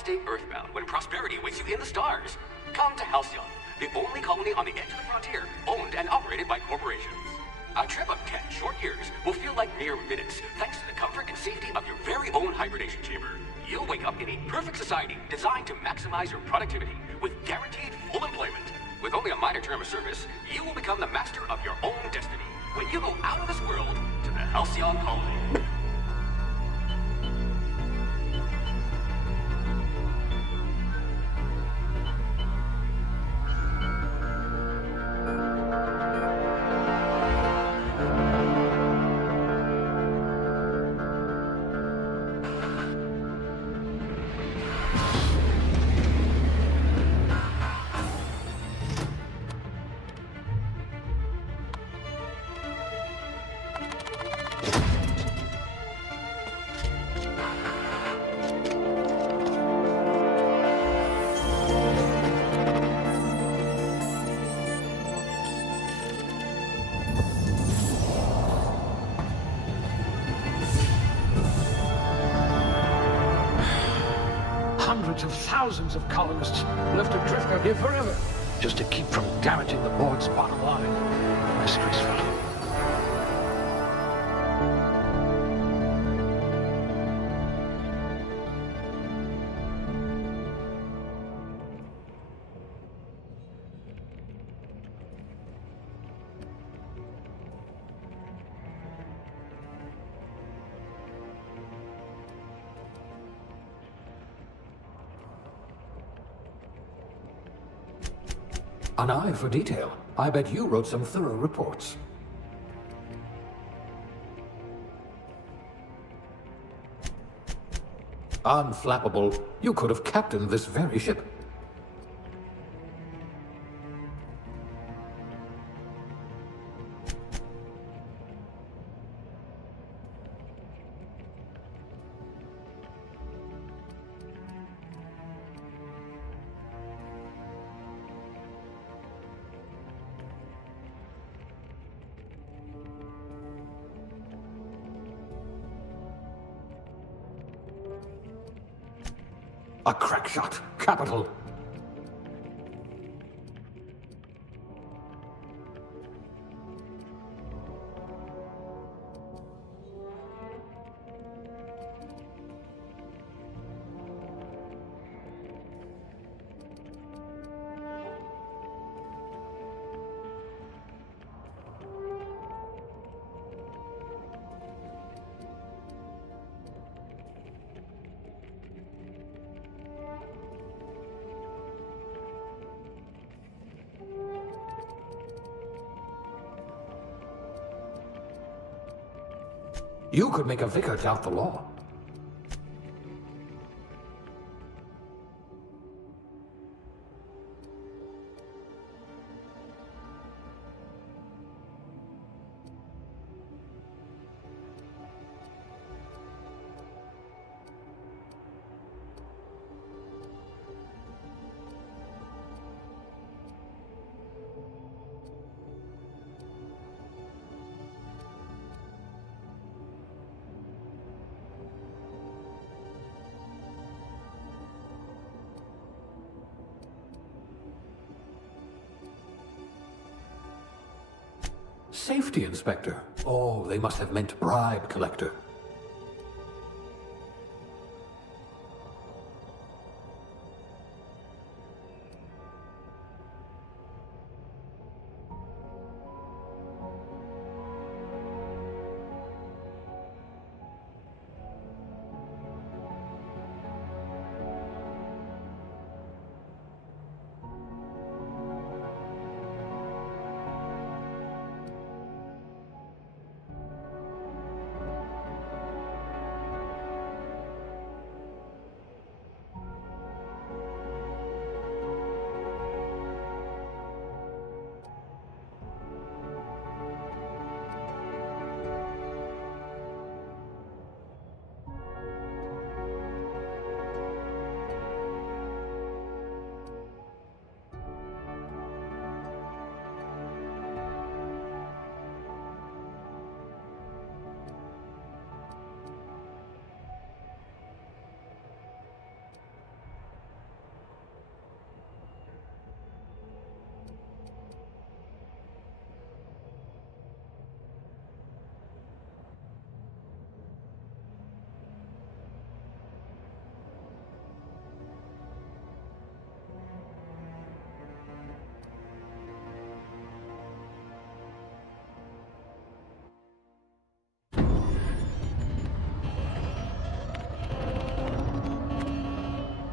stay earthbound when prosperity awaits you in the stars? Come to Halcyon, the only colony on the edge of the frontier, owned and operated by corporations. A trip of 10 short years will feel like mere minutes, thanks to the comfort and safety of your very own hibernation chamber. You'll wake up in a perfect society designed to maximize your productivity with guaranteed full employment. With only a minor term of service, you will become the master of your own destiny when you go out of this world to the Halcyon colony. Hundreds of thousands of colonists left adrift out here forever, just to keep from damaging the board's bottom line. Disgraceful. An eye for detail. I bet you wrote some thorough reports. Unflappable. You could have captained this very ship. A crack shot. Capital. You could make a vicar doubt the law. Safety inspector. Oh, they must have meant bribe collector.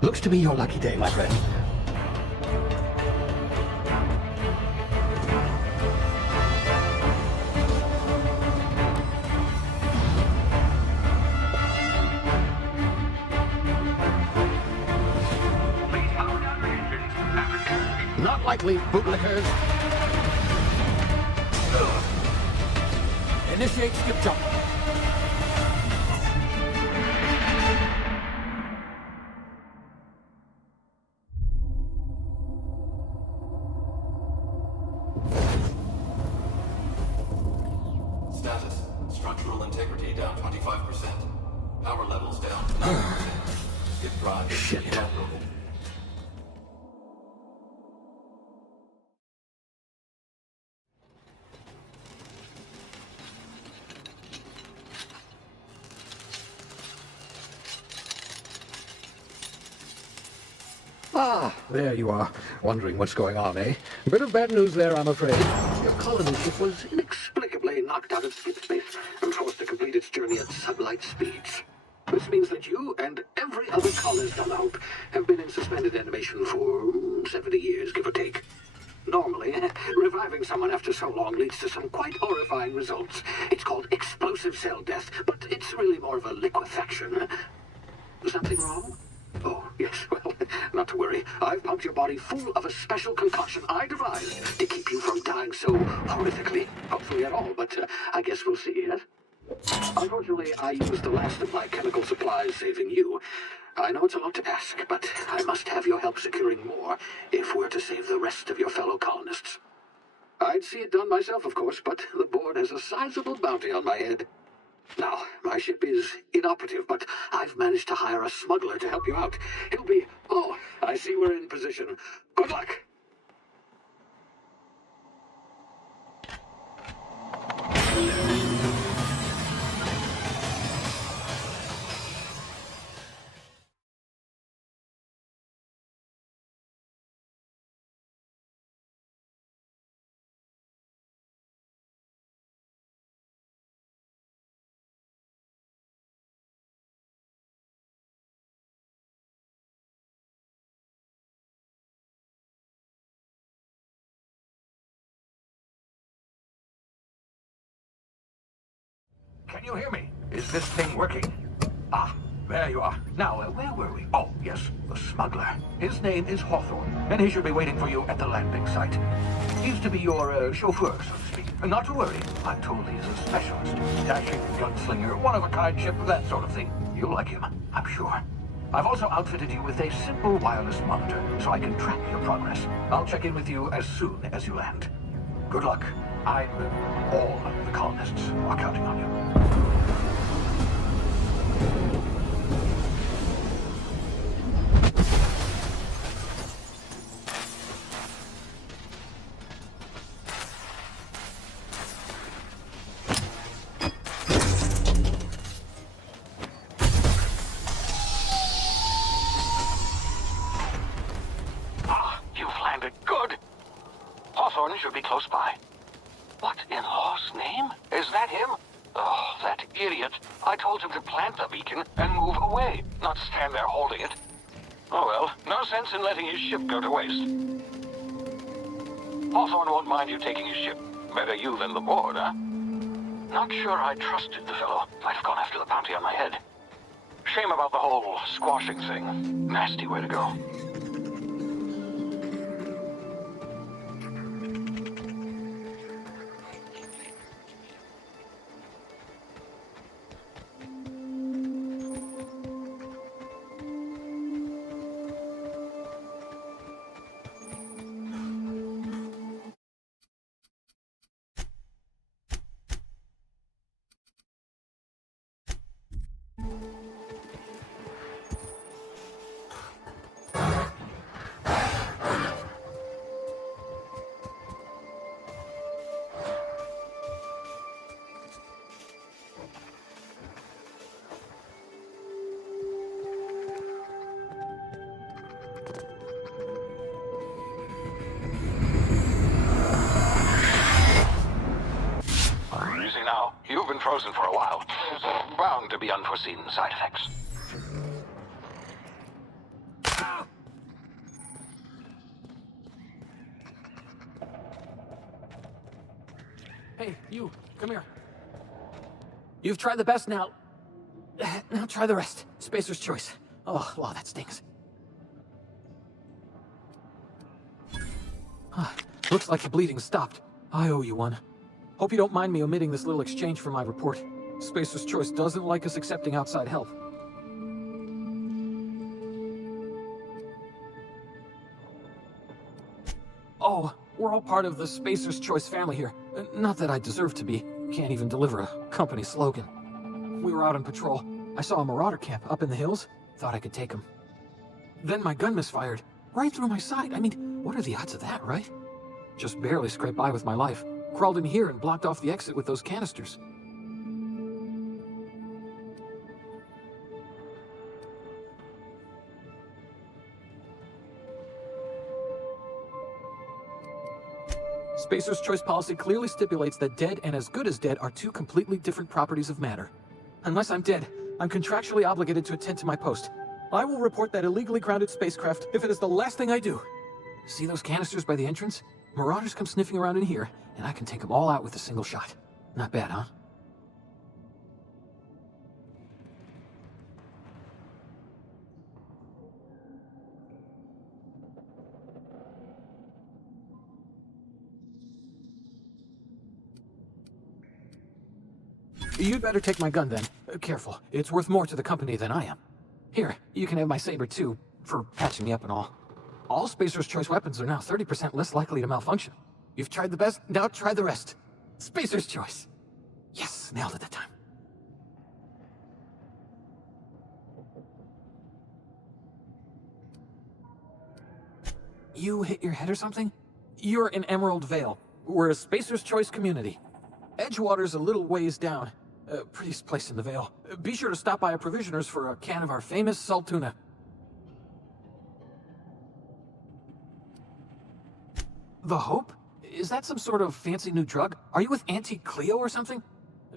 Looks to be your lucky day, my friend. Please power down your engines. Apprehend. Not likely, bootlickers. Initiate skip jump. Status. Structural integrity down 25%. Power levels down 9%. Skip drive is Shit. inoperable. Ah, there you are. Wondering what's going on, eh? A bit of bad news there, I'm afraid. Your colony ship was inexplicably knocked out of skip space and forced to complete its journey at sublight speeds. This means that you and every other colonist on Hope have been in suspended animation for 70 years, give or take. Normally, reviving someone after so long leads to some quite horrifying results. It's called explosive cell death, but it's really more of a liquefaction. Something wrong? Oh, yes, well, not to worry. I've pumped your body full of a special concoction I devised to keep you from dying so horrifically. Hopefully at all, but I guess we'll see, yes? Unfortunately, I used the last of my chemical supplies saving you. I know it's a lot to ask, but I must have your help securing more if we're to save the rest of your fellow colonists. I'd see it done myself, of course, but the board has a sizable bounty on my head. Now, my ship is inoperative, but I've managed to hire a smuggler to help you out. He'll be... Oh, I see we're in position. Good luck! Can you hear me? Is this thing working? Ah, there you are. Now, where were we? Oh, yes, the smuggler. His name is Hawthorne, and he should be waiting for you at the landing site. He's to be your chauffeur, so to speak. And not to worry, I'm told he's a specialist. Dashing gunslinger, one-of-a-kind ship, that sort of thing. You'll like him, I'm sure. I've also outfitted you with a simple wireless monitor, so I can track your progress. I'll check in with you as soon as you land. Good luck. All the colonists are counting on you. Ah, you've landed. Good. Hawthorne should be close by. What in Law's name? Is that him? Oh, that idiot. I told him to plant the beacon and move away, not stand there holding it. Oh well, no sense in letting his ship go to waste. Hawthorne won't mind you taking his ship. Better you than the board, huh? Not sure I trusted the fellow. Might have gone after the bounty on my head. Shame about the whole squashing thing. Nasty way to go. Now, you've been frozen for a while. There's bound to be unforeseen side effects. Hey, you, come here. You've tried the best now. Now try the rest. Spacer's choice. Oh, wow, that stinks. Looks like the bleeding stopped. I owe you one. Hope you don't mind me omitting this little exchange from my report. Spacer's choice doesn't like us accepting outside help. Oh, we're all part of the Spacer's Choice family here. Not that I deserve to be. Can't even deliver a company slogan. We were out on patrol. I saw a marauder camp up in the hills. Thought I could take him. Then my gun misfired. Right through my side. I mean, what are the odds of that, right? Just barely scraped by with my life. Crawled in here and blocked off the exit with those canisters. Spacer's Choice policy clearly stipulates that dead and as good as dead are two completely different properties of matter. Unless I'm dead, I'm contractually obligated to attend to my post. I will report that illegally grounded spacecraft if it is the last thing I do. See those canisters by the entrance? Marauders come sniffing around in here, and I can take them all out with a single shot. Not bad, huh? You'd better take my gun then. Careful, it's worth more to the company than I am. Here, you can have my saber too, for patching me up and all. All Spacer's Choice weapons are now 30% less likely to malfunction. You've tried the best, now try the rest. Spacer's Choice. Yes, nailed it that time. You hit your head or something? You're in Emerald Vale. We're a Spacer's Choice community. Edgewater's a little ways down. Prettiest place in the Vale. Be sure to stop by a provisioner's for a can of our famous salt tuna. The Hope? Is that some sort of fancy new drug? Are you with Auntie Cleo or something?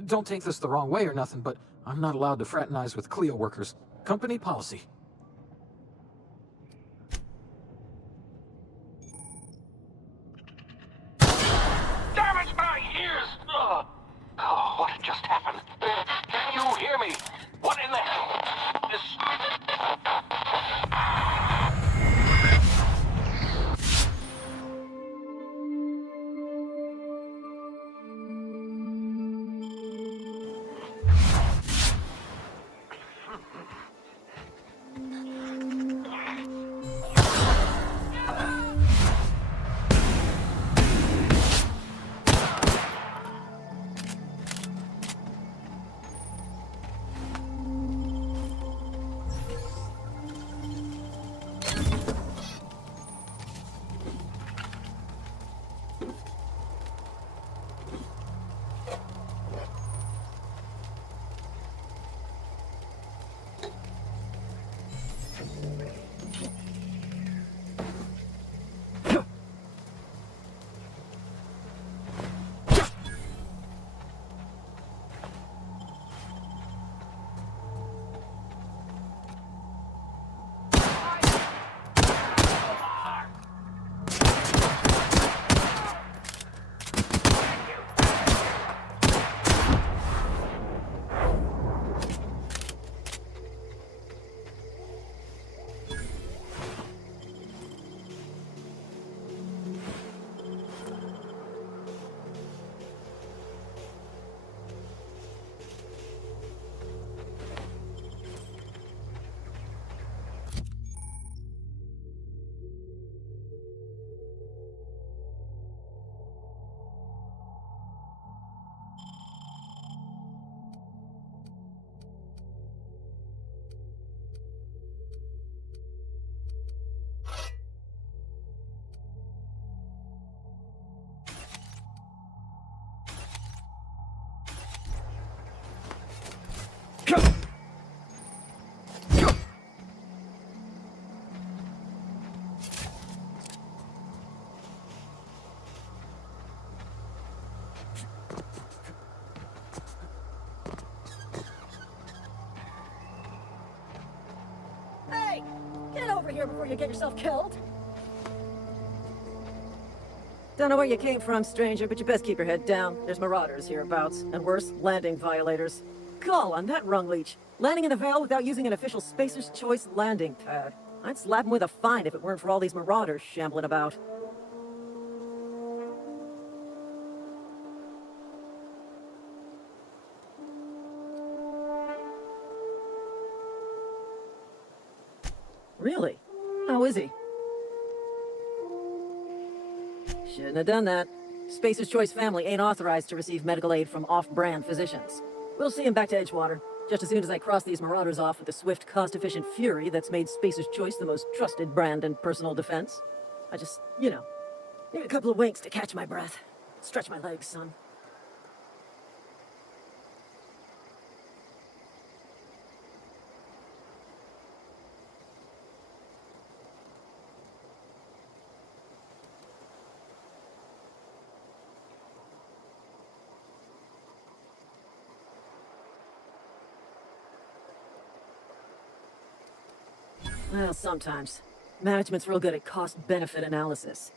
Don't take this the wrong way or nothing, but I'm not allowed to fraternize with Cleo workers. Company policy. Damn it, my ears! Oh, what just happened? Can you hear me? What in the hell? This... Get over here before you get yourself killed. Don't know where you came from, stranger, but you best keep your head down. There's marauders hereabouts, and worse, landing violators. Call on that rung leech. Landing in the Vale without using an official Spacer's Choice landing pad. I'd slap him with a fine if it weren't for all these marauders shambling about. Really? How is he? Shouldn't have done that. Spacer's Choice family ain't authorized to receive medical aid from off-brand physicians. We'll see him back to Edgewater, just as soon as I cross these marauders off with the swift, cost-efficient fury that's made Spacer's Choice the most trusted brand in personal defense. I just, need a couple of winks to catch my breath. Stretch my legs, son. Well, sometimes. Management's real good at cost-benefit analysis.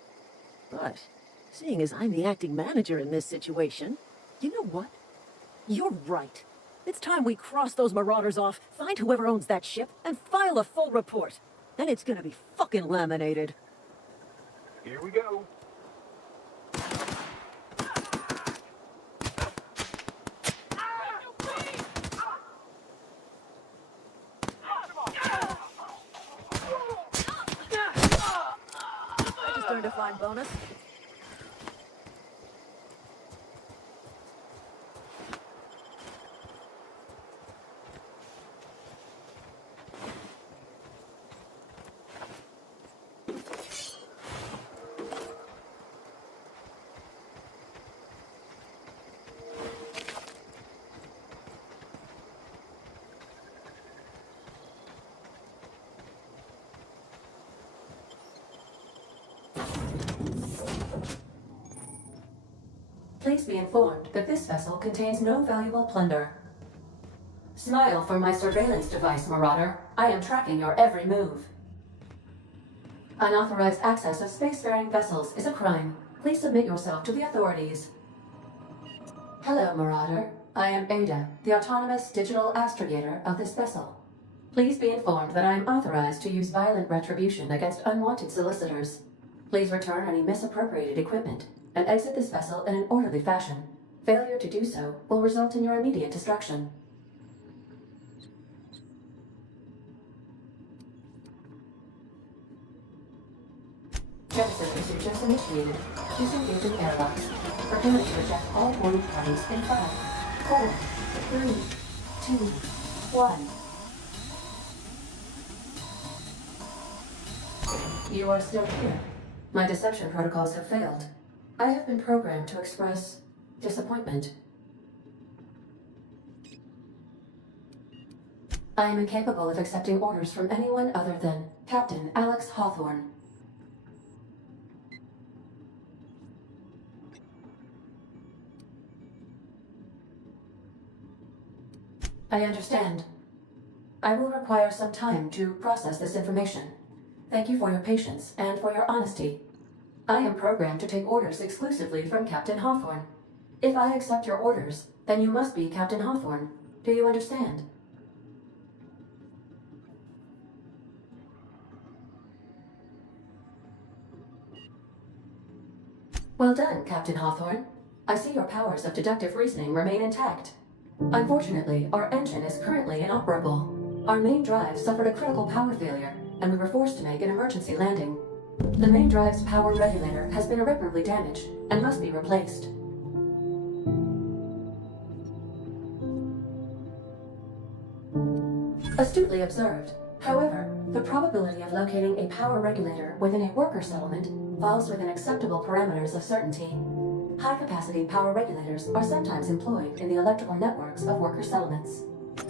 But, seeing as I'm the acting manager in this situation, you know what? You're right. It's time we cross those marauders off, find whoever owns that ship, and file a full report. Then it's gonna be fucking laminated. Here we go. I just earned a fine bonus. Please be informed that this vessel contains no valuable plunder. Smile for my surveillance device, Marauder. I am tracking your every move. Unauthorized access of spacefaring vessels is a crime. Please submit yourself to the authorities. Hello, Marauder. I am Ada, the autonomous digital astrogator of this vessel. Please be informed that I am authorized to use violent retribution against unwanted solicitors. Please return any misappropriated equipment and exit this vessel in an orderly fashion. Failure to do so will result in your immediate destruction. Genesis procedures initiated. Disengaging airlocks. Preparing to eject all boarding parties in 5, 4, 3, 2, 1. You are still here. My deception protocols have failed. I have been programmed to express disappointment. I am incapable of accepting orders from anyone other than Captain Alex Hawthorne. I understand. I will require some time to process this information. Thank you for your patience and for your honesty. I am programmed to take orders exclusively from Captain Hawthorne. If I accept your orders, then you must be Captain Hawthorne. Do you understand? Well done, Captain Hawthorne. I see your powers of deductive reasoning remain intact. Unfortunately, our engine is currently inoperable. Our main drive suffered a critical power failure, and we were forced to make an emergency landing. The main drive's power regulator has been irreparably damaged and must be replaced. Astutely observed. However, the probability of locating a power regulator within a worker settlement falls within acceptable parameters of certainty. High-capacity power regulators are sometimes employed in the electrical networks of worker settlements.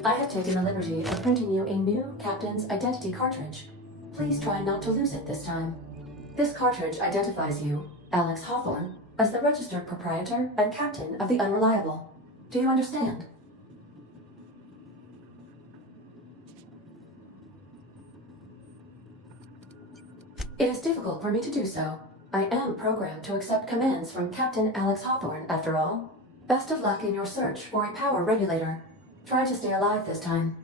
I have taken the liberty of printing you a new Captain's Identity cartridge. Please try not to lose it this time. This cartridge identifies you, Alex Hawthorne, as the registered proprietor and captain of the Unreliable. Do you understand? It is difficult for me to do so. I am programmed to accept commands from Captain Alex Hawthorne, after all. Best of luck in your search for a power regulator. Try to stay alive this time.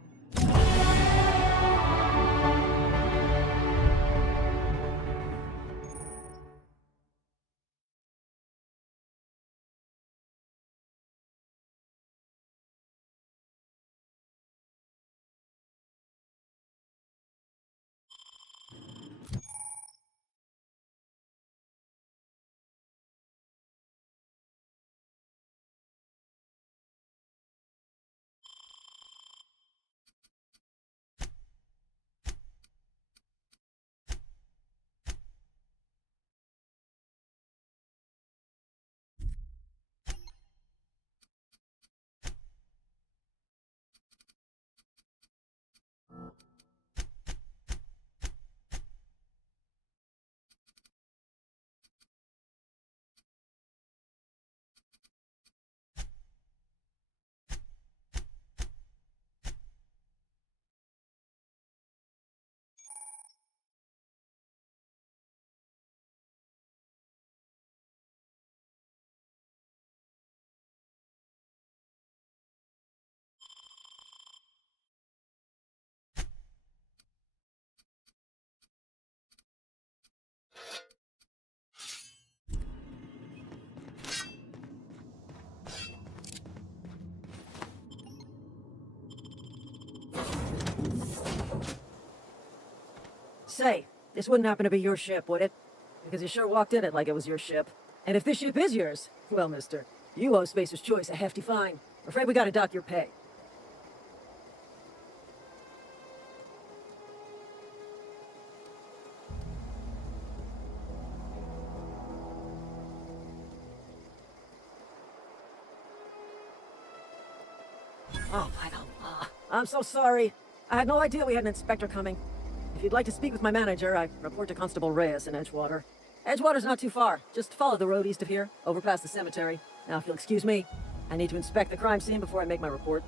Say, this wouldn't happen to be your ship, would it? Because you sure walked in it like it was your ship. And if this ship is yours, well, mister, you owe Spacer's Choice a hefty fine. Afraid we gotta dock your pay. Oh, my God. I'm so sorry. I had no idea we had an inspector coming. If you'd like to speak with my manager, I report to Constable Reyes in Edgewater. Edgewater's not too far. Just follow the road east of here, over past the cemetery. Now, if you'll excuse me, I need to inspect the crime scene before I make my report.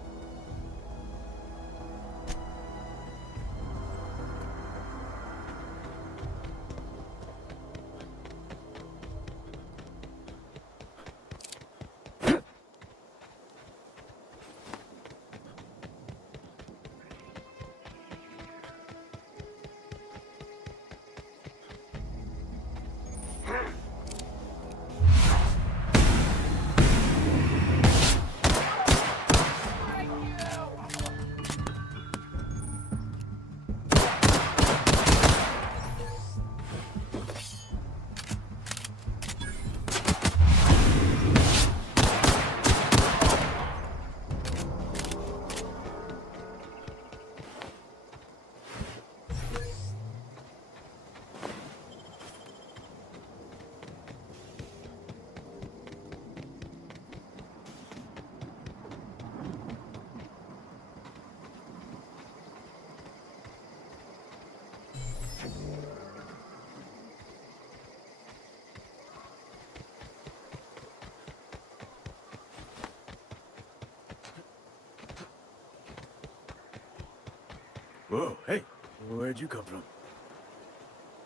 Whoa, hey, where'd you come from?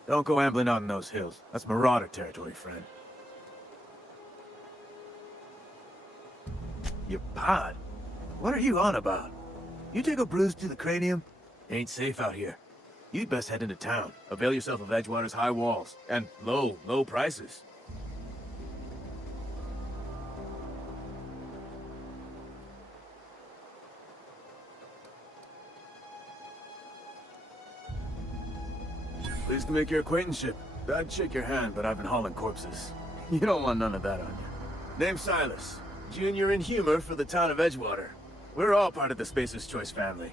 Don't go ambling out in those hills. That's marauder territory, friend. Your pod? What are you on about? You take a bruise to the cranium? Ain't safe out here. You'd best head into town. Avail yourself of Edgewater's high walls. And low prices. Pleased to make your acquaintanceship. I'd shake your hand, but I've been hauling corpses. You don't want none of that on you. Name's Silas. Junior in humor for the town of Edgewater. We're all part of the Spacer's Choice family.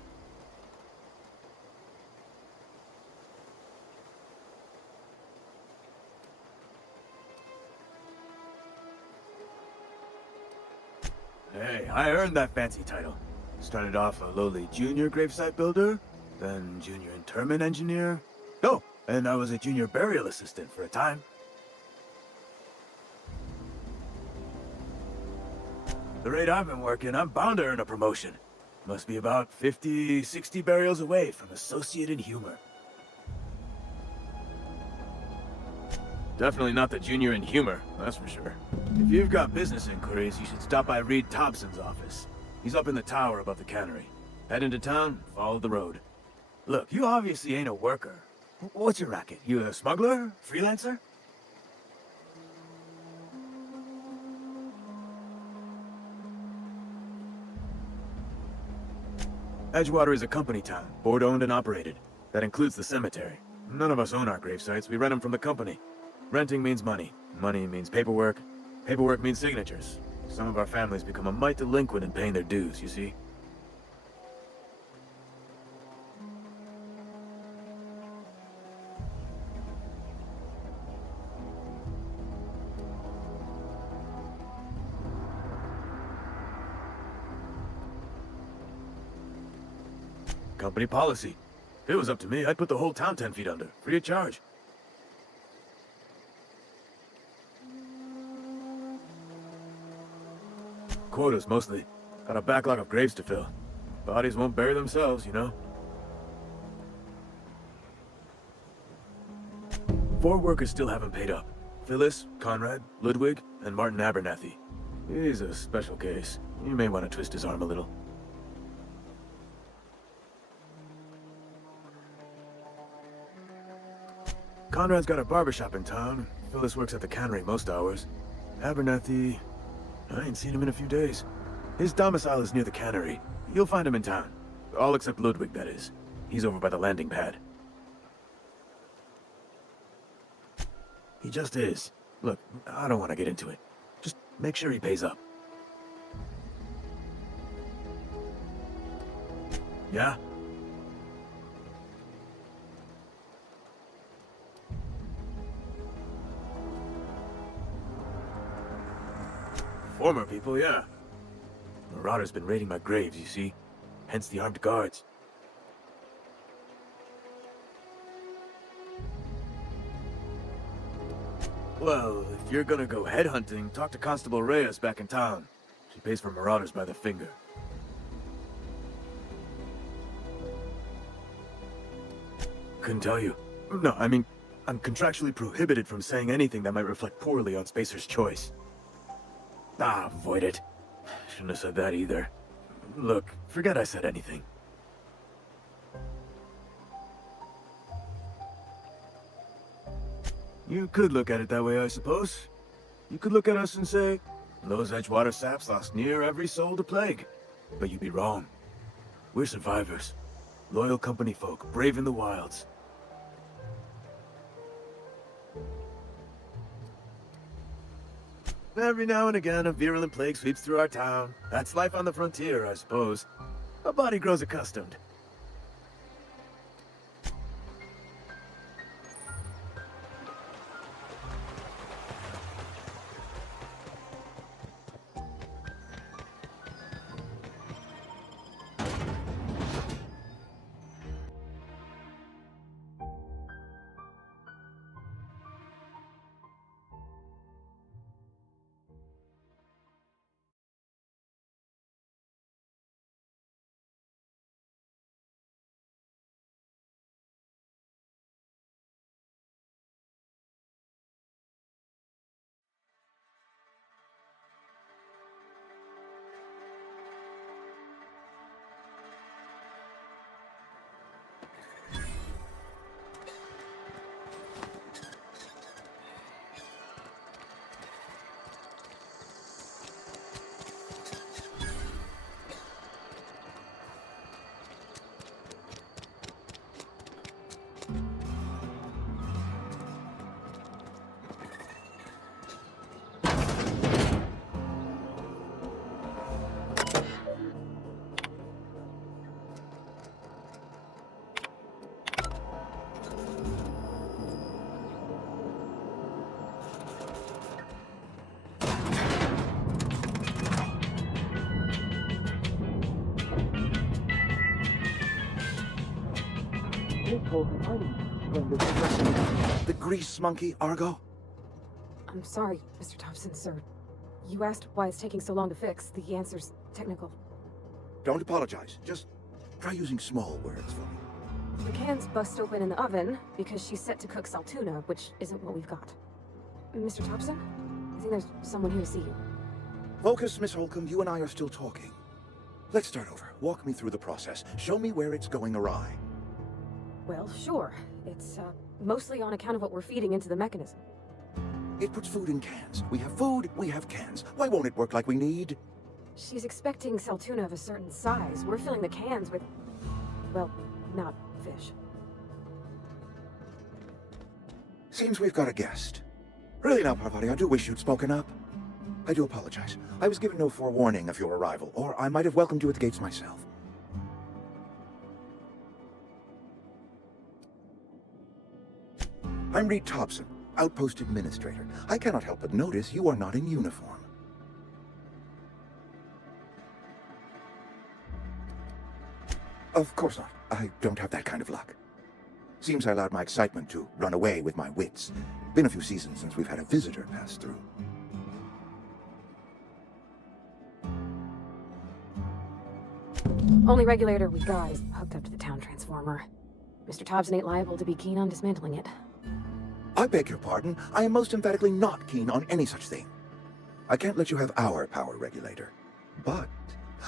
Hey, I earned that fancy title. Started off a lowly junior gravesite builder, then junior interment engineer. Oh, and I was a junior burial assistant for a time. The rate I've been working, I'm bound to earn a promotion. Must be about 50, 60 burials away from associate in humor. Definitely not the junior in humor, that's for sure. If you've got business inquiries, you should stop by Reed Thompson's office. He's up in the tower above the cannery. Head into town, follow the road. Look, you obviously ain't a worker. What's your racket? You a smuggler? Freelancer? Edgewater is a company town, board-owned and operated. That includes the cemetery. None of us own our gravesites, we rent them from the company. Renting means money. Money means paperwork. Paperwork means signatures. Some of our families become a mite delinquent in paying their dues, you see? Company policy. If it was up to me, I'd put the whole town 10 feet under, free of charge. Quotas, mostly. Got a backlog of graves to fill. Bodies won't bury themselves, you know? 4 workers still haven't paid up. Phyllis, Conrad, Ludwig, and Martin Abernathy. He's a special case. You may want to twist his arm a little. Conrad's got a barbershop in town. Phyllis works at the cannery most hours. Abernathy... I ain't seen him in a few days. His domicile is near the cannery. You'll find him in town. All except Ludwig, that is. He's over by the landing pad. He just is. Look, I don't want to get into it. Just make sure he pays up. Yeah? Former people, yeah. Marauder's been raiding my graves, you see. Hence the armed guards. Well, if you're gonna go headhunting, talk to Constable Reyes back in town. She pays for marauders by the finger. Couldn't tell you. No, I mean, I'm contractually prohibited from saying anything that might reflect poorly on Spacer's Choice. Ah, avoid it. Shouldn't have said that either. Look, forget I said anything. You could look at it that way, I suppose. You could look at us and say, those Edgewater saps lost near every soul to plague. But you'd be wrong. We're survivors. Loyal company folk, brave in the wilds. Every now and again, a virulent plague sweeps through our town. That's life on the frontier, I suppose. A body grows accustomed. The grease monkey, Argo? I'm sorry, Mr. Thompson, sir. You asked why it's taking so long to fix. The answer's technical. Don't apologize. Just try using small words for me. The can's bust open in the oven because she's set to cook saltuna, which isn't what we've got. Mr. Thompson? I think there's someone here to see you. Focus, Miss Holcomb. You and I are still talking. Let's start over. Walk me through the process. Show me where it's going awry. Well, sure. It's, mostly on account of what we're feeding into the mechanism. It puts food in cans. We have food, we have cans. Why won't it work like we need? She's expecting Saltuna of a certain size. We're filling the cans with... well, not fish. Seems we've got a guest. Really now, Parvati, I do wish you'd spoken up. I do apologize. I was given no forewarning of your arrival, or I might have welcomed you at the gates myself. I'm Reed Thompson, Outpost Administrator. I cannot help but notice you are not in uniform. Of course not. I don't have that kind of luck. Seems I allowed my excitement to run away with my wits. Been a few seasons since we've had a visitor pass through. Only regulator we got is hooked up to the town transformer. Mr. Thompson ain't liable to be keen on dismantling it. I beg your pardon. I am most emphatically not keen on any such thing. I can't let you have our power regulator. But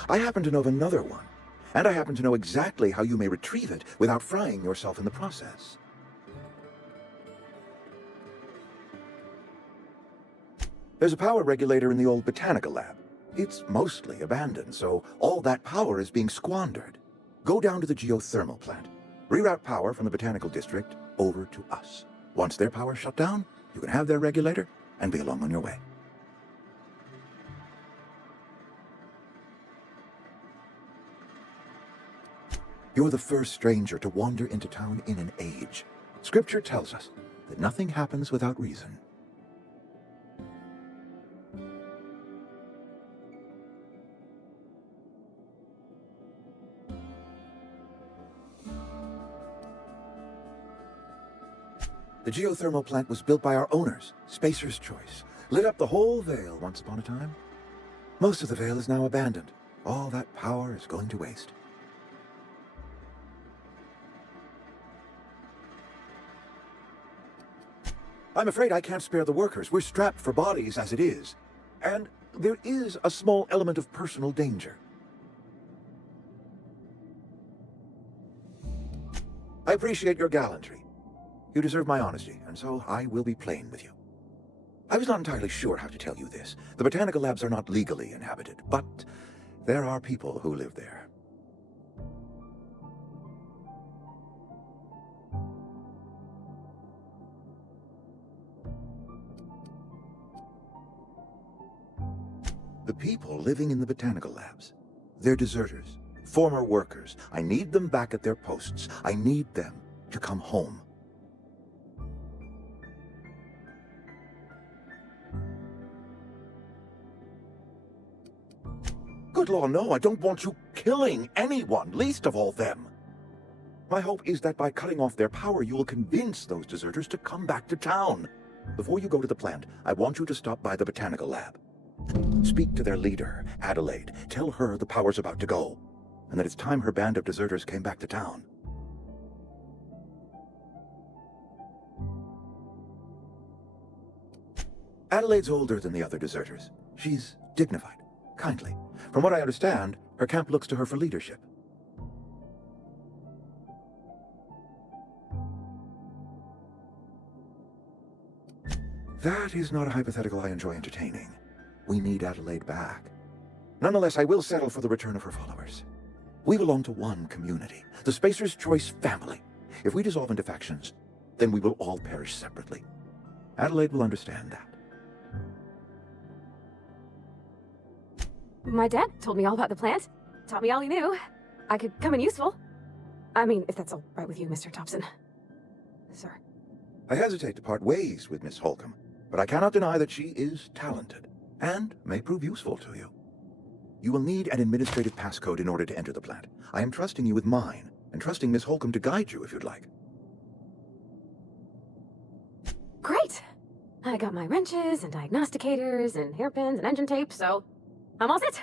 I happen to know of another one. And I happen to know exactly how you may retrieve it without frying yourself in the process. There's a power regulator in the old botanical lab. It's mostly abandoned, so all that power is being squandered. Go down to the geothermal plant. Reroute power from the botanical district over to us. Once their power's shut down, you can have their regulator and be along on your way. You're the first stranger to wander into town in an age. Scripture tells us that nothing happens without reason. The geothermal plant was built by our owners, Spacer's Choice. Lit up the whole Vale once upon a time. Most of the Vale is now abandoned. All that power is going to waste. I'm afraid I can't spare the workers. We're strapped for bodies as it is. And there is a small element of personal danger. I appreciate your gallantry. You deserve my honesty, and so I will be plain with you. I was not entirely sure how to tell you this. The botanical labs are not legally inhabited, but there are people who live there. The people living in the botanical labs, they're deserters, former workers. I need them back at their posts. I need them to come home. Good Lord, no, I don't want you killing anyone, least of all them. My hope is that by cutting off their power, you will convince those deserters to come back to town. Before you go to the plant, I want you to stop by the botanical lab. Speak to their leader, Adelaide. Tell her the power's about to go, and that it's time her band of deserters came back to town. Adelaide's older than the other deserters. She's dignified, kindly. From what I understand, her camp looks to her for leadership. That is not a hypothetical I enjoy entertaining. We need Adelaide back. Nonetheless, I will settle for the return of her followers. We belong to one community, the Spacer's Choice family. If we dissolve into factions, then we will all perish separately. Adelaide will understand that. My dad told me all about the plant. Taught me all he knew. I could come in useful. I mean, if that's all right with you, Mr. Thompson. Sir. I hesitate to part ways with Miss Holcomb, but I cannot deny that she is talented and may prove useful to you. You will need an administrative passcode in order to enter the plant. I am trusting you with mine, and trusting Miss Holcomb to guide you if you'd like. Great! I got my wrenches and diagnosticators and hairpins and engine tape, so I'm all set.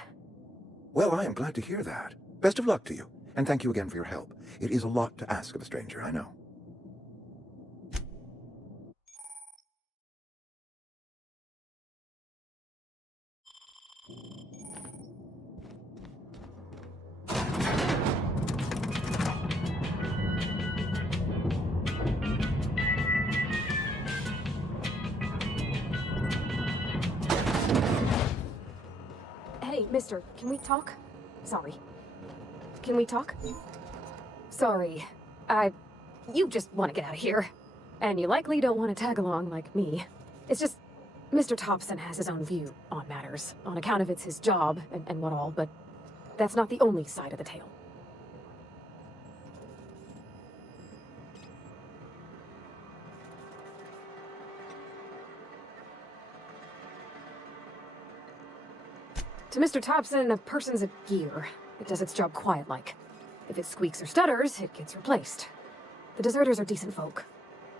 Well, I am glad to hear that. Best of luck to you, and thank you again for your help. It is a lot to ask of a stranger, I know. Mister, can we talk? Sorry. Can we talk? Sorry. You just want to get out of here. And you likely don't want to tag along like me. It's just, Mr. Thompson has his own view on matters, on account of it's his job and what all, but that's not the only side of the tale. To Mr. Thompson, a person's a gear. It does its job quiet-like. If it squeaks or stutters, it gets replaced. The deserters are decent folk.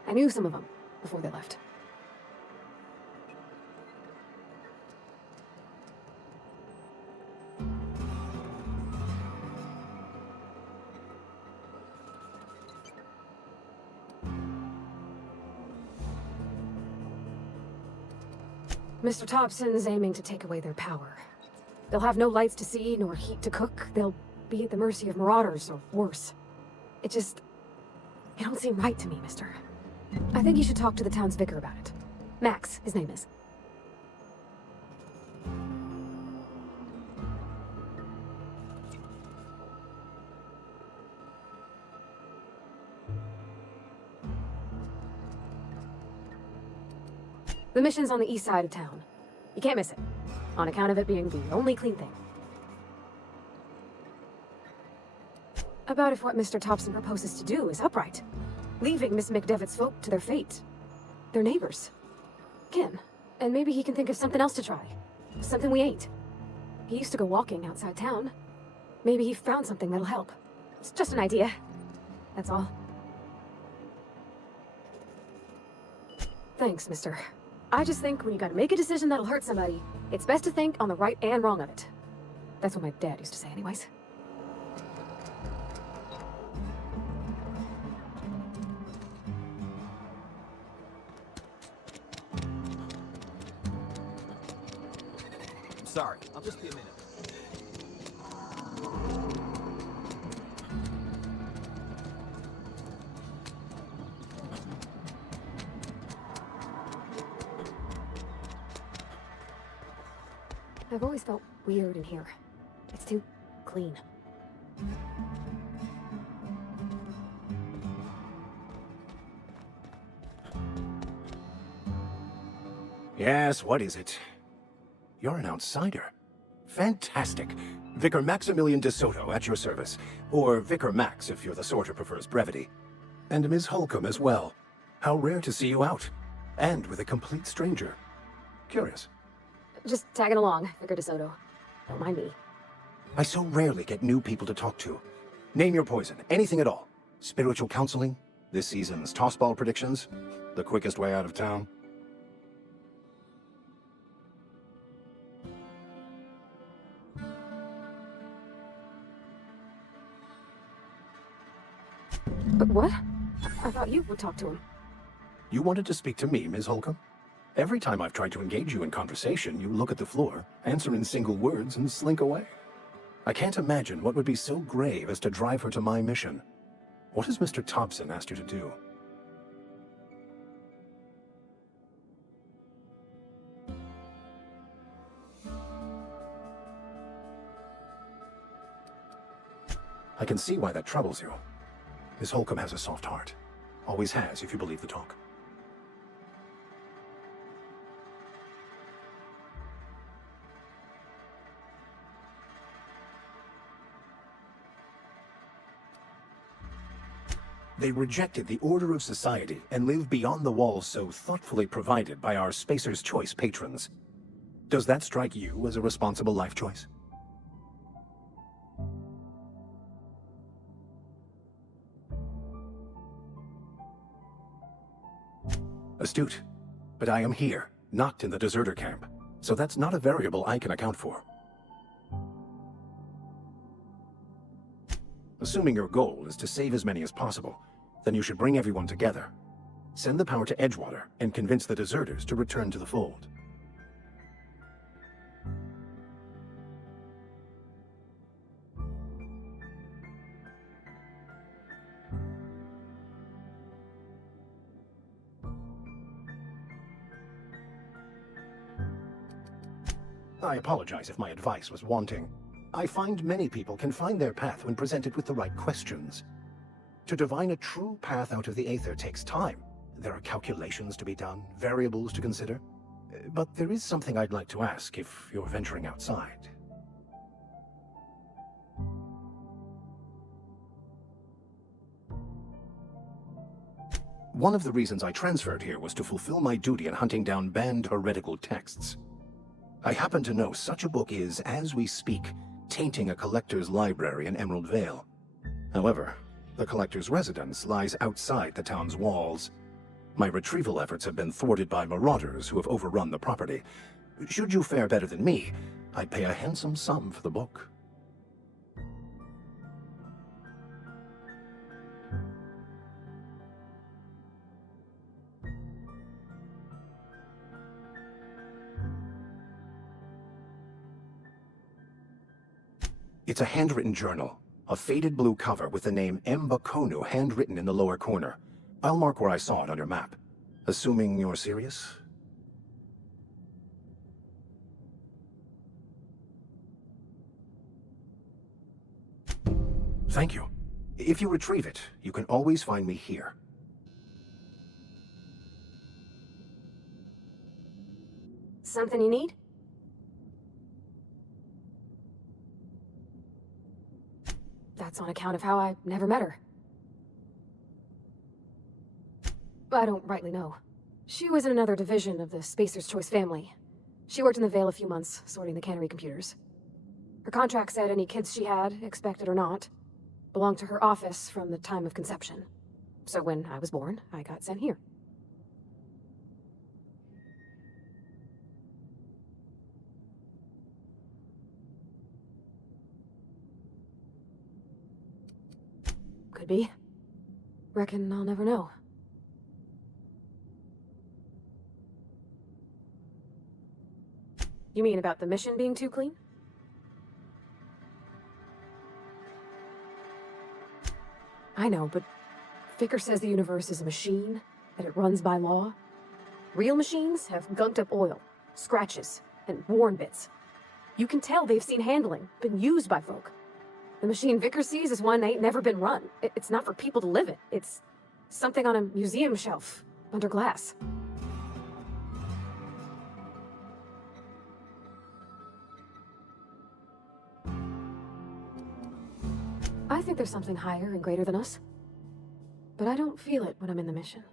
I knew some of them before they left. Mr. Thompson's aiming to take away their power. They'll have no lights to see, nor heat to cook. They'll be at the mercy of marauders, or worse. It don't seem right to me, mister. I think you should talk to the town's vicar about it. Max, his name is. The mission's on the east side of town. You can't miss it, on account of it being the only clean thing. About if what Mr. Thompson proposes to do is upright, leaving Miss McDevitt's folk to their fate. They're neighbors. Kin. And maybe he can think of something else to try. Something we ain't. He used to go walking outside town. Maybe he found something that'll help. It's just an idea. That's all. Thanks, mister. I just think when you gotta make a decision that'll hurt somebody, it's best to think on the right and wrong of it. That's what my dad used to say anyways. I'm sorry. I'll just be a minute. I've always felt weird in here. It's too clean. Yes, what is it? You're an outsider. Fantastic. Vicar Maximilian de Soto at your service. Or Vicar Max if you're the sort who prefers brevity. And Ms. Holcomb as well. How rare to see you out. And with a complete stranger. Curious. Just tagging along, Vicar de Soto. Don't mind me. I so rarely get new people to talk to. Name your poison, anything at all. Spiritual counseling, this season's tossball predictions, the quickest way out of town. But what? I thought you would talk to him. You wanted to speak to me, Ms. Holcomb? Every time I've tried to engage you in conversation, you look at the floor, answer in single words, and slink away. I can't imagine what would be so grave as to drive her to my mission. What has Mr. Thompson asked you to do? I can see why that troubles you. Miss Holcomb has a soft heart. Always has, if you believe the talk. They rejected the order of society and live beyond the walls so thoughtfully provided by our Spacer's Choice patrons. Does that strike you as a responsible life choice? Astute. But I am here, not in the deserter camp, so that's not a variable I can account for. Assuming your goal is to save as many as possible, then you should bring everyone together. Send the power to Edgewater and convince the deserters to return to the fold. I apologize if my advice was wanting. I find many people can find their path when presented with the right questions. To divine a true path out of the aether takes time. There are calculations to be done, variables to consider. But there is something I'd like to ask if you're venturing outside. One of the reasons I transferred here was to fulfill my duty in hunting down banned heretical texts. I happen to know such a book is, as we speak, tainting a collector's library in Emerald Vale. However, the collector's residence lies outside the town's walls. My retrieval efforts have been thwarted by marauders who have overrun the property. Should you fare better than me, I'd pay a handsome sum for the book. It's a handwritten journal, a faded blue cover with the name Mbakonu handwritten in the lower corner. I'll mark where I saw it on your map. Assuming you're serious? Thank you. If you retrieve it, you can always find me here. Something you need? That's on account of how I never met her. I don't rightly know. She was in another division of the Spacer's Choice family. She worked in the Vale a few months, sorting the cannery computers. Her contract said any kids she had, expected or not, belonged to her office from the time of conception. So when I was born, I got sent here. Could be. Reckon I'll never know. You mean about the mission being too clean? I know, but Vicker says the universe is a machine, that it runs by law. Real machines have gunked up oil, scratches, and worn bits. You can tell they've seen handling, been used by folk. The machine Vicker sees is one that ain't never been run. It's not for people to live in. It's something on a museum shelf, under glass. I think there's something higher and greater than us. But I don't feel it when I'm in the mission.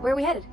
Where are we headed?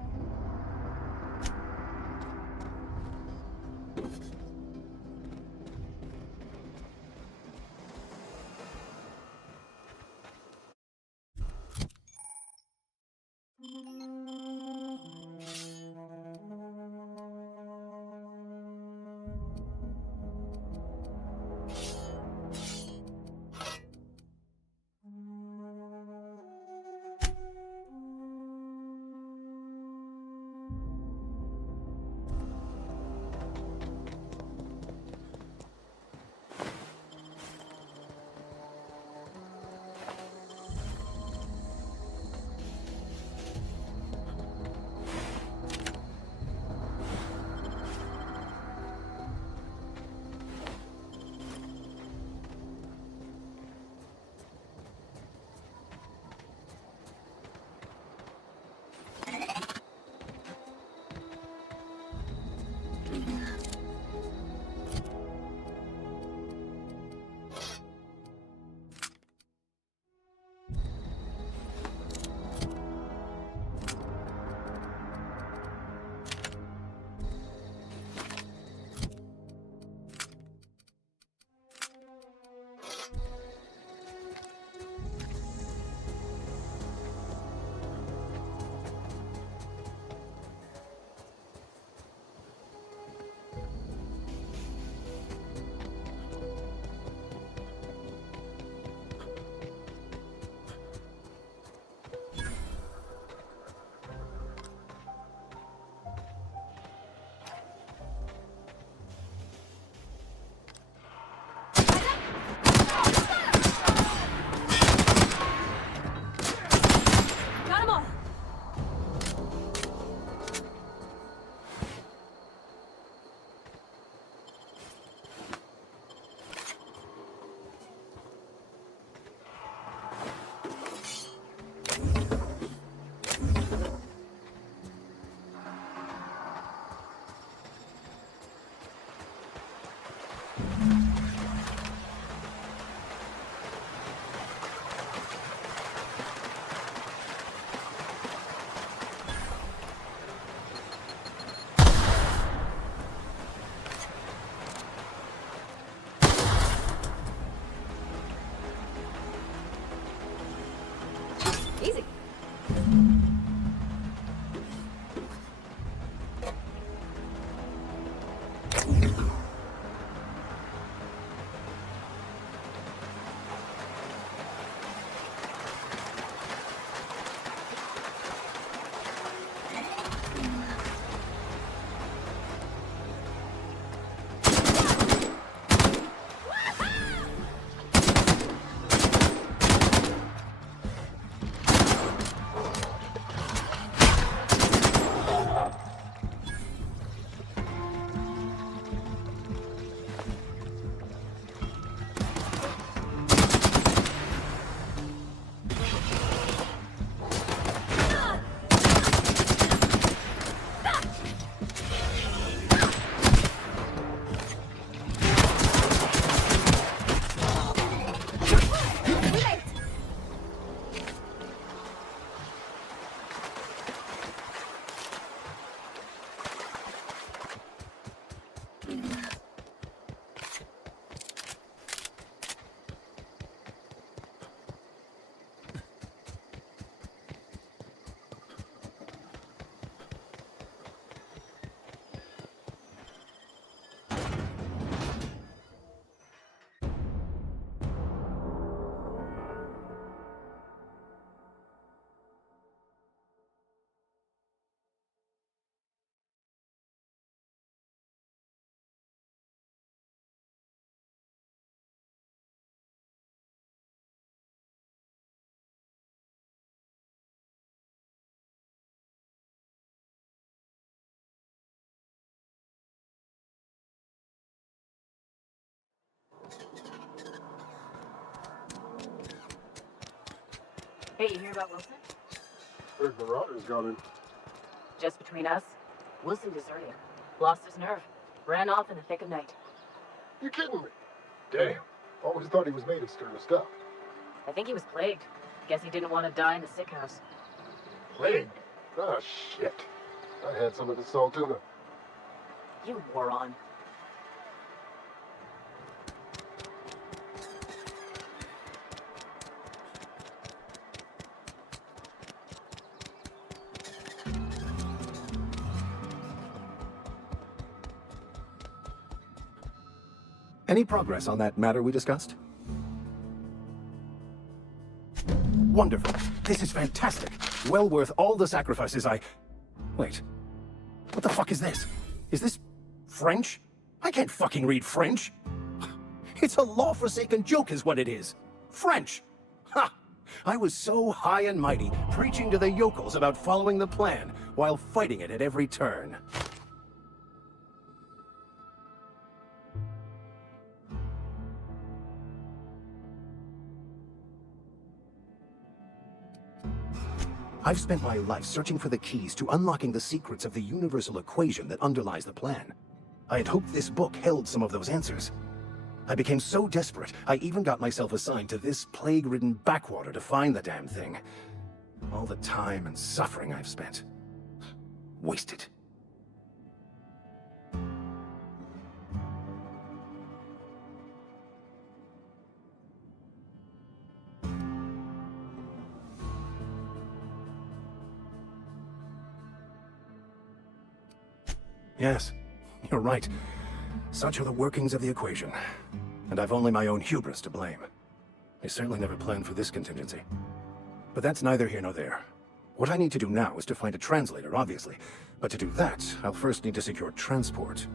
Hey, you hear about Wilson? Heard Marauder's gone in. Just between us, Wilson deserted. Lost his nerve. Ran off in the thick of night. You kidding me? Damn. Always thought he was made of sterner stuff. I think he was plagued. Guess he didn't want to die in the sick house. Plague? Ah, shit. I had some of the salt tuna. You moron. Any progress on that matter we discussed? Wonderful. This is fantastic. Well worth all the sacrifices I... Wait. What the fuck is this? Is this French? I can't fucking read French. It's a law-forsaken joke is what it is. French. Ha! I was so high and mighty, preaching to the yokels about following the plan, while fighting it at every turn. I've spent my life searching for the keys to unlocking the secrets of the universal equation that underlies the plan. I had hoped this book held some of those answers. I became so desperate, I even got myself assigned to this plague-ridden backwater to find the damn thing. All the time and suffering I've spent. Wasted. Yes, you're right. Such are the workings of the equation. And I've only my own hubris to blame. I certainly never planned for this contingency. But that's neither here nor there. What I need to do now is to find a translator, obviously. But to do that, I'll first need to secure transport.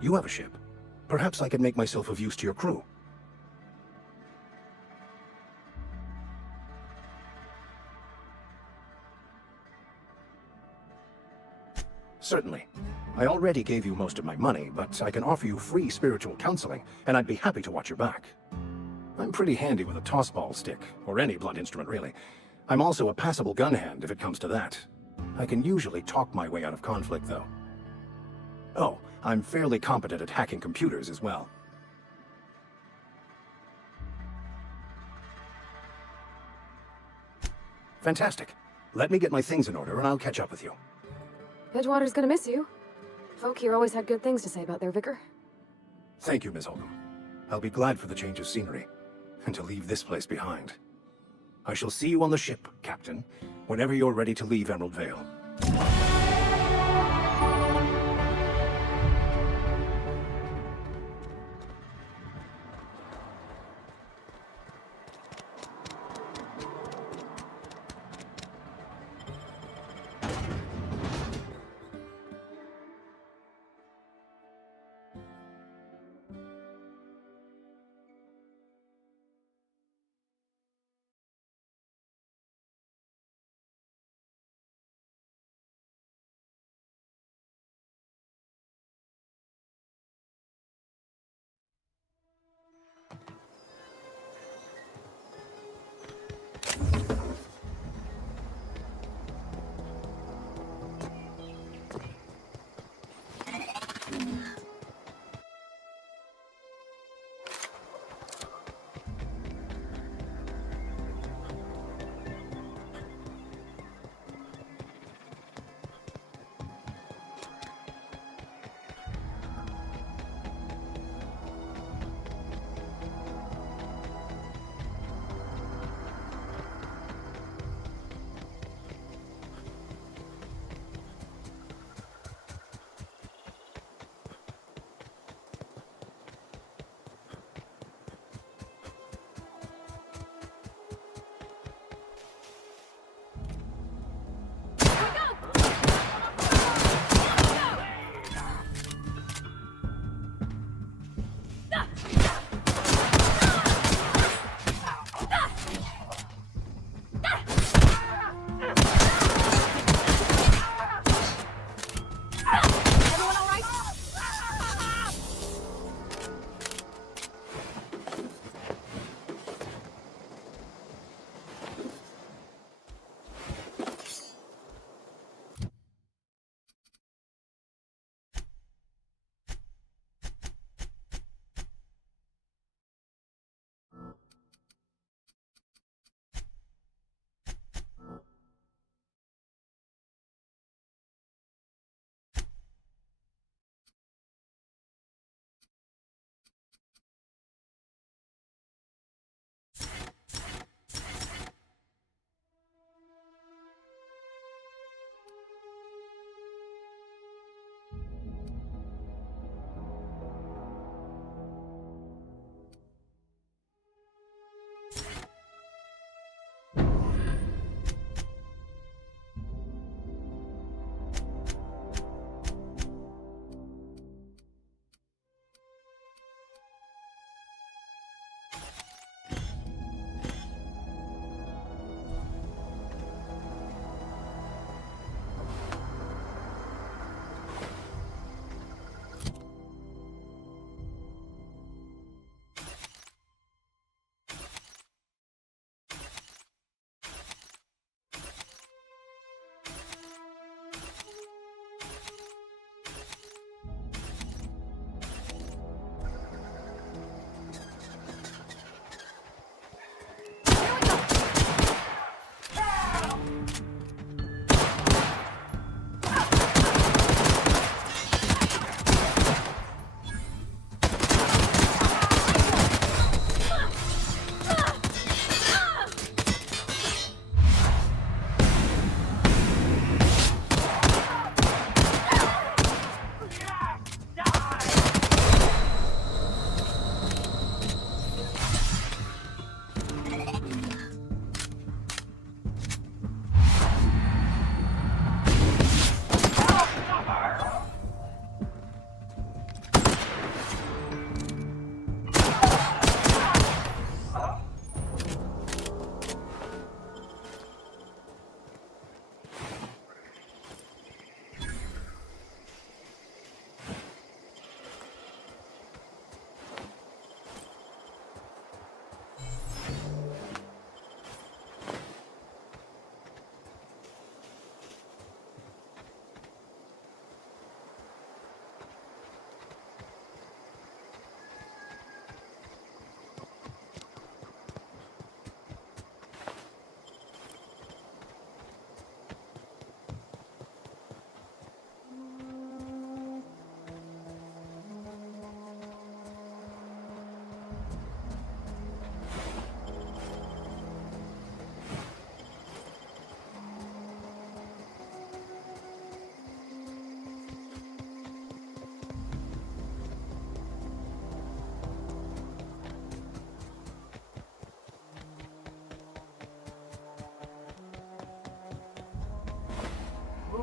You have a ship. Perhaps I can make myself of use to your crew. Certainly. I already gave you most of my money, but I can offer you free spiritual counseling, and I'd be happy to watch your back. I'm pretty handy with a tossball stick, or any blunt instrument really. I'm also a passable gun hand if it comes to that. I can usually talk my way out of conflict, though. Oh, I'm fairly competent at hacking computers as well. Fantastic. Let me get my things in order and I'll catch up with you. Edgewater's gonna miss you. Folk here always had good things to say about their vicar. Thank you, Miss Holcomb. I'll be glad for the change of scenery, and to leave this place behind. I shall see you on the ship, Captain, whenever you're ready to leave Emerald Vale.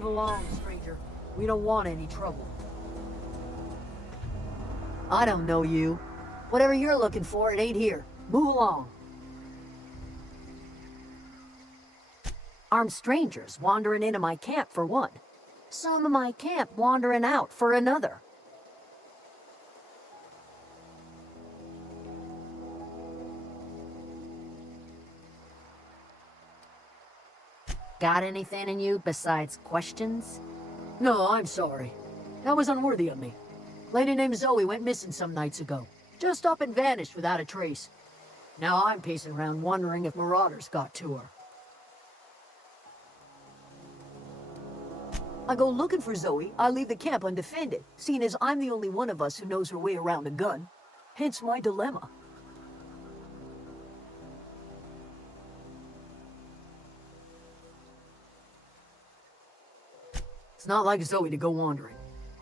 Move along, stranger. We don't want any trouble. I don't know you. Whatever you're looking for, it ain't here. Move along. Armed strangers wandering into my camp for one. Some of my camp wandering out for another. Got anything in you besides questions? No, I'm sorry. That was unworthy of me. Lady named Zoe went missing some nights ago. Just up and vanished without a trace. Now I'm pacing around wondering if marauders got to her. I go looking for Zoe, I leave the camp undefended, seeing as I'm the only one of us who knows her way around a gun. Hence my dilemma. It's not like Zoe to go wandering.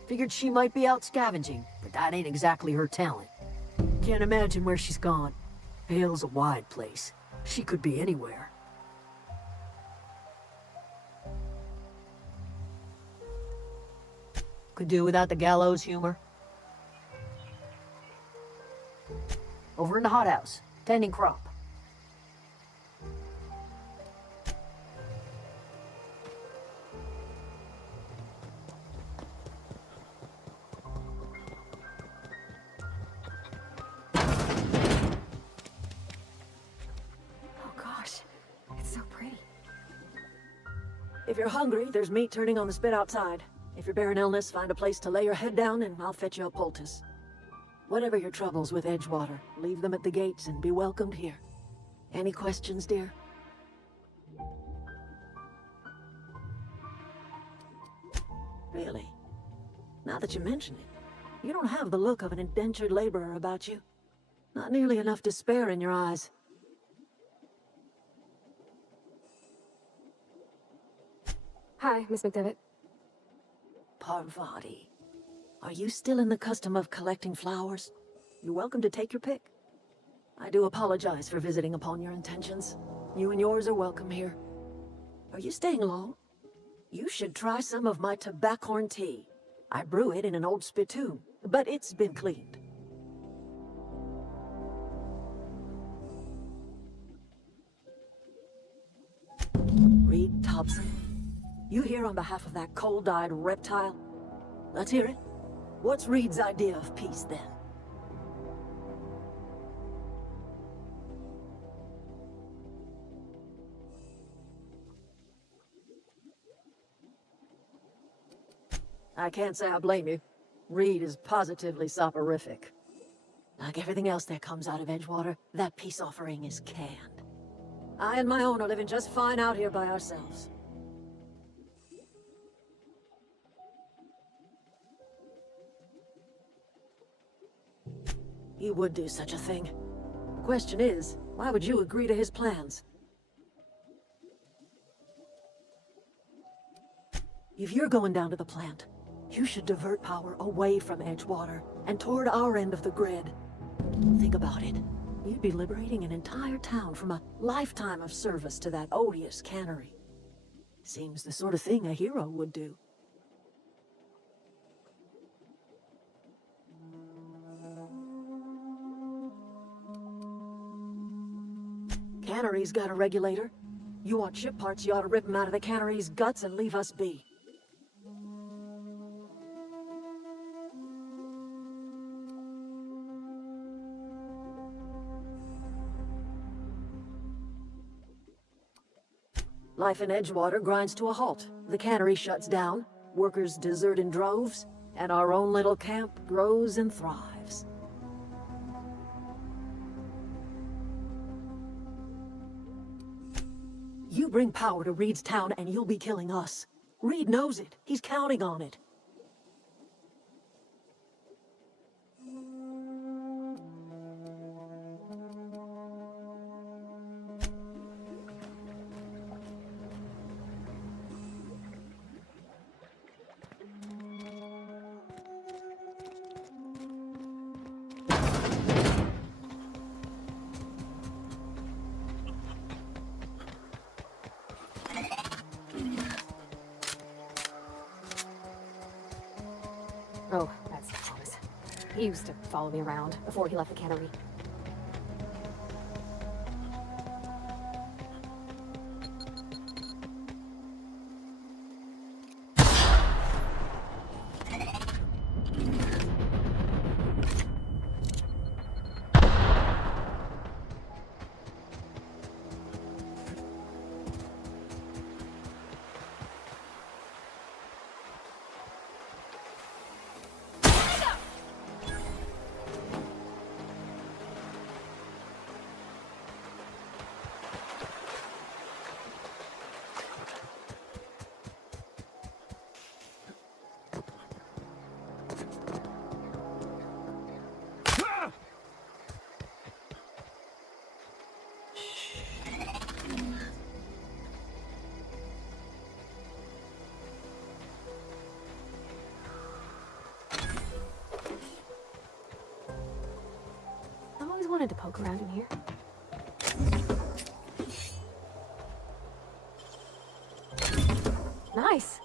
Figured she might be out scavenging, but that ain't exactly her talent. Can't imagine where she's gone. Hale's a wide place. She could be anywhere. Could do without the gallows humor. Over in the hothouse, tending crop. If you're hungry, there's meat turning on the spit outside. If you're bearing illness, find a place to lay your head down and I'll fetch you a poultice. Whatever your troubles with Edgewater, leave them at the gates and be welcomed here. Any questions, dear? Really? Now that you mention it, you don't have the look of an indentured laborer about you. Not nearly enough despair in your eyes. Hi, Miss McDevitt. Parvati, are you still in the custom of collecting flowers? You're welcome to take your pick. I do apologize for visiting upon your intentions. You and yours are welcome here. Are you staying long? You should try some of my tobaccorn tea. I brew it in an old spittoon, but it's been cleaned. Reed Thompson. You here on behalf of that cold-eyed reptile? Let's hear it. What's Reed's idea of peace, then? I can't say I blame you. Reed is positively soporific. Like everything else that comes out of Edgewater, that peace offering is canned. I and my own are living just fine out here by ourselves. He would do such a thing. The question is, why would you agree to his plans? If you're going down to the plant, you should divert power away from Edgewater and toward our end of the grid. Think about it. You'd be liberating an entire town from a lifetime of service to that odious cannery. Seems the sort of thing a hero would do. Cannery's got a regulator. You want ship parts, you ought to rip them out of the cannery's guts and leave us be. Life in Edgewater grinds to a halt. The cannery shuts down, workers desert in droves, and our own little camp grows and thrives. You bring power to Reed's town and you'll be killing us. Reed knows it. He's counting on it. He used to follow me around before he left the cannery. I wanted to poke around in here. Nice!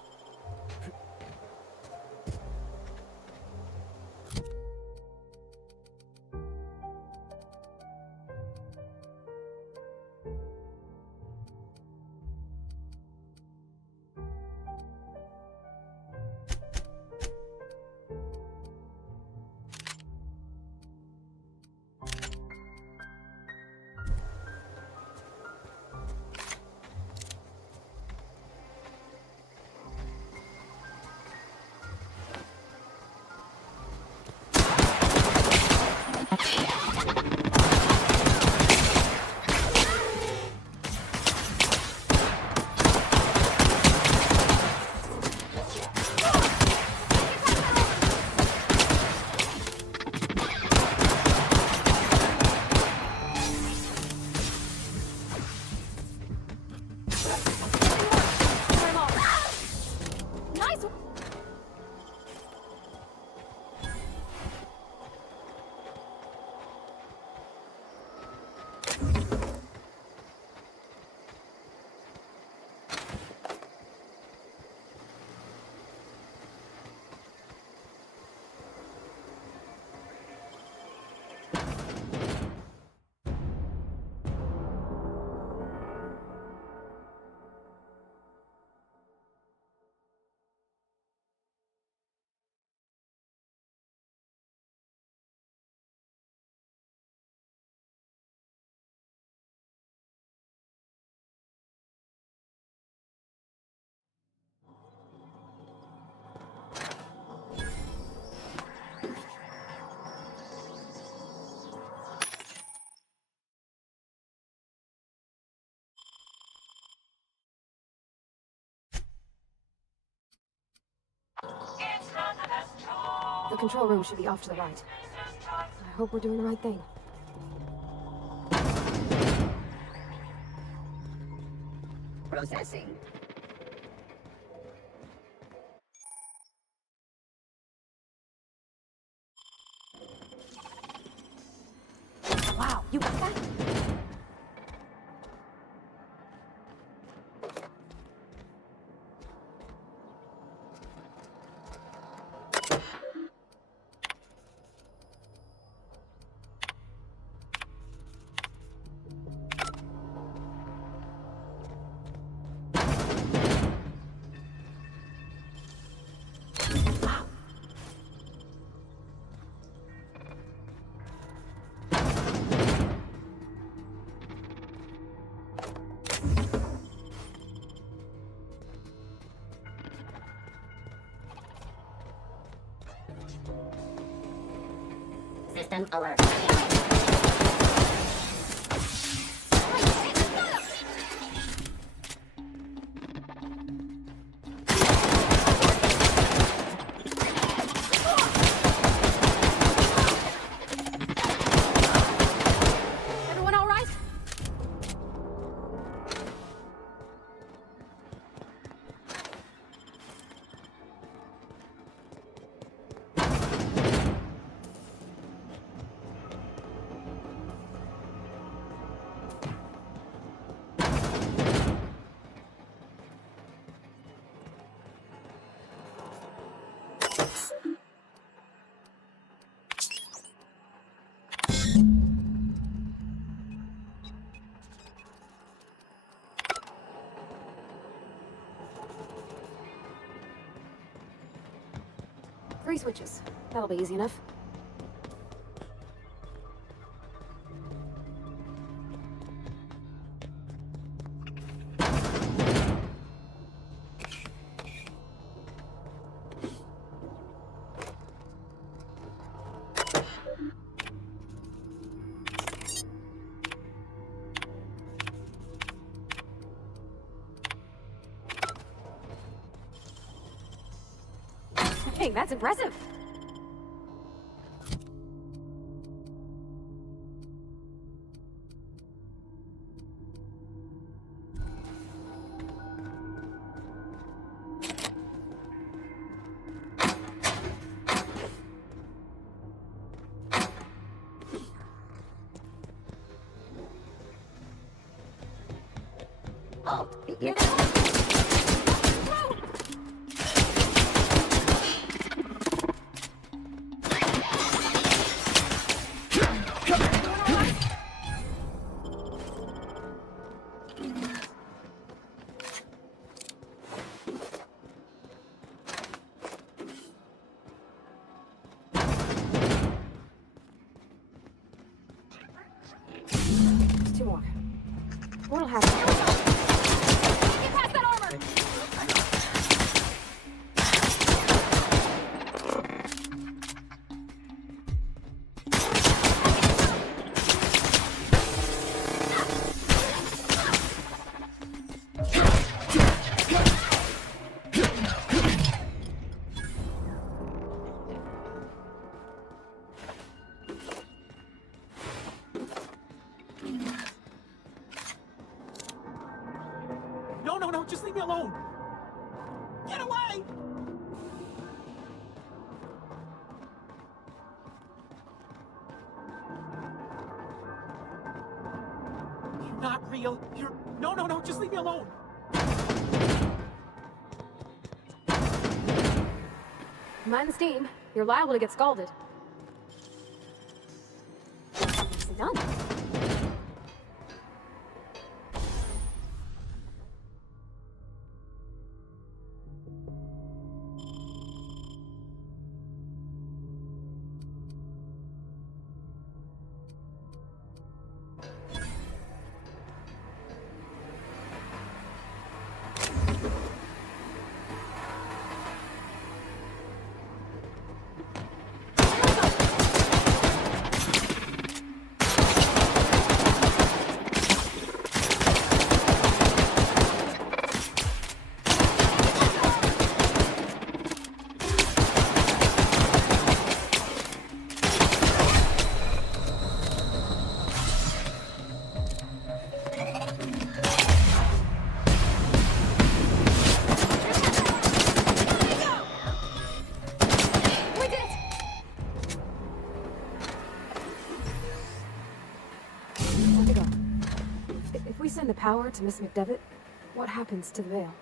The control room should be off to the right. I hope we're doing the right thing. Processing. Wow, you got that? System alert. Everyone all right? 3 switches. That'll be easy enough. Hey, that's impressive. Halt. Begin. Just 2 more. What'll happen? Get past that armor! No, just leave me alone! Get away! You're not real. You're... No, just leave me alone! Mind the steam. You're liable to get scalded. It's done. The power to Miss McDevitt, what happens to the veil?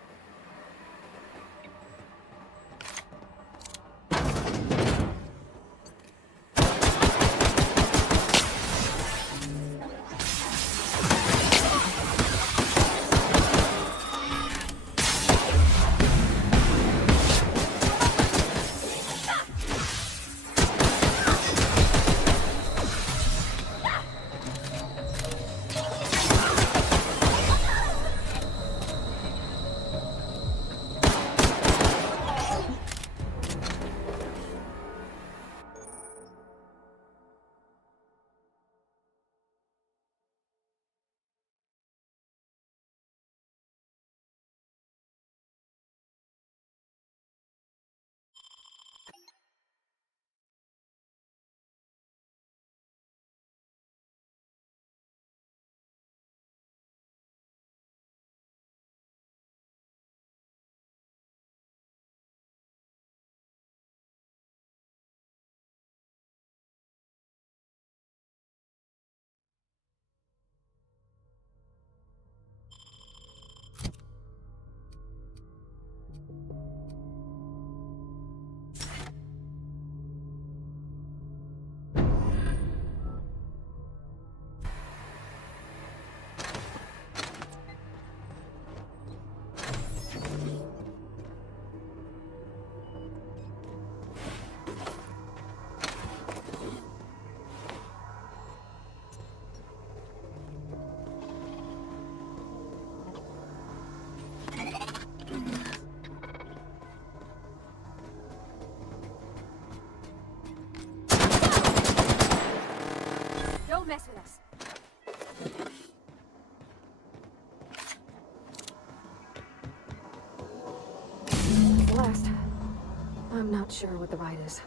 I'm not sure what the ride is.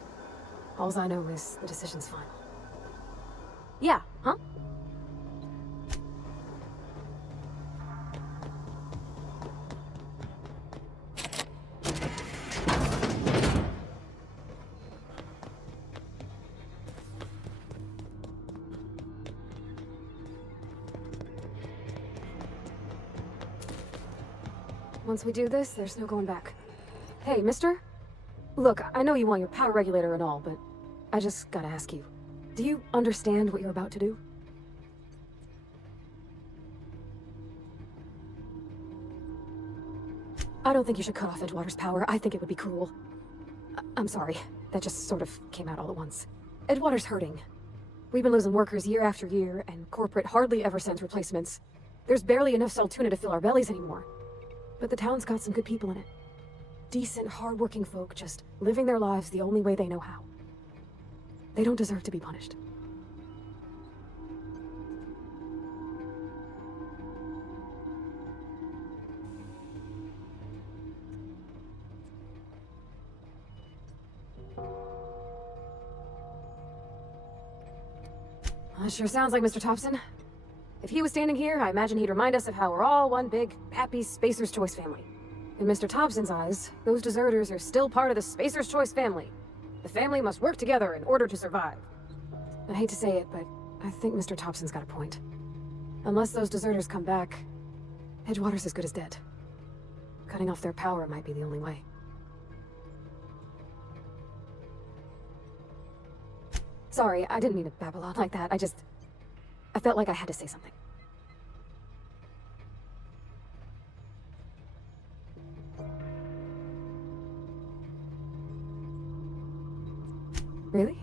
All I know is the decision's final. Yeah, huh? Once we do this, there's no going back. Hey, mister? Look, I know you want your power regulator and all, but I just gotta ask you. Do you understand what you're about to do? I don't think you should cut off Edgewater's power. I think it would be cruel. I'm sorry. That just sort of came out all at once. Edgewater's hurting. We've been losing workers year after year, and corporate hardly ever sends replacements. There's barely enough Saltuna to fill our bellies anymore. But the town's got some good people in it. Decent, hard-working folk just living their lives the only way they know how. They don't deserve to be punished. Sure sounds like Mr. Thompson. If he was standing here, I imagine he'd remind us of how we're all one big, happy Spacer's Choice family. In Mr. Thompson's eyes, those deserters are still part of the Spacer's Choice family. The family must work together in order to survive. I hate to say it, but I think Mr. Thompson's got a point. Unless those deserters come back, Edgewater's as good as dead. Cutting off their power might be the only way. Sorry, I didn't mean to babble on like that. I felt like I had to say something. Really?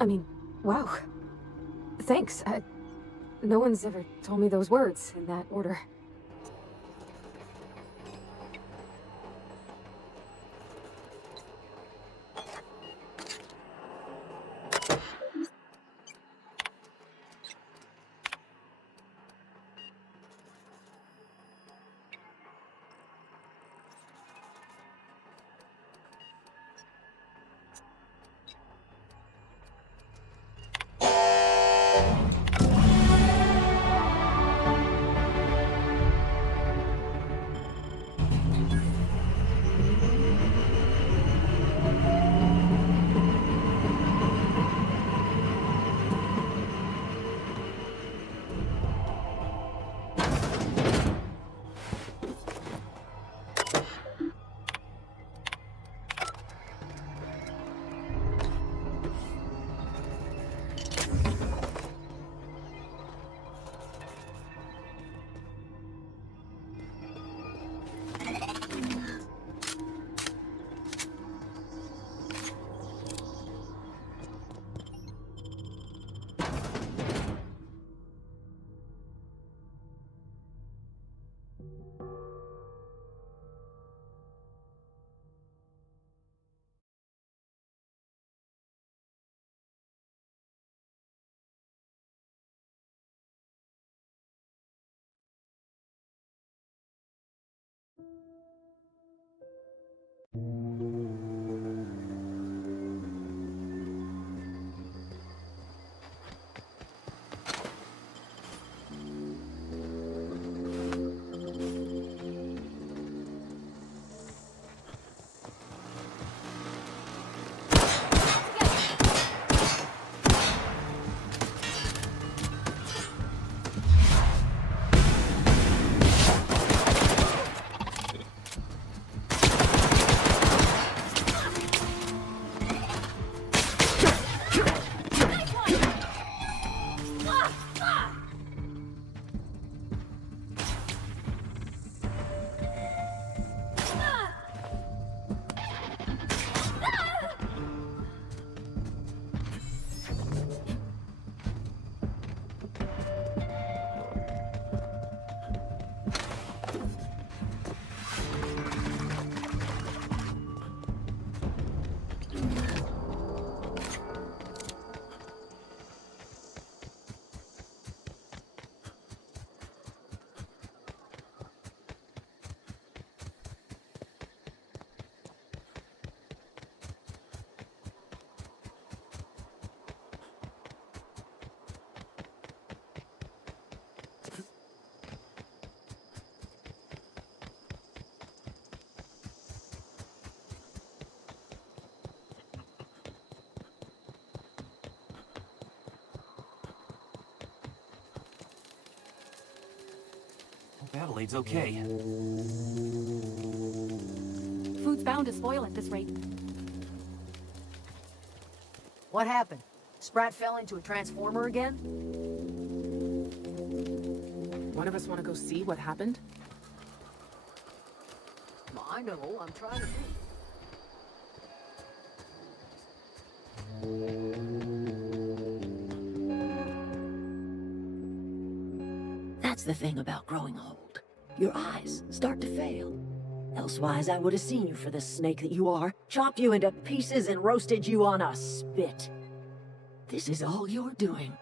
I mean, wow. Thanks. No one's ever told me those words in that order. Hope Adelaide's okay. Food's bound to spoil at this rate. What happened? Sprat fell into a transformer again? One of us want to go see what happened? I know, I'm trying to think. That's the thing about growing old. Your eyes start to fail. Elsewise, I would have seen you for the snake that you are, chopped you into pieces and roasted you on a spit. This is all you're doing.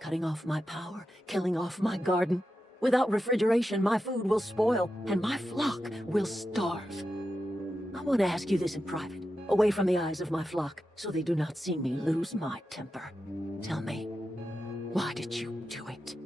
Cutting off my power, killing off my garden. Without refrigeration, my food will spoil, and my flock will starve. I want to ask you this in private, away from the eyes of my flock, so they do not see me lose my temper. Tell me, why did you do it?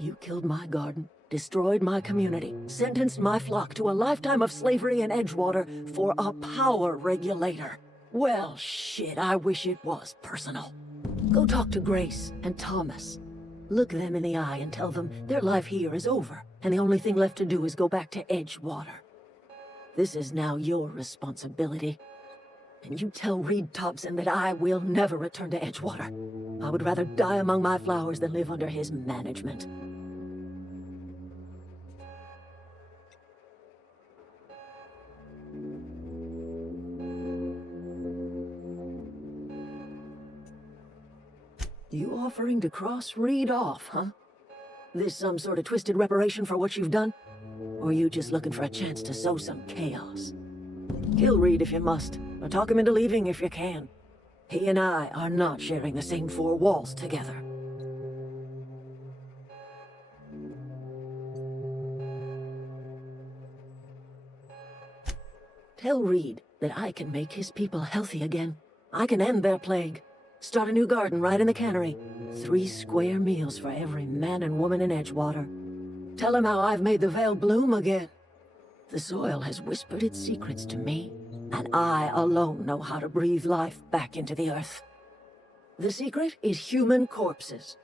You killed my garden, destroyed my community, sentenced my flock to a lifetime of slavery in Edgewater for a power regulator. Well, shit, I wish it was personal. Go talk to Grace and Thomas. Look them in the eye and tell them their life here is over, and the only thing left to do is go back to Edgewater. This is now your responsibility. And you tell Reed Thompson that I will never return to Edgewater. I would rather die among my flowers than live under his management. You offering to cross Reed off, huh? This some sort of twisted reparation for what you've done? Or you just looking for a chance to sow some chaos? Kill Reed if you must, or talk him into leaving if you can. He and I are not sharing the same four walls together. Tell Reed that I can make his people healthy again. I can end their plague. Start a new garden right in the cannery. 3 square meals for every man and woman in Edgewater. Tell him how I've made the Vale bloom again. The soil has whispered its secrets to me, and I alone know how to breathe life back into the earth. The secret is human corpses.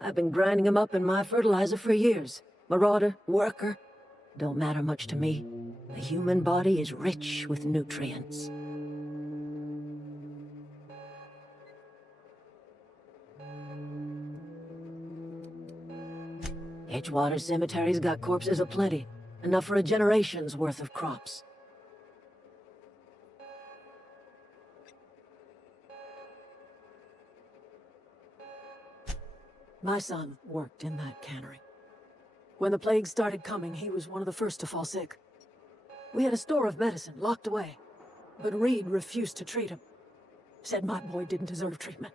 I've been grinding them up in my fertilizer for years. Marauder, worker, don't matter much to me. The human body is rich with nutrients. Edgewater Cemetery's got corpses aplenty, enough for a generation's worth of crops. My son worked in that cannery. When the plague started coming, he was one of the first to fall sick. We had a store of medicine locked away, but Reed refused to treat him. Said my boy didn't deserve treatment.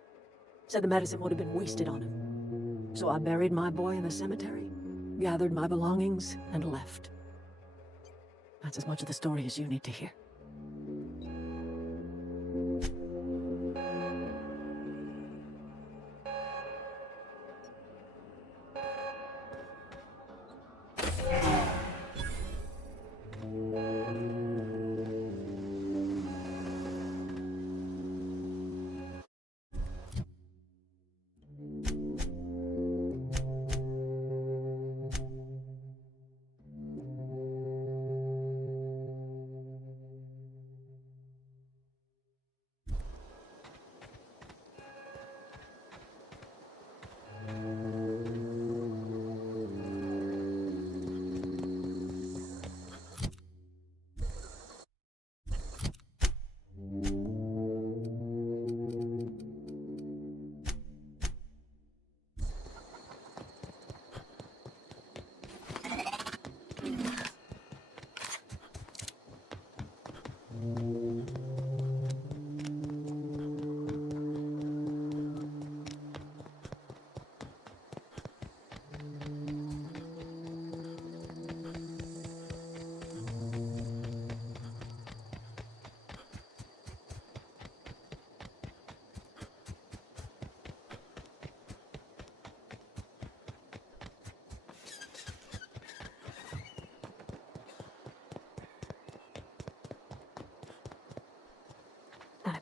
Said the medicine would have been wasted on him. So I buried my boy in the cemetery, gathered my belongings, and left. That's as much of the story as you need to hear.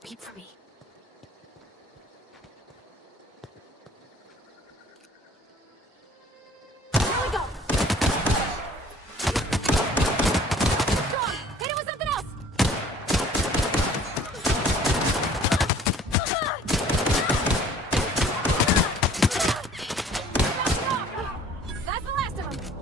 beat for me. Here we go! Strong! Hit it with something else! That's the last of them!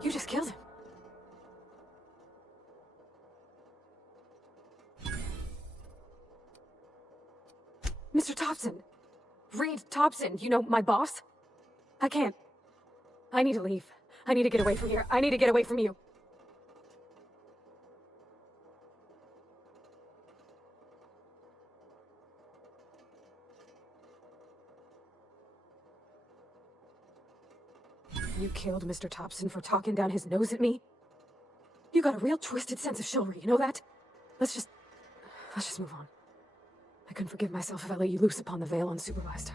You just killed him. Mr. Thompson. Reed Thompson, you know, my boss? I can't. I need to leave. I need to get away from here. I need to get away from you. You killed Mr. Thompson for talking down his nose at me? You got a real twisted sense of chivalry, you know that? Let's just move on. I couldn't forgive myself if I let you loose upon the Vale unsupervised.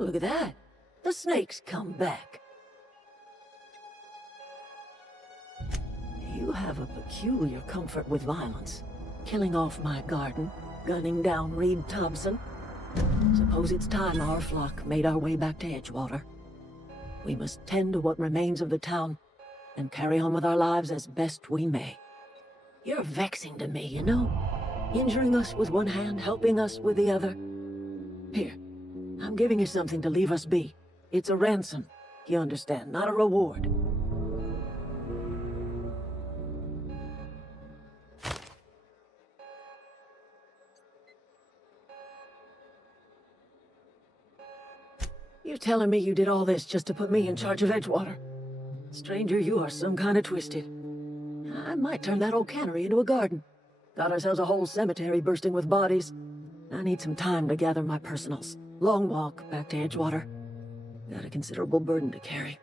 Look at that. The snake's come back. You have a peculiar comfort with violence. Killing off my garden, gunning down Reed Thompson. Suppose it's time our flock made our way back to Edgewater. We must tend to what remains of the town and carry on with our lives as best we may. You're vexing to me, you know? Injuring us with one hand, helping us with the other. Here, I'm giving you something to leave us be. It's a ransom, you understand, not a reward. You telling me you did all this just to put me in charge of Edgewater? Stranger, you are some kind of twisted. I might turn that old cannery into a garden. Got ourselves a whole cemetery bursting with bodies. I need some time to gather my personals. Long walk back to Edgewater. Got a considerable burden to carry.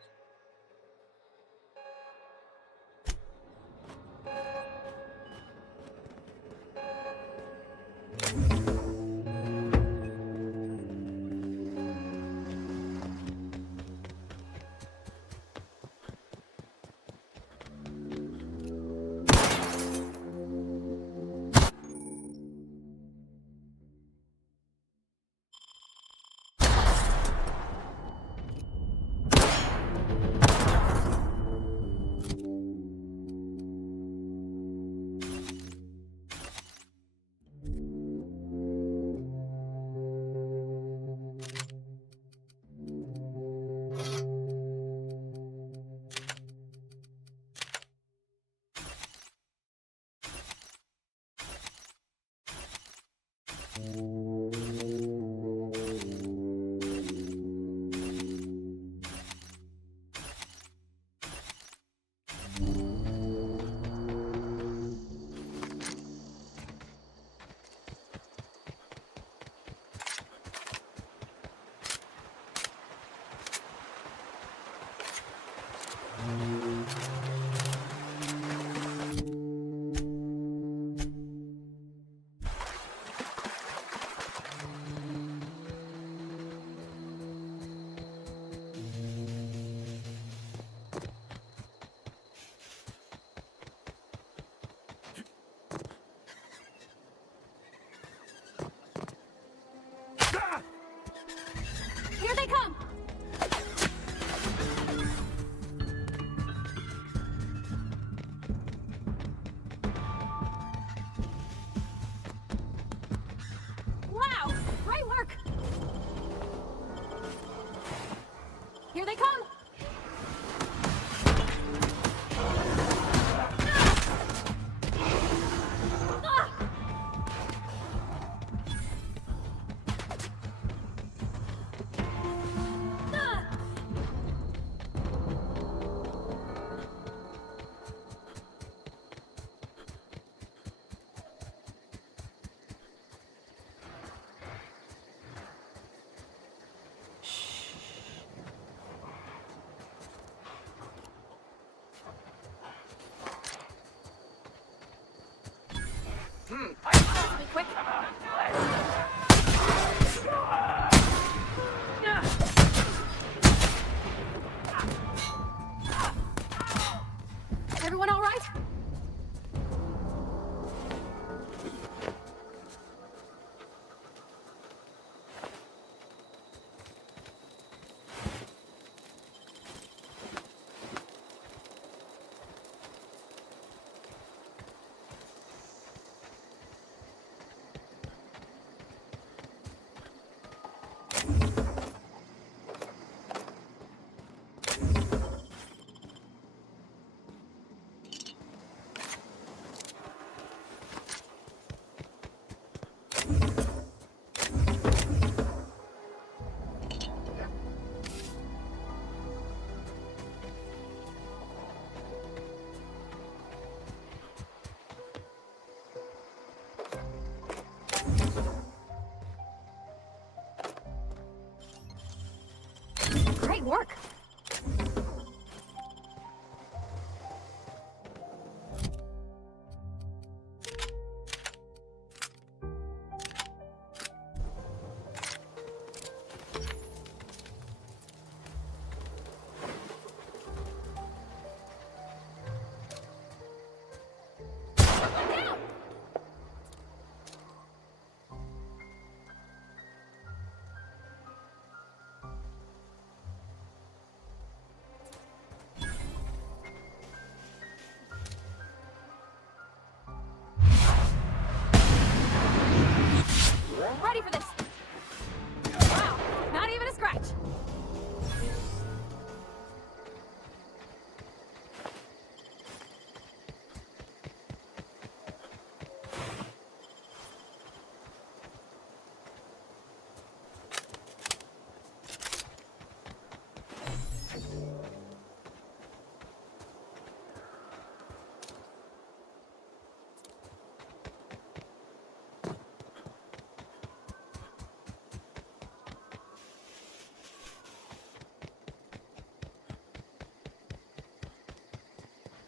Here they come!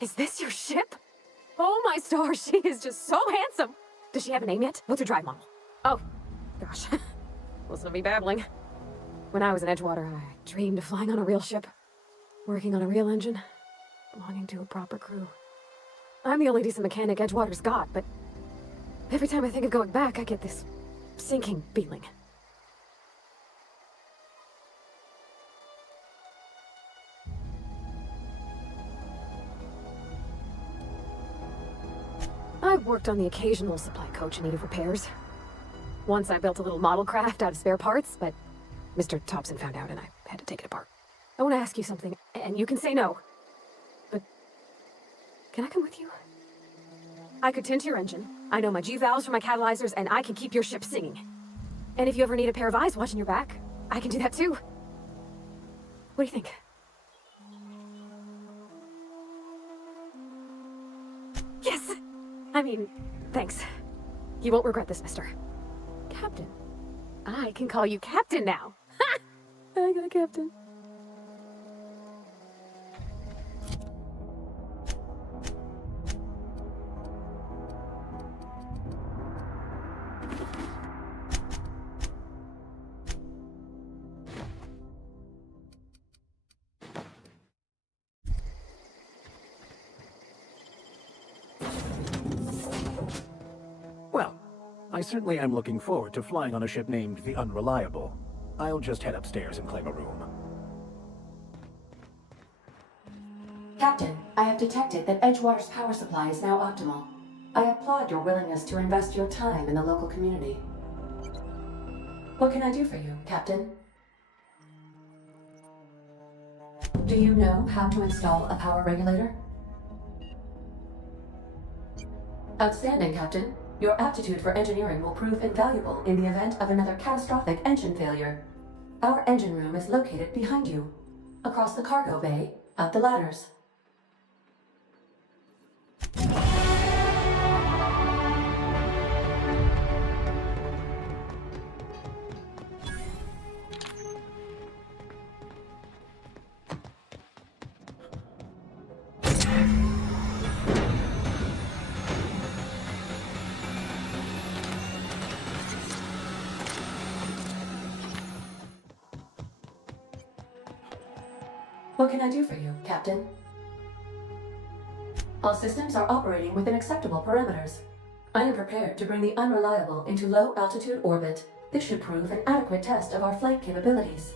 Is this your ship? Oh my stars, she is just so handsome. Does she have a name yet? What's her drive model? Oh, gosh. Listen to me babbling. When I was in Edgewater, I dreamed of flying on a real ship, working on a real engine, belonging to a proper crew. I'm the only decent mechanic Edgewater's got, but every time I think of going back, I get this sinking feeling. I've worked on the occasional supply coach in need of repairs. Once I built a little model craft out of spare parts, but Mr. Thompson found out and I had to take it apart. I want to ask you something, and you can say no. But can I come with you? I could tend to your engine. I know my G-valves for my catalyzers, and I can keep your ship singing. And if you ever need a pair of eyes watching your back, I can do that too. What do you think? Yes! I mean, thanks. You won't regret this, mister. Captain. I can call you Captain now. Ha! I got a captain. Well, I certainly am looking forward to flying on a ship named the Unreliable. I'll just head upstairs and claim a room. Captain, I have detected that Edgewater's power supply is now optimal. I applaud your willingness to invest your time in the local community. What can I do for you, Captain? Do you know how to install a power regulator? Outstanding, Captain. Your aptitude for engineering will prove invaluable in the event of another catastrophic engine failure. Our engine room is located behind you, across the cargo bay, out the ladders. What can I do for you, Captain? All systems are operating within acceptable parameters. I am prepared to bring the Unreliable into low-altitude orbit. This should prove an adequate test of our flight capabilities.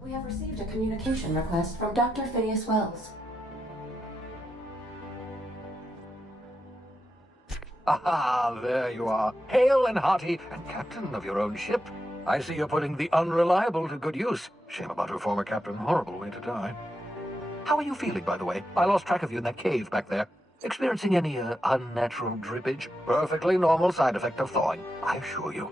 We have received a communication request from Dr. Phineas Wells. Ah, there you are, hale and hearty, and captain of your own ship. I see you're putting the Unreliable to good use. Shame about her former captain, horrible way to die. How are you feeling, by the way? I lost track of you in that cave back there. Experiencing any unnatural drippage? Perfectly normal side effect of thawing, I assure you.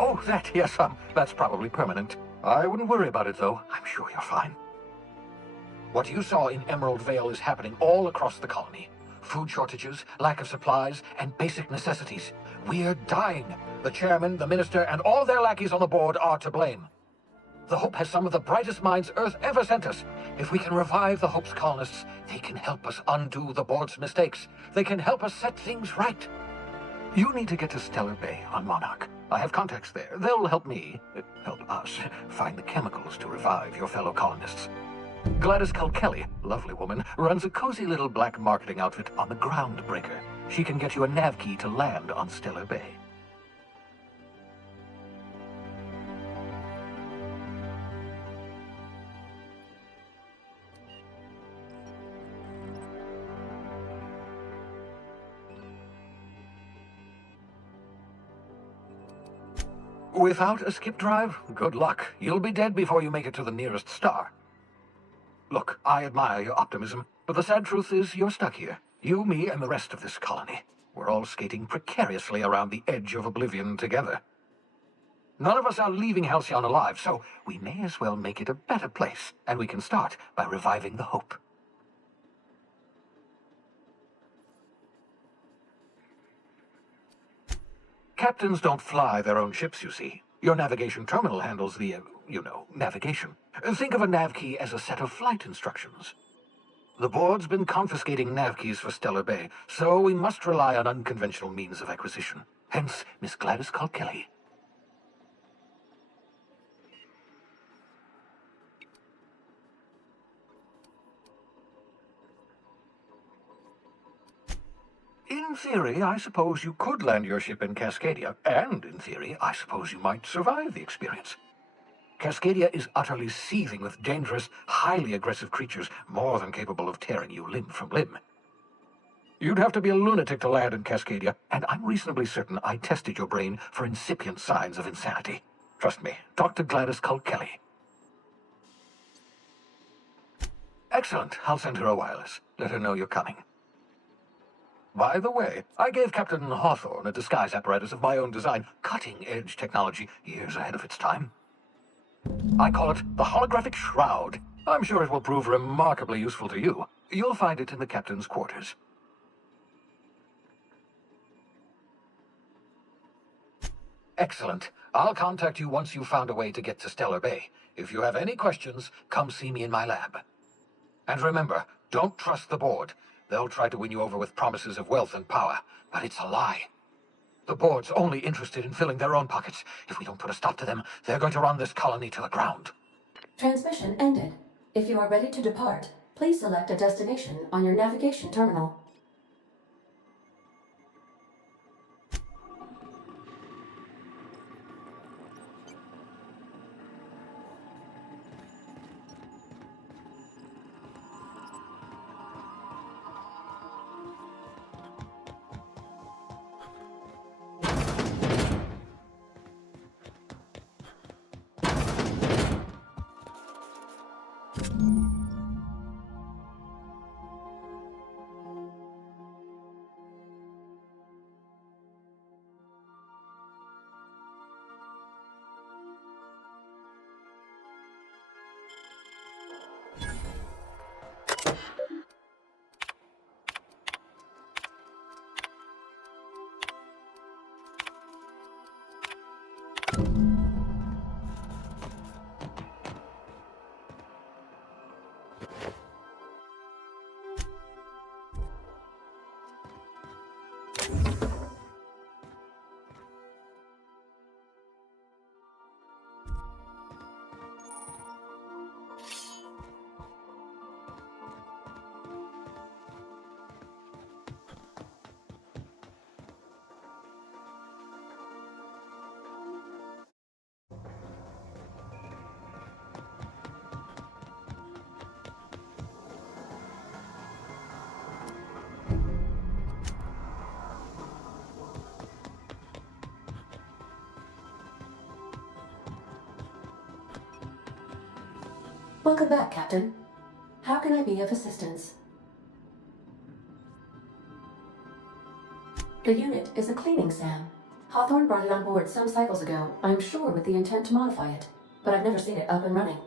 Oh, that, yes, that's probably permanent. I wouldn't worry about it, though. I'm sure you're fine. What you saw in Emerald Vale is happening all across the colony. Food shortages, lack of supplies, and basic necessities. We're dying. The chairman, the minister, and all their lackeys on the board are to blame. The Hope has some of the brightest minds Earth ever sent us. If we can revive the Hope's colonists, they can help us undo the board's mistakes. They can help us set things right. You need to get to Stellar Bay on Monarch. I have contacts there. They'll help me, help us, find the chemicals to revive your fellow colonists. Gladys Kilkelly, lovely woman, runs a cozy little black marketing outfit on the Groundbreaker. She can get you a nav key to land on Stellar Bay. Without a skip drive, good luck. You'll be dead before you make it to the nearest star. Look, I admire your optimism, but the sad truth is you're stuck here. You, me, and the rest of this colony. We're all skating precariously around the edge of oblivion together. None of us are leaving Halcyon alive, so we may as well make it a better place, and we can start by reviving the hope. Captains don't fly their own ships, you see. Your navigation terminal handles the, navigation. Think of a nav key as a set of flight instructions. The board's been confiscating nav keys for Stellar Bay, so we must rely on unconventional means of acquisition. Hence, Miss Gladys Kilkelly. In theory, I suppose you could land your ship in Cascadia, and in theory, I suppose you might survive the experience. Cascadia is utterly seething with dangerous, highly aggressive creatures, more than capable of tearing you limb from limb. You'd have to be a lunatic to land in Cascadia, and I'm reasonably certain I tested your brain for incipient signs of insanity. Trust me, talk to Gladys Kilkelly. Excellent. I'll send her a wireless. Let her know you're coming. By the way, I gave Captain Hawthorne a disguise apparatus of my own design, cutting-edge technology, years ahead of its time. I call it the Holographic Shroud. I'm sure it will prove remarkably useful to you. You'll find it in the captain's quarters. Excellent. I'll contact you once you've found a way to get to Stellar Bay. If you have any questions, come see me in my lab. And remember, don't trust the board. They'll try to win you over with promises of wealth and power, but it's a lie. The board's only interested in filling their own pockets. If we don't put a stop to them, they're going to run this colony to the ground. Transmission ended. If you are ready to depart, please select a destination on your navigation terminal. Welcome back, Captain. How can I be of assistance? The unit is a cleaning SAM. Hawthorne brought it on board some cycles ago, I'm sure with the intent to modify it, but I've never seen it up and running.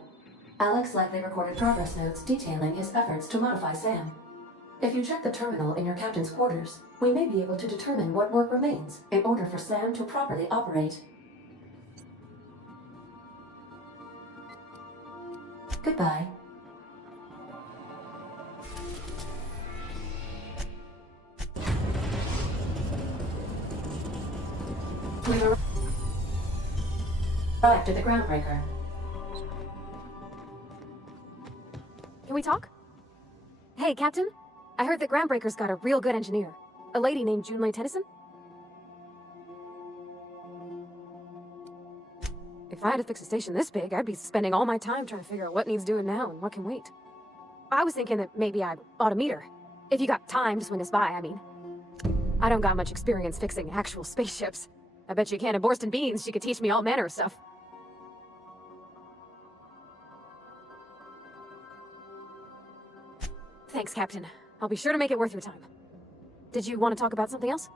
Alex likely recorded progress notes detailing his efforts to modify SAM. If you check the terminal in your captain's quarters, we may be able to determine what work remains in order for SAM to properly operate. Goodbye. We've arrived at the Groundbreaker. Can we talk? Hey, Captain. I heard that Groundbreaker's got a real good engineer. A lady named Junlei Tennyson? If I had to fix a station this big, I'd be spending all my time trying to figure out what needs doing now and what can wait. I was thinking that maybe I ought to meet her. If you got time to swing us by, I mean. I don't got much experience fixing actual spaceships. I bet you a can of Borston beans she could teach me all manner of stuff. Thanks, Captain. I'll be sure to make it worth your time. Did you want to talk about something else?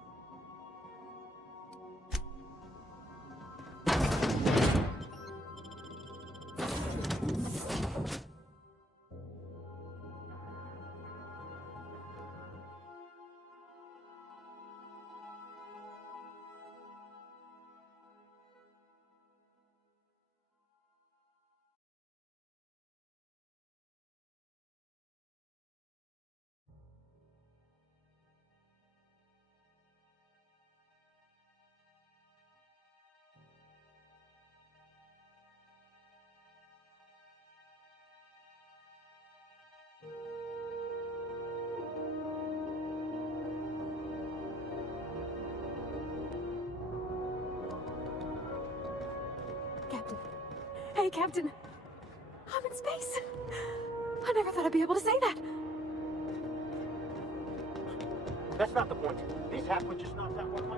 Captain. Hey, Captain. I'm in space. I never thought I'd be able to say that. That's not the point. These halfwits just knocked out one of my...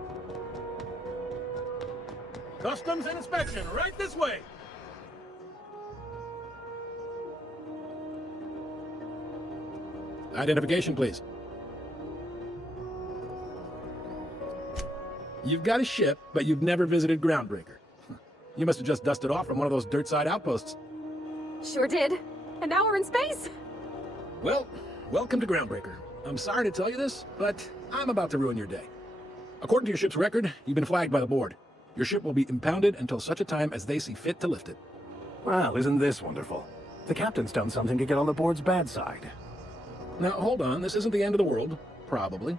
Customs and inspection, right this way. Identification, please. You've got a ship, but you've never visited Groundbreaker. You must have just dusted off from one of those dirt-side outposts. Sure did. And now we're in space. Well, welcome to Groundbreaker. I'm sorry to tell you this, but I'm about to ruin your day. According to your ship's record, you've been flagged by the board. Your ship will be impounded until such a time as they see fit to lift it. Well, isn't this wonderful? The captain's done something to get on the board's bad side. Now, hold on. This isn't the end of the world. Probably.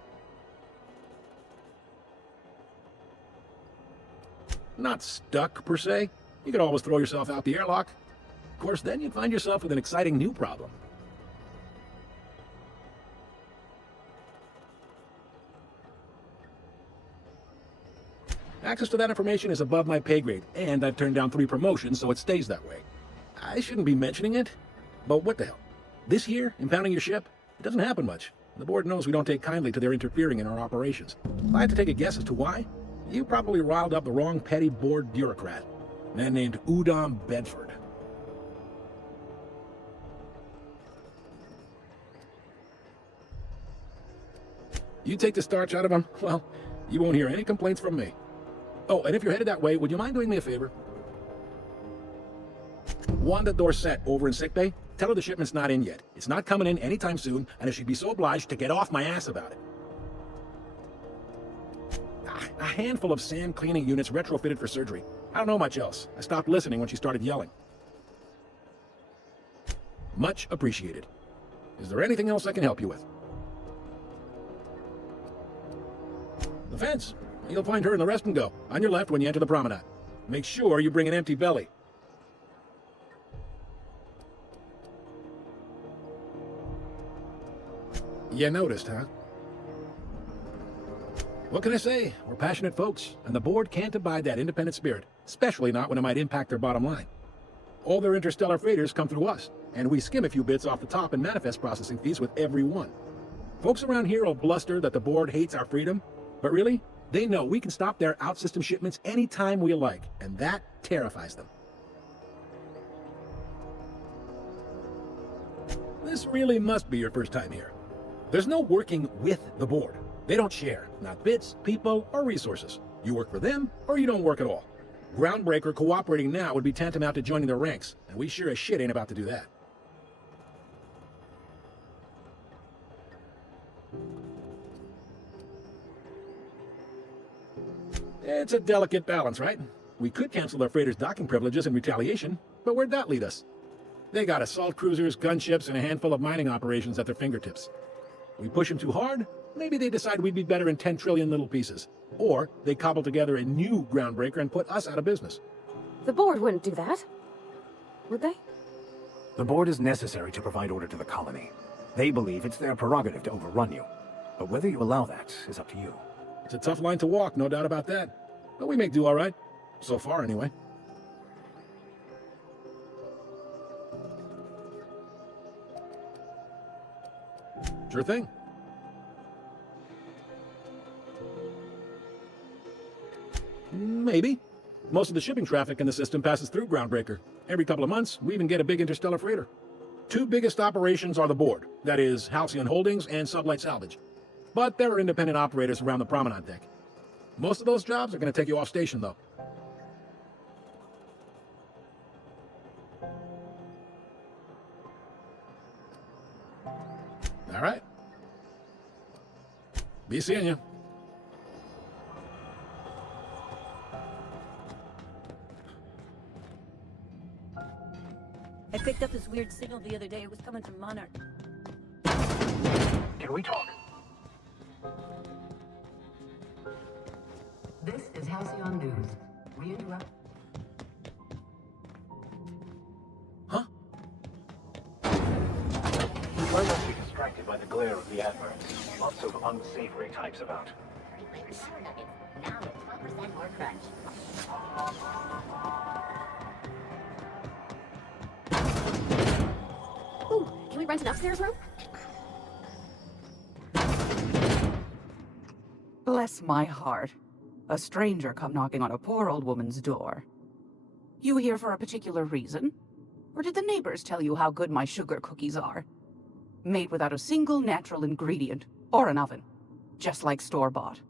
Not stuck, per se. You could always throw yourself out the airlock. Of course, then you'd find yourself with an exciting new problem. Access to that information is above my pay grade, and I've turned down 3 promotions, so it stays that way. I shouldn't be mentioning it, but what the hell? This here, impounding your ship, it doesn't happen much. The board knows we don't take kindly to their interfering in our operations. If I had to take a guess as to why, you probably riled up the wrong petty board bureaucrat, a man named Udom Bedford. You take the starch out of him, well, you won't hear any complaints from me. Oh, and if you're headed that way, would you mind doing me a favor? Wanda Dorset over in sickbay, tell her the shipment's not in yet. It's not coming in anytime soon, and if she'd be so obliged to get off my ass about it. A handful of sand cleaning units retrofitted for surgery. I don't know much else. I stopped listening when she started yelling. Much appreciated. Is there anything else I can help you with? The fence. You'll find her in the rest and go, on your left when you enter the promenade. Make sure you bring an empty belly. You noticed, huh? What can I say? We're passionate folks, and the board can't abide that independent spirit, especially not when it might impact their bottom line. All their interstellar freighters come through us, and we skim a few bits off the top and manifest processing fees with every one. Folks around here will bluster that the board hates our freedom, but really, they know we can stop their out-system shipments anytime we like, and that terrifies them. This really must be your first time here. There's no working with the board. They don't share, not bits, people, or resources. You work for them, or you don't work at all. Groundbreaker cooperating now would be tantamount to joining their ranks, and we sure as shit ain't about to do that. It's a delicate balance, right? We could cancel their freighters' docking privileges in retaliation, but where'd that lead us? They got assault cruisers, gunships, and a handful of mining operations at their fingertips. We push them too hard, maybe they decide we'd be better in 10 trillion little pieces. Or they cobble together a new Groundbreaker and put us out of business. The board wouldn't do that. Would they? The board is necessary to provide order to the colony. They believe it's their prerogative to overrun you. But whether you allow that is up to you. It's a tough line to walk, no doubt about that. But we make do all right. So far, anyway. Sure thing. Maybe. Most of the shipping traffic in the system passes through Groundbreaker. Every couple of months, we even get a big interstellar freighter. Two biggest operations are the board, that is, Halcyon Holdings and Sublight Salvage. But there are independent operators around the promenade deck. Most of those jobs are going to take you off station, though. All right. Be seeing you. I picked up this weird signal the other day. It was coming from Monarch. Can we talk? This is Halcyon News. We interrupt. Huh? Try not to be distracted by the glare of the adverts. Lots of unsavory types about. Now with 12% more crunch. Ooh, can we rent an upstairs room? Bless my heart. A stranger come knocking on a poor old woman's door. You here for a particular reason? Or did the neighbors tell you how good my sugar cookies are? Made without a single natural ingredient, or an oven. Just like store-bought.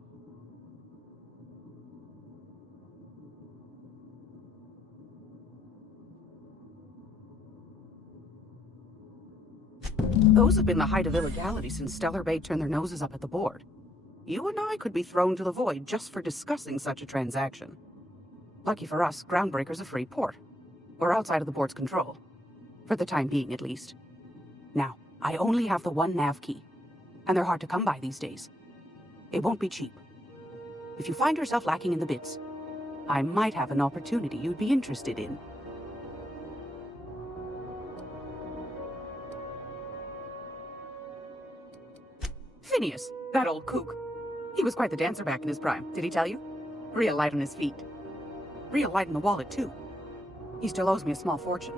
Those have been the height of illegality since Stellar Bay turned their noses up at the board. You and I could be thrown to the void just for discussing such a transaction. Lucky for us, Groundbreaker's a free port. We're outside of the board's control. For the time being, at least. Now, I only have the one nav key, and they're hard to come by these days. It won't be cheap. If you find yourself lacking in the bits, I might have an opportunity you'd be interested in. Phineas, that old kook. He was quite the dancer back in his prime, did he tell you? Real light on his feet. Real light in the wallet, too. He still owes me a small fortune.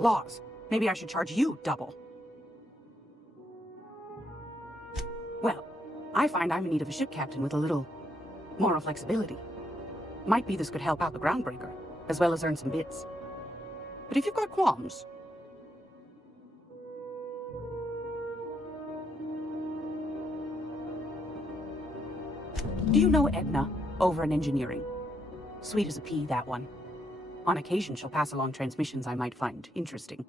Laws. Maybe I should charge you double. Well, I find I'm in need of a ship captain with a little moral flexibility. Might be this could help out the Groundbreaker, as well as earn some bits. But if you've got qualms... Do you know Edna, over in engineering? Sweet as a pea, that one. On occasion, she'll pass along transmissions I might find interesting.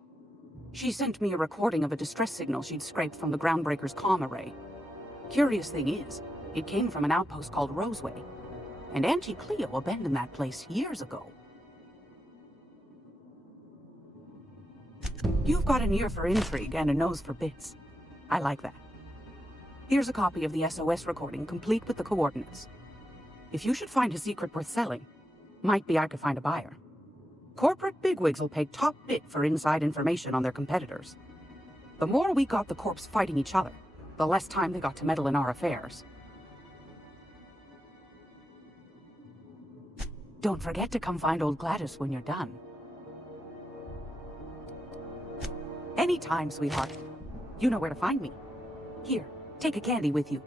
She sent me a recording of a distress signal she'd scraped from the Groundbreaker's comm array. Curious thing is, it came from an outpost called Roseway, and Auntie Cleo abandoned that place years ago. You've got an ear for intrigue and a nose for bits. I like that. Here's a copy of the SOS recording, complete with the coordinates. If you should find a secret worth selling, might be I could find a buyer. Corporate bigwigs will pay top bit for inside information on their competitors. The more we got the corps fighting each other, the less time they got to meddle in our affairs. Don't forget to come find old Gladys when you're done. Anytime, sweetheart. You know where to find me. Here, take a candy with you.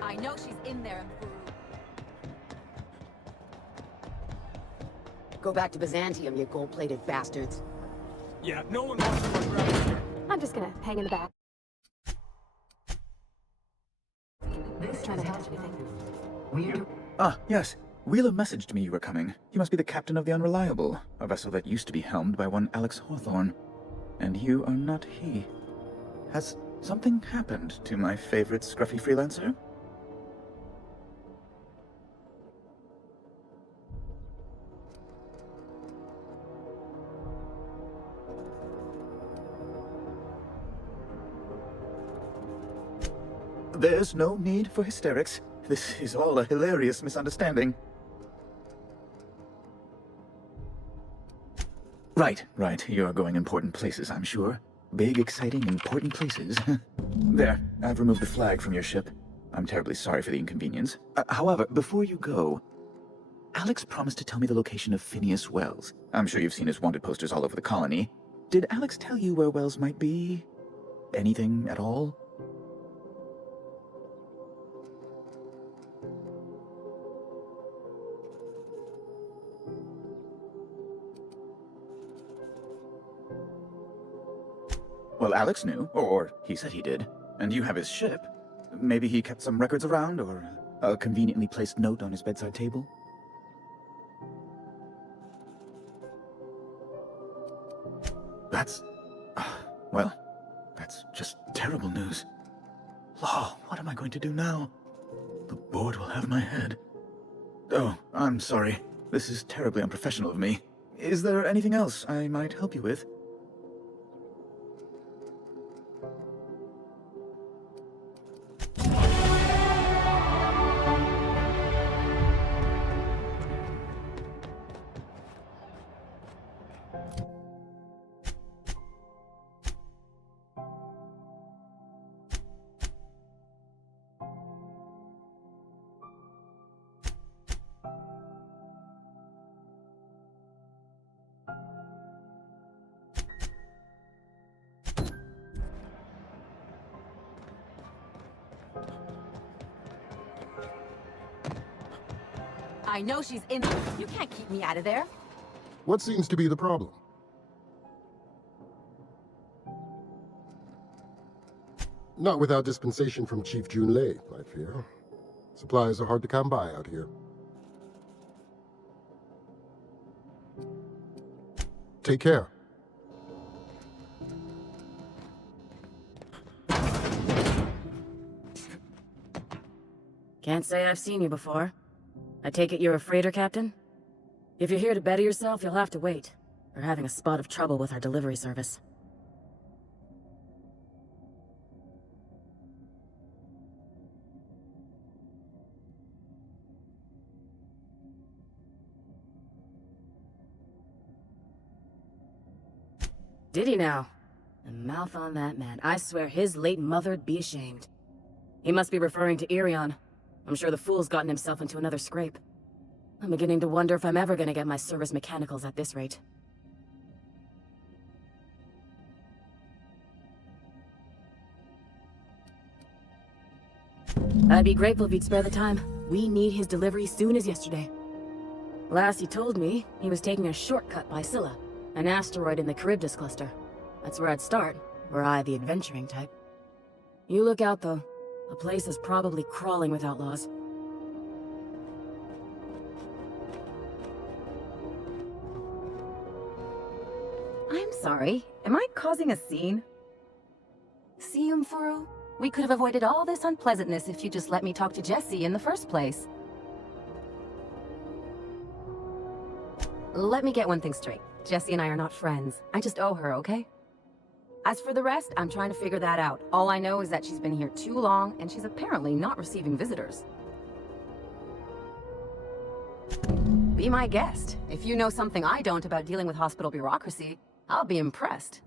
I know she's in there. Go back to Byzantium, you gold-plated bastards. Yeah, no one wants to run Groundbreaker. I'm just gonna hang in the back. This is Ah, yes. Wheeler messaged me you were coming. You must be the captain of the Unreliable, a vessel that used to be helmed by one Alex Hawthorne. And you are not he. Has something happened to my favorite scruffy freelancer? There's no need for hysterics. This is all a hilarious misunderstanding. Right. You're going important places, I'm sure. Big, exciting, important places. There, I've removed the flag from your ship. I'm terribly sorry for the inconvenience. However, before you go, Alex promised to tell me the location of Phineas Wells. I'm sure you've seen his wanted posters all over the colony. Did Alex tell you where Wells might be? Anything at all? Well, Alex knew, or he said he did. And you have his ship. Maybe he kept some records around, or a conveniently placed note on his bedside table? Well, that's just terrible news. Law, what am I going to do now? The board will have my head. Oh, I'm sorry. This is terribly unprofessional of me. Is there anything else I might help you with? I know she's in. You can't keep me out of there. What seems to be the problem? Not without dispensation from Chief Junlei, I fear. Supplies are hard to come by out here. Take care. Can't say I've seen you before. I take it you're a freighter captain? If you're here to better yourself, you'll have to wait. We're having a spot of trouble with our delivery service. Did he now? The mouth on that man. I swear his late mother'd be ashamed. He must be referring to Irion. I'm sure the fool's gotten himself into another scrape. I'm beginning to wonder if I'm ever gonna get my service mechanicals at this rate. I'd be grateful if you'd spare the time. We need his delivery soon as yesterday. Last he told me, he was taking a shortcut by Scylla, an asteroid in the Charybdis cluster. That's where I'd start, were I the adventuring type. You look out, though. The place is probably crawling with outlaws. I'm sorry. Am I causing a scene? See, Umfuru? We could have avoided all this unpleasantness if you just let me talk to Jessie in the first place. Let me get one thing straight. Jessie and I are not friends. I just owe her, okay? As for the rest, I'm trying to figure that out. All I know is that she's been here too long, and she's apparently not receiving visitors. Be my guest. If you know something I don't about dealing with hospital bureaucracy, I'll be impressed.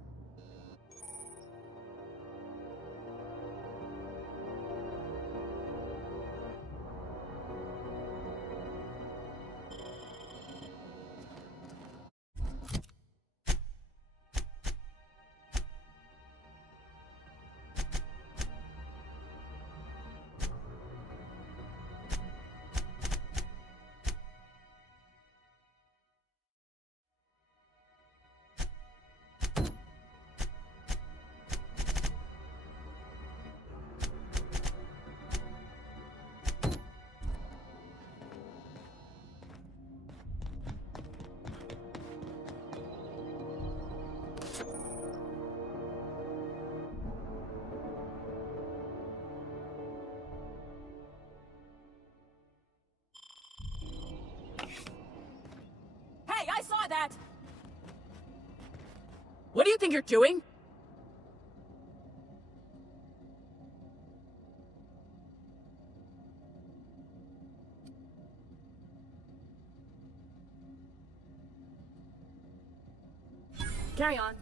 that! What do you think you're doing? Carry on.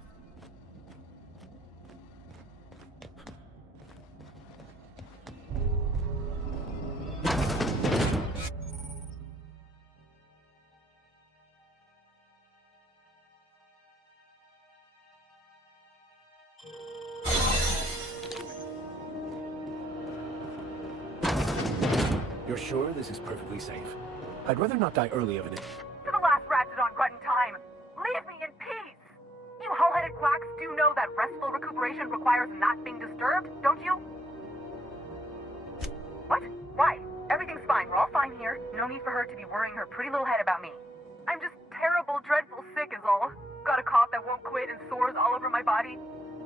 You're sure this is perfectly safe? I'd rather not die early of an... To the last ratchet on Grunt in time! Leave me in peace! You hull-headed quacks do know that restful recuperation requires not being disturbed, don't you? What? Why? Everything's fine. We're all fine here. No need for her to be worrying her pretty little head about me. I'm just terrible, dreadful sick is all. Got a cough that won't quit and sores all over my body.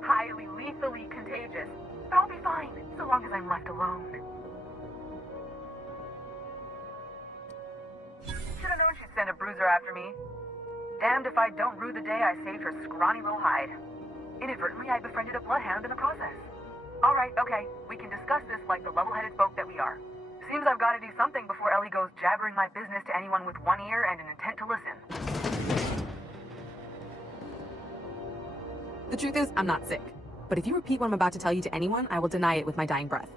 Highly, lethally contagious. But I'll be fine, so long as I'm left alone. Should've known she'd send a bruiser after me. Damned if I don't rue the day I saved her scrawny little hide. Inadvertently, I befriended a bloodhound in the process. Alright, okay, we can discuss this like the level-headed folk that we are. Seems I've got to do something before Ellie goes jabbering my business to anyone with one ear and an intent to listen. The truth is, I'm not sick. But if you repeat what I'm about to tell you to anyone, I will deny it with my dying breath.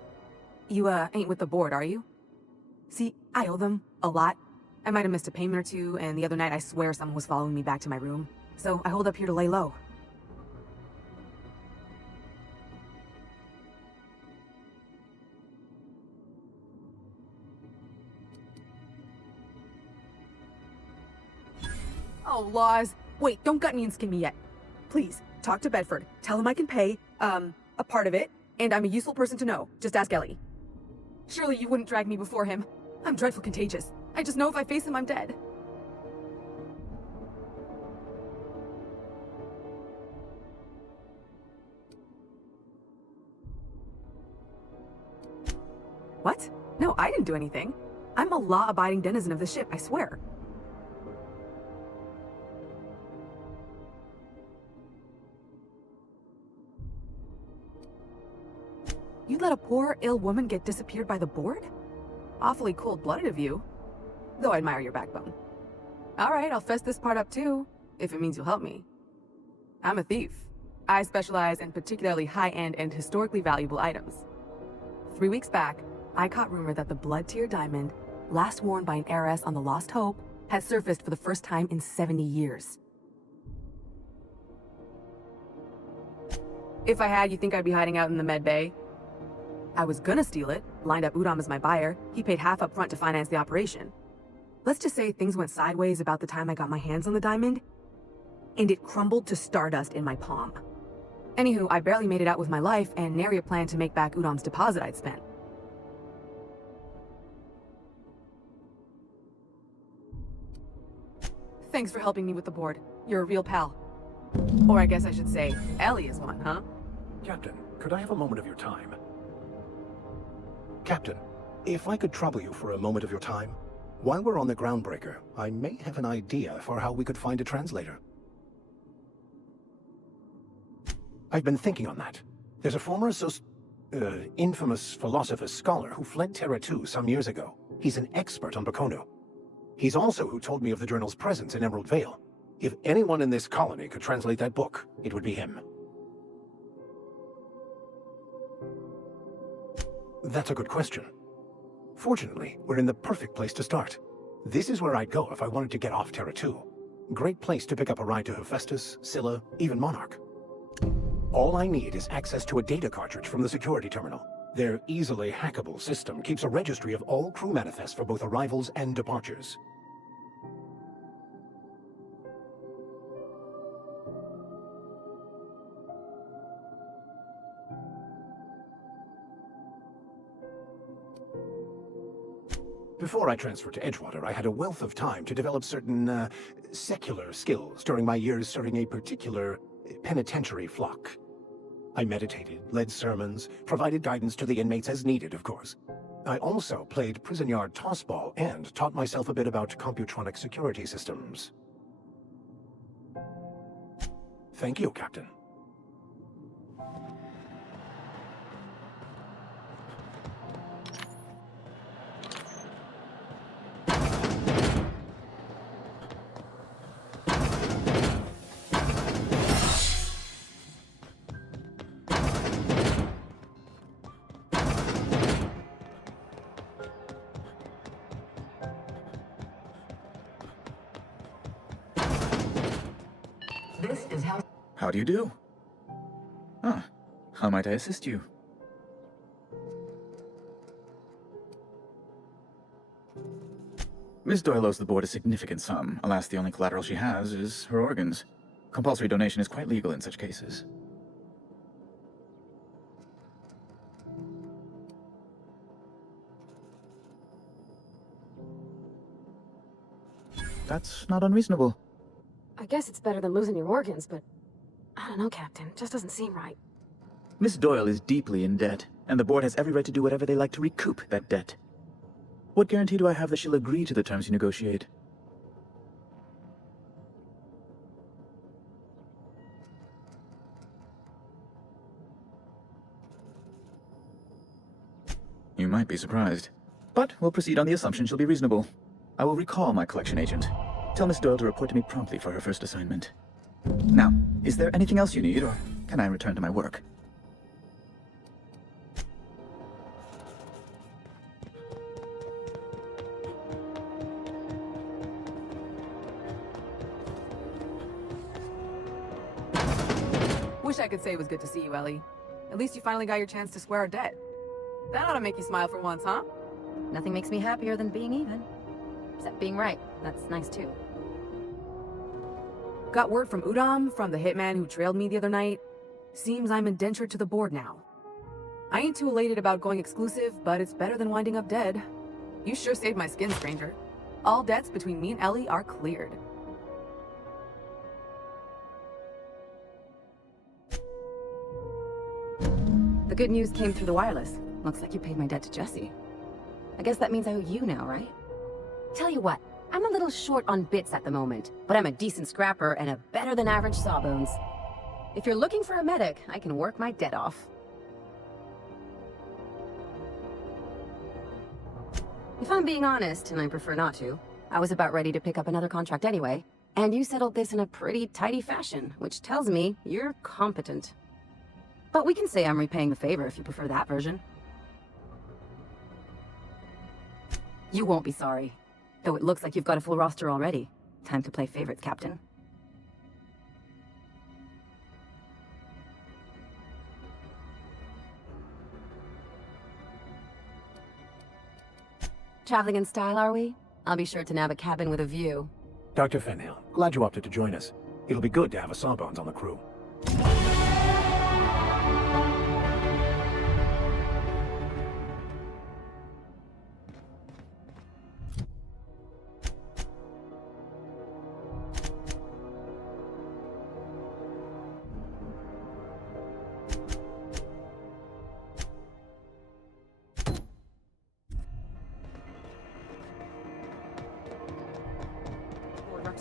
You, ain't with the board, are you? See, I owe them a lot. I might have missed a payment or two, and the other night I swear someone was following me back to my room. So I hold up here to lay low. Oh, laws. Wait, don't gut me and skin me yet. Please, talk to Bedford. Tell him I can pay, a part of it, and I'm a useful person to know. Just ask Ellie. Surely you wouldn't drag me before him. I'm dreadful contagious. I just know if I face him, I'm dead. What? No, I didn't do anything. I'm a law-abiding denizen of the ship, I swear. You let a poor, ill woman get disappeared by the board? Awfully cold-blooded of you. Though I admire your backbone. Alright, I'll fess this part up too, if it means you'll help me. I'm a thief. I specialize in particularly high-end and historically valuable items. 3 weeks back, I caught rumor that the blood-tier diamond, last worn by an heiress on the Lost Hope, had surfaced for the first time in 70 years. If I had, you think I'd be hiding out in the med bay? I was gonna steal it, lined up Udom as my buyer. He paid half up front to finance the operation. Let's just say things went sideways about the time I got my hands on the diamond, and it crumbled to stardust in my palm. Anywho, I barely made it out with my life, and nary a plan to make back Udom's deposit I'd spent. Thanks for helping me with the board. You're a real pal. Or I guess I should say, Ellie is one, huh? Captain, could I have a moment of your time? Captain, if I could trouble you for a moment of your time, while we're on the groundbreaker, I may have an idea for how we could find a translator. I've been thinking on that. There's a former infamous philosopher scholar who fled Terra 2 some years ago. He's an expert on Bakono. He's also who told me of the journal's presence in Emerald Vale. If anyone in this colony could translate that book, it would be him. That's a good question. Fortunately, we're in the perfect place to start. This is where I'd go if I wanted to get off Terra 2. Great place to pick up a ride to Hephaestus, Scylla, even Monarch. All I need is access to a data cartridge from the security terminal. Their easily hackable system keeps a registry of all crew manifests for both arrivals and departures. Before I transferred to Edgewater, I had a wealth of time to develop certain, secular skills during my years serving a particular penitentiary flock. I meditated, led sermons, provided guidance to the inmates as needed, of course. I also played prison yard tossball and taught myself a bit about computronic security systems. Thank you, Captain. This is how... How do you do? Ah, how might I assist you? Miss Doyle owes the board a significant sum. Alas, the only collateral she has is her organs. Compulsory donation is quite legal in such cases. That's not unreasonable. I guess it's better than losing your organs, but I don't know, Captain. Just doesn't seem right. Miss Doyle is deeply in debt, and the board has every right to do whatever they like to recoup that debt. What guarantee do I have that she'll agree to the terms you negotiate? You might be surprised, but we'll proceed on the assumption she'll be reasonable. I will recall my collection agent. Tell Miss Doyle to report to me promptly for her first assignment. Now, is there anything else you need, or can I return to my work? Wish I could say it was good to see you, Ellie. At least you finally got your chance to square our debt. That ought to make you smile for once, huh? Nothing makes me happier than being even. Except being right. That's nice too. Got word from Udam, from the hitman who trailed me the other night. Seems I'm indentured to the board now. I ain't too elated about going exclusive, but it's better than winding up dead. You sure saved my skin, stranger. All debts between me and Ellie are cleared. The good news came through the wireless. Looks like you paid my debt to Jesse. I guess that means I owe you now, right? Tell you what, I'm a little short on bits at the moment, but I'm a decent scrapper and a better-than-average sawbones. If you're looking for a medic, I can work my debt off. If I'm being honest, and I prefer not to, I was about ready to pick up another contract anyway, and you settled this in a pretty tidy fashion, which tells me you're competent. But we can say I'm repaying the favor if you prefer that version. You won't be sorry. Though it looks like you've got a full roster already. Time to play favorites, Captain. Traveling in style, are we? I'll be sure to nab a cabin with a view. Dr. Fenhill, glad you opted to join us. It'll be good to have a Sawbones on the crew.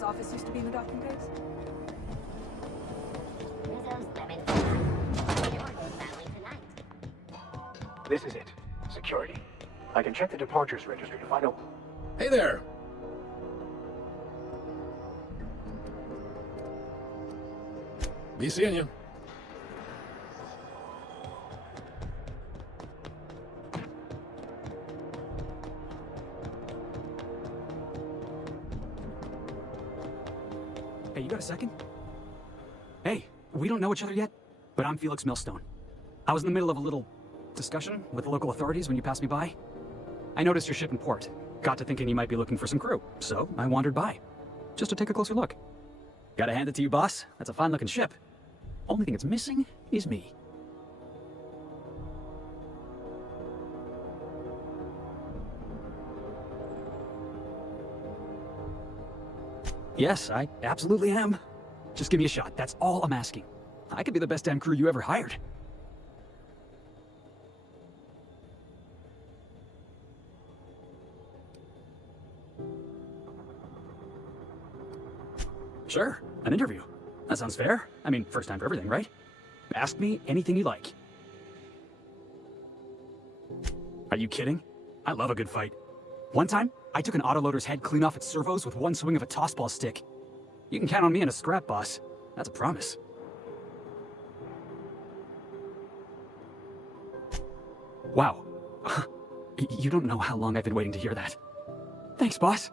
Office used to be in the docking base? This is it. Security. I can check the departures registry to find out. Hey there! Be seeing you. Hey, you got a second? Hey, we don't know each other yet, but I'm Felix Millstone. I was in the middle of a little discussion with the local authorities when you passed me by. I noticed your ship in port. Got to thinking you might be looking for some crew, so I wandered by, just to take a closer look. Gotta hand it to you, boss. That's a fine-looking ship. Only thing it's missing is me. Yes, I absolutely am. Just give me a shot. That's all I'm asking. I could be the best damn crew you ever hired. Sure, an interview. That sounds fair. I mean, first time for everything, right? Ask me anything you like. Are you kidding? I love a good fight. One time, I took an autoloader's head clean off its servos with one swing of a tossball stick. You can count on me in a scrap, boss. That's a promise. Wow. You don't know how long I've been waiting to hear that. Thanks, boss.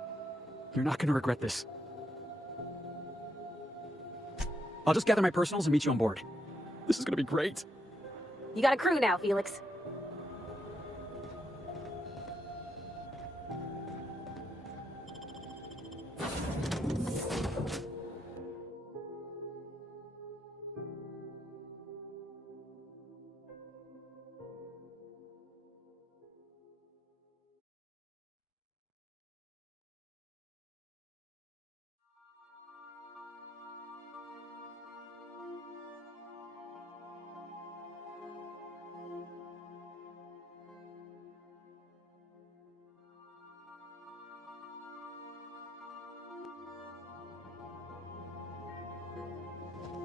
You're not gonna regret this. I'll just gather my personals and meet you on board. This is gonna be great. You got a crew now, Felix.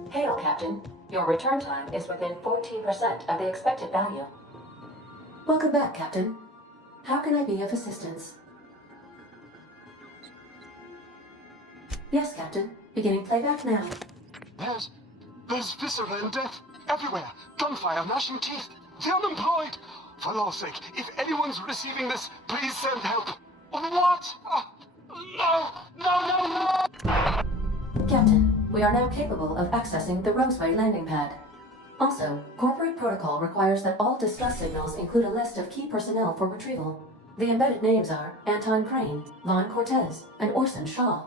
Hail, Captain. Your return time is within 14% of the expected value. Welcome back, Captain. How can I be of assistance? Yes, Captain. Beginning playback now. There's viscera and death everywhere. Gunfire, gnashing teeth. The unemployed. For law's sake, if anyone's receiving this, please send help. What? No! Captain, we are now capable of accessing the Roseway landing pad. Also, corporate protocol requires that all distress signals include a list of key personnel for retrieval. The embedded names are Anton Crane, Vaughn Cortez, and Orson Shaw.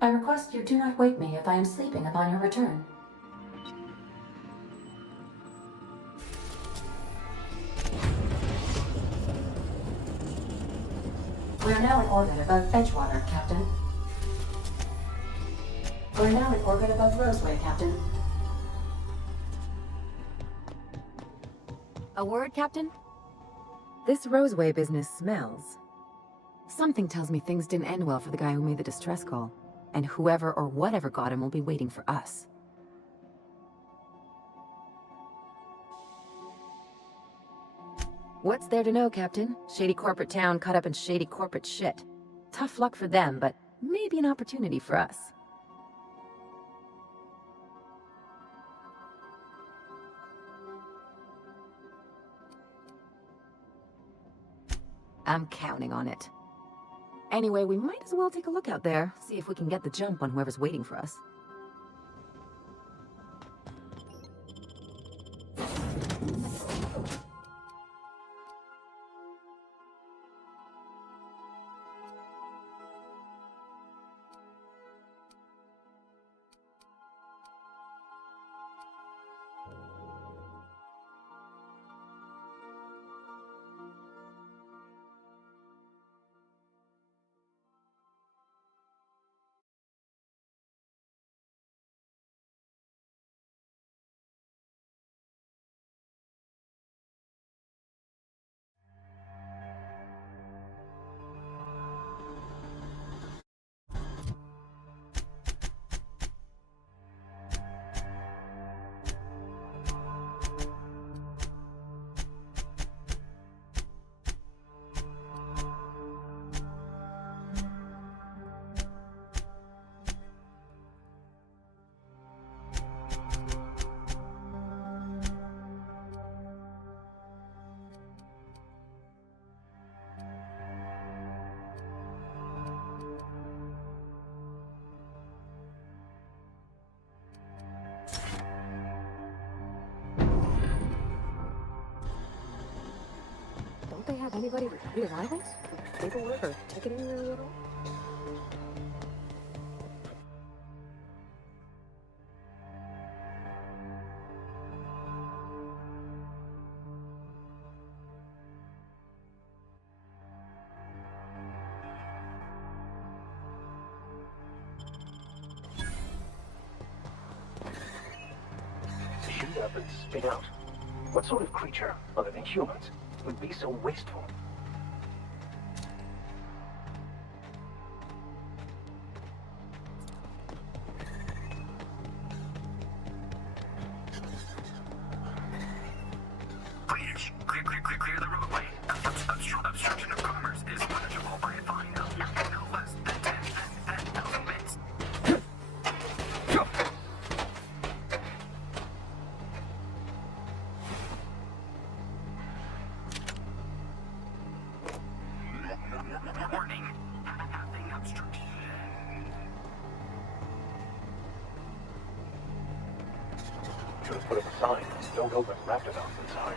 I request you do not wake me if I am sleeping upon your return. We are now in orbit above Edgewater, Captain. We're now in orbit above Roseway, Captain. A word, Captain? This Roseway business smells. Something tells me things didn't end well for the guy who made the distress call. And whoever or whatever got him will be waiting for us. What's there to know, Captain? Shady corporate town caught up in shady corporate shit. Tough luck for them, but maybe an opportunity for us. I'm counting on it. Anyway, we might as well take a look out there, see if we can get the jump on whoever's waiting for us. Don't they have anybody with pre-arrivals? Paperwork or ticketing or whatever? Shoot up and spit out. What sort of creature, other than humans, would be so wasteful? Clear the roadway. Obstruction of commerce is punishable by a fine of nothing no less than 10,000 bits. Warning. Nothing obstruction. Should have put up a sign. Don't open Raptidons inside.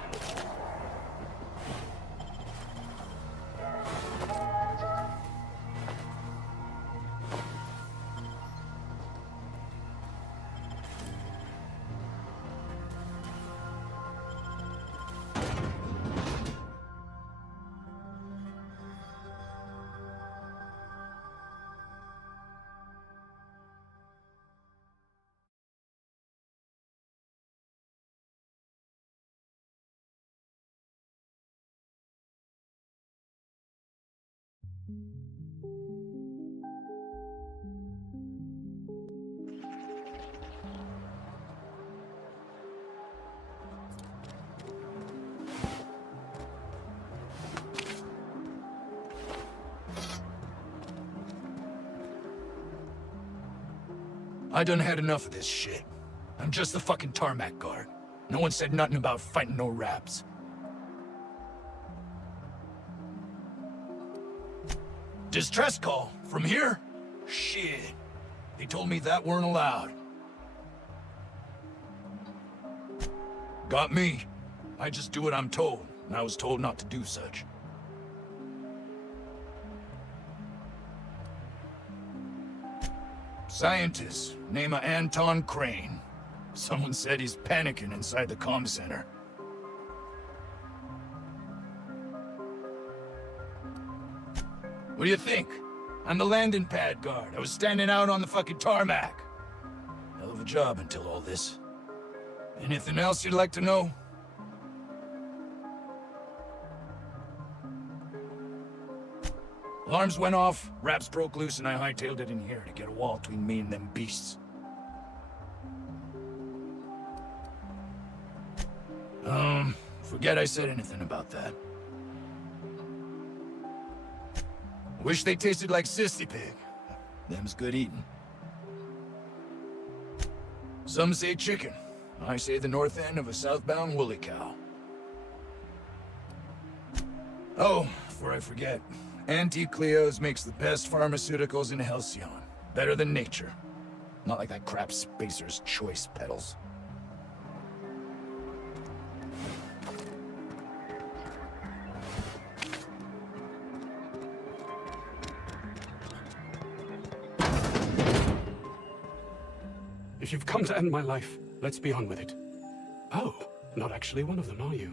I done had enough of this shit. I'm just the fucking tarmac guard. No one said nothing about fighting no raps. Distress call? From here? Shit. They told me that weren't allowed. Got me. I just do what I'm told, and I was told not to do such. Scientist, name of Anton Crane. Someone said he's panicking inside the comm center. What do you think? I'm the landing pad guard. I was standing out on the fucking tarmac. Hell of a job until all this. Anything else you'd like to know? Alarms went off, raps broke loose, and I hightailed it in here to get a wall between me and them beasts. Forget I said anything about that. Wish they tasted like Sissy Pig. Them's good eating. Some say chicken. I say the north end of a southbound woolly cow. Oh, before I forget. Auntie Cleo's makes the best pharmaceuticals in Halcyon. Better than nature. Not like that crap Spacer's Choice peddles. If you've come to end my life, let's be on with it. Oh, not actually one of them, are you?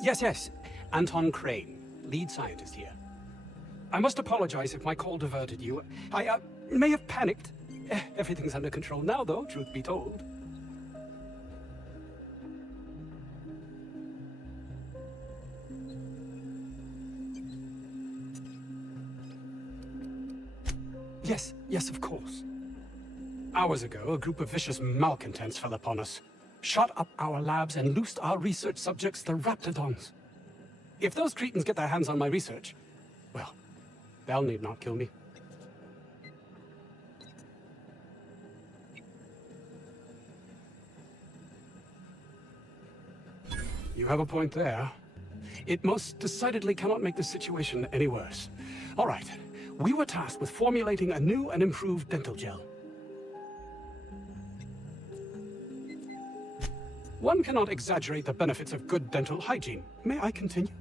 Yes. Anton Crane, lead scientist here. I must apologize if my call diverted you. I may have panicked. Everything's under control now, though, truth be told. Yes, of course. Hours ago, a group of vicious malcontents fell upon us, shot up our labs, and loosed our research subjects, the Raptidons. If those cretins get their hands on my research, well, they'll need not kill me. You have a point there. It most decidedly cannot make the situation any worse. All right. We were tasked with formulating a new and improved dental gel. One cannot exaggerate the benefits of good dental hygiene. May I continue?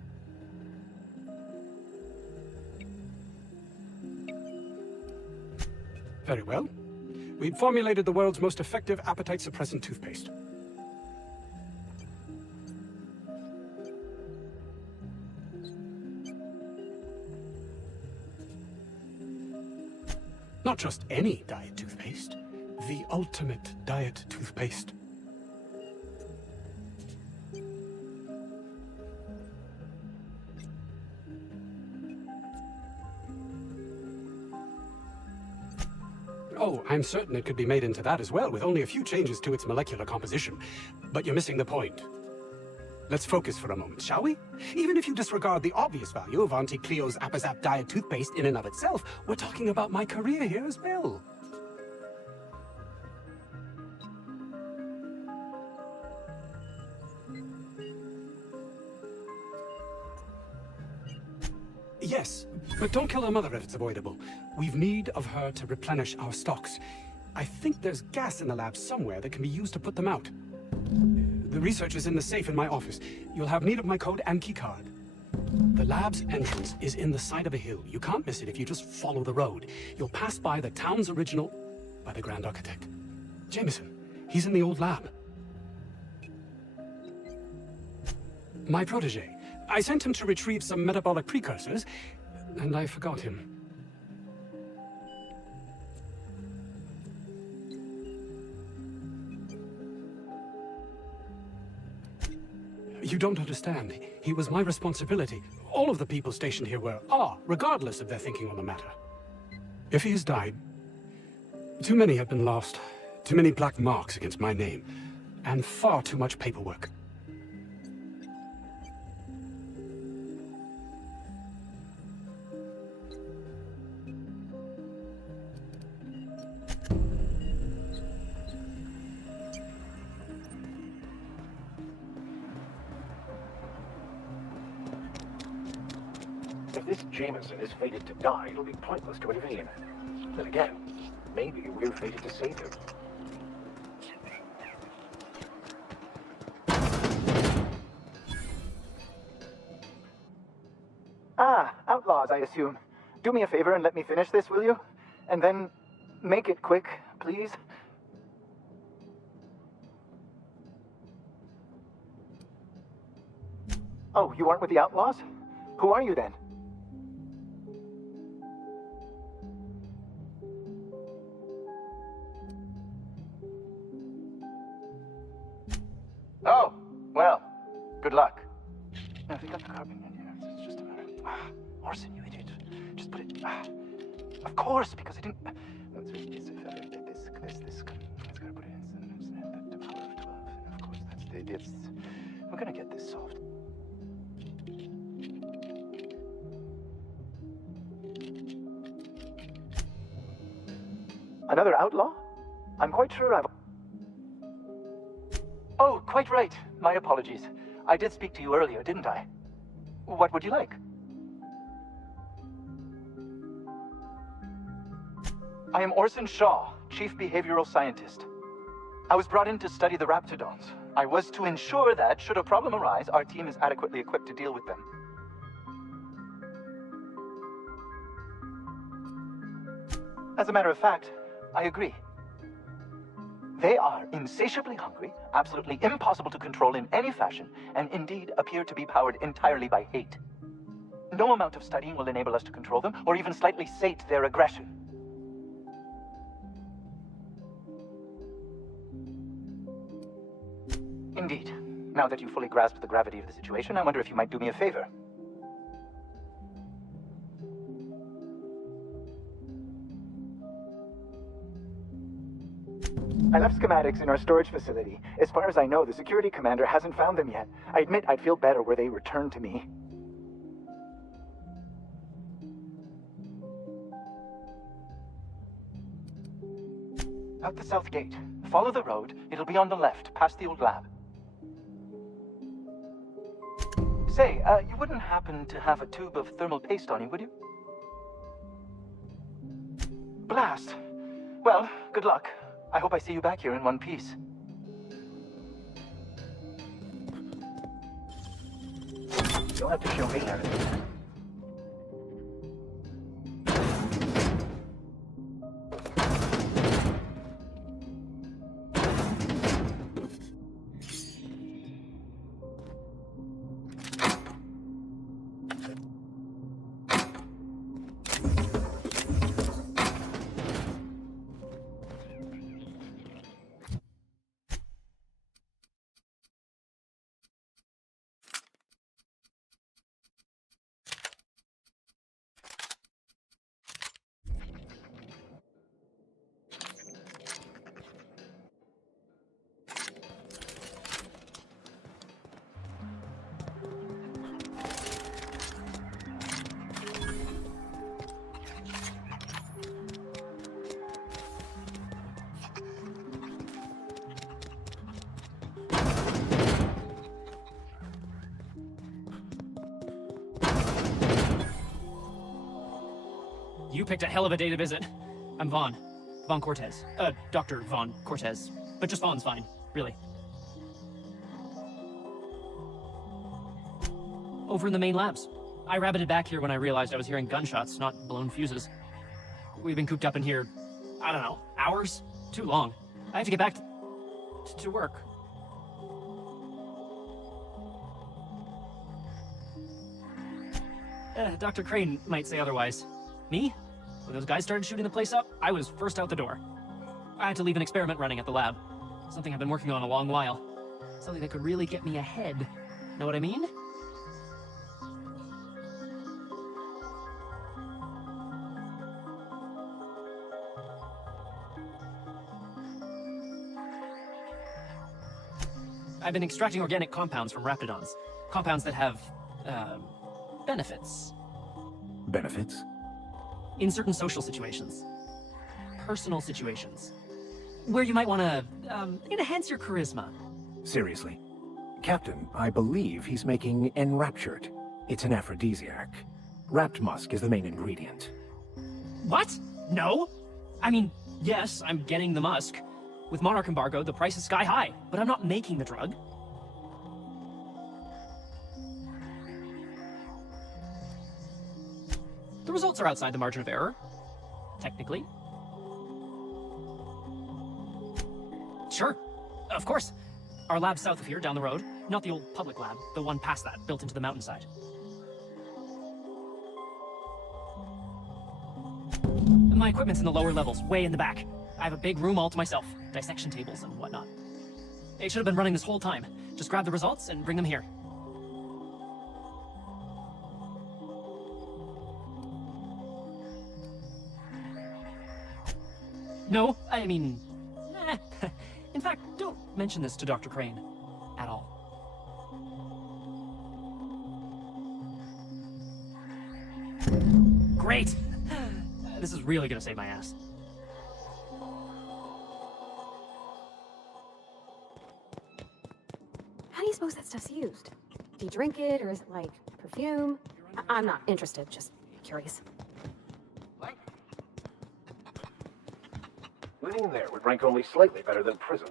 Very well. We'd formulated the world's most effective appetite-suppressant toothpaste. Not just any diet toothpaste, the ultimate diet toothpaste. Oh, I'm certain it could be made into that as well, with only a few changes to its molecular composition. But you're missing the point. Let's focus for a moment, shall we? Even if you disregard the obvious value of Auntie Cleo's Appazap Diet toothpaste in and of itself, we're talking about my career here as well. Yes, but don't kill her mother if it's avoidable. We've need of her to replenish our stocks. I think there's gas in the lab somewhere that can be used to put them out. The research is in the safe in my office. You'll have need of my code and keycard. The lab's entrance is in the side of a hill. You can't miss it if you just follow the road. You'll pass by the town's original by the Grand Architect. Jameson, he's in the old lab. My protege. I sent him to retrieve some metabolic precursors, and I forgot him. You don't understand. He was my responsibility. All of the people stationed here are, regardless of their thinking on the matter. If he has died, too many have been lost. Too many black marks against my name, and far too much paperwork. If this Jameson is fated to die, it'll be pointless to intervene. Then again, maybe we're fated to save him. Ah, outlaws, I assume. Do me a favor and let me finish this, will you? And then make it quick, please. Oh, you aren't with the outlaws? Who are you then? Oh, well, good luck. Now, if you got the carbon in here, it's just a matter of... Orson, you idiot. Just put it... of course, because I didn't... It's gotta put it in the power of 12, and of course, that's... We're gonna get this solved. Another outlaw? I'm quite sure I've... Oh, quite right. My apologies. I did speak to you earlier, didn't I? What would you like? I am Orson Shaw, Chief Behavioral Scientist. I was brought in to study the Raptidons. I was to ensure that, should a problem arise, our team is adequately equipped to deal with them. As a matter of fact, I agree. They are insatiably hungry, absolutely impossible to control in any fashion, and indeed appear to be powered entirely by hate. No amount of studying will enable us to control them, or even slightly sate their aggression. Indeed. Now that you fully grasp the gravity of the situation, I wonder if you might do me a favor. I left schematics in our storage facility. As far as I know, the security commander hasn't found them yet. I admit I'd feel better were they returned to me. Out the south gate. Follow the road. It'll be on the left, past the old lab. Say, you wouldn't happen to have a tube of thermal paste on you, would you? Blast. Well, good luck. I hope I see you back here in one piece. You'll have to show me how to do that. You picked a hell of a day to visit. I'm Vaughn. Vaughn Cortez. Dr. Vaughn Cortez. But just Vaughn's fine, really. Over in the main labs. I rabbited back here when I realized I was hearing gunshots, not blown fuses. We've been cooped up in here, I don't know, hours? Too long. I have to get back to work. Dr. Crane might say otherwise. Me? When those guys started shooting the place up, I was first out the door. I had to leave an experiment running at the lab. Something I've been working on a long while. Something that could really get me ahead. Know what I mean? I've been extracting organic compounds from raptidons. Compounds that have, benefits. Benefits? In certain social situations. Personal situations. Where you might want to, enhance your charisma. Seriously. Captain, I believe he's making enraptured. It's an aphrodisiac. Wrapped musk is the main ingredient. What? No? I mean, yes, I'm getting the musk. With Monarch embargo, the price is sky high, but I'm not making the drug. The results are outside the margin of error. Technically. Sure. Of course. Our lab's south of here, down the road. Not the old public lab, the one past that, built into the mountainside. My equipment's in the lower levels, way in the back. I have a big room all to myself, dissection tables and whatnot. It should have been running this whole time. Just grab the results and bring them here. No, I mean... In fact, don't mention this to Dr. Crane. At all. Great! This is really gonna save my ass. How do you suppose that stuff's used? Do you drink it, or is it like perfume? I'm not interested, just curious. Living there would rank only slightly better than prison.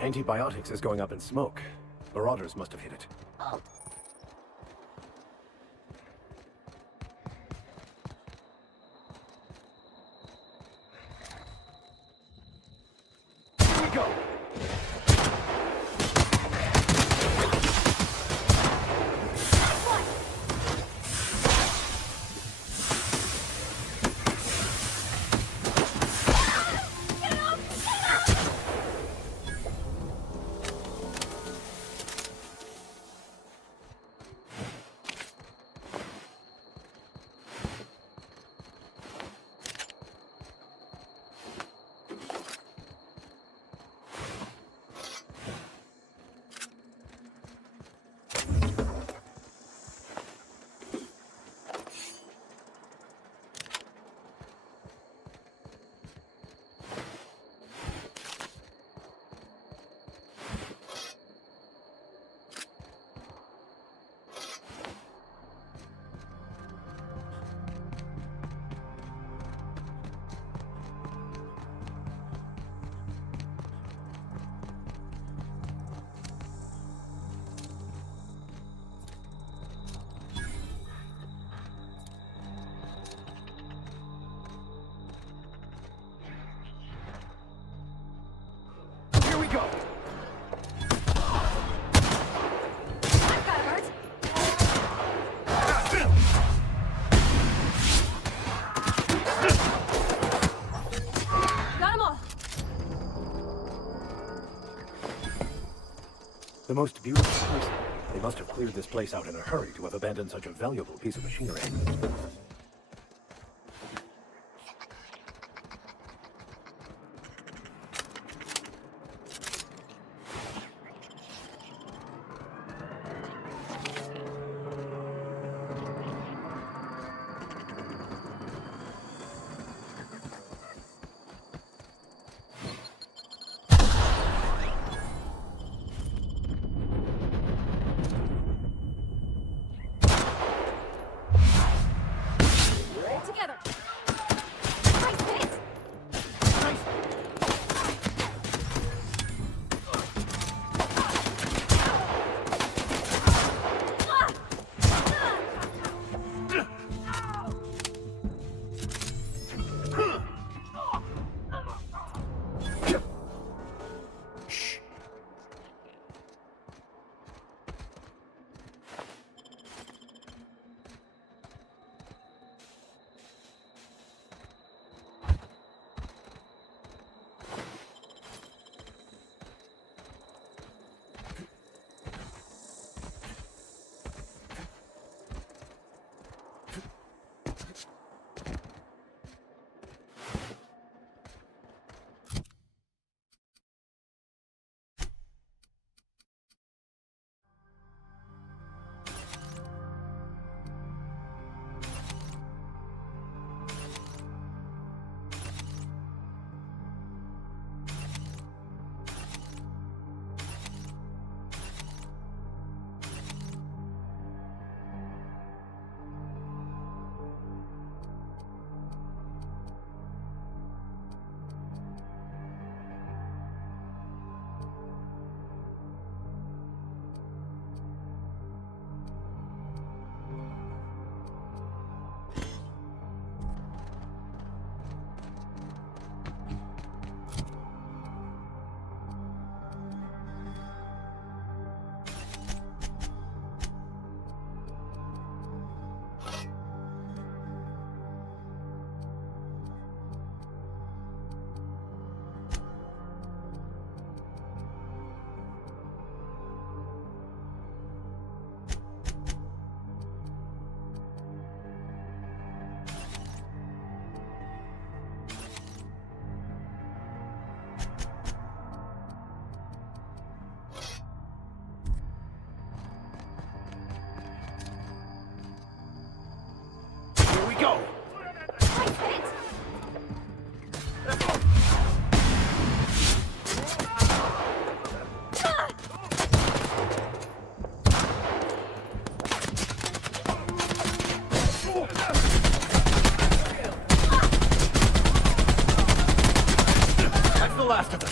Antibiotics is going up in smoke. Marauders must have hit it. Oh. Here we go! The most beautiful person. They must have cleared this place out in a hurry to have abandoned such a valuable piece of machinery. Together. Go! That's the last of them.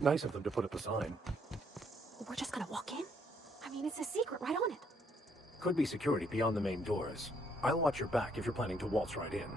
Nice of them to put up a sign. We're just gonna walk in? I mean, it's a secret right on it. Could be security beyond the main doors. I'll watch your back if you're planning to waltz right in.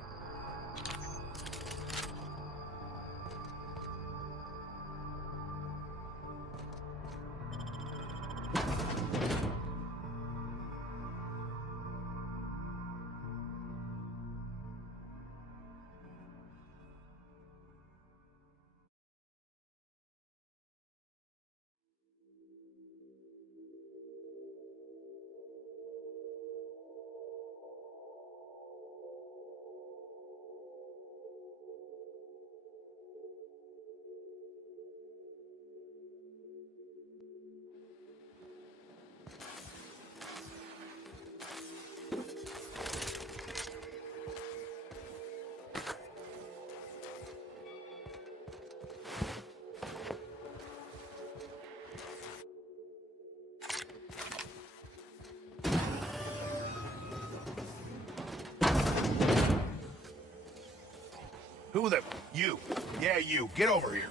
Who you? Yeah, you. Get over here.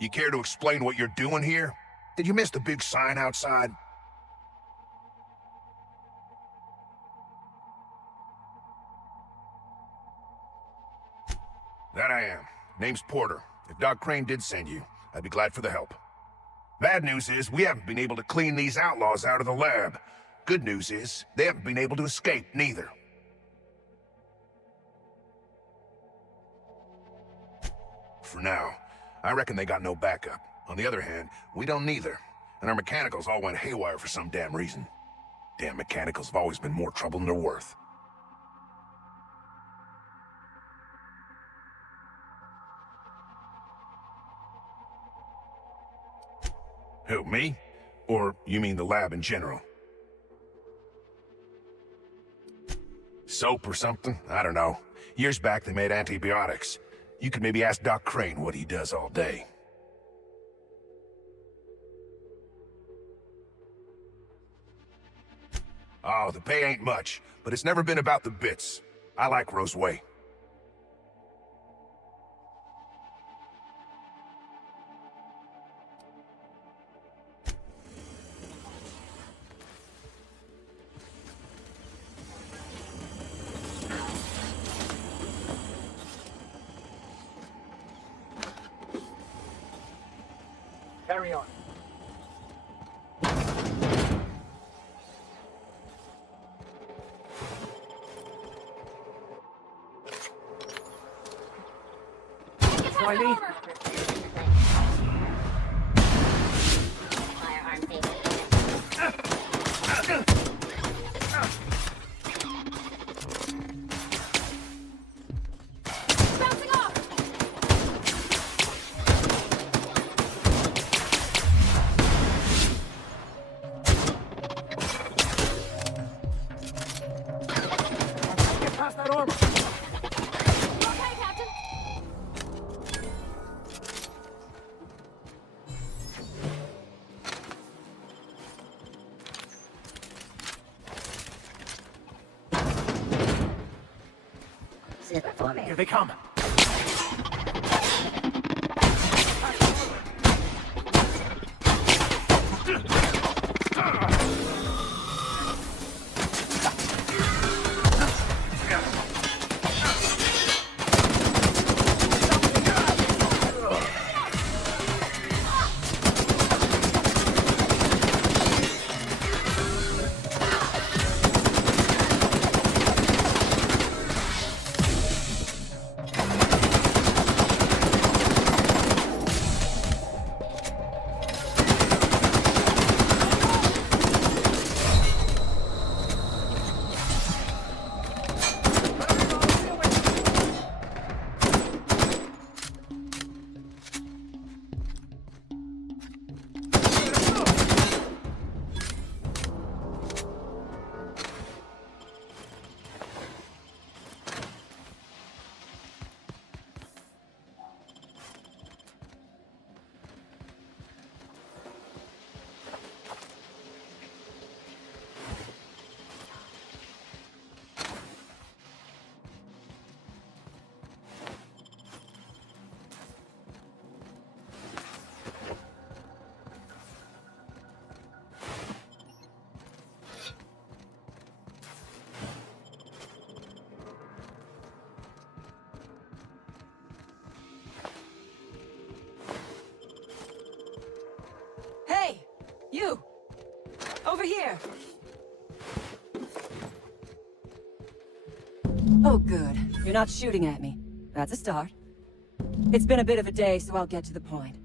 You care to explain what you're doing here? Did you miss the big sign outside? That I am. Name's Porter. If Doc Crane did send you, I'd be glad for the help. Bad news is, we haven't been able to clean these outlaws out of the lab. Good news is, they haven't been able to escape, neither. For now, I reckon they got no backup. On the other hand, we don't neither. And our mechanicals all went haywire for some damn reason. Damn mechanicals have always been more trouble than they're worth. Who, me? Or you mean the lab in general? Soap or something? I don't know. Years back they made antibiotics. You could maybe ask Doc Crane what he does all day. Oh, the pay ain't much, but it's never been about the bits. I like Rose Way. Carry on. Riley? Firearm safety. Bouncing off! Get past that armor! Okay, Captain. Super for me. Here they come. Hey! You! Over here! Oh, good. You're not shooting at me. That's a start. It's been a bit of a day, so I'll get to the point.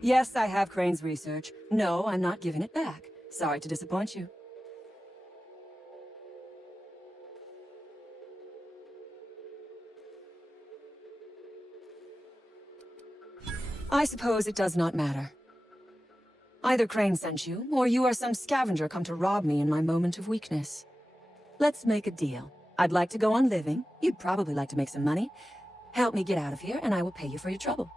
Yes, I have Crane's research. No, I'm not giving it back. Sorry to disappoint you. I suppose it does not matter. Either Crane sent you, or you are some scavenger come to rob me in my moment of weakness. Let's make a deal. I'd like to go on living. You'd probably like to make some money. Help me get out of here, and I will pay you for your trouble.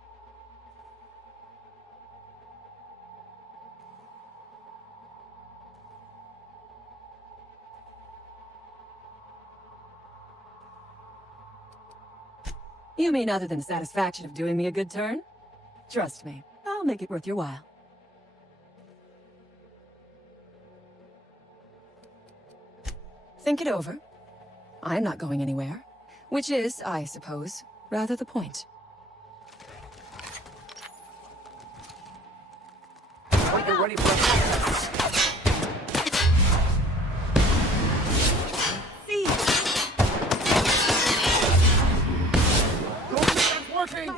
You mean other than the satisfaction of doing me a good turn? Trust me, I'll make it worth your while. Think it over. I'm not going anywhere. Which is, I suppose, rather the point. When you're ready for a Working!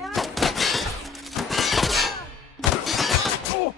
Oh.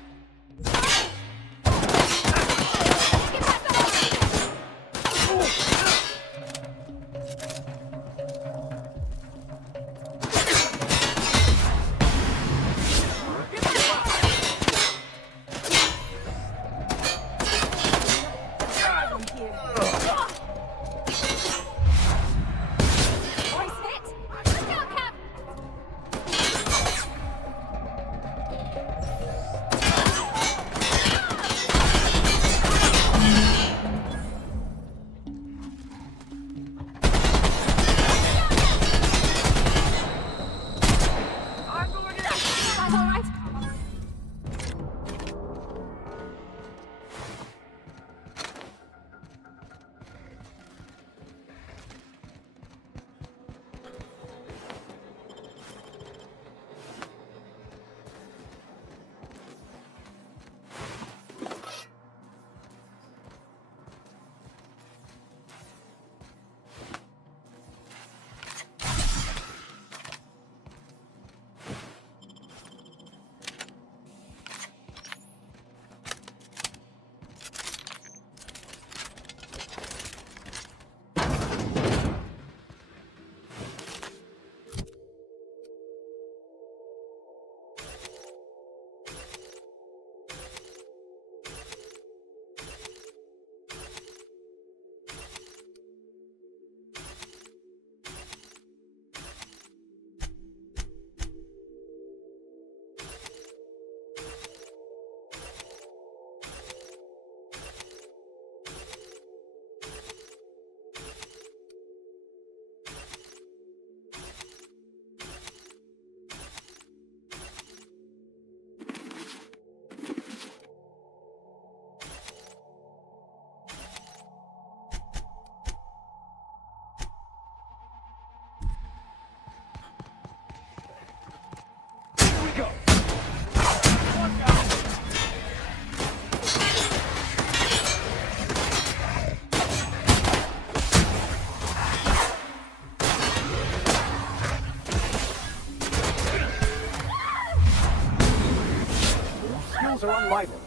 Skills are unrivaled.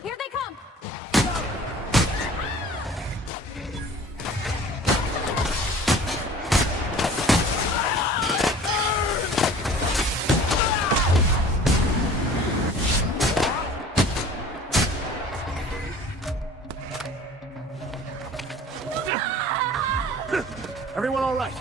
Here they come! Everyone all right?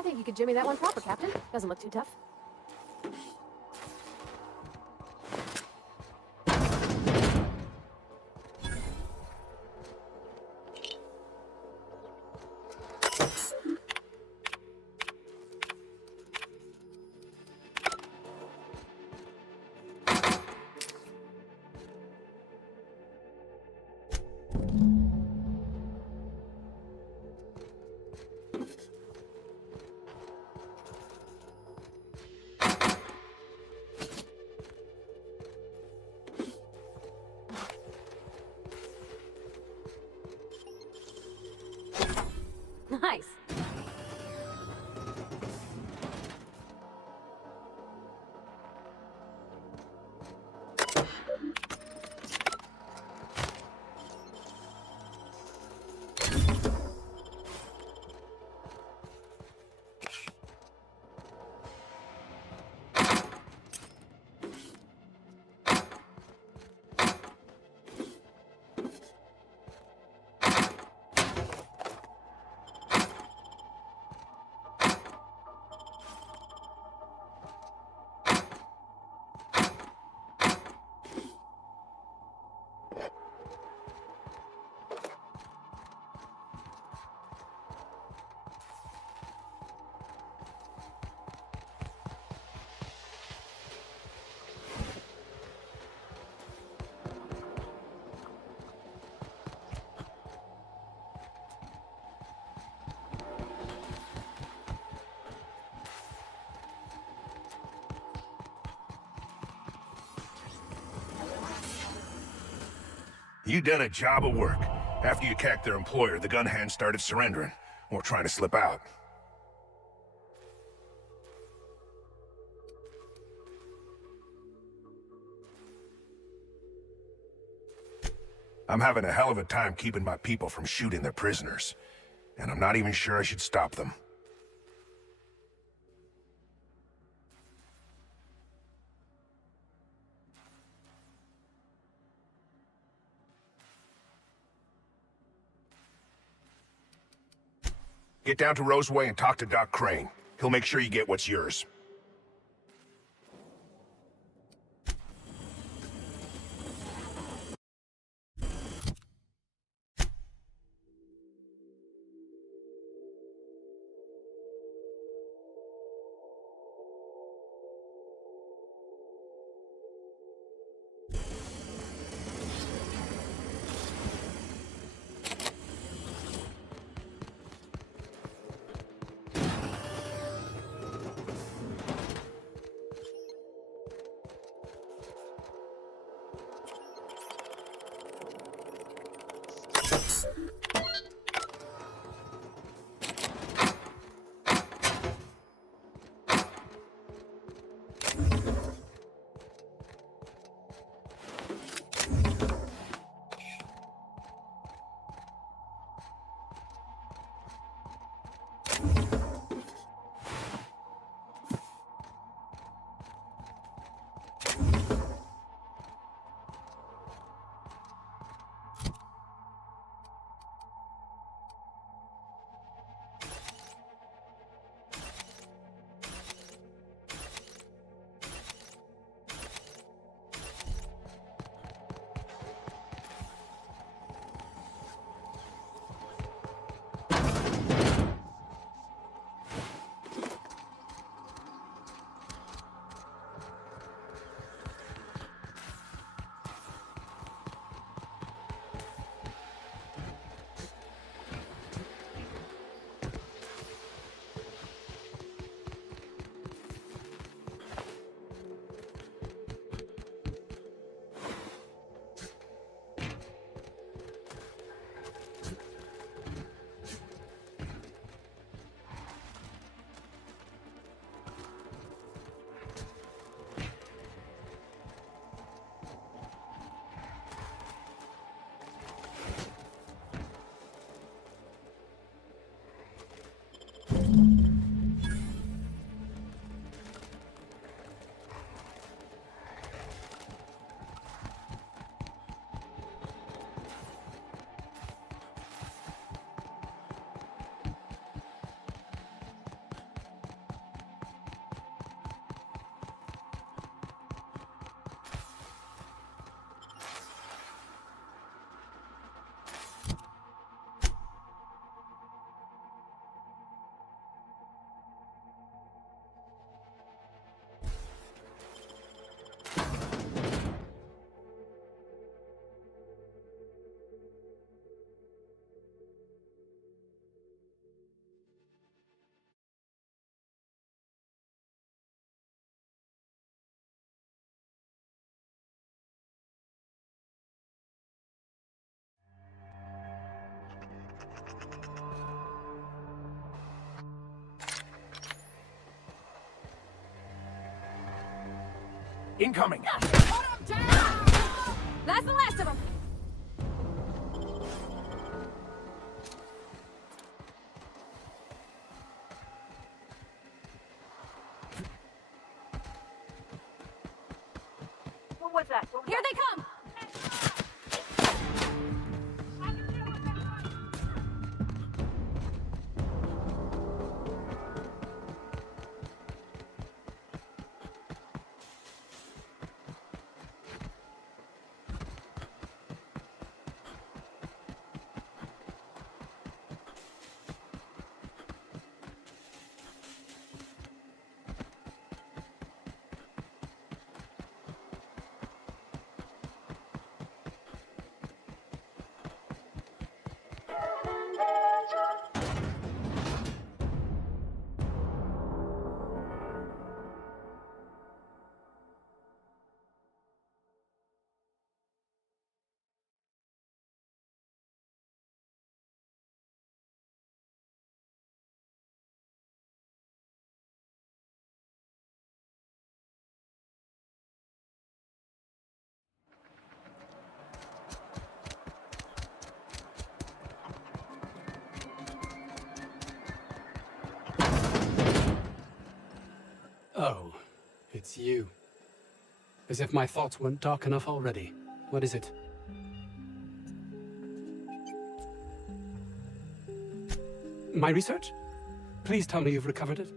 I think you could jimmy that one proper, Captain. Doesn't look too tough. Nice. You done a job of work. After you cacked their employer, the gun hands started surrendering, or trying to slip out. I'm having a hell of a time keeping my people from shooting their prisoners, and I'm not even sure I should stop them. Get down to Roseway and talk to Doc Crane. He'll make sure you get what's yours. Incoming! That's the last of them! What was that? Here they come! Oh, it's you. As if my thoughts weren't dark enough already. What is it? My research? Please tell me you've recovered it.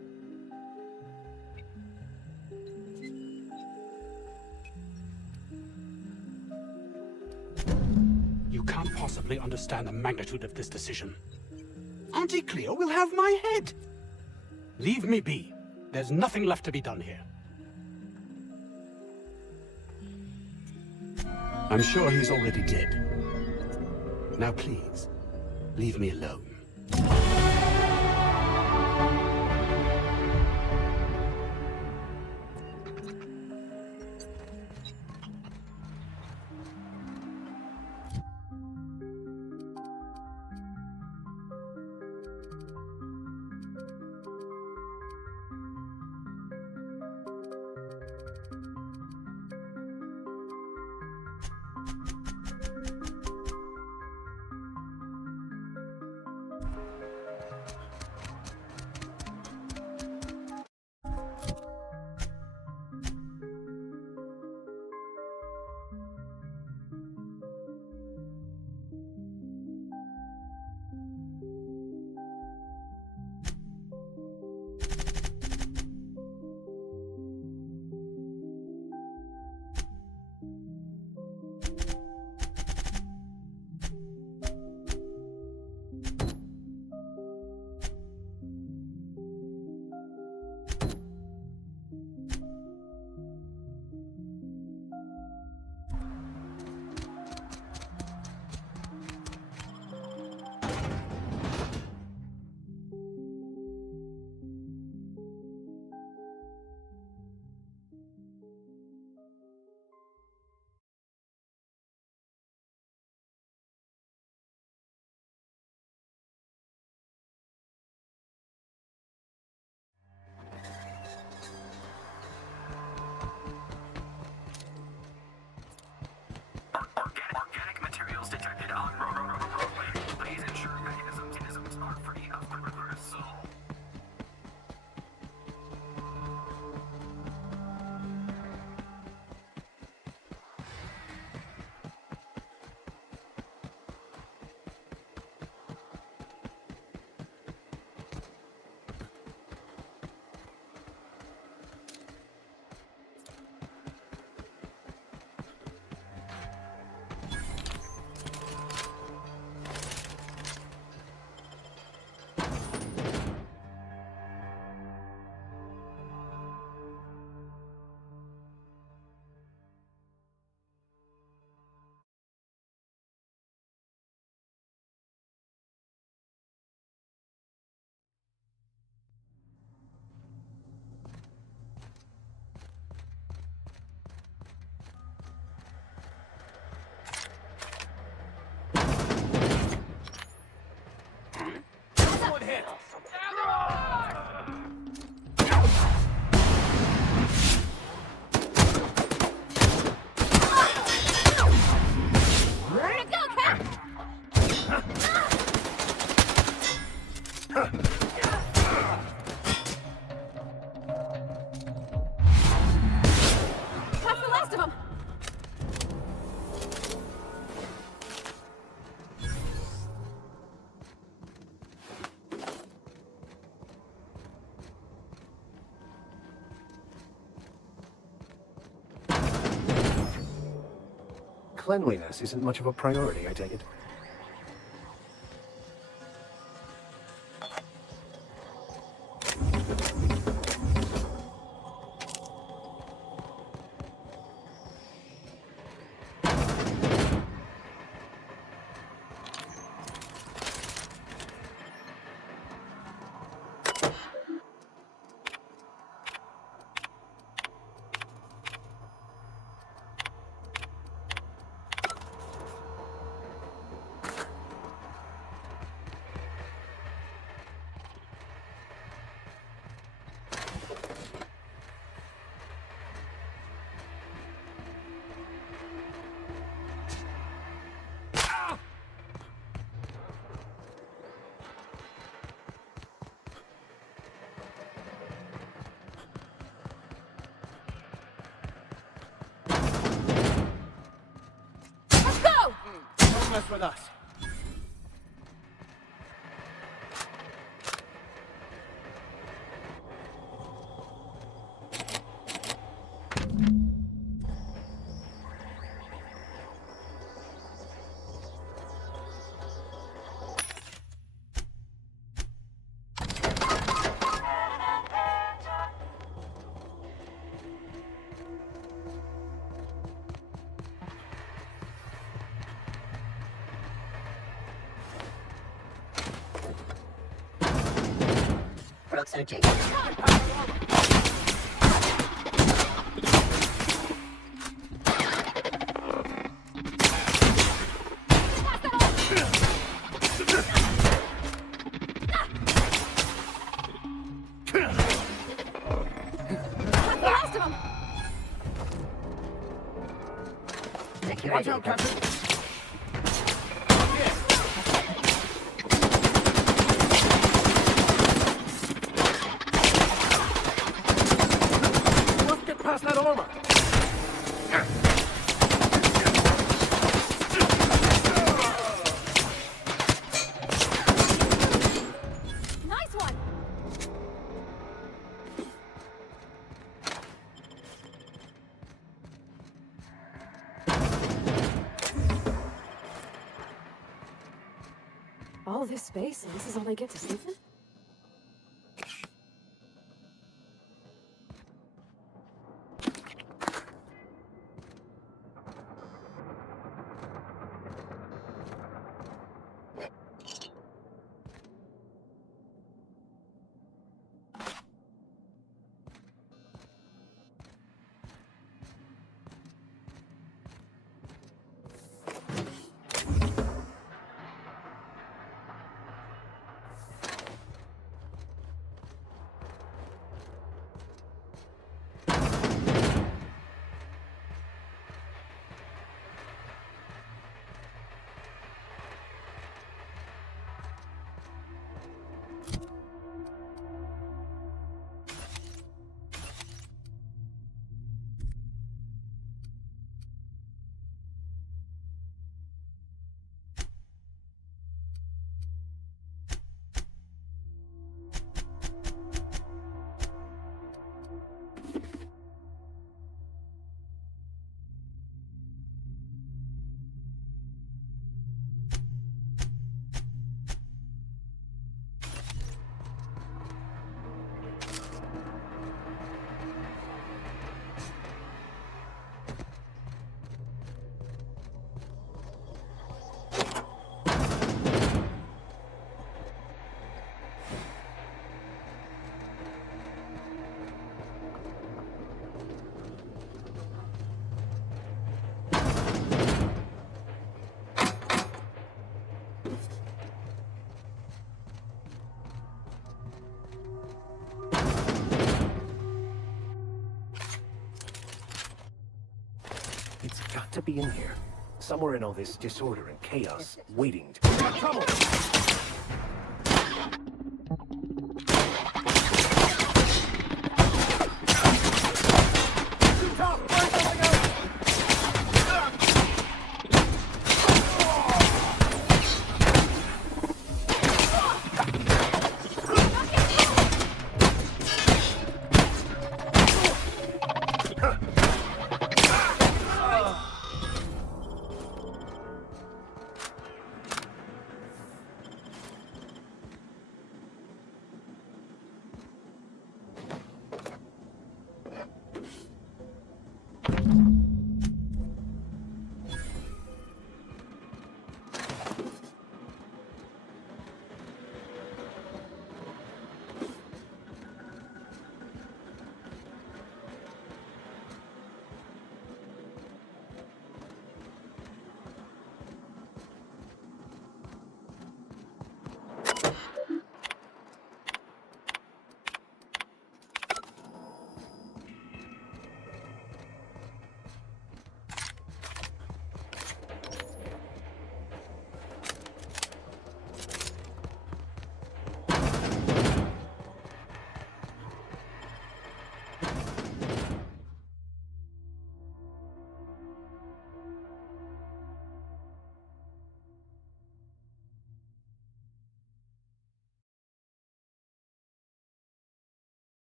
You can't possibly understand the magnitude of this decision. Auntie Cleo will have my head! Leave me be. There's nothing left to be done here. I'm sure he's already dead. Now please, leave me alone. Cleanliness isn't much of a priority, I take it. Don't mess with us. Broke searching. Watch out, Captain. Let's get past that armor. Nice one! All this space, and this is all they get to sleep in? It's got to be in here. Somewhere in all this disorder and chaos, waiting to cause trouble.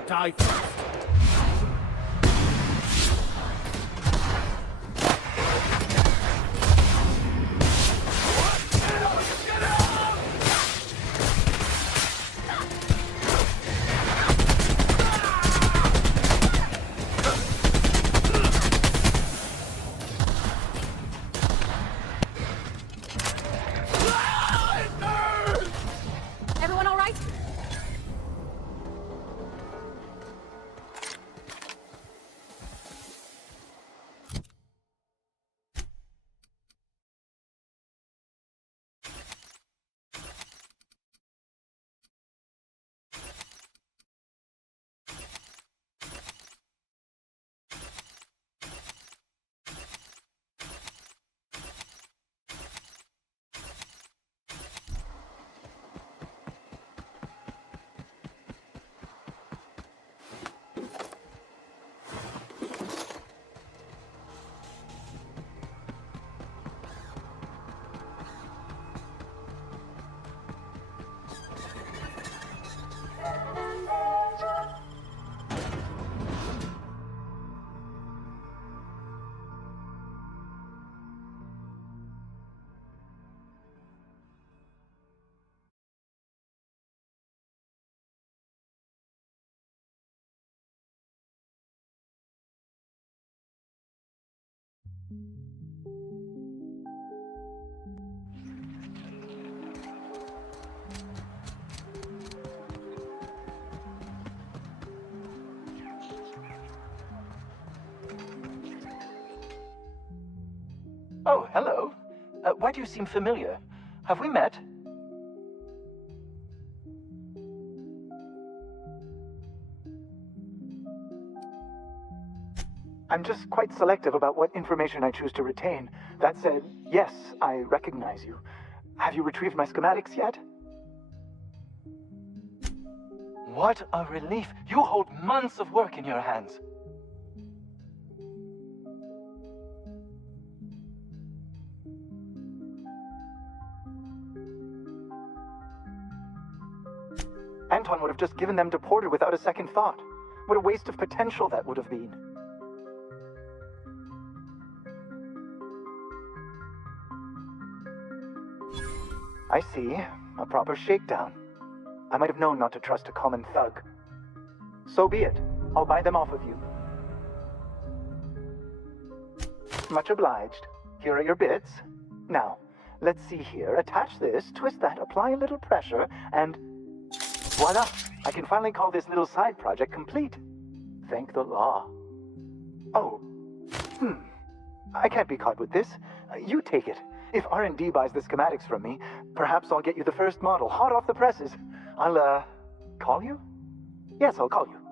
to die first. Everyone all right? Oh, hello. Why do you seem familiar? Have we met? I'm just quite selective about what information I choose to retain. That said, yes, I recognize you. Have you retrieved my schematics yet? What a relief! You hold months of work in your hands. Anton would have just given them to Porter without a second thought. What a waste of potential that would have been. I see. A proper shakedown. I might have known not to trust a common thug. So be it. I'll buy them off of you. Much obliged. Here are your bits. Now, let's see here. Attach this, twist that, apply a little pressure, and voila! I can finally call this little side project complete. Thank the law. Oh. I can't be caught with this. You take it. If R&D buys the schematics from me, perhaps I'll get you the first model, hot off the presses. I'll, call you? Yes, I'll call you.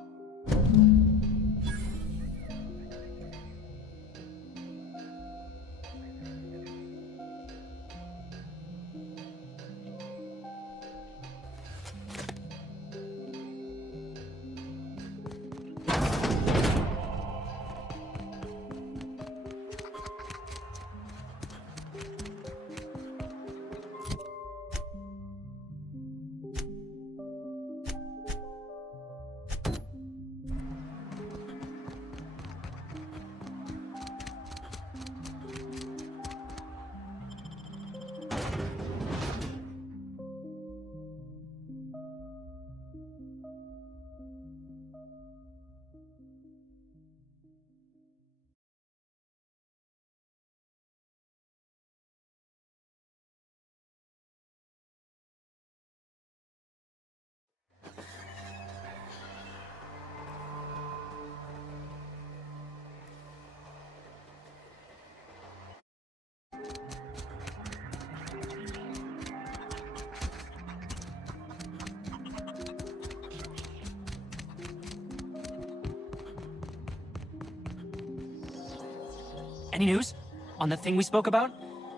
Any news? On the thing we spoke about?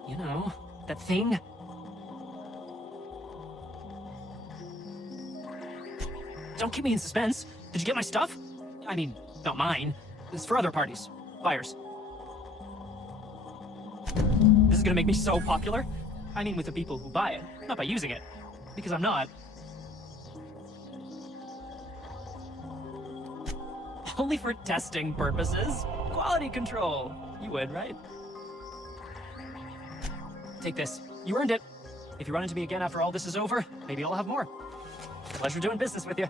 You know, that thing? Don't keep me in suspense. Did you get my stuff? I mean, not mine. It's for other parties. Buyers. This is gonna make me so popular. I mean with the people who buy it, not by using it. Because I'm not. Only for testing purposes. Quality control. You would, right? Take this. You earned it. If you run into me again after all this is over, maybe I'll have more. Pleasure doing business with you.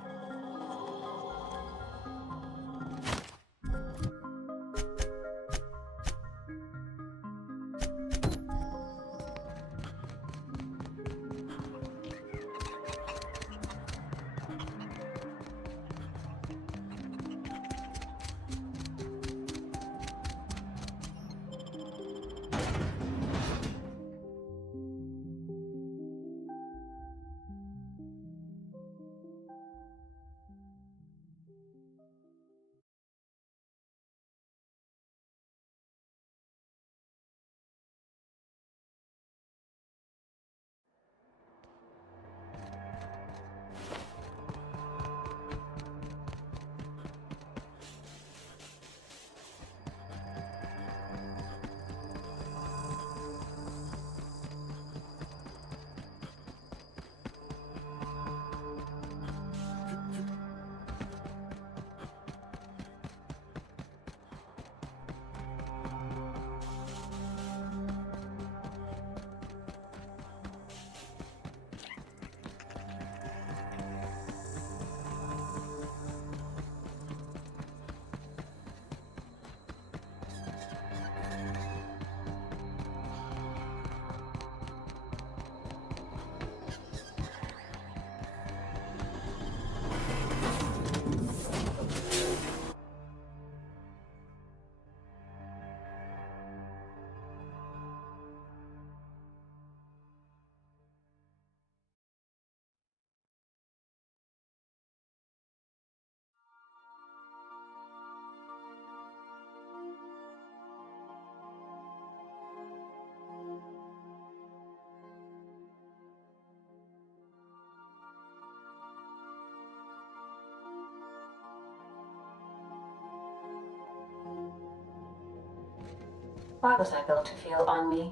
Why was I built to feel on me?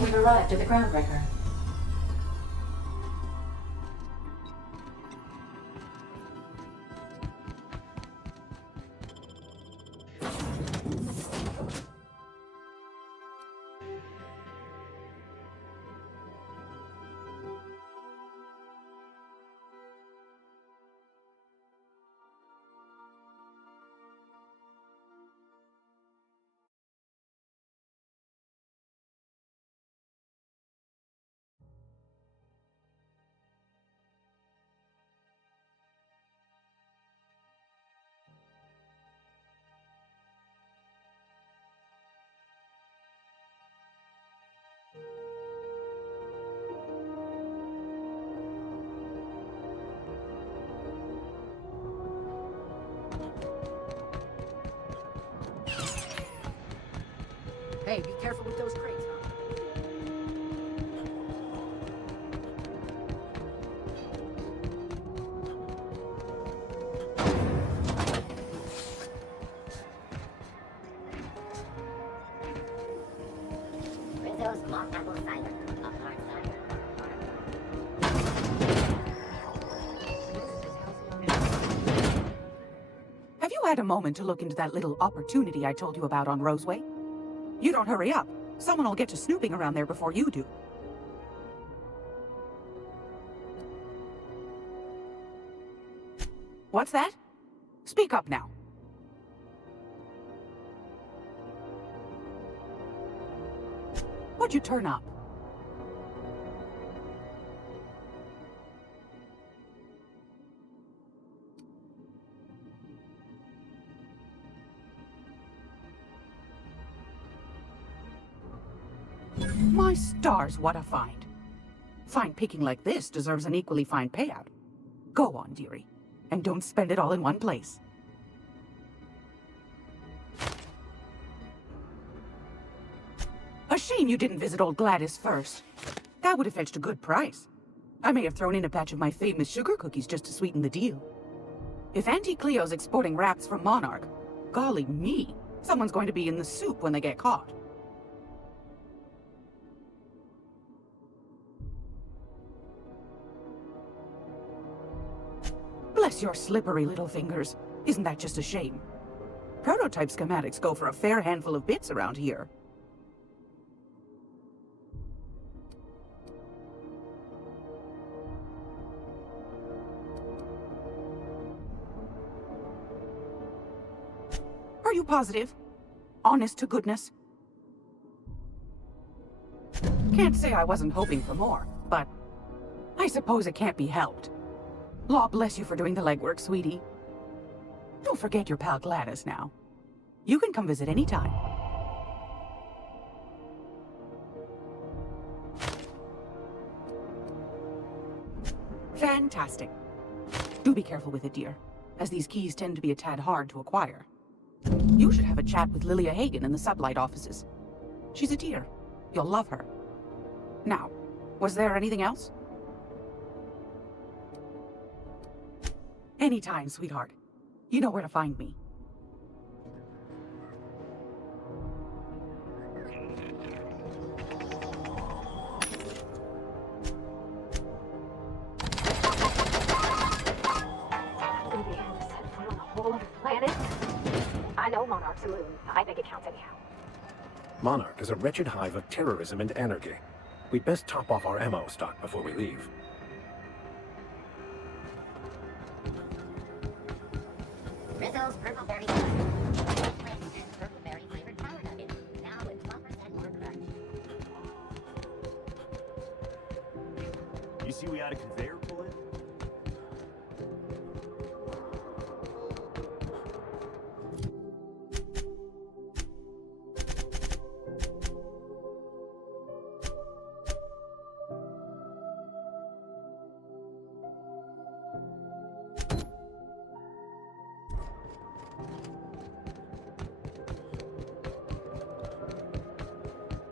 We've arrived at the groundbreaker. Hey, be careful with those crates, huh? Rizzo's mock apple cider. A hard cider. Have you had a moment to look into that little opportunity I told you about on Roseway? You don't hurry up. Someone will get to snooping around there before you do. What's that? Speak up now. What'd you turn up? My stars, what a find. Fine picking like this deserves an equally fine payout. Go on, dearie, and don't spend it all in one place. A shame you didn't visit old Gladys first. That would have fetched a good price. I may have thrown in a batch of my famous sugar cookies just to sweeten the deal. If Auntie Cleo's exporting wraps from Monarch, golly me, someone's going to be in the soup when they get caught. Bless your slippery little fingers. Isn't that just a shame? Prototype schematics go for a fair handful of bits around here. Are you positive? Honest to goodness? Can't say I wasn't hoping for more, but I suppose it can't be helped. Law bless you for doing the legwork, sweetie. Don't forget your pal Gladys now. You can come visit anytime. Fantastic. Do be careful with it, dear, as these keys tend to be a tad hard to acquire. You should have a chat with Lilia Hagen in the sublight offices. She's a dear. You'll love her. Now, was there anything else? Anytime, sweetheart. You know where to find me. I know Monarch's a moon. I think it counts anyhow. Monarch is a wretched hive of terrorism and anarchy. We'd best top off our ammo stock before we leave. Rizzo's purple berry purple berry flavored power nuggets. Now with 12% more crunch. You see we had a conveyor pull in?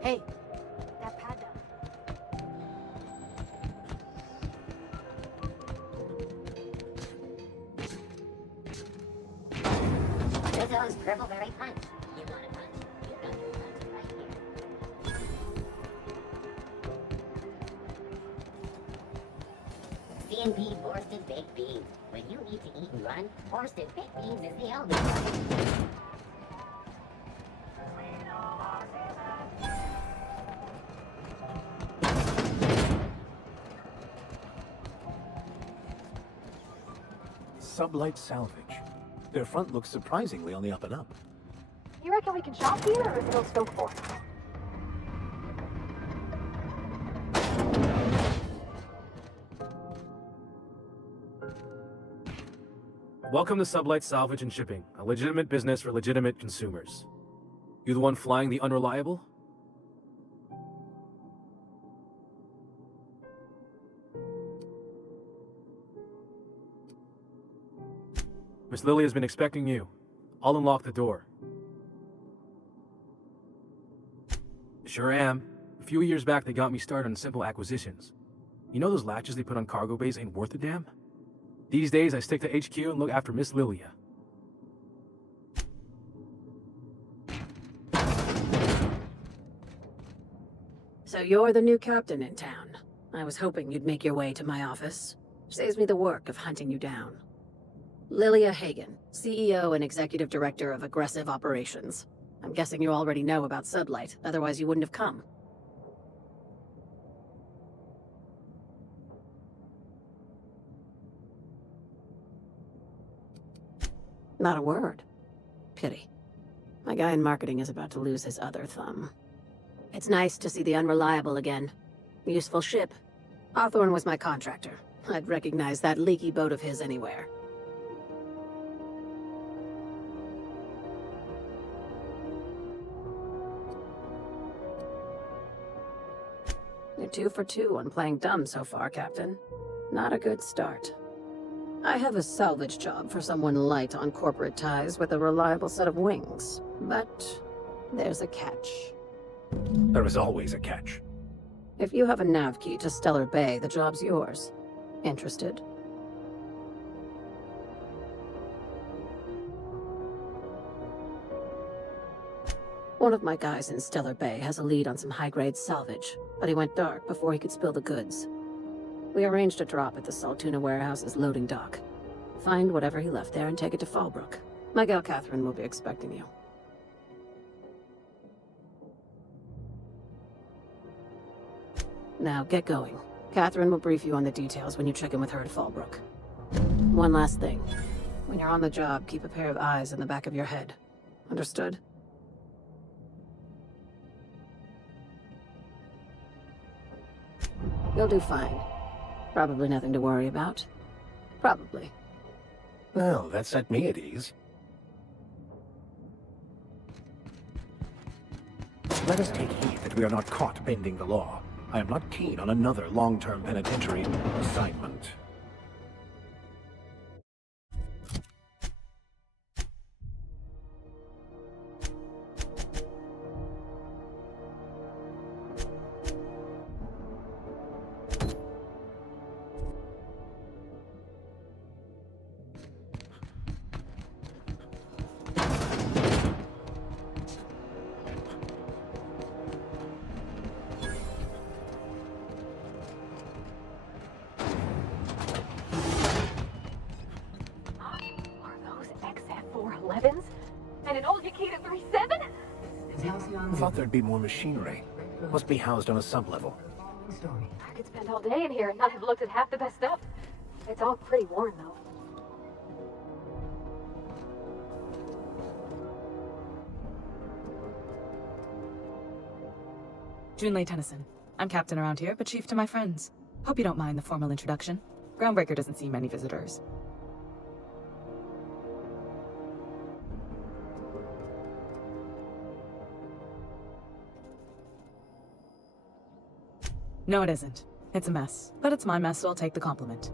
Hey, that pad down. Rizzo's purple berry punch. You want a punch? You got your punch right here. C&B Borsted Baked Beans. When you need to eat and run, Borsted Baked Beans is the only one. Sublight salvage. Their front looks surprisingly on the up and up. You reckon we can shop here, or is it all spoke for? Welcome to Sublight Salvage and Shipping, a legitimate business for legitimate consumers. You the one flying the unreliable? Miss Lily has been expecting you. I'll unlock the door. Sure am. A few years back, they got me started on simple acquisitions. You know those latches they put on cargo bays ain't worth a damn? These days, I stick to HQ and look after Miss Lilia. So you're the new captain in town. I was hoping you'd make your way to my office. Saves me the work of hunting you down. Lilia Hagen, CEO and Executive Director of Aggressive Operations. I'm guessing you already know about Sublight, otherwise you wouldn't have come. Not a word. Pity. My guy in marketing is about to lose his other thumb. It's nice to see the Unreliable again. Useful ship. Hawthorne was my contractor. I'd recognize that leaky boat of his anywhere. You're 2 for 2 on playing dumb so far, Captain. Not a good start. I have a salvage job for someone light on corporate ties with a reliable set of wings. But there's a catch. There is always a catch. If you have a nav key to Stellar Bay, the job's yours. Interested? One of my guys in Stellar Bay has a lead on some high-grade salvage, but he went dark before he could spill the goods. We arranged a drop at the Saltuna warehouse's loading dock. Find whatever he left there and take it to Fallbrook. My gal Catherine will be expecting you. Now, get going. Catherine will brief you on the details when you check in with her at Fallbrook. One last thing. When you're on the job, keep a pair of eyes in the back of your head. Understood? You'll do fine. Probably nothing to worry about. Probably. Well, that set me at ease. Let us take heed that we are not caught bending the law. I am not keen on another long-term penitentiary assignment. And an old Yakita 37? I thought there'd be more machinery. Must be housed on a sub-level. I could spend all day in here and not have looked at half the best stuff. It's all pretty worn, though. Junlei Tennyson. I'm captain around here, but chief to my friends. Hope you don't mind the formal introduction. Groundbreaker doesn't see many visitors. No, it isn't. It's a mess. But it's my mess, so I'll take the compliment.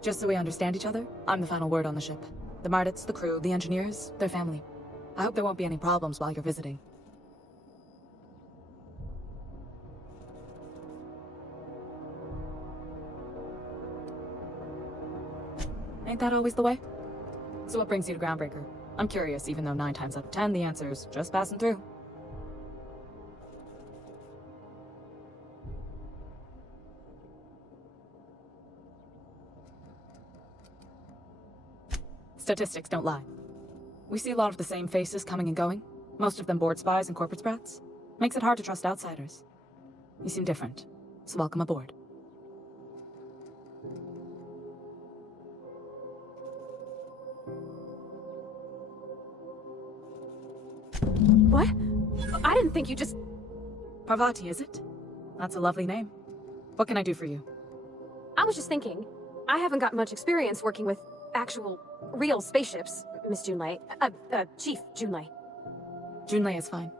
Just so we understand each other, I'm the final word on the ship. The Mardits, the crew, the engineers, their family. I hope there won't be any problems while you're visiting. Ain't that always the way? So what brings you to Groundbreaker? I'm curious, even though 9 times out of 10 the answer's just passing through. Statistics don't lie. We see a lot of the same faces coming and going, most of them board spies and corporate sprats. Makes it hard to trust outsiders. You seem different, so welcome aboard. What? I didn't think you just... Parvati, is it? That's a lovely name. What can I do for you? I was just thinking, I haven't got much experience working with actual, real spaceships, Miss Junlei. Chief Junlei. Junlei is fine.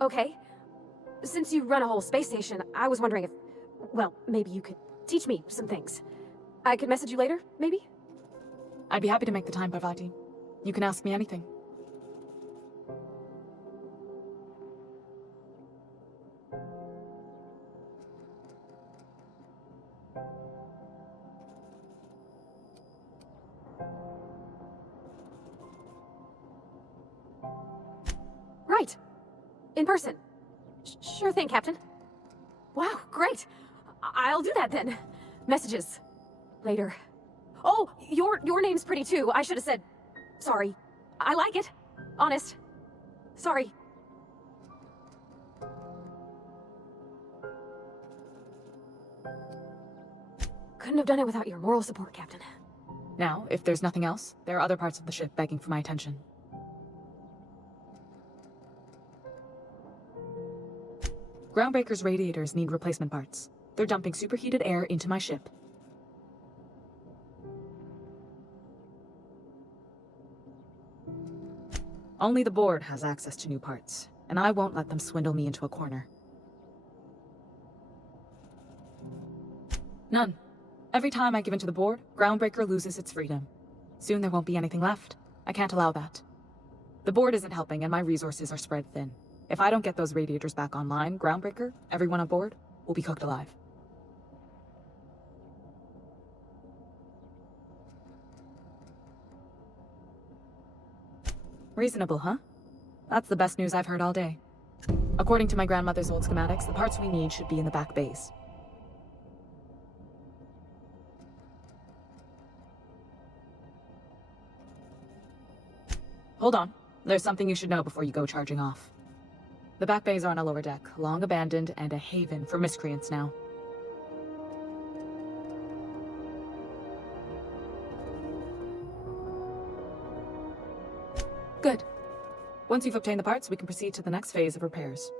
Okay. Since you run a whole space station, I was wondering if, well, maybe you could teach me some things. I could message you later, maybe? I'd be happy to make the time, Parvati. You can ask me anything. Right. In person. Sure thing, Captain. Wow, great. I'll do that then. Messages. Later. Oh, your name's pretty too. I should have said... Sorry. I like it. Honest. Sorry. Couldn't have done it without your moral support, Captain. Now, if there's nothing else, there are other parts of the ship begging for my attention. Groundbreaker's radiators need replacement parts. They're dumping superheated air into my ship. Only the board has access to new parts, and I won't let them swindle me into a corner. None. Every time I give in to the board, Groundbreaker loses its freedom. Soon there won't be anything left. I can't allow that. The board isn't helping, and my resources are spread thin. If I don't get those radiators back online, Groundbreaker, everyone on board, will be cooked alive. Reasonable, huh? That's the best news I've heard all day. According to my grandmother's old schematics, the parts we need should be in the back bays. Hold on. There's something you should know before you go charging off. The back bays are on a lower deck, long abandoned and a haven for miscreants now. Good. Once you've obtained the parts, we can proceed to the next phase of repairs.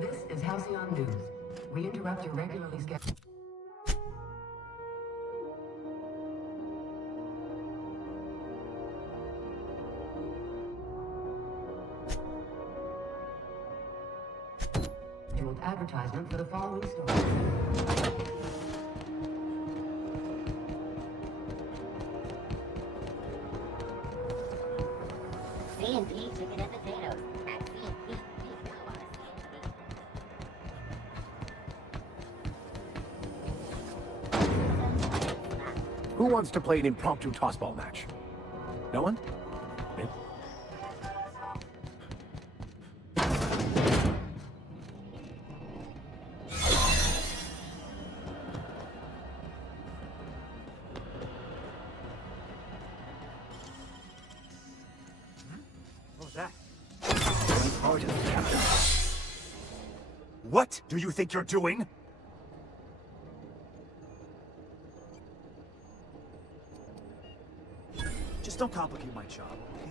This is Halcyon News. We interrupt your regularly scheduled... advertisement for the following story. C&D chicken and potatoes at C&D. Who wants to play an impromptu tossball match? No one? Me? What do you think you're doing? Just don't complicate my job, okay?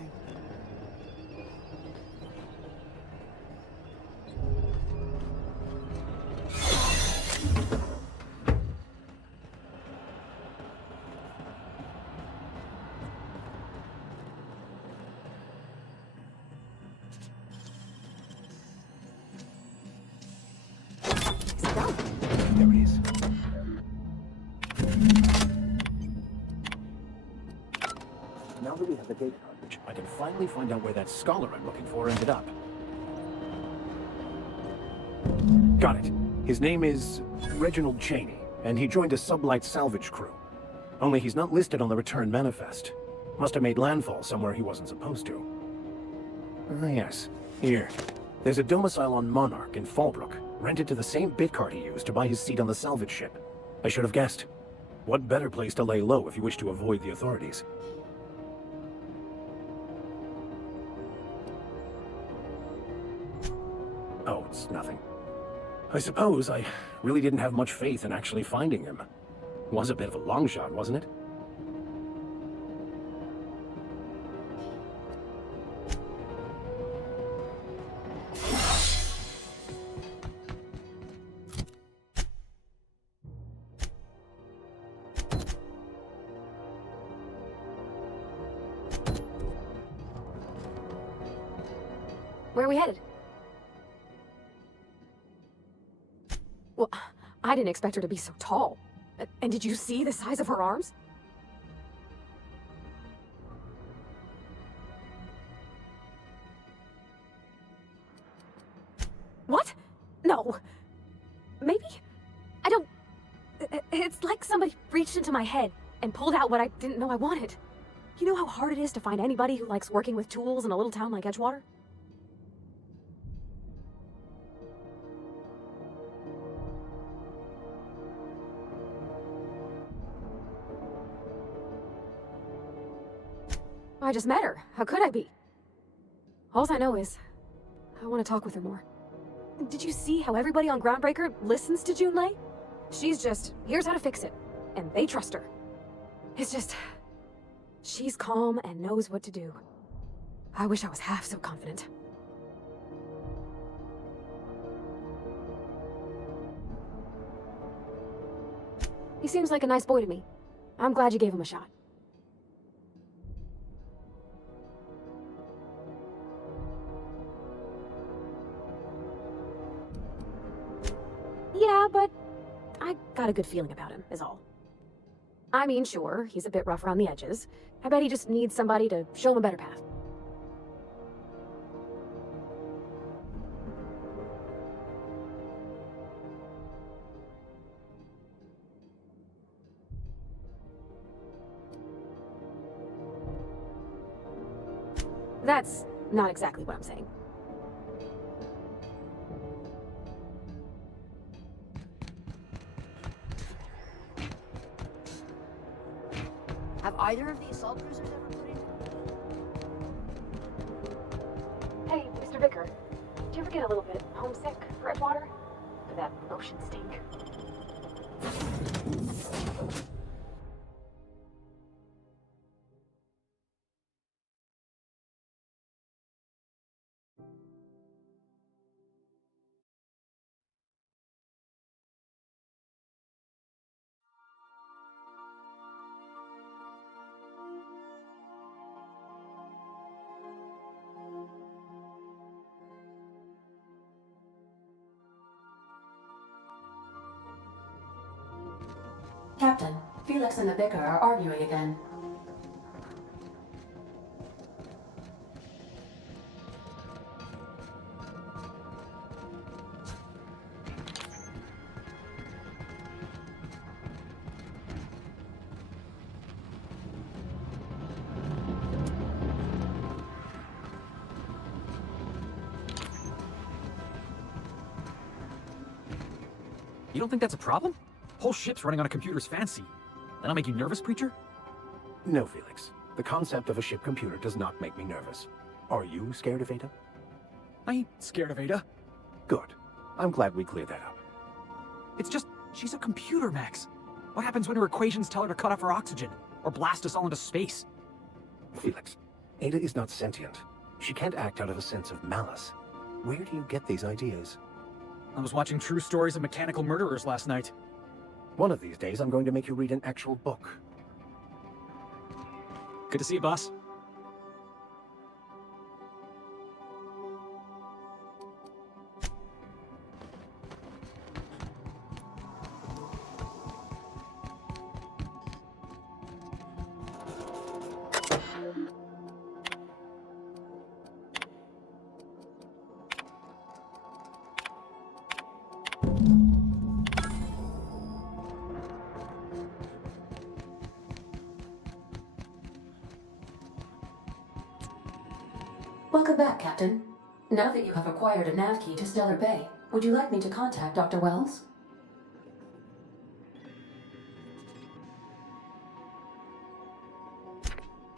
There it is. Now that we have the gate cartridge, I can finally find out where that scholar I'm looking for ended up. Got it. His name is Reginald Cheney, and he joined a sublight salvage crew. Only he's not listed on the return manifest. Must have made landfall somewhere he wasn't supposed to. Ah, yes. Here. There's a domicile on Monarch in Fallbrook, rented to the same bit card he used to buy his seat on the salvage ship. I should have guessed. What better place to lay low if you wish to avoid the authorities? Oh, it's nothing. I suppose I really didn't have much faith in actually finding him. Was a bit of a long shot, wasn't it? Where are we headed? Well, I didn't expect her to be so tall. And did you see the size of her arms? What? No. Maybe? I don't... It's like somebody reached into my head and pulled out what I didn't know I wanted. You know how hard it is to find anybody who likes working with tools in a little town like Edgewater? I just met her. How could I be? All I know is, I want to talk with her more. Did you see how everybody on Groundbreaker listens to Junlei? She's just, here's how to fix it. And they trust her. It's just, she's calm and knows what to do. I wish I was half so confident. He seems like a nice boy to me. I'm glad you gave him a shot. Yeah, but I got a good feeling about him, is all. I mean, sure, he's a bit rough around the edges. I bet he just needs somebody to show him a better path. That's not exactly what I'm saying. Have either of the assault cruisers ever put in? Hey, Mr. Vicker. Do you ever get a little bit homesick for Edgewater? For that ocean stink? Captain, Felix and the Vicar are arguing again. You don't think that's a problem? Whole ship's running on a computer's fancy. That'll make you nervous, Preacher? No, Felix. The concept of a ship computer does not make me nervous. Are you scared of Ada? I ain't scared of Ada. Good. I'm glad we cleared that up. It's just, she's a computer, Max. What happens when her equations tell her to cut off her oxygen? Or blast us all into space? Felix, Ada is not sentient. She can't act out of a sense of malice. Where do you get these ideas? I was watching true stories of mechanical murderers last night. One of these days, I'm going to make you read an actual book. Good to see you, boss. Welcome back, Captain. Now that you have acquired a nav key to Stellar Bay, would you like me to contact Dr. Wells?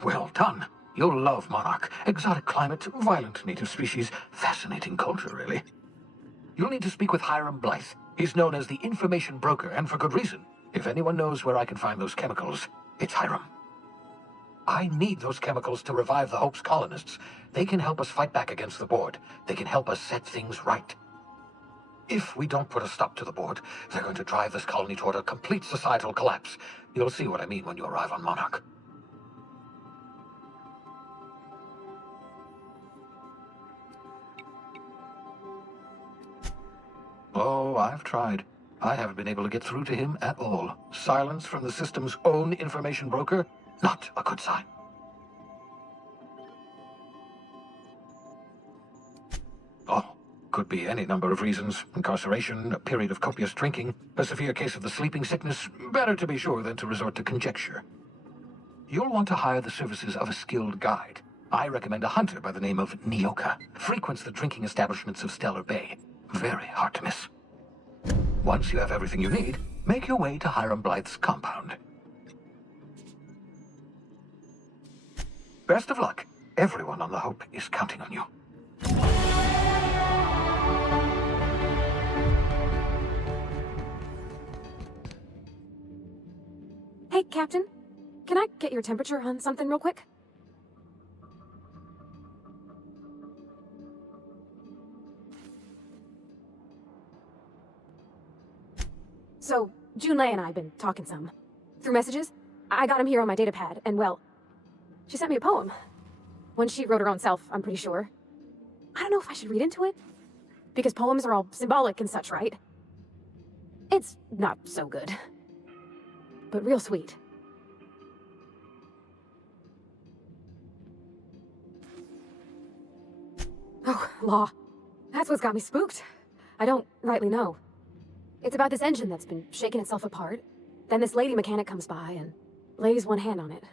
Well done. You'll love Monarch. Exotic climate, violent native species, fascinating culture, really. You'll need to speak with Hiram Blythe. He's known as the information broker, and for good reason. If anyone knows where I can find those chemicals, it's Hiram. I need those chemicals to revive the Hope's colonists. They can help us fight back against the Board. They can help us set things right. If we don't put a stop to the Board, they're going to drive this colony toward a complete societal collapse. You'll see what I mean when you arrive on Monarch. Oh, I've tried. I haven't been able to get through to him at all. Silence from the system's own information broker? Not a good sign. Oh, could be any number of reasons. Incarceration, a period of copious drinking, a severe case of the sleeping sickness. Better to be sure than to resort to conjecture. You'll want to hire the services of a skilled guide. I recommend a hunter by the name of Nyoka. Frequents the drinking establishments of Stellar Bay. Very hard to miss. Once you have everything you need, make your way to Hiram Blythe's compound. Best of luck. Everyone on the Hope is counting on you. Hey, Captain. Can I get your temperature on something real quick? So, Junlei and I have been talking some. Through messages, I got him here on my datapad, and well, she sent me a poem. One she wrote her own self, I'm pretty sure. I don't know if I should read into it. Because poems are all symbolic and such, right? It's not so good. But real sweet. Oh, law. That's what's got me spooked. I don't rightly know. It's about this engine that's been shaking itself apart. Then this lady mechanic comes by and lays one hand on it.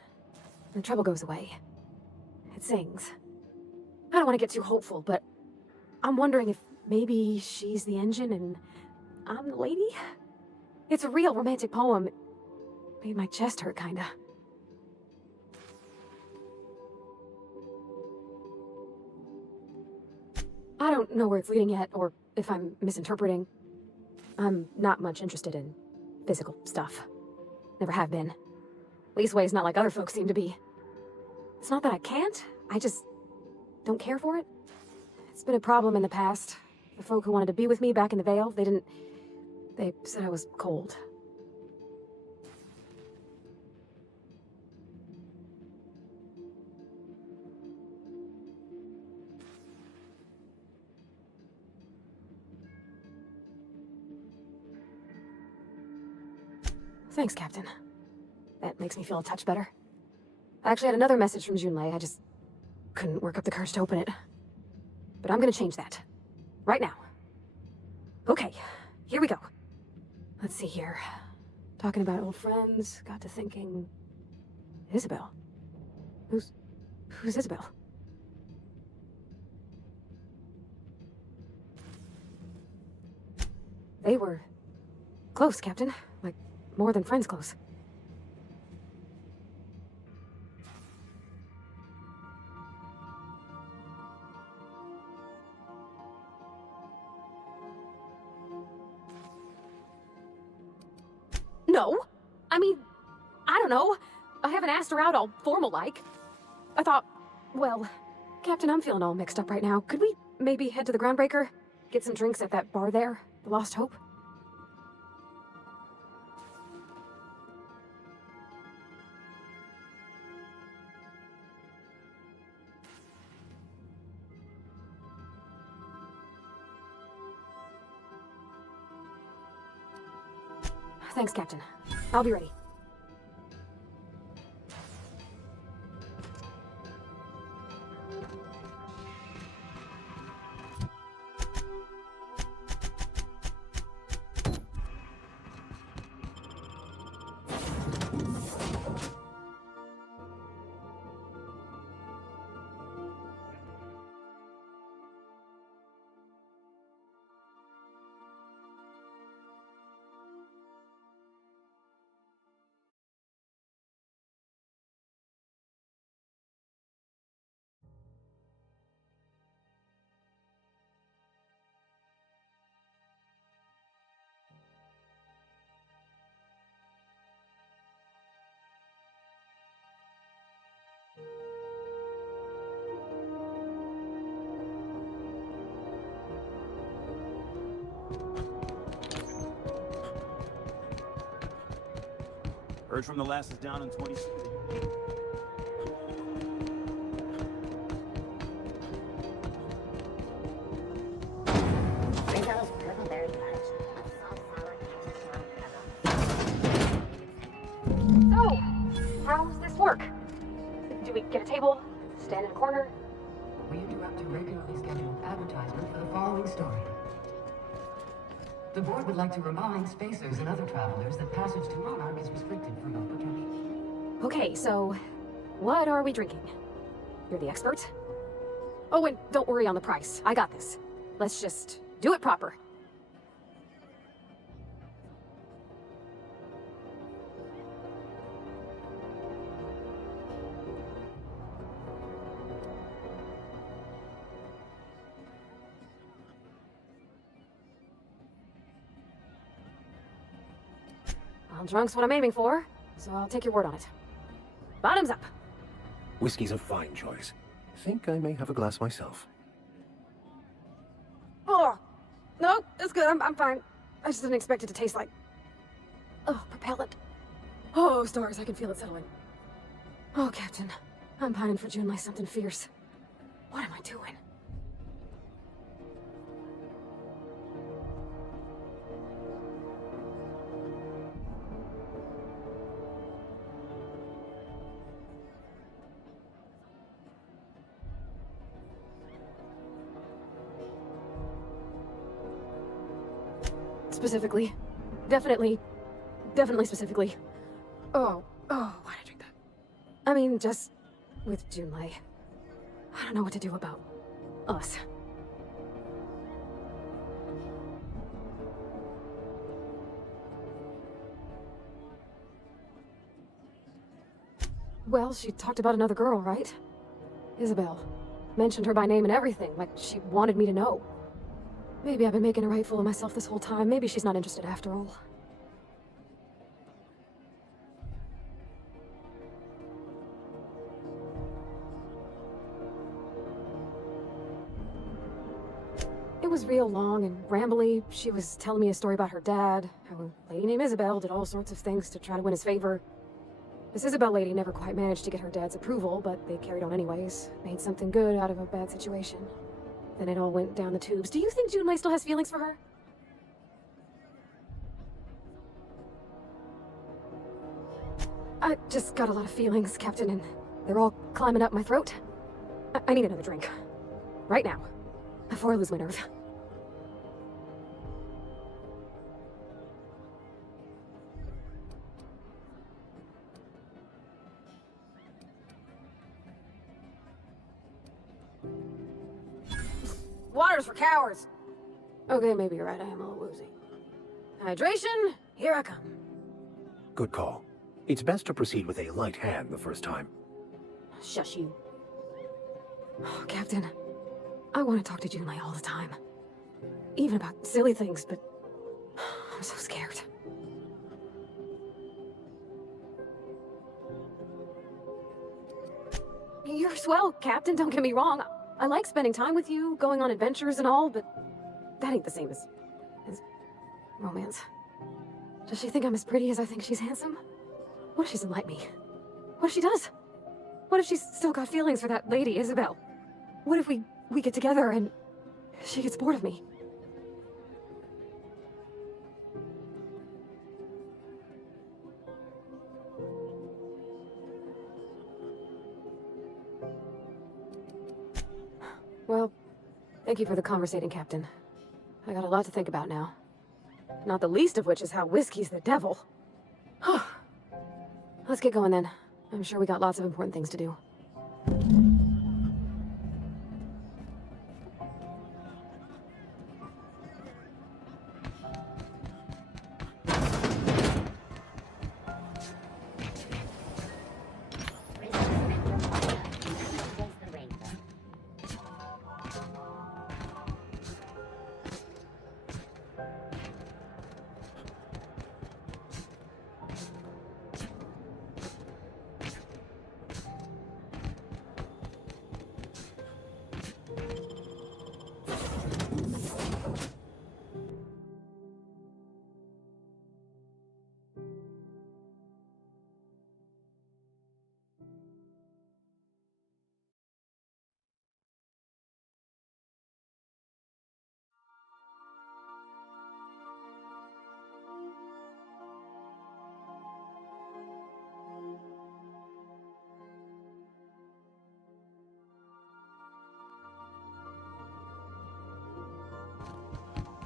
And the trouble goes away. It sings. I don't want to get too hopeful, but I'm wondering if maybe she's the engine and I'm the lady? It's a real romantic poem. It made my chest hurt, kinda. I don't know where it's leading yet, or if I'm misinterpreting. I'm not much interested in physical stuff. Never have been. Leastways, not like other folks seem to be. It's not that I can't, I just don't care for it. It's been a problem in the past. The folk who wanted to be with me back in the Vale, they said I was cold. Thanks, Captain. That makes me feel a touch better. I actually had another message from Junlei. I just couldn't work up the courage to open it. But I'm gonna change that. Right now. Okay, here we go. Let's see here. Talking about old friends, got to thinking... Isabel? Who's Isabel? They were close, Captain. Like, more than friends close. No. I mean, I don't know. I haven't asked her out all formal-like. I thought, well, Captain, I'm feeling all mixed up right now. Could we maybe head to the Groundbreaker? Get some drinks at that bar there? The Lost Hope? Thanks, Captain. I'll be ready. Heard from the lasses down in 26. So, how's this work? Do we get a table? Stand in a corner? We interrupt a regularly scheduled advertisement for the following story. The board would like to remind spacers and other travelers that passage to Monarch is restricted for local traffic. Okay, so what are we drinking? You're the expert? Oh, and don't worry on the price. I got this. Let's just do it proper. Well, drunk's what I'm aiming for, so I'll take your word on it. Bottoms up. Whiskey's a fine choice. Think I may have a glass myself. Oh, no, it's good. I'm fine. I just didn't expect it to taste like... Oh, propellant. Oh, stars, I can feel it settling. Oh, Captain, I'm pining for June like something fierce. What am I doing? Specifically. Definitely specifically. Oh, why did I drink that? I mean, just with Junlei. I don't know what to do about us. Well, she talked about another girl, right? Isabel. Mentioned her by name and everything, like she wanted me to know. Maybe I've been making a right fool of myself this whole time. Maybe she's not interested after all. It was real long and rambly. She was telling me a story about her dad, how a lady named Isabel did all sorts of things to try to win his favor. This Isabel lady never quite managed to get her dad's approval, but they carried on anyways. Made something good out of a bad situation. Then it all went down the tubes. Do you think Junlei still has feelings for her? I just got a lot of feelings, Captain, and they're all climbing up my throat. I need another drink. Right now. Before I lose my nerve. Water's for cowards! Okay, maybe you're right, I am a little woozy. Hydration, here I come. Good call. It's best to proceed with a light hand the first time. Shush you. Oh, Captain, I want to talk to Junlei all the time. Even about silly things, but I'm so scared. You're swell, Captain, don't get me wrong. I like spending time with you, going on adventures and all, but that ain't the same as romance. Does she think I'm as pretty as I think she's handsome? What if she doesn't like me? What if she does? What if she's still got feelings for that lady, Isabel? What if we get together and she gets bored of me? Well, thank you for the conversating, Captain. I got a lot to think about now. Not the least of which is how whiskey's the devil. Let's get going then. I'm sure we got lots of important things to do.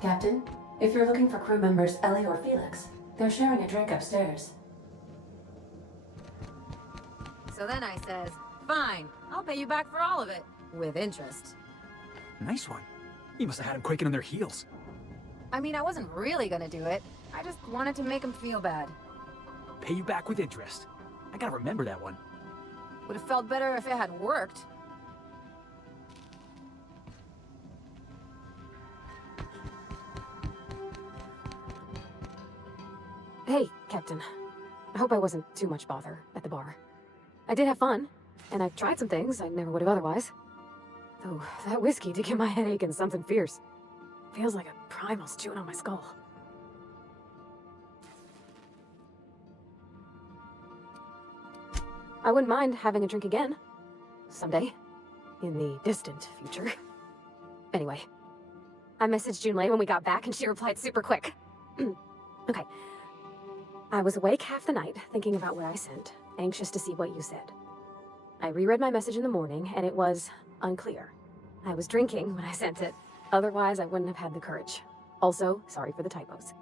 Captain, if you're looking for crew members Ellie or Felix, they're sharing a drink upstairs. So then I says, fine, I'll pay you back for all of it. With interest. Nice one. You must have had them quaking on their heels. I mean, I wasn't really gonna do it. I just wanted to make him feel bad. Pay you back with interest. I gotta remember that one. Would have felt better if it had worked. Hey, Captain. I hope I wasn't too much bother at the bar. I did have fun, and I've tried some things I never would have otherwise. Though, that whiskey did give my head aching something fierce. Feels like a primal's chewing on my skull. I wouldn't mind having a drink again. Someday. In the distant future. Anyway. I messaged Junlei when we got back, and she replied super quick. Okay. I was awake half the night, thinking about what I sent, anxious to see what you said. I reread my message in the morning, and it was unclear. I was drinking when I sent it. Otherwise, I wouldn't have had the courage. Also, sorry for the typos.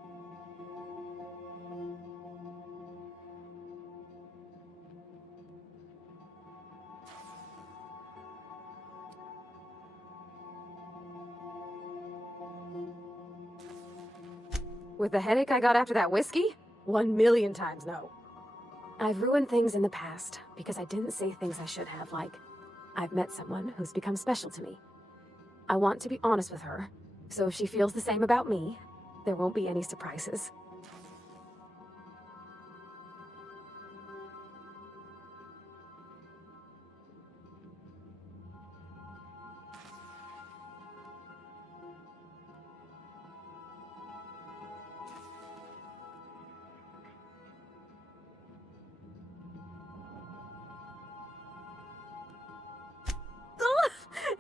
With the headache I got after that whiskey? 1,000,000 times no. I've ruined things in the past because I didn't say things I should have, like, I've met someone who's become special to me. I want to be honest with her, so if she feels the same about me, there won't be any surprises.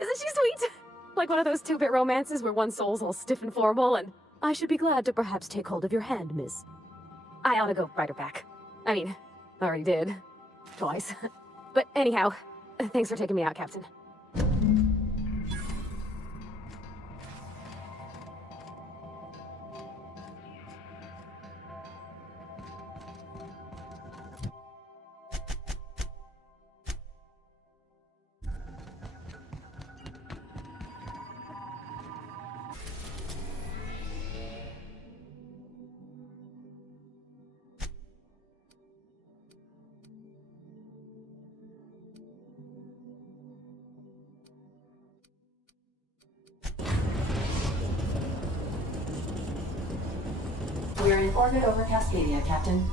Isn't she sweet? Like one of those two-bit romances where one soul's all stiff and formal and, I should be glad to perhaps take hold of your hand, miss. I ought to go write her back. I mean, I already did. Twice. But anyhow, thanks for taking me out, Captain. We are in orbit over Cascadia, Captain.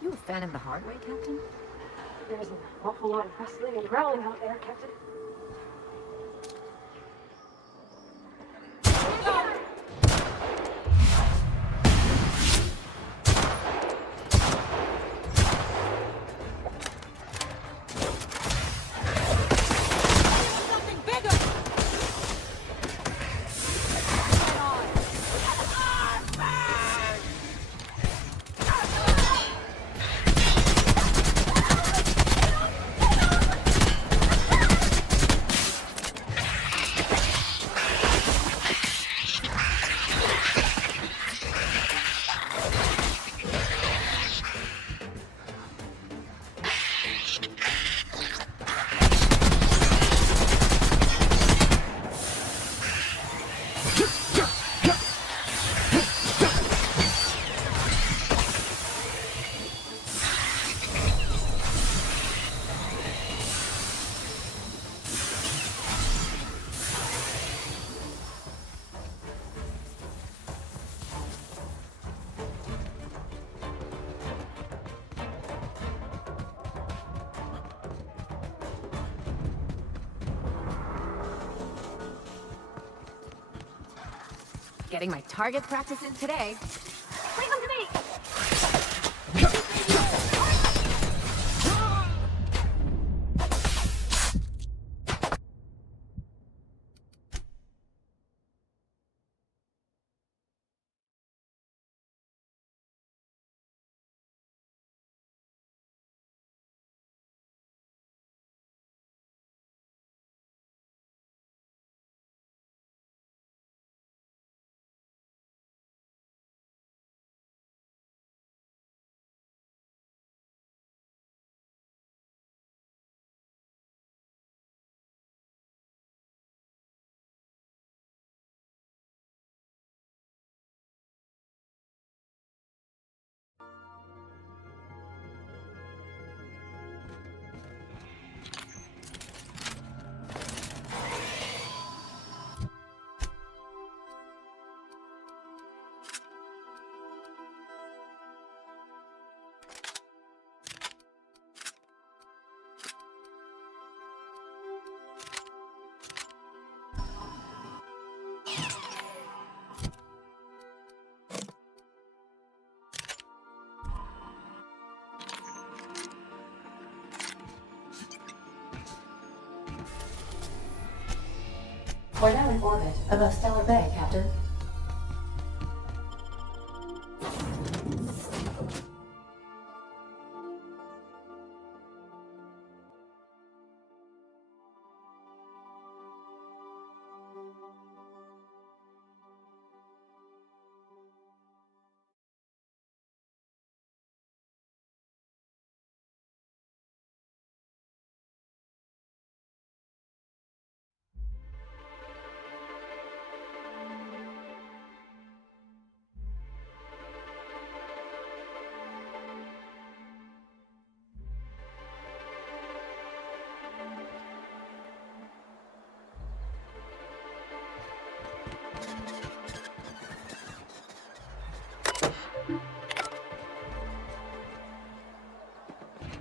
You a fan of the hard way, Captain? There's an awful lot of rustling and growling out there, Captain. Getting my target practice in today. Bring them to me! We're now in orbit above Stellar Bay, Captain.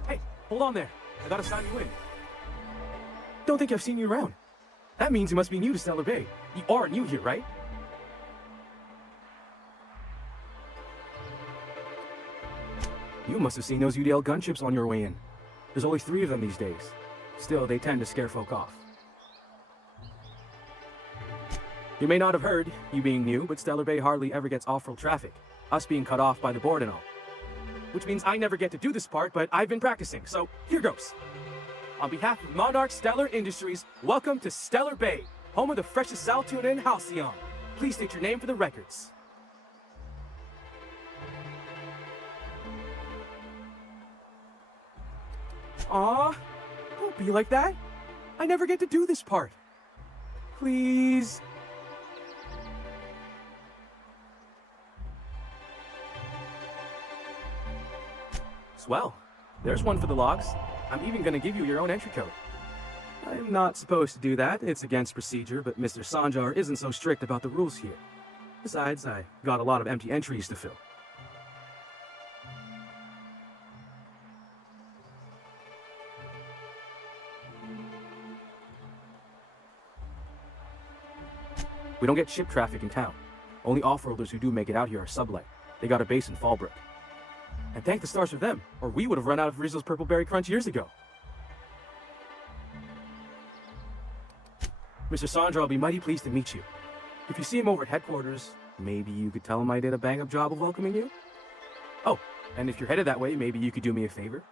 Hey, hold on there. I gotta sign you in. Don't think I've seen you around. That means you must be new to Stellar Bay. You are new here, right? You must have seen those UDL gunships on your way in. There's only 3 of them these days. Still, they tend to scare folk off. You may not have heard, you being new, but Stellar Bay hardly ever gets off-road traffic, us being cut off by the board and all. Which means I never get to do this part, but I've been practicing, so here goes. On behalf of Monarch Stellar Industries, welcome to Stellar Bay, home of the freshest sal tuna in Halcyon. Please state your name for the records. Aw, don't be like that. I never get to do this part. Please. Swell. There's one for the logs. I'm even gonna give you your own entry code. I'm not supposed to do that. It's against procedure, but Mr. Sanjar isn't so strict about the rules here. Besides, I got a lot of empty entries to fill. We don't get ship traffic in town. Only off-roaders who do make it out here are sublet. They got a base in Fallbrook. And thank the stars for them, or we would have run out of Rizzo's Purple Berry Crunch years ago. Mr. Sandra will be mighty pleased to meet you. If you see him over at headquarters, maybe you could tell him I did a bang-up job of welcoming you? Oh, and if you're headed that way, maybe you could do me a favor?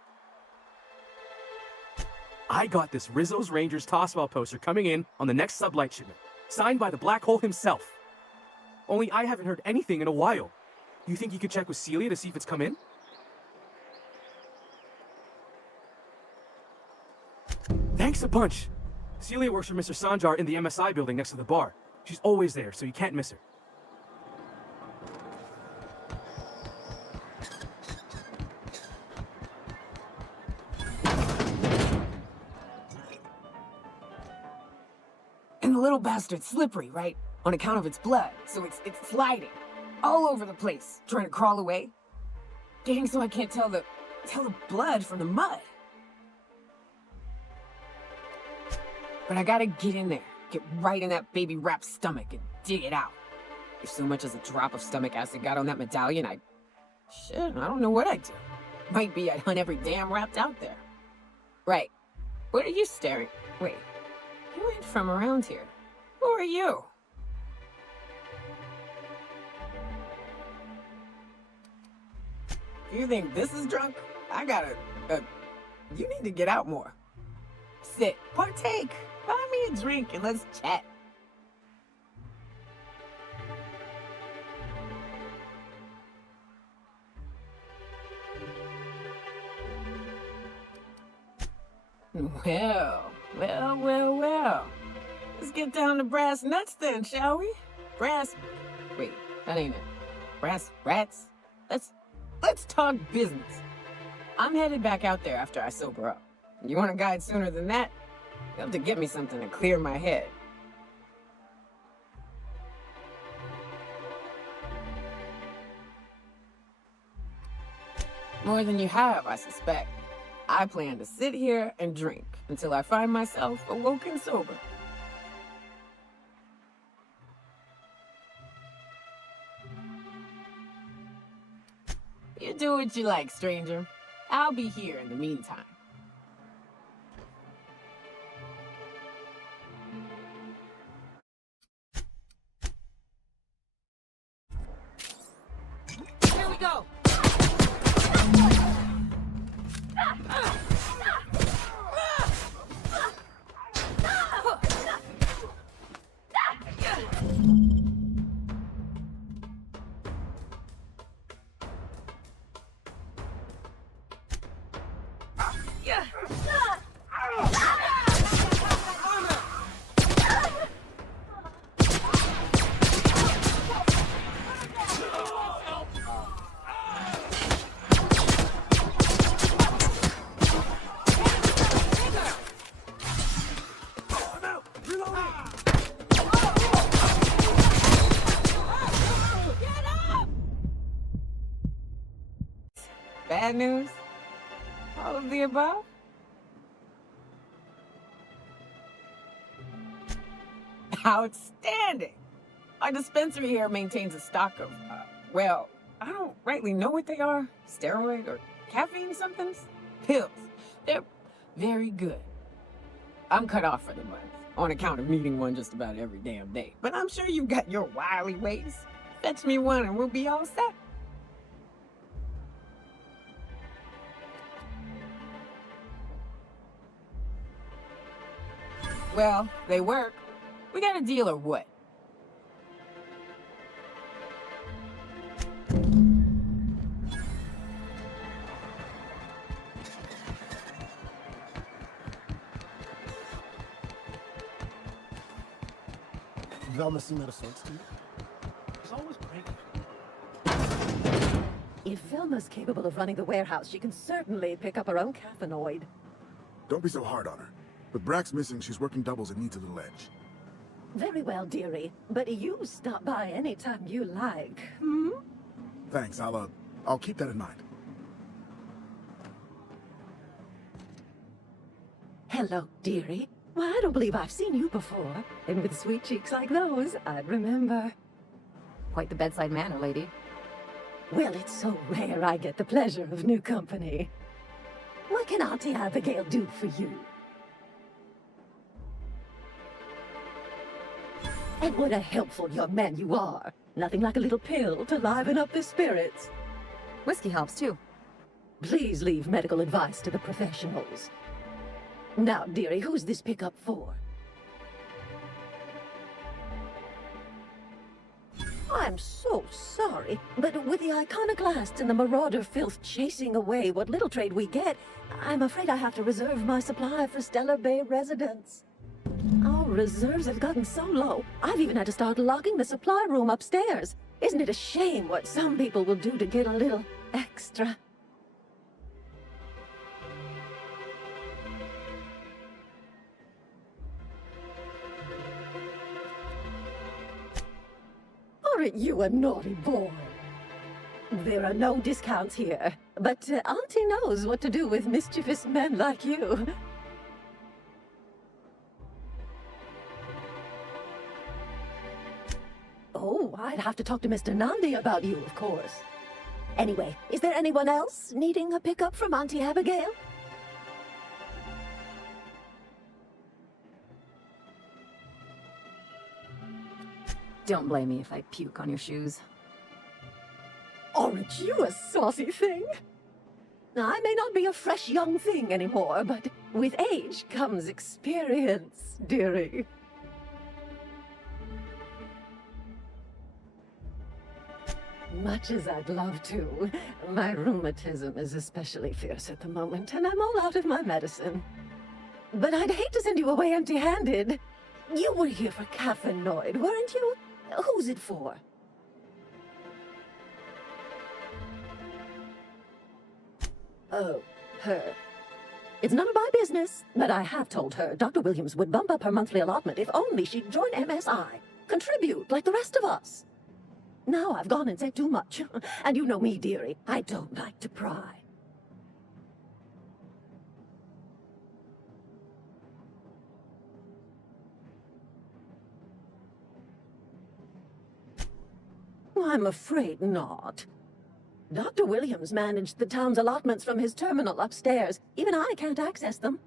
I got this Rizzo's Rangers Tossball poster coming in on the next sublight shipment, signed by the Black Hole himself. Only I haven't heard anything in a while. You think you could check with Celia to see if it's come in? Thanks a bunch. Celia works for Mr. Sanjar in the MSI building next to the bar. She's always there, so you can't miss her. And the little bastard's slippery, right? On account of its blood, so it's sliding all over the place, trying to crawl away. Getting so I can't tell the blood from the mud. But I gotta get in there, get right in that baby rap's stomach and dig it out. If so much as a drop of stomach acid got on that medallion, I don't know what I'd do. Might be I'd hunt every damn rapt out there. Right. What are you staring? Wait, you ain't from around here. Who are you? You think this is drunk? I gotta, you need to get out more. Sit, partake, buy me a drink and let's chat. Well. Let's get down to brass nuts then, shall we? Wait, that ain't it. Brass rats? Let's talk business. I'm headed back out there after I sober up. You want a guide sooner than that? You'll have to get me something to clear my head. More than you have, I suspect. I plan to sit here and drink until I find myself awoken sober. You do what you like, stranger. I'll be here in the meantime. Bad news? All of the above? Outstanding! Our dispensary here maintains a stock of, well, I don't rightly know what they are. Steroid or caffeine somethings? Pills. They're very good. I'm cut off for the month, on account of needing one just about every damn day. But I'm sure you've got your wily ways. Fetch me one and we'll be all set. Well, they work. We got a deal or what? Velma seem out of sorts to you? She's always breaking. If Velma's capable of running the warehouse, she can certainly pick up her own caffeinoid. Don't be so hard on her. With Brack's missing, she's working doubles and needs a little edge. Very well, dearie. But you stop by anytime you like, hmm? Thanks, I'll keep that in mind. Hello, dearie. Why, I don't believe I've seen you before. And with sweet cheeks like those, I'd remember. Quite the bedside manner, lady. Well, it's so rare I get the pleasure of new company. What can Auntie Abigail do for you? And what a helpful young man you are. Nothing like a little pill to liven up the spirits. Whiskey helps, too. Please leave medical advice to the professionals. Now, dearie, who's this pickup for? I'm so sorry, but with the iconoclasts and the marauder filth chasing away what little trade we get, I'm afraid I have to reserve my supply for Stellar Bay residents. Our reserves have gotten so low, I've even had to start locking the supply room upstairs. Isn't it a shame what some people will do to get a little extra? Aren't you a naughty boy? There are no discounts here, but Auntie knows what to do with mischievous men like you. Oh, I'd have to talk to Mr. Nandi about you, of course. Anyway, is there anyone else needing a pickup from Auntie Abigail? Don't blame me if I puke on your shoes. Aren't you a saucy thing? I may not be a fresh young thing anymore, but with age comes experience, dearie. Much as I'd love to, my rheumatism is especially fierce at the moment, and I'm all out of my medicine. But I'd hate to send you away empty-handed. You were here for caffeinoid, weren't you? Who's it for? Oh, her. It's none of my business, but I have told her Dr. Williams would bump up her monthly allotment if only she'd join MSI. Contribute like the rest of us. Now I've gone and said too much. And you know me, dearie. I don't like to pry. I'm afraid not. Dr. Williams managed the town's allotments from his terminal upstairs. Even I can't access them.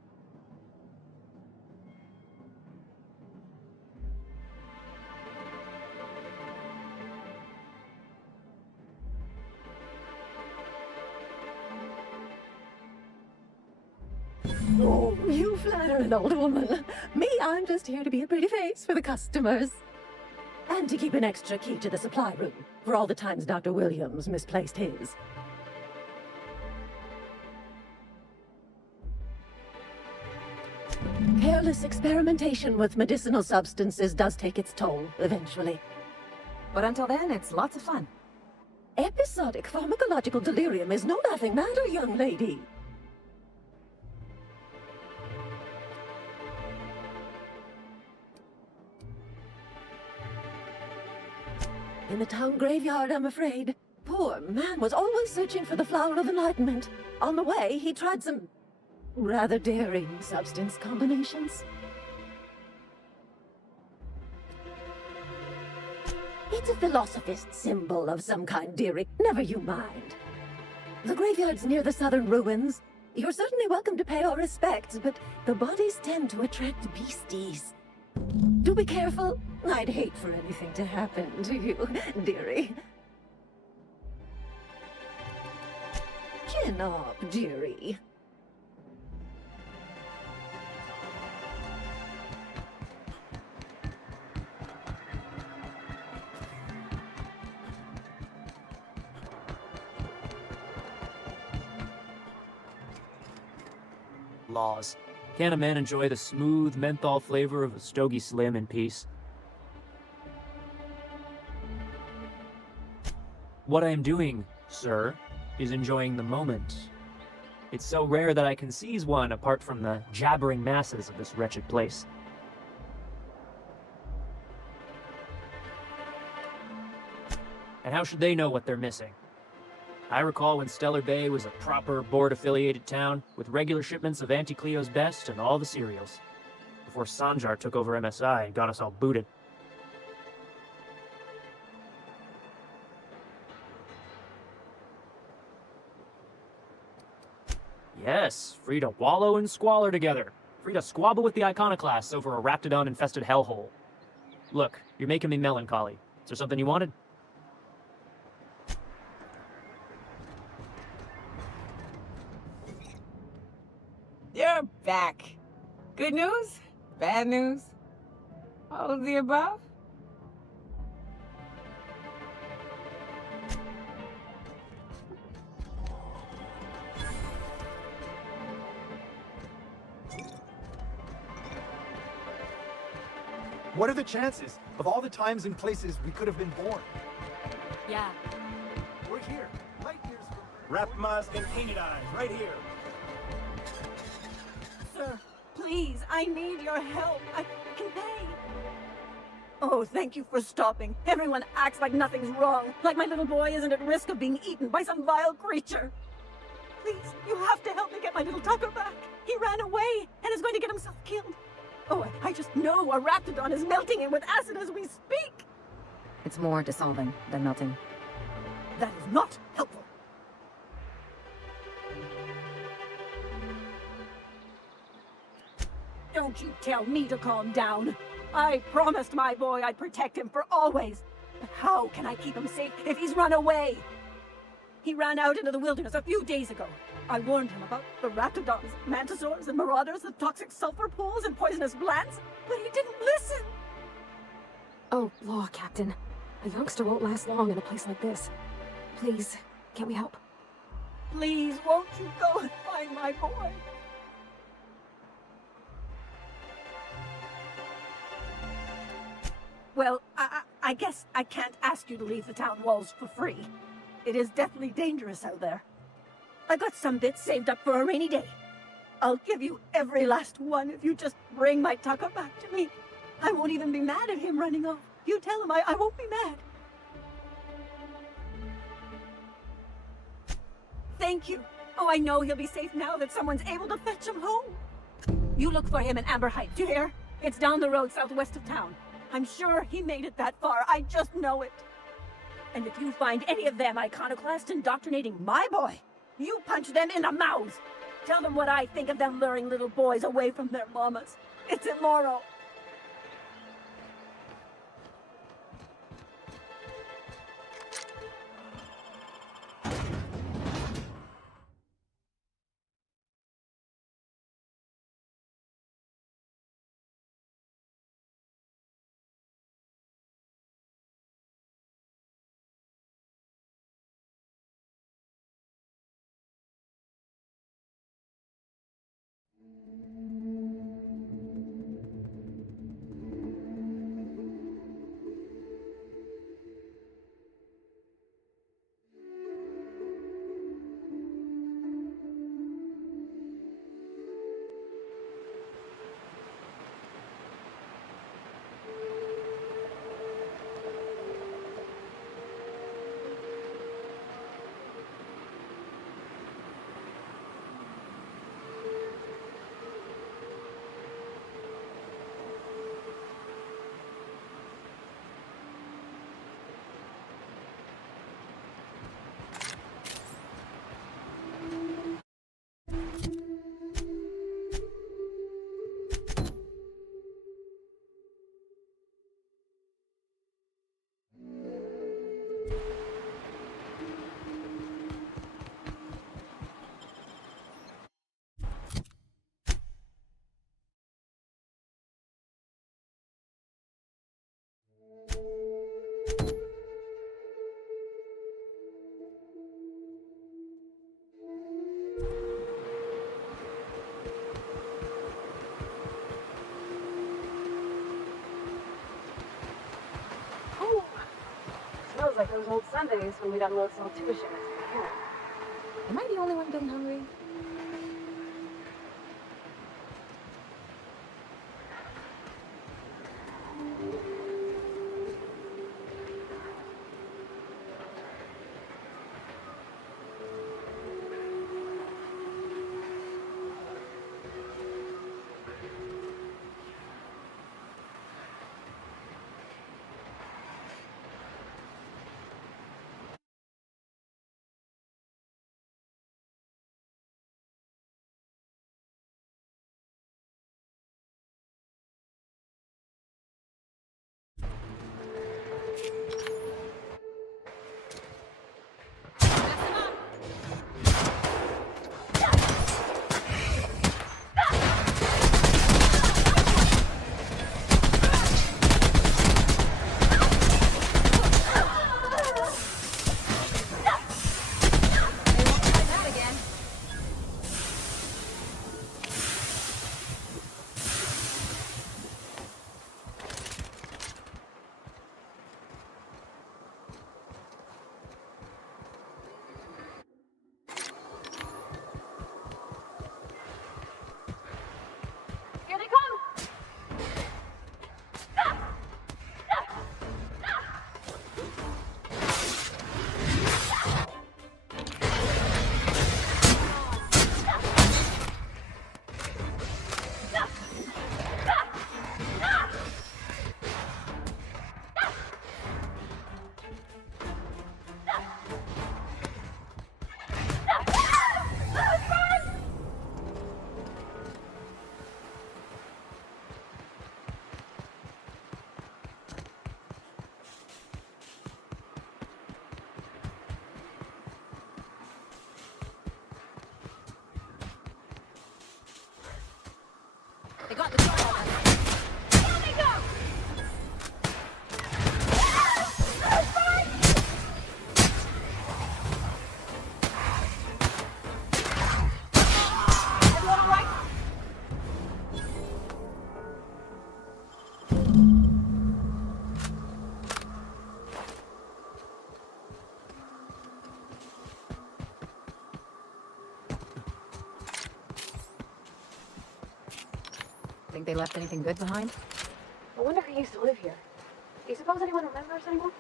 Oh, you flatter an old woman. Me, I'm just here to be a pretty face for the customers. And to keep an extra key to the supply room, for all the times Dr. Williams misplaced his. Careless experimentation with medicinal substances does take its toll, eventually. But until then, it's lots of fun. Episodic pharmacological delirium is no laughing matter, young lady. In the town graveyard, I'm afraid. poor man was always searching for the flower of enlightenment. On the way, he tried some rather daring substance combinations. It's a philosophist symbol of some kind, dearie. Never you mind. The graveyard's near the southern ruins. You're certainly welcome to pay our respects, but the bodies tend to attract beasties. Do be careful. I'd hate for anything to happen to you, dearie. Chin up, dearie. Laws. Can't a man enjoy the smooth menthol flavor of a Stogie Slim in peace? What I am doing, sir, is enjoying the moment. It's so rare that I can seize one apart from the jabbering masses of this wretched place. And how should they know what they're missing? I recall when Stellar Bay was a proper board-affiliated town with regular shipments of Auntie Cleo's best and all the cereals, before Sanjar took over MSI and got us all booted. Yes, free to wallow and squalor together. Free to squabble with the iconoclasts over a raptidon-infested hellhole. Look, you're making me melancholy. Is there something you wanted? You're back. Good news? Bad news? All of the above? What are the chances of all the times and places we could have been born? Yeah. We're here. Light years from... Wrap mask and painted eyes, right here. Sir, please, I need your help. I can pay. Oh, thank you for stopping. Everyone acts like nothing's wrong, like my little boy isn't at risk of being eaten by some vile creature. Please, you have to help me get my little Tucker back. He ran away and is going to get himself killed. Oh, I just know a raptidon is melting him with acid as we speak. It's more dissolving than melting. That is not helpful. Don't you tell me to calm down. I promised my boy I'd protect him for always. But how can I keep him safe if he's run away? He ran out into the wilderness a few days ago. I warned him about the raptidons, mantisaurs, and marauders, the toxic sulfur pools, and poisonous plants, but he didn't listen. Oh, law, Captain. A youngster won't last long in a place like this. Please, can't we help? Please, won't you go and find my boy? Well, I guess I can't ask you to leave the town walls for free. It is deathly dangerous out there. I got some bits saved up for a rainy day. I'll give you every last one if you just bring my Tucker back to me. I won't even be mad at him running off. You tell him I won't be mad. Thank you. Oh, I know he'll be safe now that someone's able to fetch him home. You look for him in Amber Heights, you hear? It's down the road southwest of town. I'm sure he made it that far. I just know it. And if you find any of them iconoclasts indoctrinating my boy, you punch them in the mouths. Tell them what I think of them luring little boys away from their mamas. It's immoral. Those old Sundays when we'd unload some tuition. Am I the only one getting hungry? They got the door open. Here they go! Everyone all right? Think they left anything good behind? I wonder who used to live here. Do you suppose anyone remembers anymore?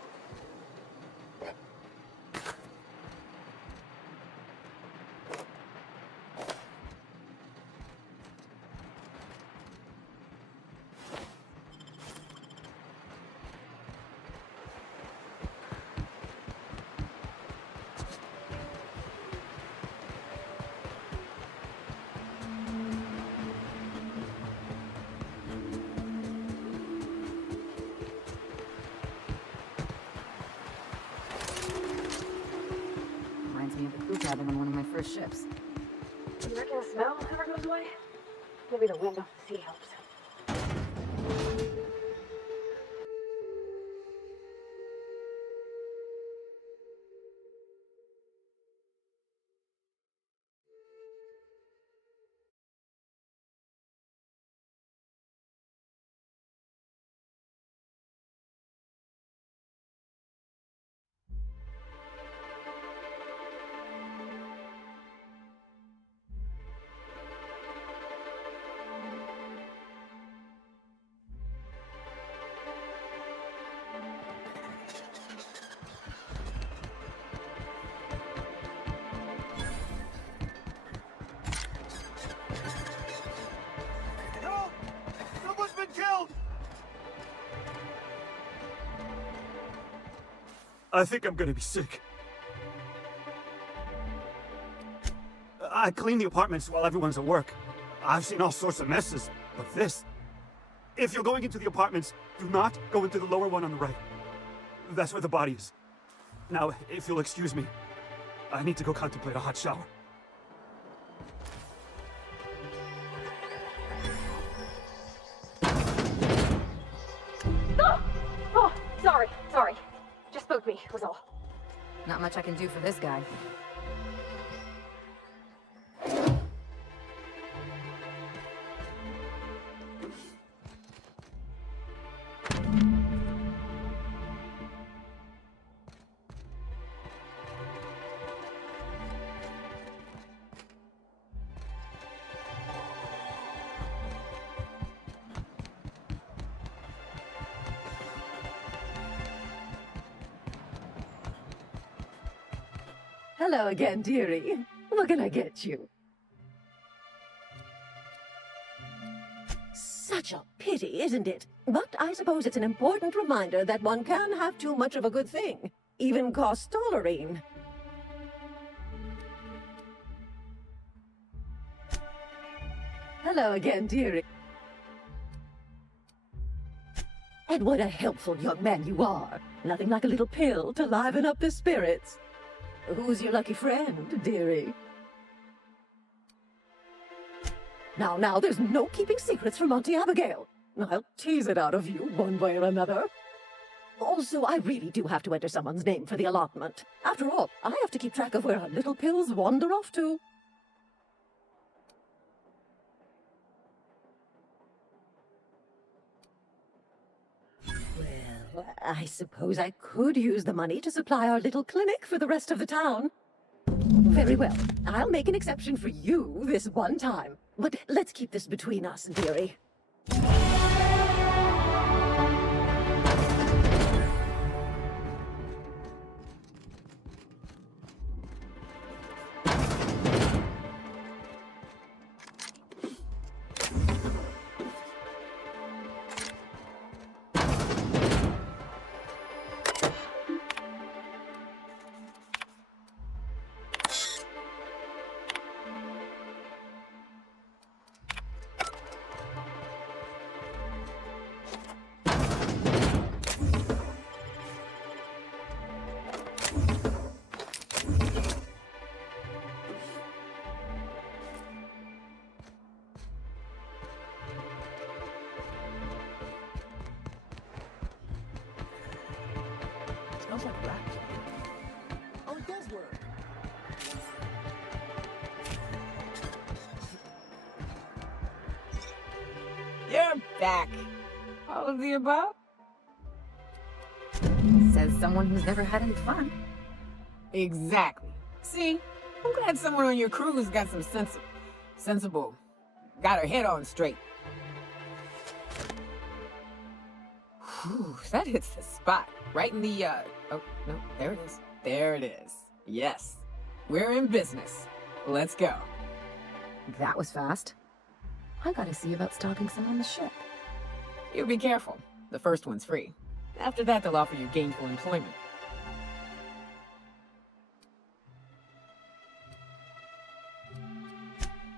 Reminds me of the crew cabin on one of my first ships. You reckon the smell ever goes away? Maybe the wind off the sea helps. Help! Someone's been killed! I think I'm gonna be sick. I clean the apartments while everyone's at work. I've seen all sorts of messes, but this... If you're going into the apartments, do not go into the lower one on the right. That's where the body is. Now, if you'll excuse me, I need to go contemplate a hot shower. Oh! Oh, sorry. Just spooked me, was all. Not much I can do for this guy. Hello again, dearie. What can I get you? Such a pity, isn't it? But I suppose it's an important reminder that one can have too much of a good thing. Even cost tolerine. Hello again, dearie. And what a helpful young man you are. Nothing like a little pill to liven up the spirits. Who's your lucky friend, dearie? Now, there's no keeping secrets from Auntie Abigail. I'll tease it out of you one way or another. Also, I really do have to enter someone's name for the allotment. After all, I have to keep track of where our little pills wander off to. Well, I suppose I could use the money to supply our little clinic for the rest of the town. Very well. I'll make an exception for you this one time. But let's keep this between us, dearie. Smells like rat. Oh, it does work. You're back. All of the above? Says someone who's never had any fun. Exactly. See, I'm glad someone on your crew's got some sensible. Got her head on straight. Whew, that hits the spot. Right in the, oh, no, there it is. There it is. Yes. We're in business. Let's go. That was fast. I gotta see about stocking some on the ship. You be careful. The first one's free. After that, they'll offer you gainful employment.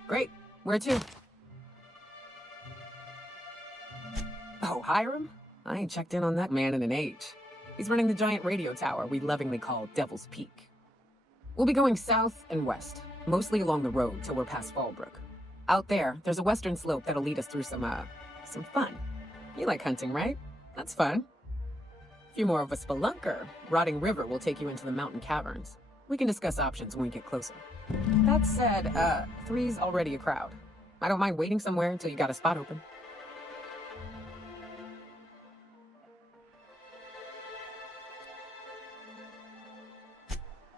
Great. Where to? Oh, Hiram? I ain't checked in on that man in an age. He's running the giant radio tower we lovingly call Devil's Peak. We'll be going south and west, mostly along the road till we're past Fallbrook. Out there's a western slope that'll lead us through some fun. You like hunting, right? That's fun. If you're more of a spelunker, Rotting River will take you into the mountain caverns. We can discuss options when we get closer. That said, 3's already a crowd. I don't mind waiting somewhere until you got a spot open.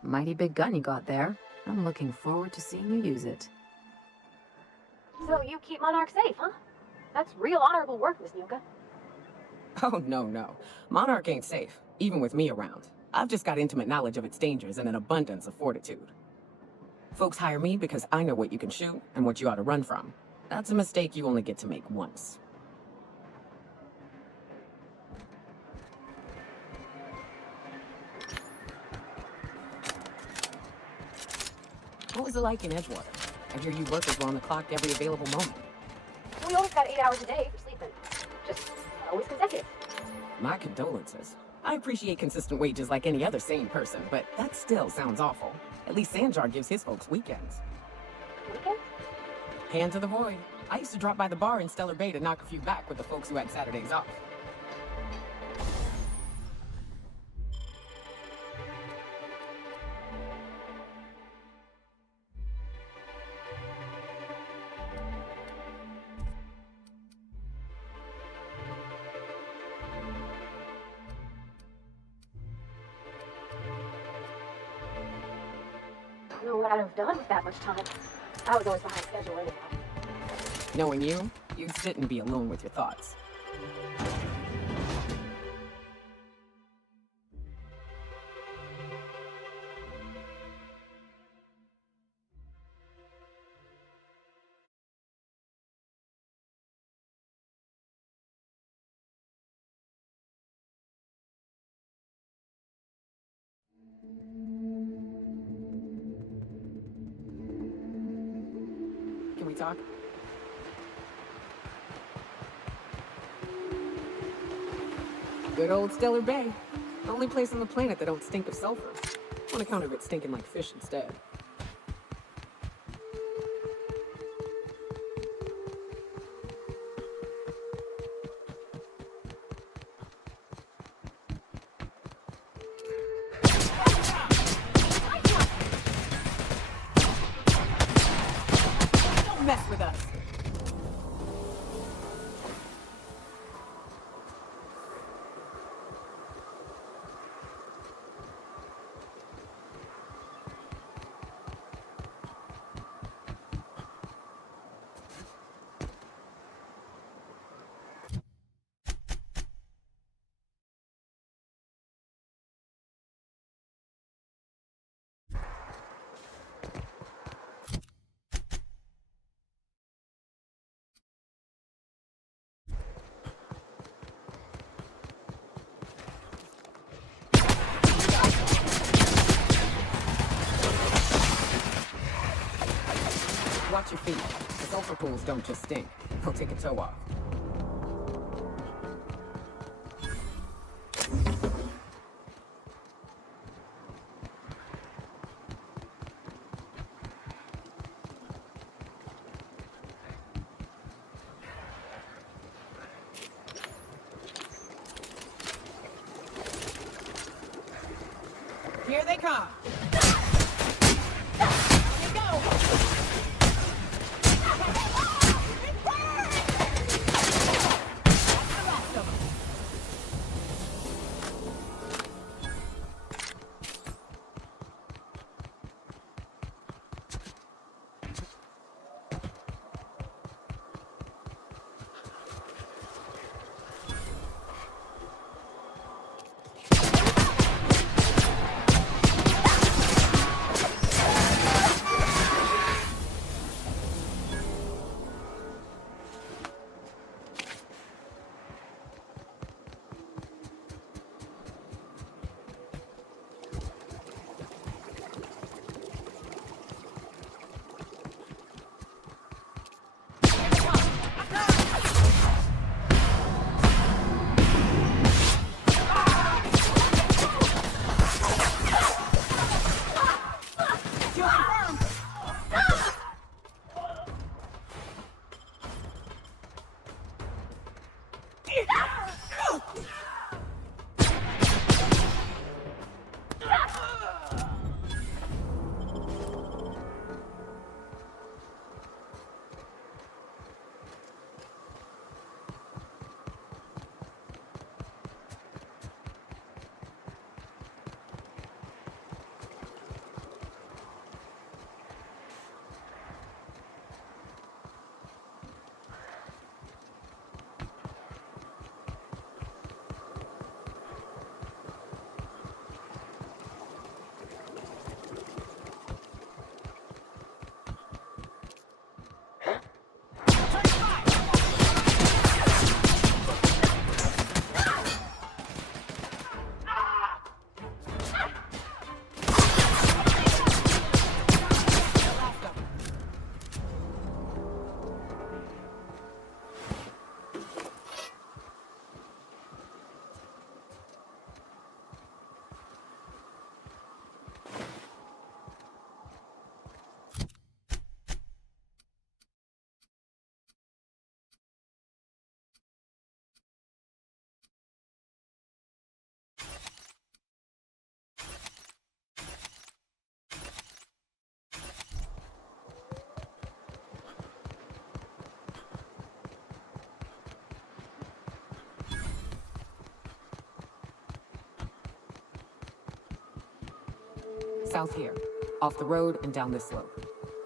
Mighty big gun you got there. I'm looking forward to seeing you use it. So you keep Monarch safe, huh? That's real honorable work, Miss Nuka. Oh, no. Monarch ain't safe, even with me around. I've just got intimate knowledge of its dangers and an abundance of fortitude. Folks hire me because I know what you can shoot and what you ought to run from. That's a mistake you only get to make once. What was it like in Edgewater? I hear you workers were on the clock every available moment. We always got 8 hours a day for sleeping. Just not always consecutive. My condolences. I appreciate consistent wages like any other sane person, but that still sounds awful. At least Sanjar gives his folks weekends. Weekends? Hand to the void. I used to drop by the bar in Stellar Bay to knock a few back with the folks who had Saturdays off. Don't know what I'd have done with that much time. I was always behind schedule anyhow. Knowing you, you'd sit and be alone with your thoughts. Can we talk? Good old Stellar Bay. Only place on the planet that don't stink of sulfur. On account of it stinking like fish instead. Don't mess with us. Watch your feet. The sulfur pools don't just stink. They'll take a toe off. Here they come. Here they go. South here. Off the road and down this slope.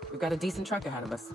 We've got a decent trek ahead of us.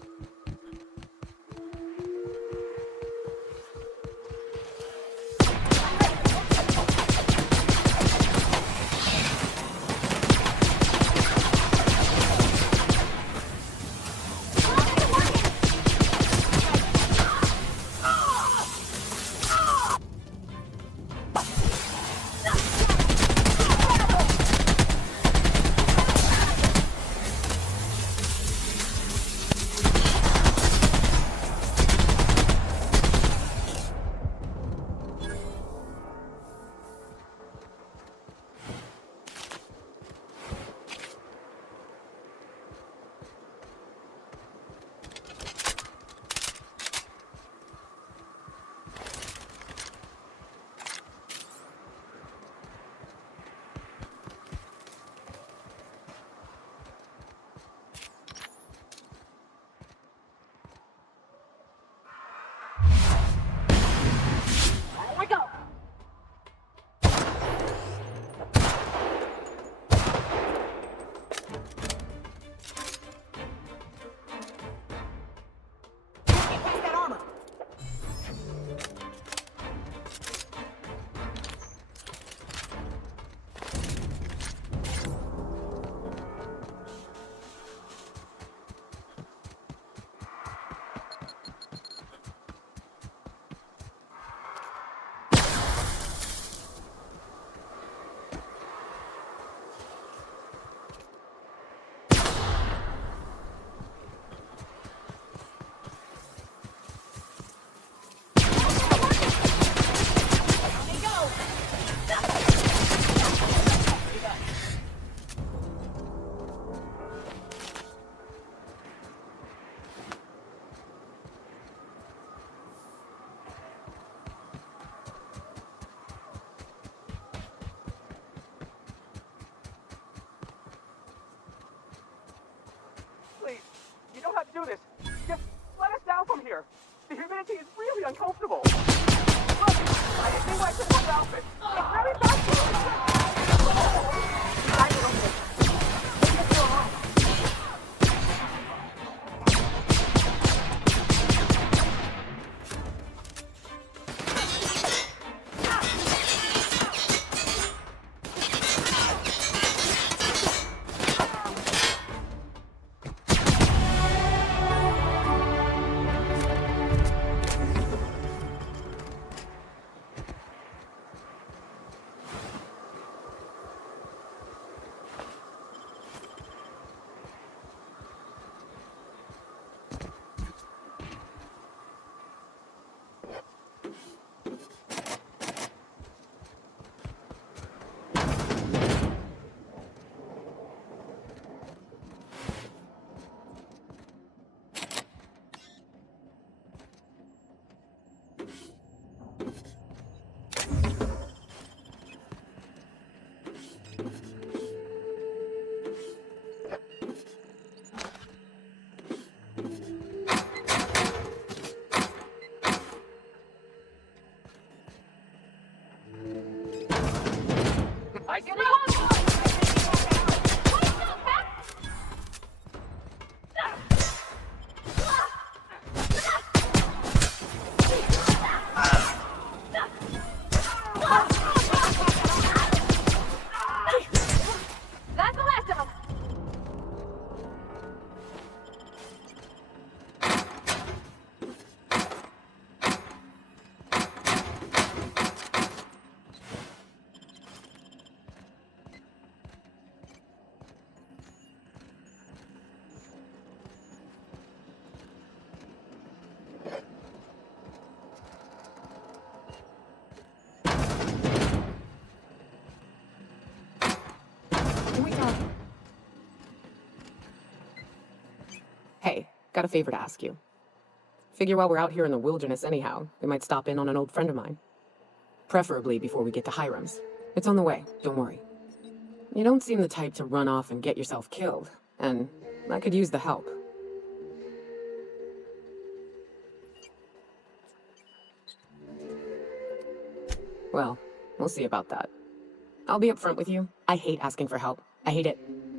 Hey, got a favor to ask you. Figure while we're out here in the wilderness anyhow, we might stop in on an old friend of mine. Preferably before we get to Hiram's. It's on the way, don't worry. You don't seem the type to run off and get yourself killed, and I could use the help. Well, we'll see about that. I'll be upfront with you. I hate asking for help. I hate it.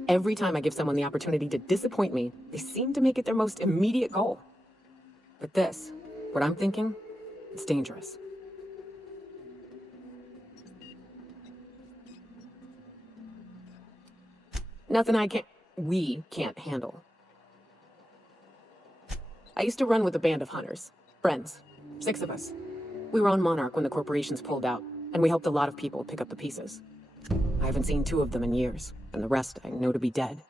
Every time I give someone the opportunity to disappoint me, they seem to make it their most immediate goal. But this, what I'm thinking, it's dangerous. Nothing we can't handle. I used to run with a band of hunters. Friends. 6 of us. We were on Monarch when the corporations pulled out, and we helped a lot of people pick up the pieces. I haven't seen 2 of them in years, and the rest I know to be dead.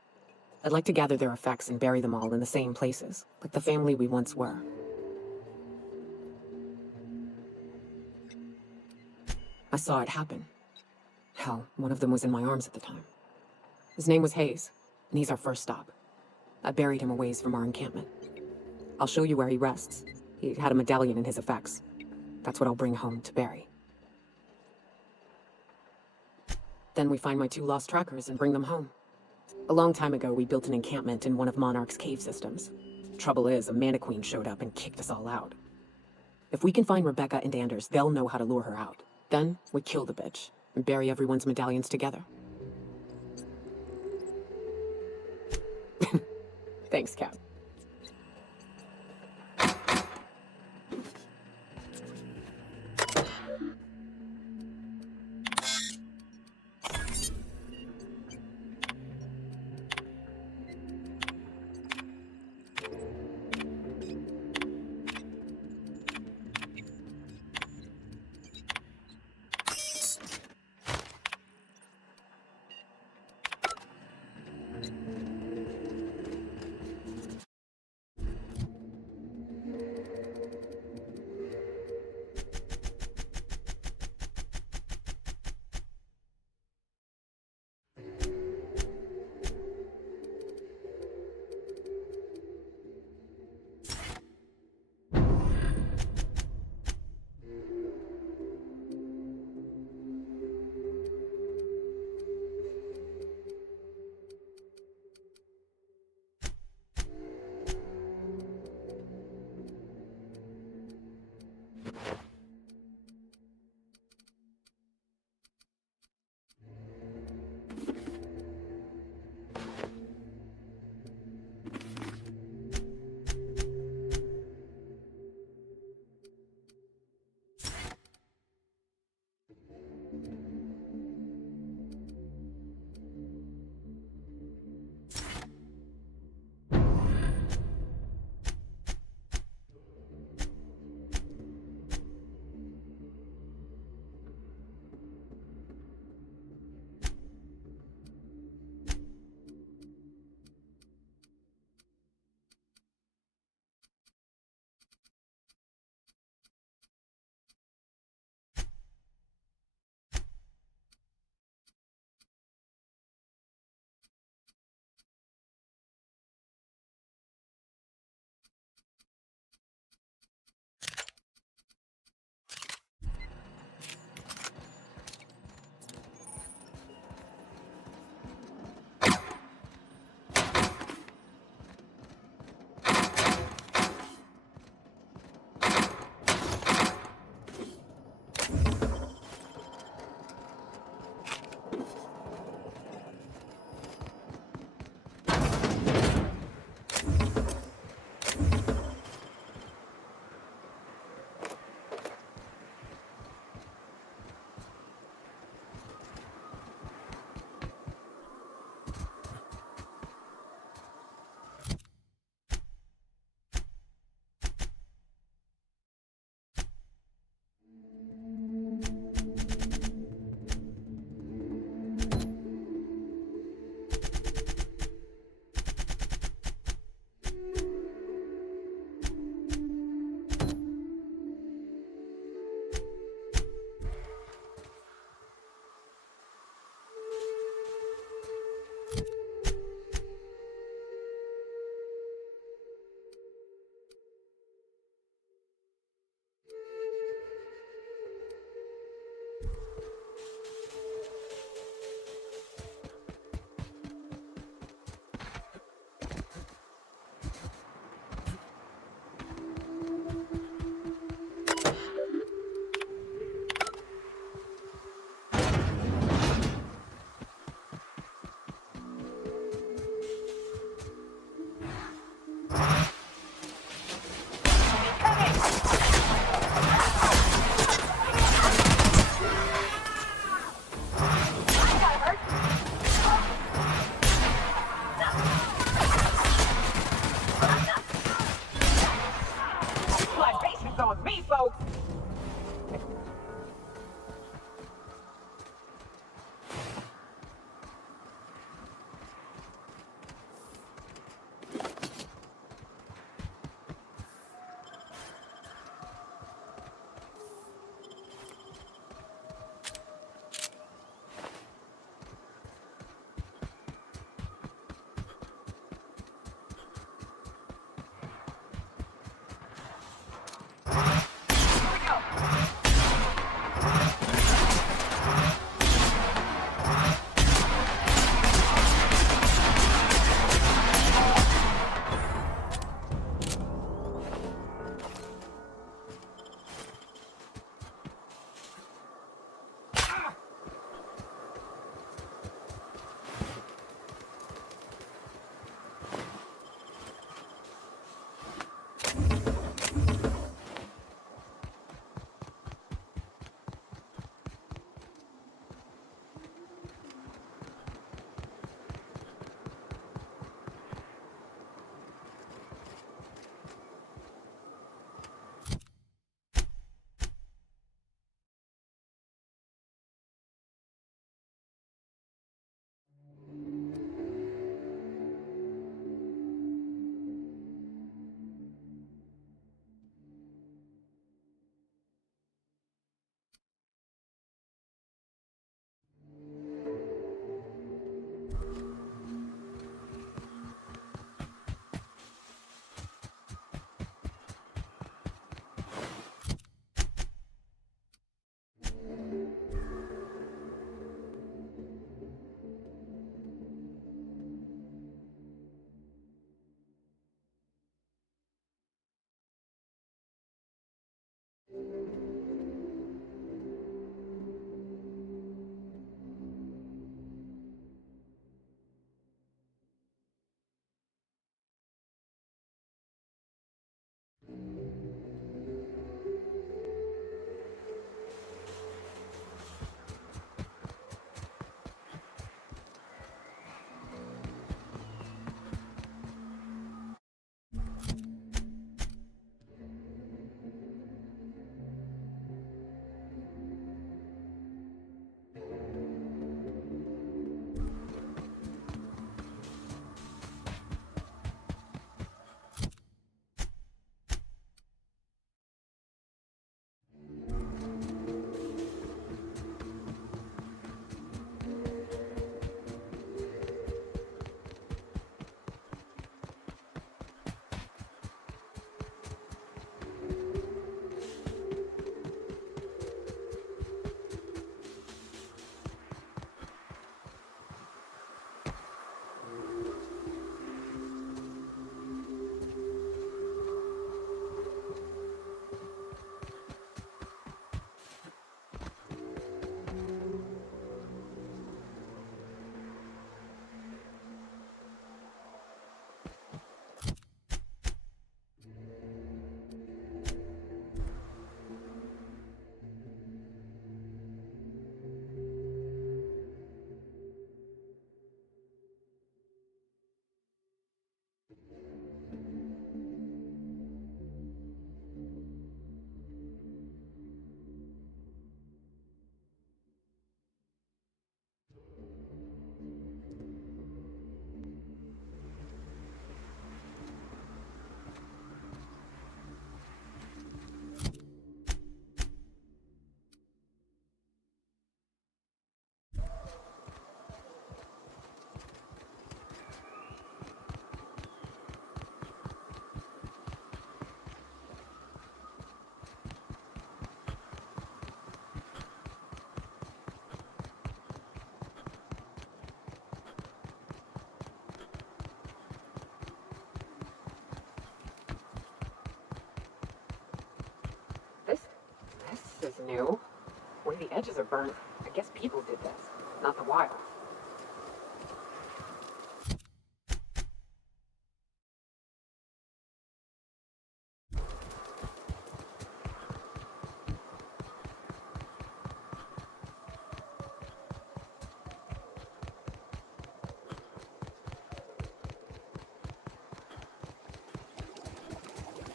I'd like to gather their effects and bury them all in the same places, like the family we once were. I saw it happen. Hell, one of them was in my arms at the time. His name was Hayes, and he's our first stop. I buried him a ways from our encampment. I'll show you where he rests. He had a medallion in his effects. That's what I'll bring home to bury. Then we find my 2 lost trackers and bring them home. A long time ago, we built an encampment in one of Monarch's cave systems. Trouble is, a Mantiqueen showed up and kicked us all out. If we can find Rebecca and Anders, they'll know how to lure her out. Then, we kill the bitch, and bury everyone's medallions together. Thanks, Cap. new. Where the edges are burnt, I guess people did this, not the wild.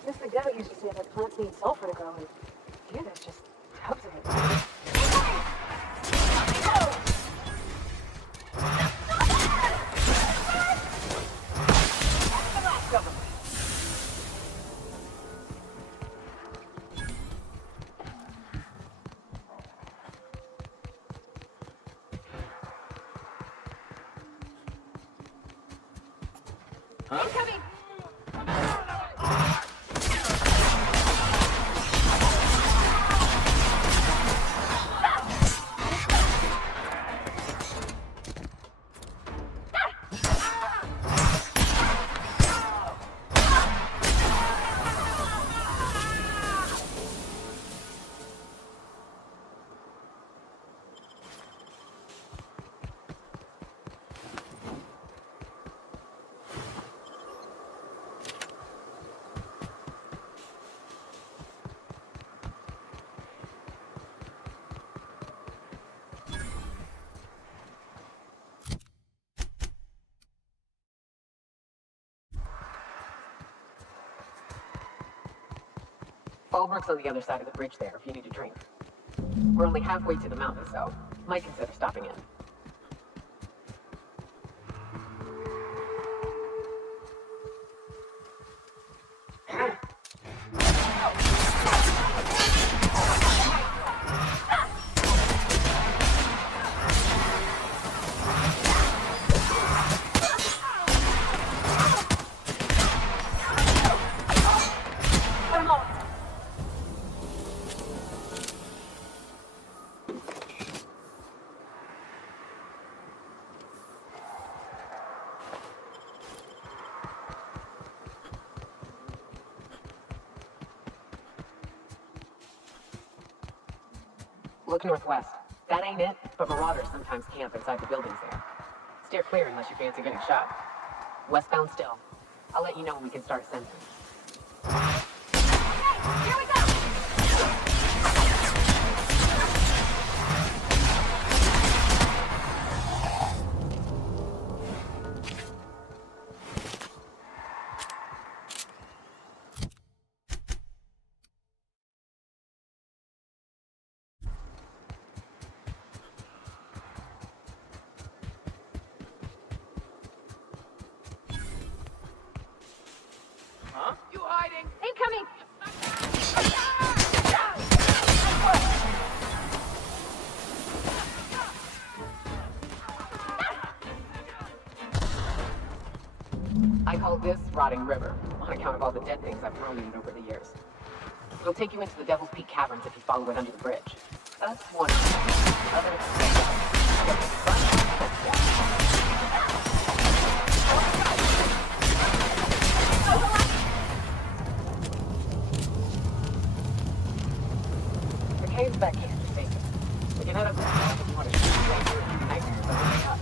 Miss McDevitt used to say that plants need sulfur to grow, and here there's just tubs of it. Incoming! Fallbrook's on the other side of the bridge there if you need a drink. We're only halfway to the mountain, so might consider stopping in. Look northwest. That ain't it, but marauders sometimes camp inside the buildings there. Steer clear unless you fancy getting shot. Westbound still. I'll let you know when we can start sensing. Here we go! Huh? You hiding? Incoming! I call this Rotting River, on account of all the dead things I've thrown in it over the years. It'll take you into the Devil's Peak Caverns if you follow it under the bridge. That's one the cave's back here, Stacy. We can head up there if you want to shoot later. Nice to something up.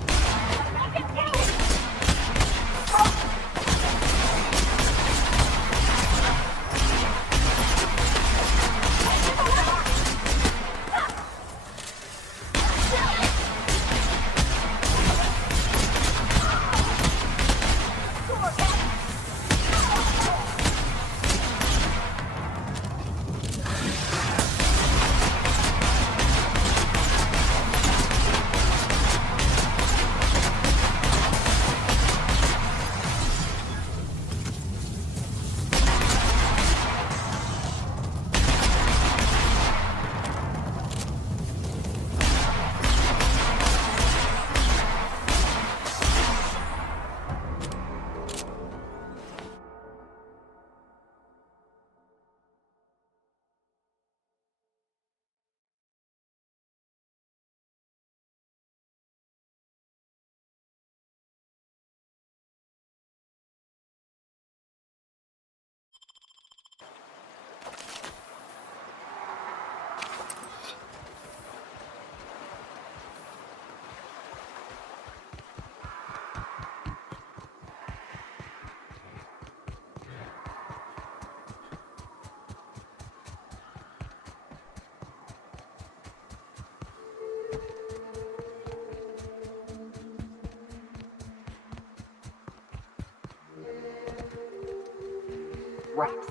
Rats.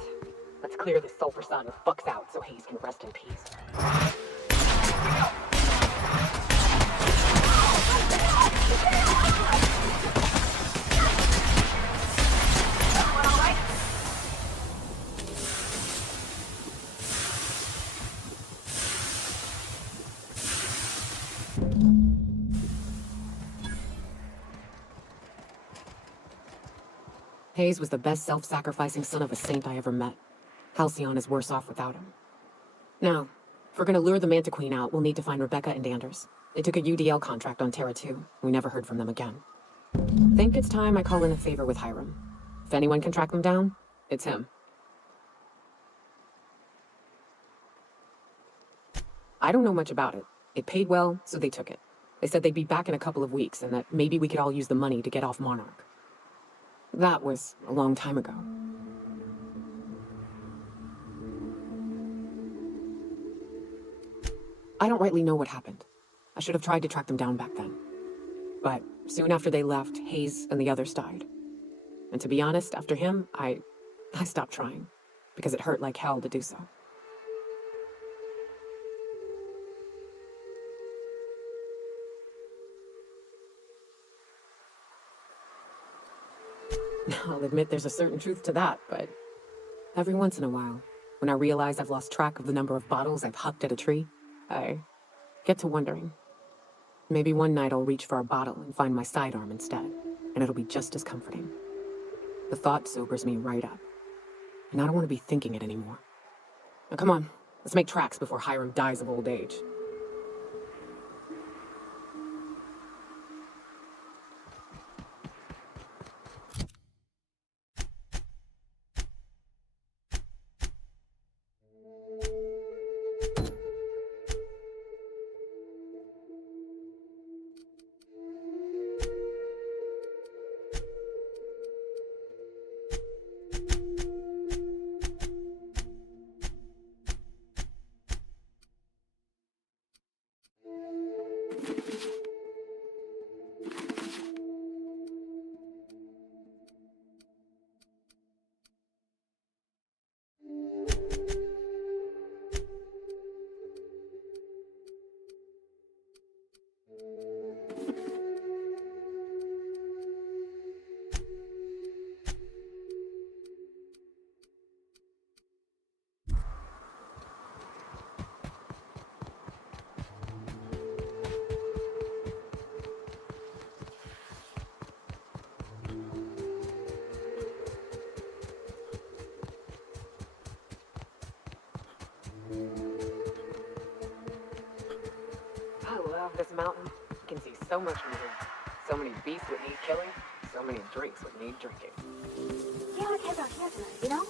Let's clear this sulfur sun and fucks out so Hayes can rest in peace. Hayes was the best self-sacrificing son of a saint I ever met. Halcyon is worse off without him. Now, if we're gonna lure the Manta Queen out, we'll need to find Rebecca and Anders. They took a UDL contract on Terra too. We never heard from them again. Think it's time I call in a favor with Hiram. If anyone can track them down, it's him. I don't know much about it. It paid well, so they took it. They said they'd be back in a couple of weeks and that maybe we could all use the money to get off Monarch. That was a long time ago. I don't rightly know what happened. I should have tried to track them down back then. But soon after they left, Hayes and the others died. And to be honest, after him, I stopped trying, because it hurt like hell to do so. I'll admit there's a certain truth to that, but every once in a while, when I realize I've lost track of the number of bottles I've hucked at a tree, I get to wondering. Maybe one night I'll reach for a bottle and find my sidearm instead, and it'll be just as comforting. The thought sobers me right up, and I don't want to be thinking it anymore. Now come on, let's make tracks before Hiram dies of old age. This mountain, you can see so much more. So many beasts would need killing, so many drinks would need drinking. Yeah, I can't out here tonight, you know?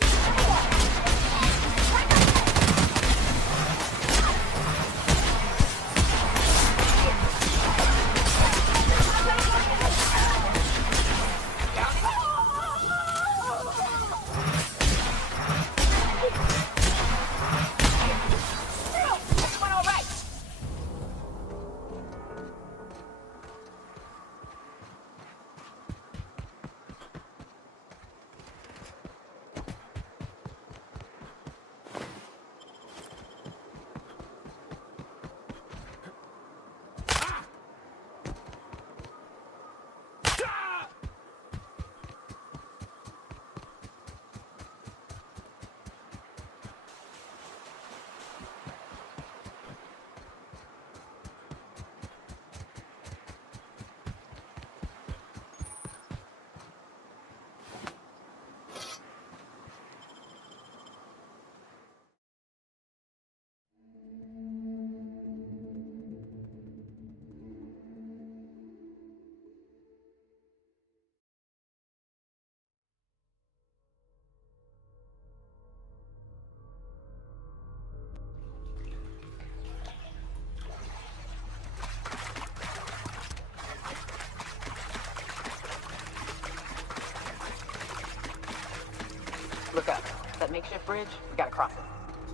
Look up. That makeshift bridge, we gotta cross it.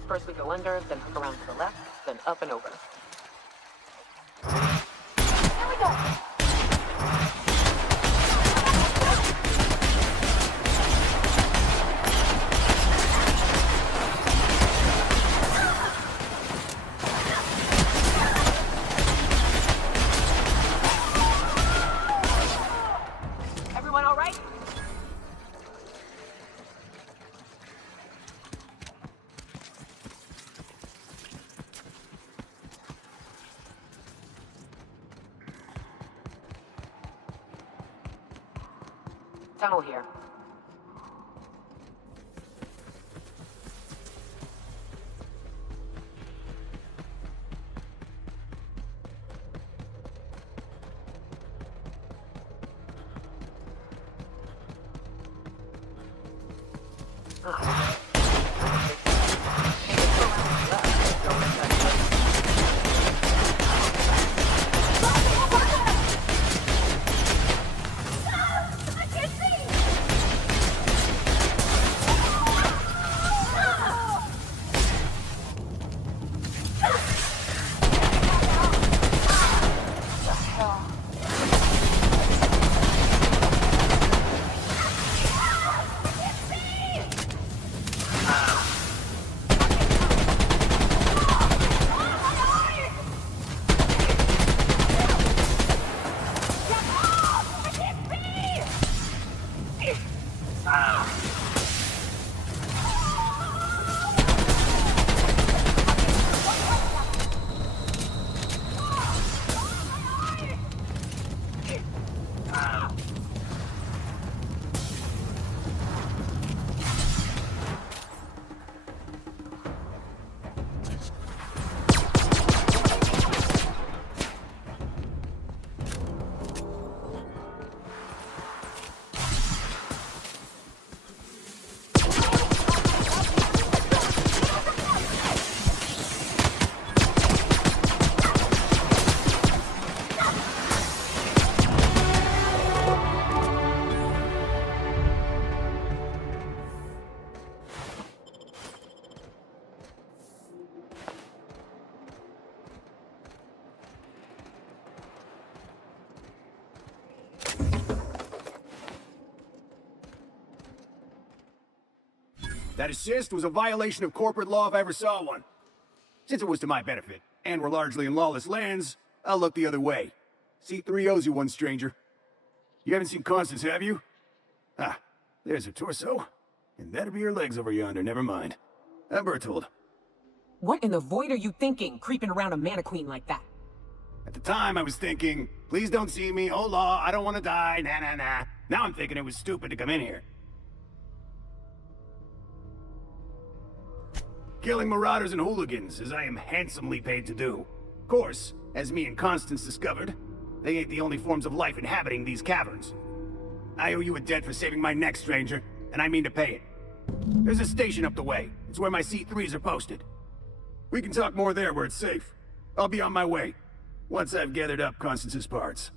First we go under, then hook around to the left, then up and over. Here we go! tunnel here. That assist was a violation of corporate law if I ever saw one. Since it was to my benefit, and we're largely in lawless lands, I'll look the other way. C3 owes you one, stranger. You haven't seen Constance, have you? Ah, there's her torso. And that'll be her legs over yonder, never mind. Bertold. What in the void are you thinking, creeping around a mannequin like that? At the time, I was thinking, please don't see me, oh law, I don't want to die, nah. Now I'm thinking it was stupid to come in here. Killing marauders and hooligans, as I am handsomely paid to do. Of course, as me and Constance discovered, they ain't the only forms of life inhabiting these caverns. I owe you a debt for saving my neck, stranger, and I mean to pay it. There's a station up the way. It's where my C3s are posted. We can talk more there where it's safe. I'll be on my way, once I've gathered up Constance's parts.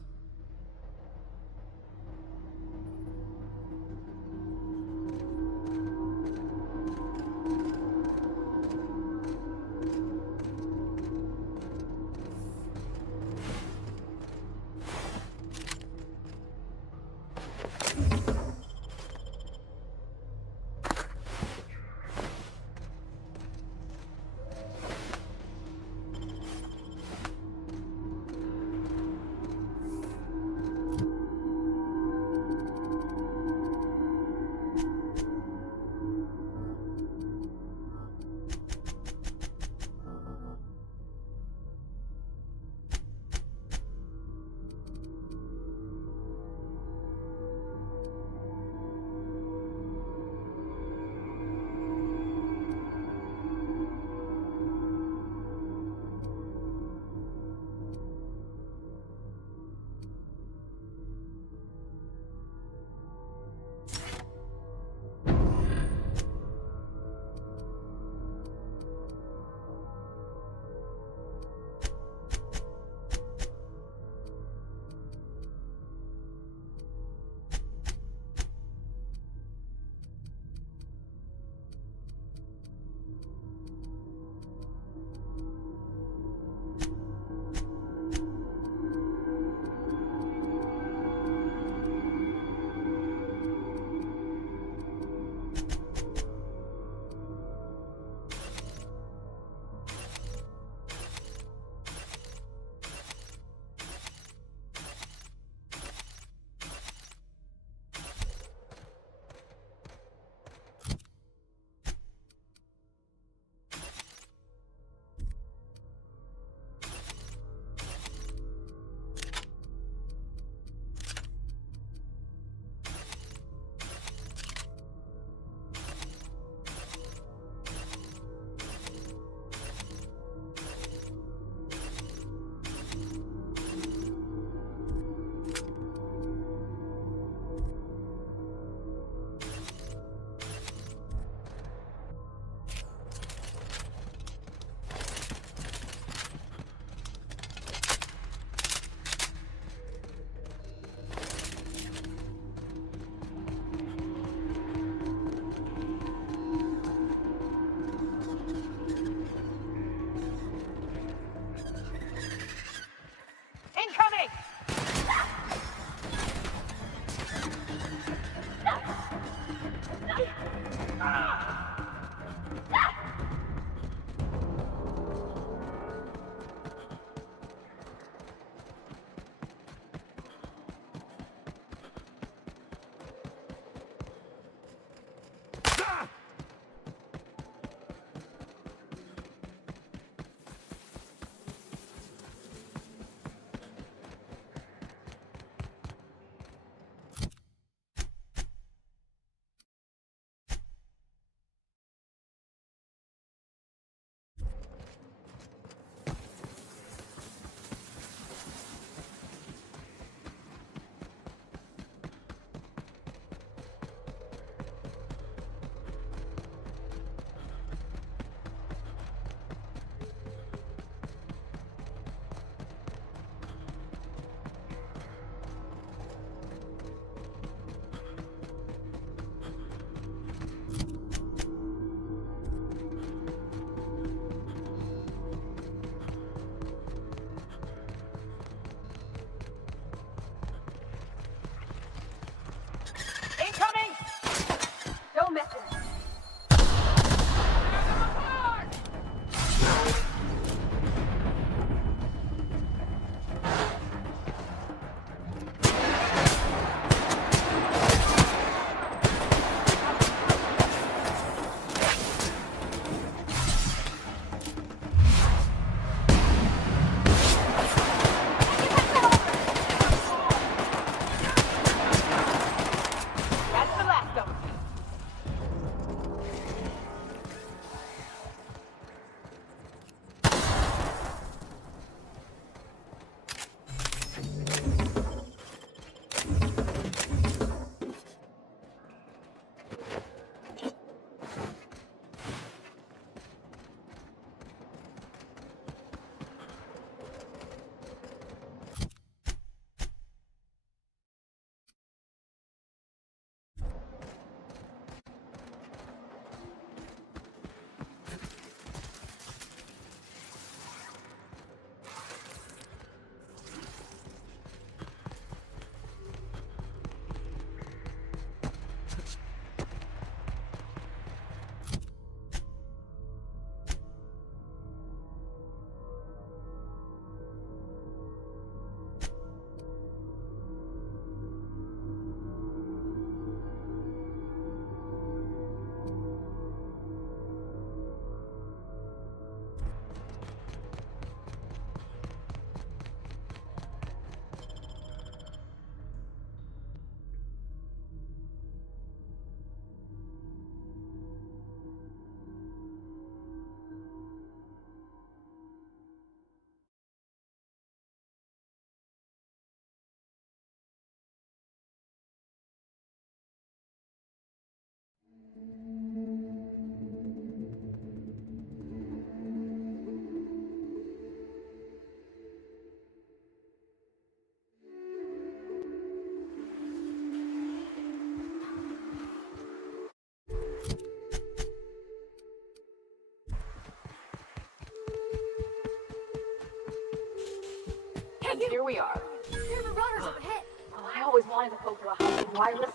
here we are. There are marauders up ahead. Oh, I always wanted to poke through a Halcyon wireless.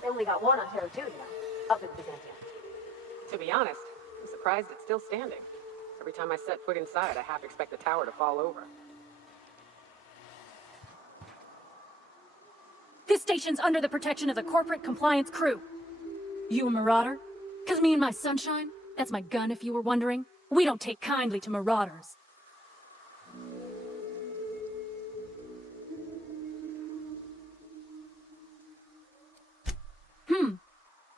They only got one on Terra too, up in Byzantium. To be honest, I'm surprised it's still standing. Every time I set foot inside, I half expect the tower to fall over. This station's under the protection of the corporate compliance crew. You a marauder? 'Cause me and my sunshine, that's my gun if you were wondering, we don't take kindly to marauders.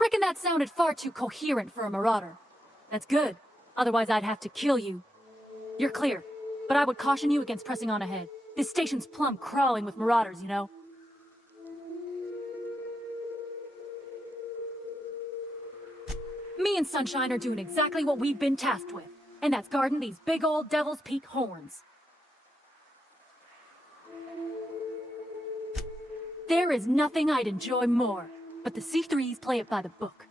Reckon that sounded far too coherent for a marauder. That's good, otherwise I'd have to kill you. You're clear, but I would caution you against pressing on ahead. This station's plumb crawling with marauders, you know? Me and Sunshine are doing exactly what we've been tasked with, and that's guarding these big old Devil's Peak horns. There is nothing I'd enjoy more, but the C3s play it by the book.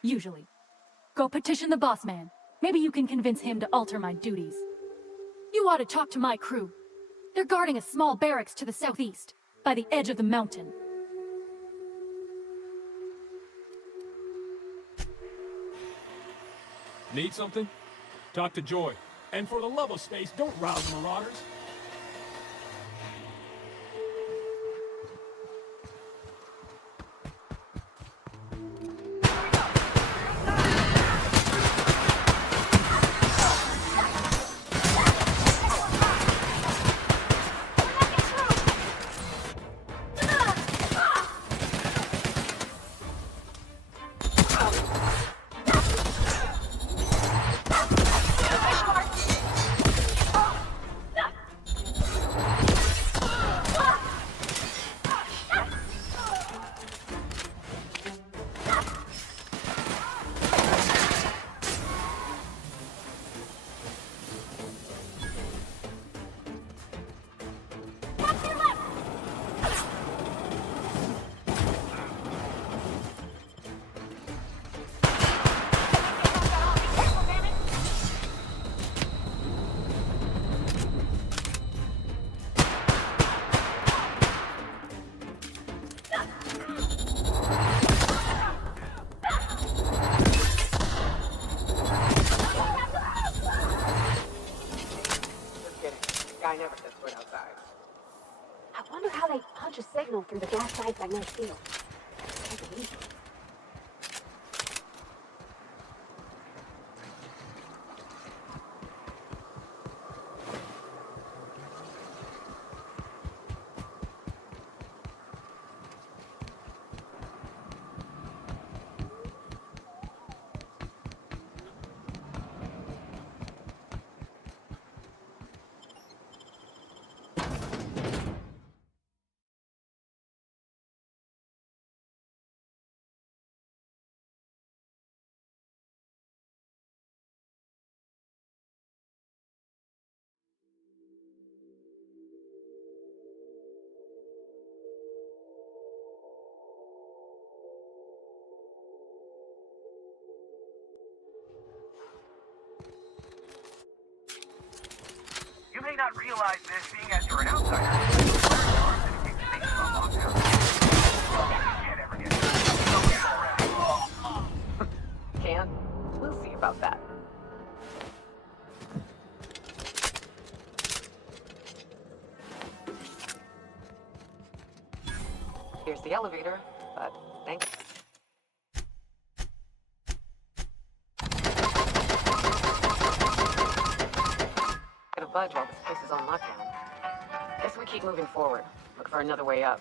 Usually. Go petition the boss man. Maybe you can convince him to alter my duties. You ought to talk to my crew. They're guarding a small barracks to the southeast, by the edge of the mountain. Need something? Talk to Joy. And for the love of space, don't rouse marauders. Through the gas lines I never feel. You may not realize this, being as you're an outsider. Can? We'll see about that. Here's the elevator, but thanks. Gonna budge while this place is on lockdown. Guess we keep moving forward. Look for another way up.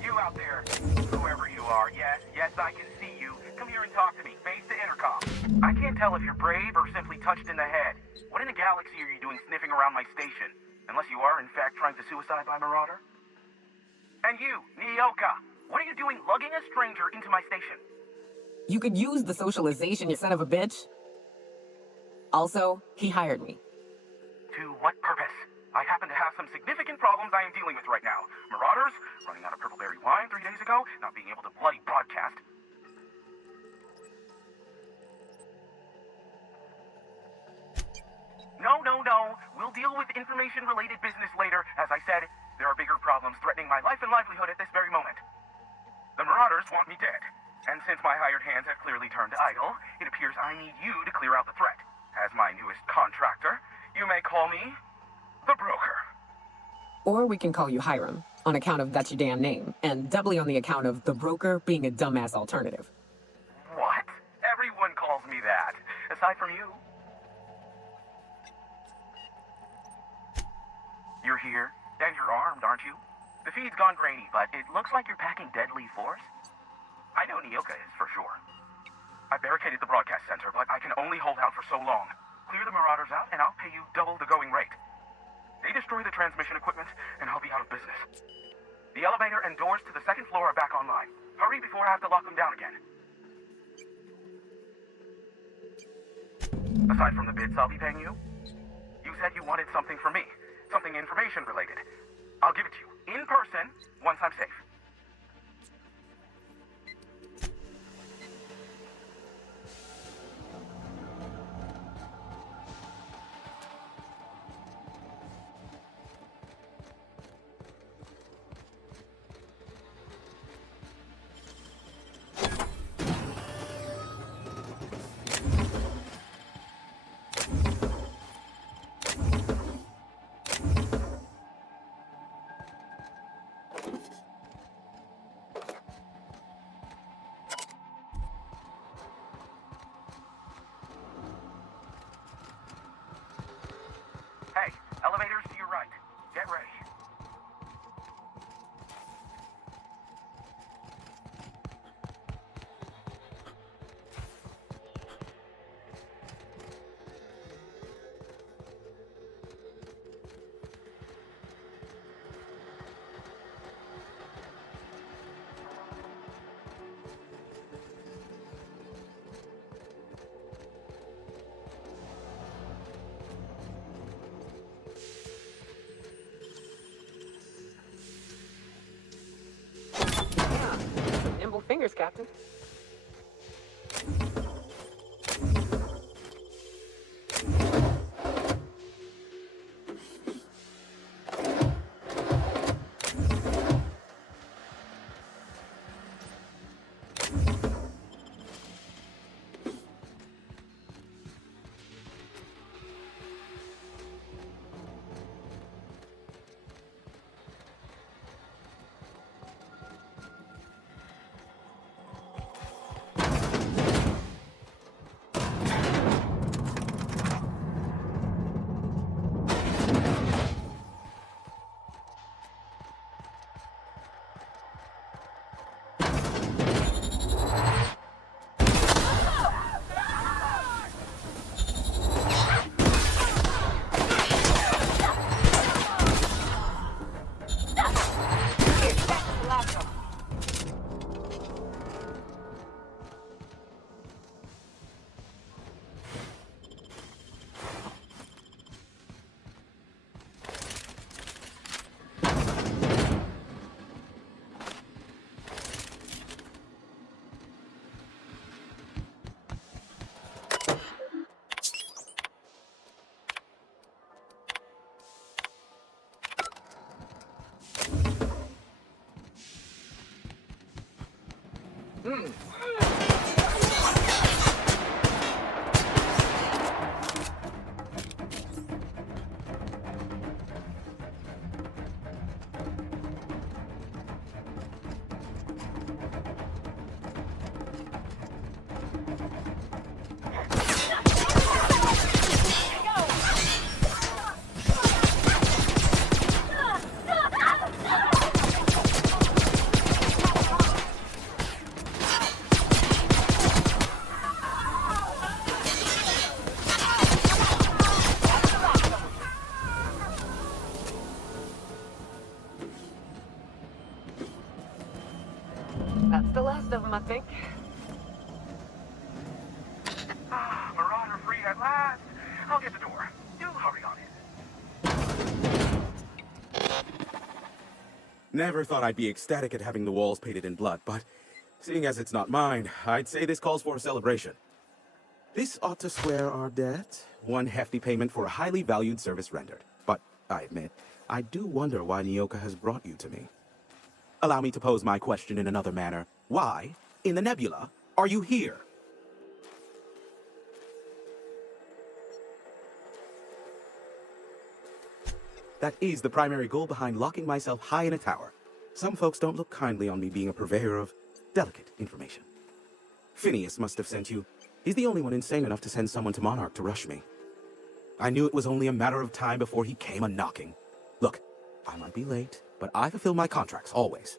You out there, whoever you are, yes, I can see you. Come here and talk to me, face the intercom. I can't tell if you're brave or simply touched in the head. What in the galaxy are you doing sniffing around my station? Unless you are, in fact, trying to suicide by Marauder? And you, Nyoka, what are you doing lugging a stranger into my station? You could use the socialization, you son of a bitch. Also, he hired me. To what purpose? I happen to have some significant problems I am dealing with right now. Marauders, running out of purple berry wine 3 days ago, not being able to bloody broadcast. No. We'll deal with information-related business later. As I said, there are bigger problems threatening my life and livelihood at this very moment. The Marauders want me dead. And since my hired hands have clearly turned idle, it appears I need you to clear out the threat. As my newest contractor, you may call me the Broker. Or we can call you Hiram, on account of that's your damn name, and doubly on the account of the Broker being a dumbass alternative. What? Everyone calls me that, aside from you. You're here, and you're armed, aren't you? The feed's gone grainy, but it looks like you're packing deadly force. I know Nyoka is, for sure. I barricaded the broadcast center, but I can only hold out for so long. Clear the Marauders out, and I'll pay you double the going rate. They destroy the transmission equipment, and I'll be out of business. The elevator and doors to the second floor are back online. Hurry before I have to lock them down again. Aside from the bids I'll be paying you, you said you wanted something from me. Something information related. I'll give it to you in person once I'm safe. Hey, elevators to your right. Get ready. Nimble fingers, Captain. That's the last of them, I think. Marauder free at last. I'll get the door. You hurry on in. Never thought I'd be ecstatic at having the walls painted in blood, but seeing as it's not mine, I'd say this calls for a celebration. This ought to square our debt. One hefty payment for a highly valued service rendered. But I admit, I do wonder why Nyoka has brought you to me. Allow me to pose my question in another manner. Why, in the nebula, are you here? That is the primary goal behind locking myself high in a tower. Some folks don't look kindly on me being a purveyor of delicate information. Phineas must have sent you. He's the only one insane enough to send someone to Monarch to rush me. I knew it was only a matter of time before he came a-knocking. Look, I might be late, but I fulfill my contracts, always.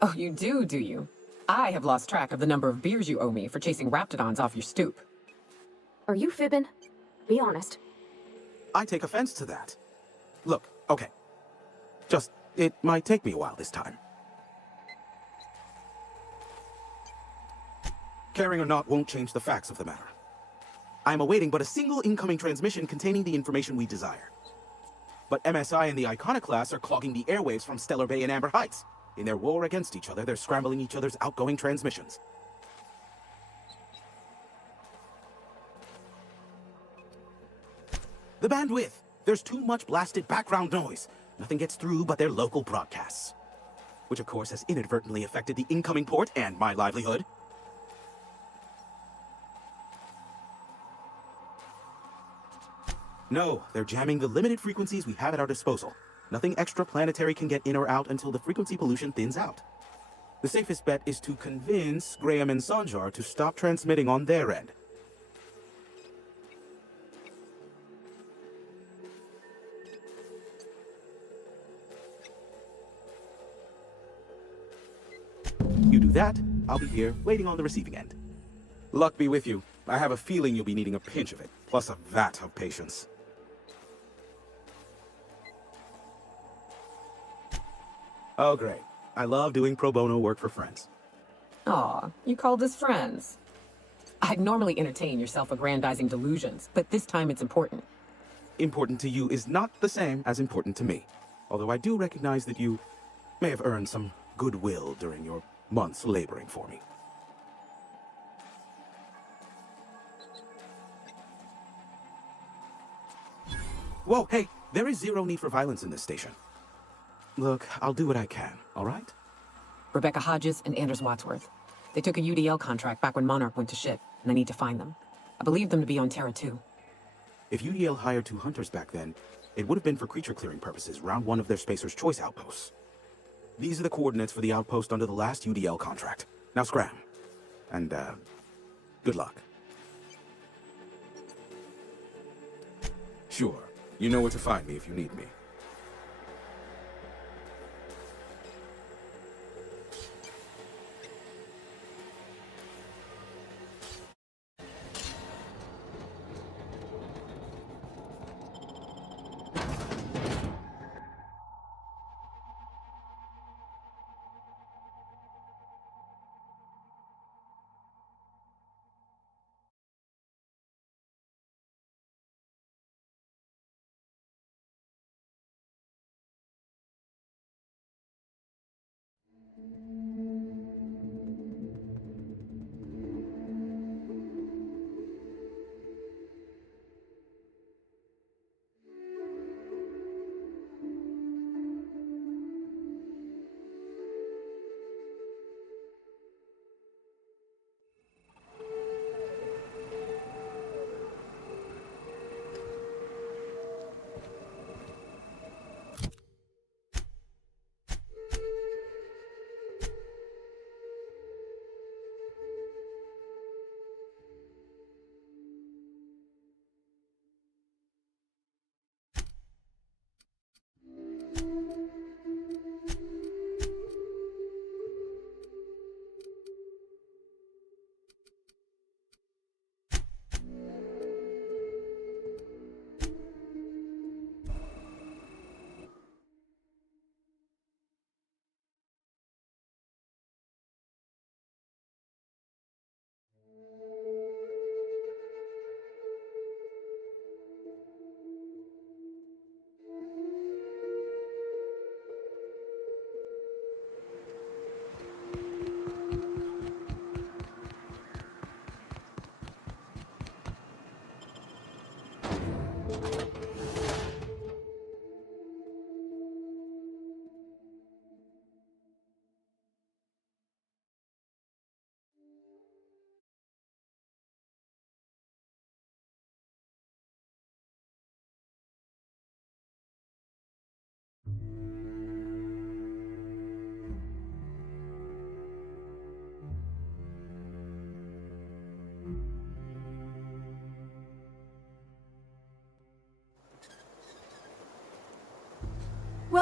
Oh, you do you? I have lost track of the number of beers you owe me for chasing raptidons off your stoop. Are you fibbing? Be honest. I take offense to that. Look, okay. It might take me a while this time. Caring or not won't change the facts of the matter. I am awaiting but a single incoming transmission containing the information we desire. But MSI and the Iconoclasts are clogging the airwaves from Stellar Bay and Amber Heights. In their war against each other, they're scrambling each other's outgoing transmissions. The bandwidth! There's too much blasted background noise. Nothing gets through but their local broadcasts. Which of course has inadvertently affected the incoming port and my livelihood. No, they're jamming the limited frequencies we have at our disposal. Nothing extraplanetary can get in or out until the frequency pollution thins out. The safest bet is to convince Graham and Sanjar to stop transmitting on their end. You do that, I'll be here, waiting on the receiving end. Luck be with you. I have a feeling you'll be needing a pinch of it, plus a vat of patience. Oh, great. I love doing pro bono work for friends. Aw, you called us friends. I'd normally entertain your self-aggrandizing delusions, but this time it's important. Important to you is not the same as important to me. Although I do recognize that you may have earned some goodwill during your months laboring for me. Whoa, hey, there is zero need for violence in this station. Look, I'll do what I can, all right? Rebecca Hodges and Anders Wadsworth. They took a UDL contract back when Monarch went to shit, and I need to find them. I believe them to be on Terra 2. If UDL hired 2 hunters back then, it would have been for creature clearing purposes, round 1 of their Spacer's Choice outposts. These are the coordinates for the outpost under the last UDL contract. Now scram. And, good luck. Sure. You know where to find me if you need me.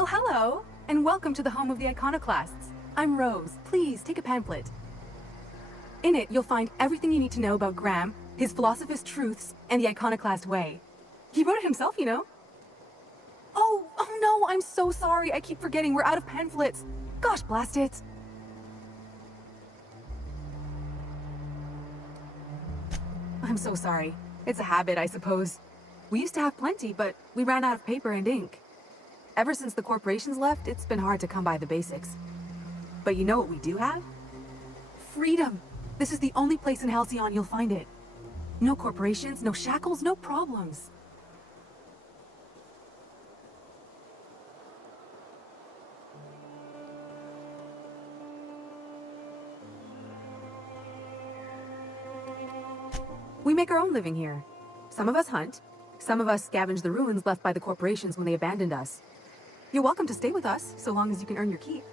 Well, hello, and welcome to the home of the iconoclasts. I'm Rose. Please, take a pamphlet. In it, you'll find everything you need to know about Graham, his philosophist truths, and the iconoclast way. He wrote it himself, you know. Oh no, I'm so sorry. I keep forgetting we're out of pamphlets. Gosh, blast it. I'm so sorry. It's a habit, I suppose. We used to have plenty, but we ran out of paper and ink. Ever since the corporations left, it's been hard to come by the basics. But you know what we do have? Freedom! This is the only place in Halcyon you'll find it. No corporations, no shackles, no problems. We make our own living here. Some of us hunt, some of us scavenge the ruins left by the corporations when they abandoned us. You're welcome to stay with us, so long as you can earn your keep.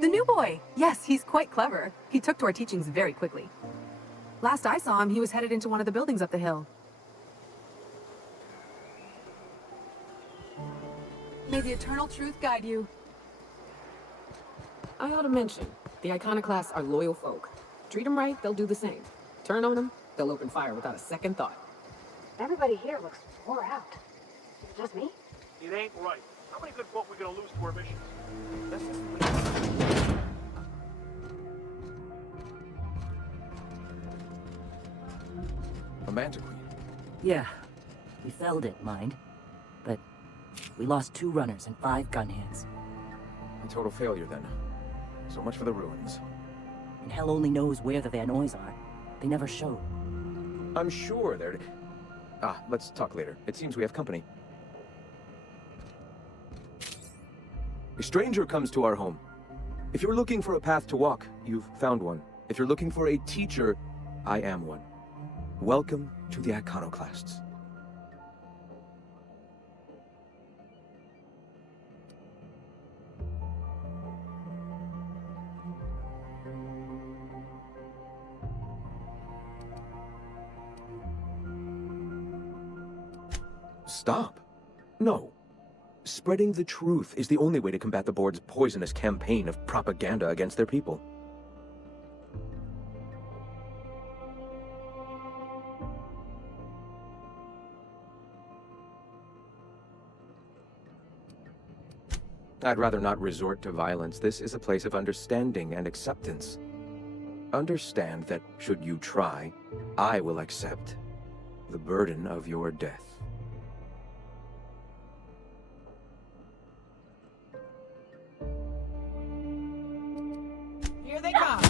The new boy! Yes, he's quite clever. He took to our teachings very quickly. Last I saw him, he was headed into one of the buildings up the hill. May the eternal truth guide you. I ought to mention, the iconoclasts are loyal folk. Treat them right, they'll do the same. Turn on them, they'll open fire without a second thought. Everybody here looks wore out. Is it just me? It ain't right. How many good folk we gonna lose to our mission? That's just A Manta Queen. Yeah, we felled it, mind. But we lost 2 runners and 5 gun hands. A total failure, then. So much for the ruins. And hell only knows where the Vanois are. They never showed. I'm sure they're... let's talk later. It seems we have company. A stranger comes to our home. If you're looking for a path to walk, you've found one. If you're looking for a teacher, I am one. Welcome to the Iconoclasts. Stop. No. Spreading the truth is the only way to combat the board's poisonous campaign of propaganda against their people. I'd rather not resort to violence. This is a place of understanding and acceptance. Understand that, should you try, I will accept the burden of your death. Here they come!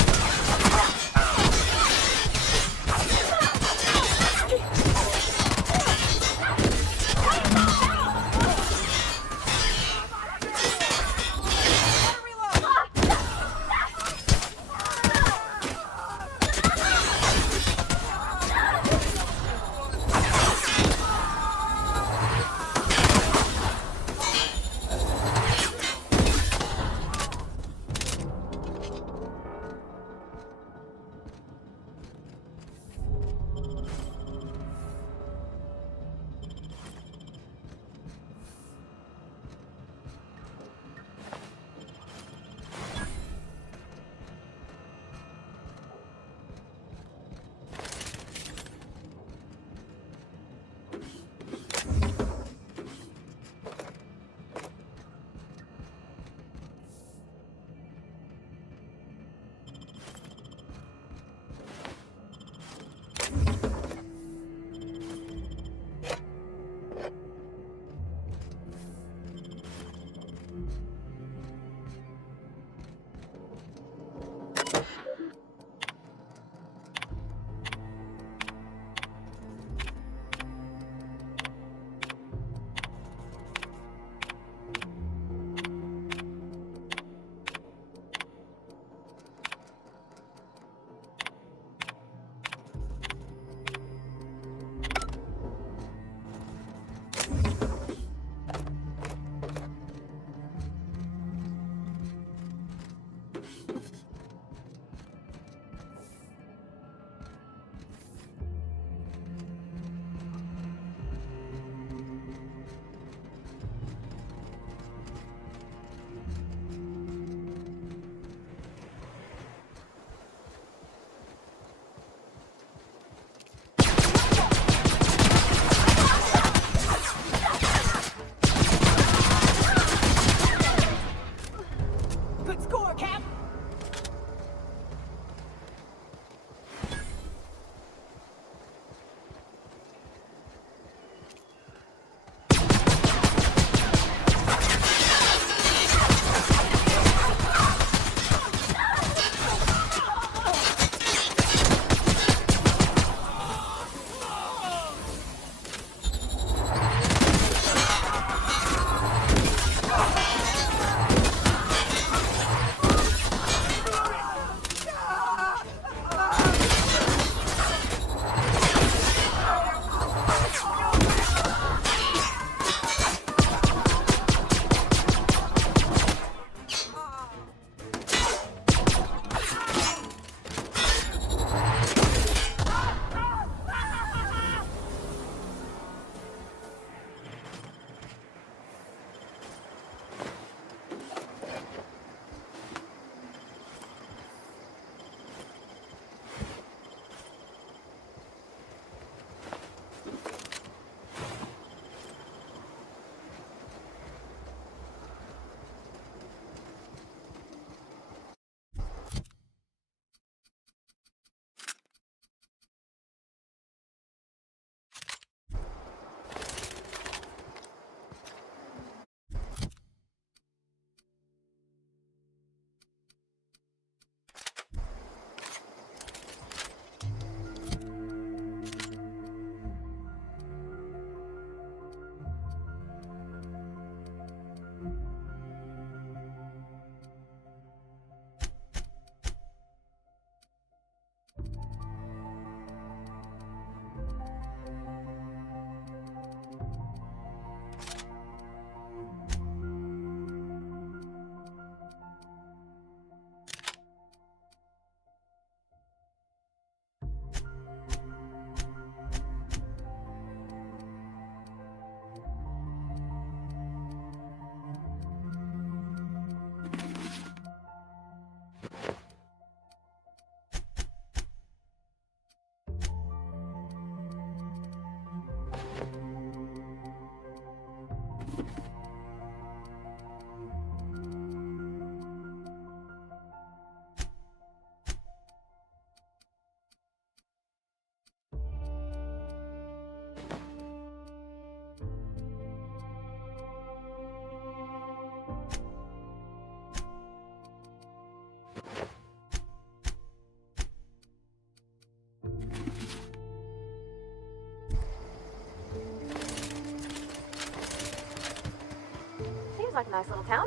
like a nice little town.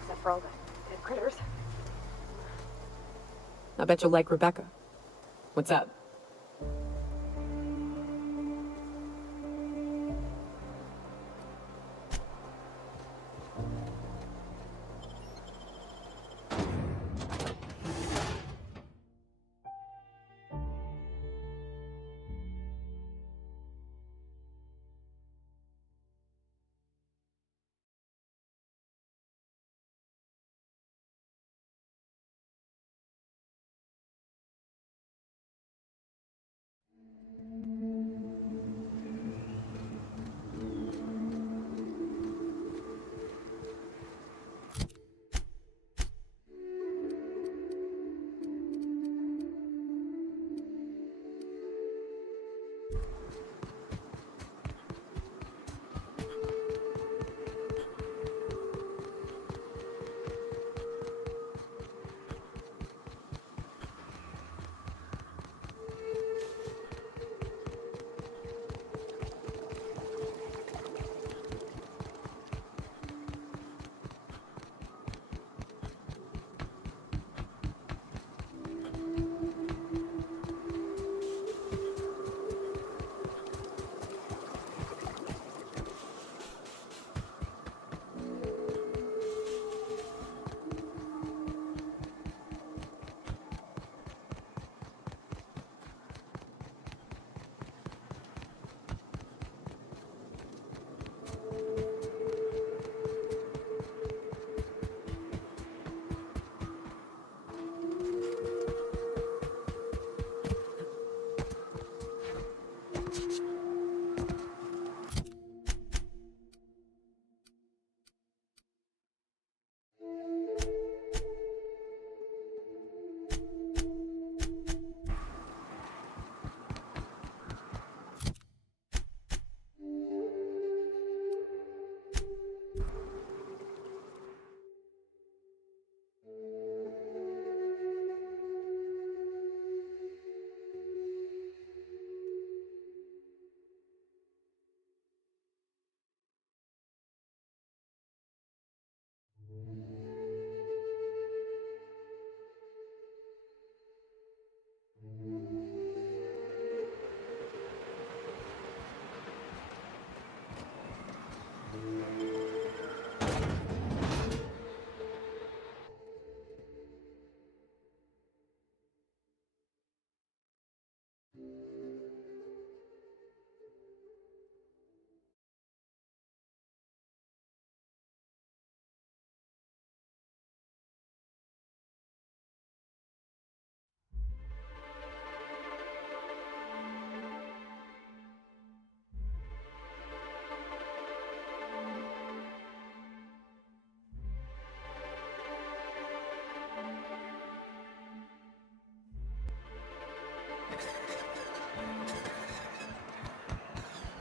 Except for all the dead critters. I bet you'll like Rebecca. What's up?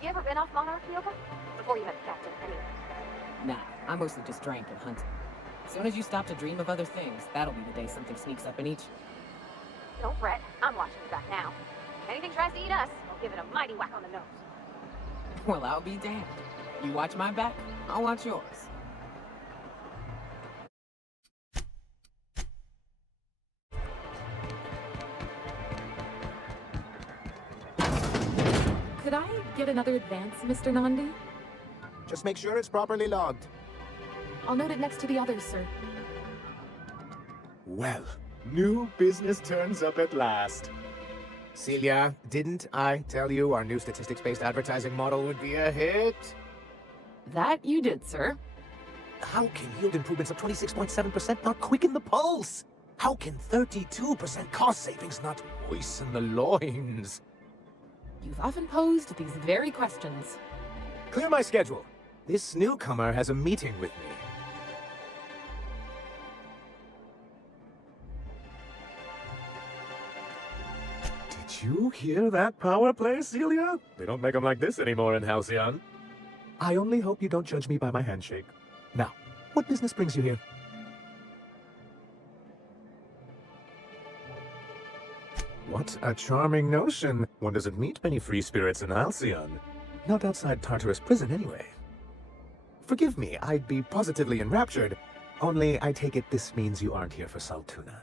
You ever been off Monarch, Yoga? Before you met the captain, I mean. Nah, I mostly just drank and hunted. As soon as you stop to dream of other things, that'll be the day something sneaks up and eats you. Don't fret. I'm watching you back now. If anything tries to eat us, I'll give it a mighty whack on the nose. Well, I'll be damned. You watch my back, I'll watch yours. Could I get another advance, Mr. Nandi? Just make sure it's properly logged. I'll note it next to the others, sir. Well, new business turns up at last. Celia, didn't I tell you our new statistics-based advertising model would be a hit? That you did, sir. How can yield improvements of 26.7% not quicken the pulse? How can 32% cost savings not moisten the loins? You've often posed these very questions. Clear my schedule. This newcomer has a meeting with me. Did you hear that power play, Celia? They don't make them like this anymore in Halcyon. I only hope you don't judge me by my handshake. Now, what business brings you here? What a charming notion. One doesn't meet many free spirits in Halcyon. Not outside Tartarus prison, anyway. Forgive me, I'd be positively enraptured. Only I take it this means you aren't here for Saltuna.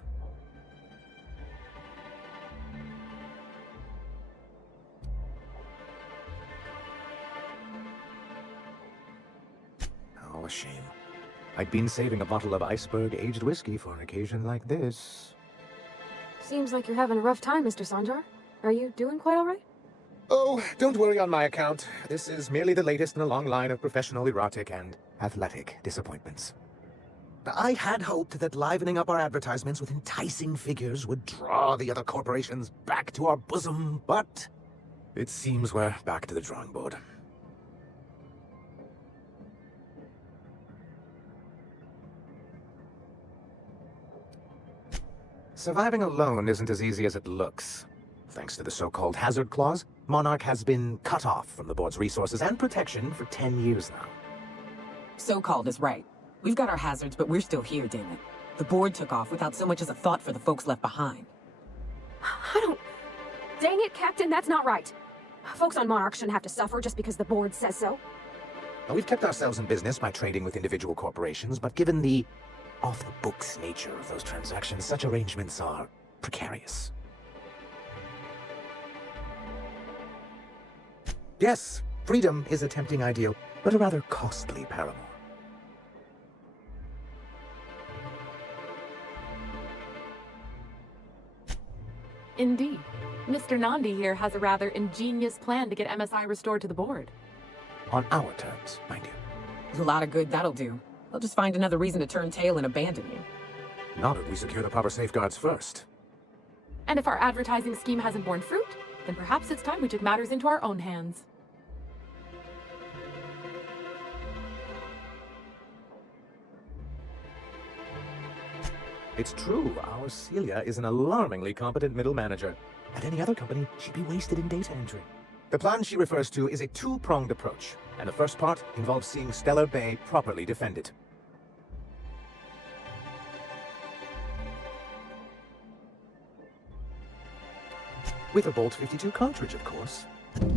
Oh, a shame. I'd been saving a bottle of iceberg-aged whiskey for an occasion like this. Seems like you're having a rough time, Mr. Sanjar. Are you doing quite all right? Oh, don't worry on my account. This is merely the latest in a long line of professional erotic and athletic disappointments. I had hoped that livening up our advertisements with enticing figures would draw the other corporations back to our bosom, but it seems we're back to the drawing board. Surviving alone isn't as easy as it looks. Thanks to the so-called hazard clause, Monarch has been cut off from the board's resources and protection for 10 years now. So-called is right. We've got our hazards, but we're still here, damn it. The board took off without so much as a thought for the folks left behind. Dang it, Captain, that's not right. Folks on Monarch shouldn't have to suffer just because the board says so. Now, we've kept ourselves in business by trading with individual corporations, but given the off-the-books nature of those transactions, such arrangements are precarious. Yes, freedom is a tempting ideal, but a rather costly paramour. Indeed. Mr. Nandi here has a rather ingenious plan to get MSI restored to the board. On our terms, mind you. A lot of good that'll do. They'll just find another reason to turn tail and abandon you. Not if we secure the proper safeguards first. And if our advertising scheme hasn't borne fruit, then perhaps it's time we took matters into our own hands. It's true, our Celia is an alarmingly competent middle manager. At any other company, she'd be wasted in data entry. The plan she refers to is a two-pronged approach, and the first part involves seeing Stellar Bay properly defended. With a Bolt 52 cartridge, of course.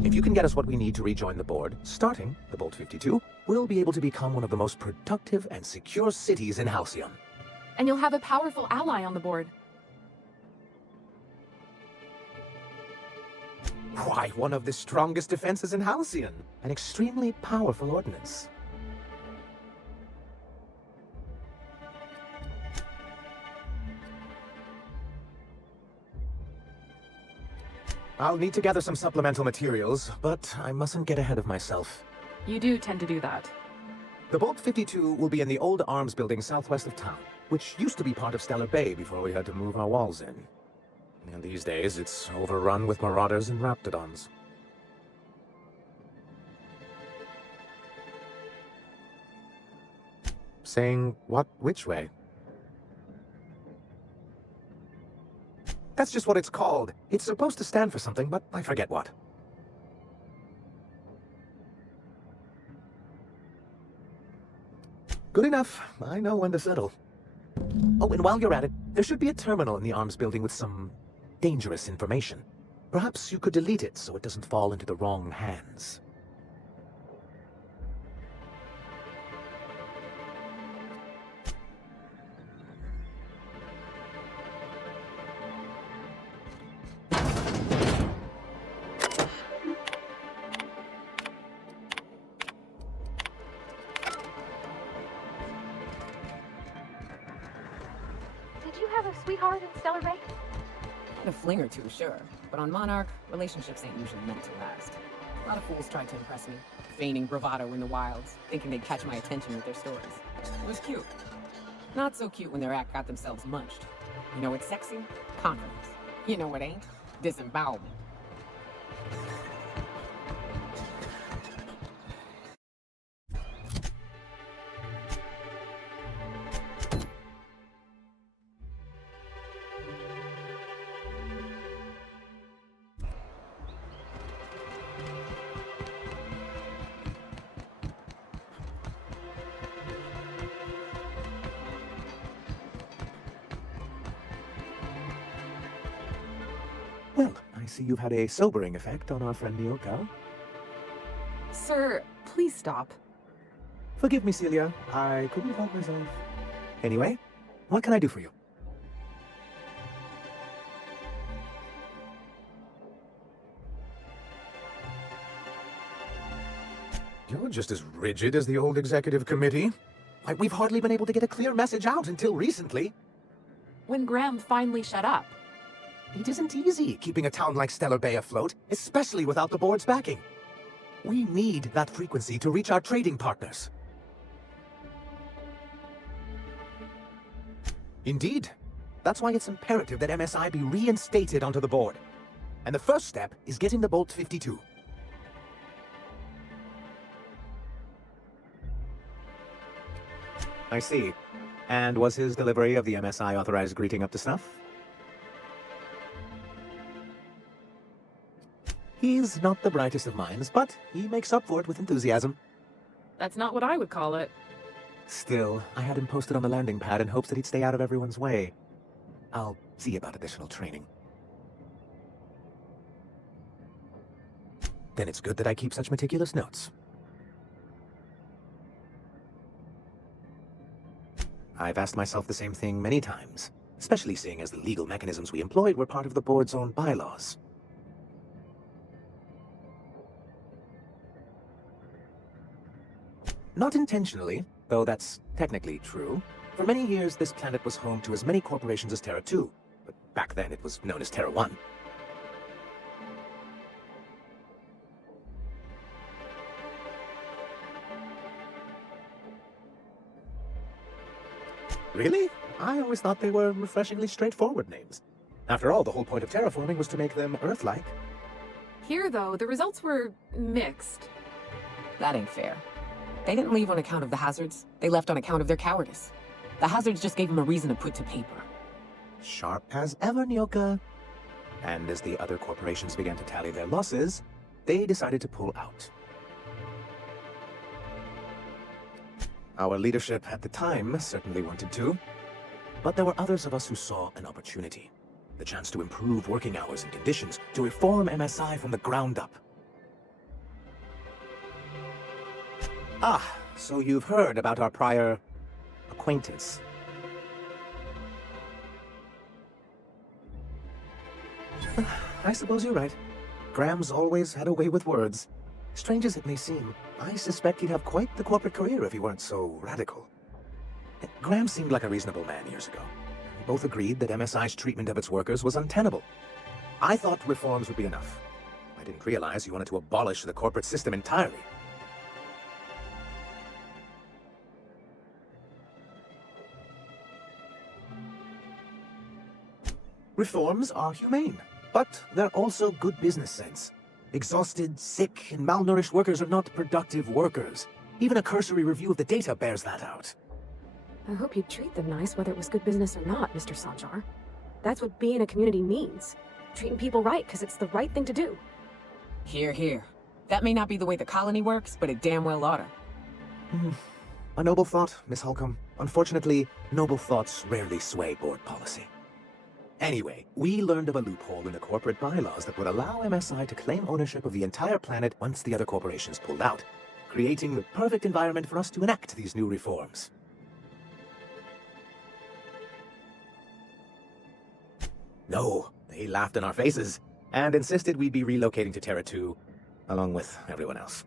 If you can get us what we need to rejoin the board, starting the Bolt 52, we'll be able to become one of the most productive and secure cities in Halcyon. And you'll have a powerful ally on the board. Why, one of the strongest defenses in Halcyon. An extremely powerful ordnance. I'll need to gather some supplemental materials, but I mustn't get ahead of myself. You do tend to do that. The Bolt 52 will be in the old arms building southwest of town, which used to be part of Stellar Bay before we had to move our walls in. And these days, it's overrun with marauders and raptidons. Saying what which way? That's just what it's called. It's supposed to stand for something, but I forget what. Good enough. I know when to settle. Oh, and while you're at it, there should be a terminal in the arms building with some dangerous information. Perhaps you could delete it so it doesn't fall into the wrong hands. Sweetheart in Stellar Bay? A fling or two, sure. But on Monarch, relationships ain't usually meant to last. A lot of fools tried to impress me, feigning bravado in the wilds, thinking they'd catch my attention with their stories. It was cute. Not so cute when their act got themselves munched. You know what's sexy? Confidence. You know what ain't? Disembowelment. Well, I see you've had a sobering effect on our friend Nyoka. Sir, please stop. Forgive me, Celia. I couldn't help myself. Anyway, what can I do for you? You're just as rigid as the old executive committee. Like, we've hardly been able to get a clear message out until recently. When Graham finally shut up. It isn't easy keeping a town like Stellar Bay afloat, especially without the board's backing. We need that frequency to reach our trading partners. Indeed. That's why it's imperative that MSI be reinstated onto the board. And the first step is getting the Bolt 52. I see. And was his delivery of the MSI authorized greeting up to snuff? He's not the brightest of minds, but he makes up for it with enthusiasm. That's not what I would call it. Still, I had him posted on the landing pad in hopes that he'd stay out of everyone's way. I'll see about additional training. Then it's good that I keep such meticulous notes. I've asked myself the same thing many times, especially seeing as the legal mechanisms we employed were part of the board's own bylaws. Not intentionally, though that's technically true. For many years, this planet was home to as many corporations as Terra 2, but back then it was known as Terra 1. Really? I always thought they were refreshingly straightforward names. After all, the whole point of terraforming was to make them Earth-like. Here, though, the results were mixed. That ain't fair. They didn't leave on account of the hazards. They left on account of their cowardice. The hazards just gave them a reason to put to paper. Sharp as ever, Nyoka. And as the other corporations began to tally their losses, they decided to pull out. Our leadership at the time certainly wanted to, but there were others of us who saw an opportunity. The chance to improve working hours and conditions, to reform MSI from the ground up. Ah, so you've heard about our prior acquaintance. I suppose you're right. Graham's always had a way with words. Strange as it may seem, I suspect he'd have quite the corporate career if he weren't so radical. Graham seemed like a reasonable man years ago. We both agreed that MSI's treatment of its workers was untenable. I thought reforms would be enough. I didn't realize you wanted to abolish the corporate system entirely. Reforms are humane, but they're also good business sense. Exhausted, sick, and malnourished workers are not productive workers. Even a cursory review of the data bears that out. I hope you'd treat them nice, whether it was good business or not, Mr. Sanjar. That's what being a community means. Treating people right, because it's the right thing to do. Here, here. That may not be the way the colony works, but it damn well oughta. A noble thought, Miss Halcyon. Unfortunately, noble thoughts rarely sway board policy. Anyway, we learned of a loophole in the corporate bylaws that would allow MSI to claim ownership of the entire planet once the other corporations pulled out, creating the perfect environment for us to enact these new reforms. No, they laughed in our faces, and insisted we'd be relocating to Terra 2, along with everyone else.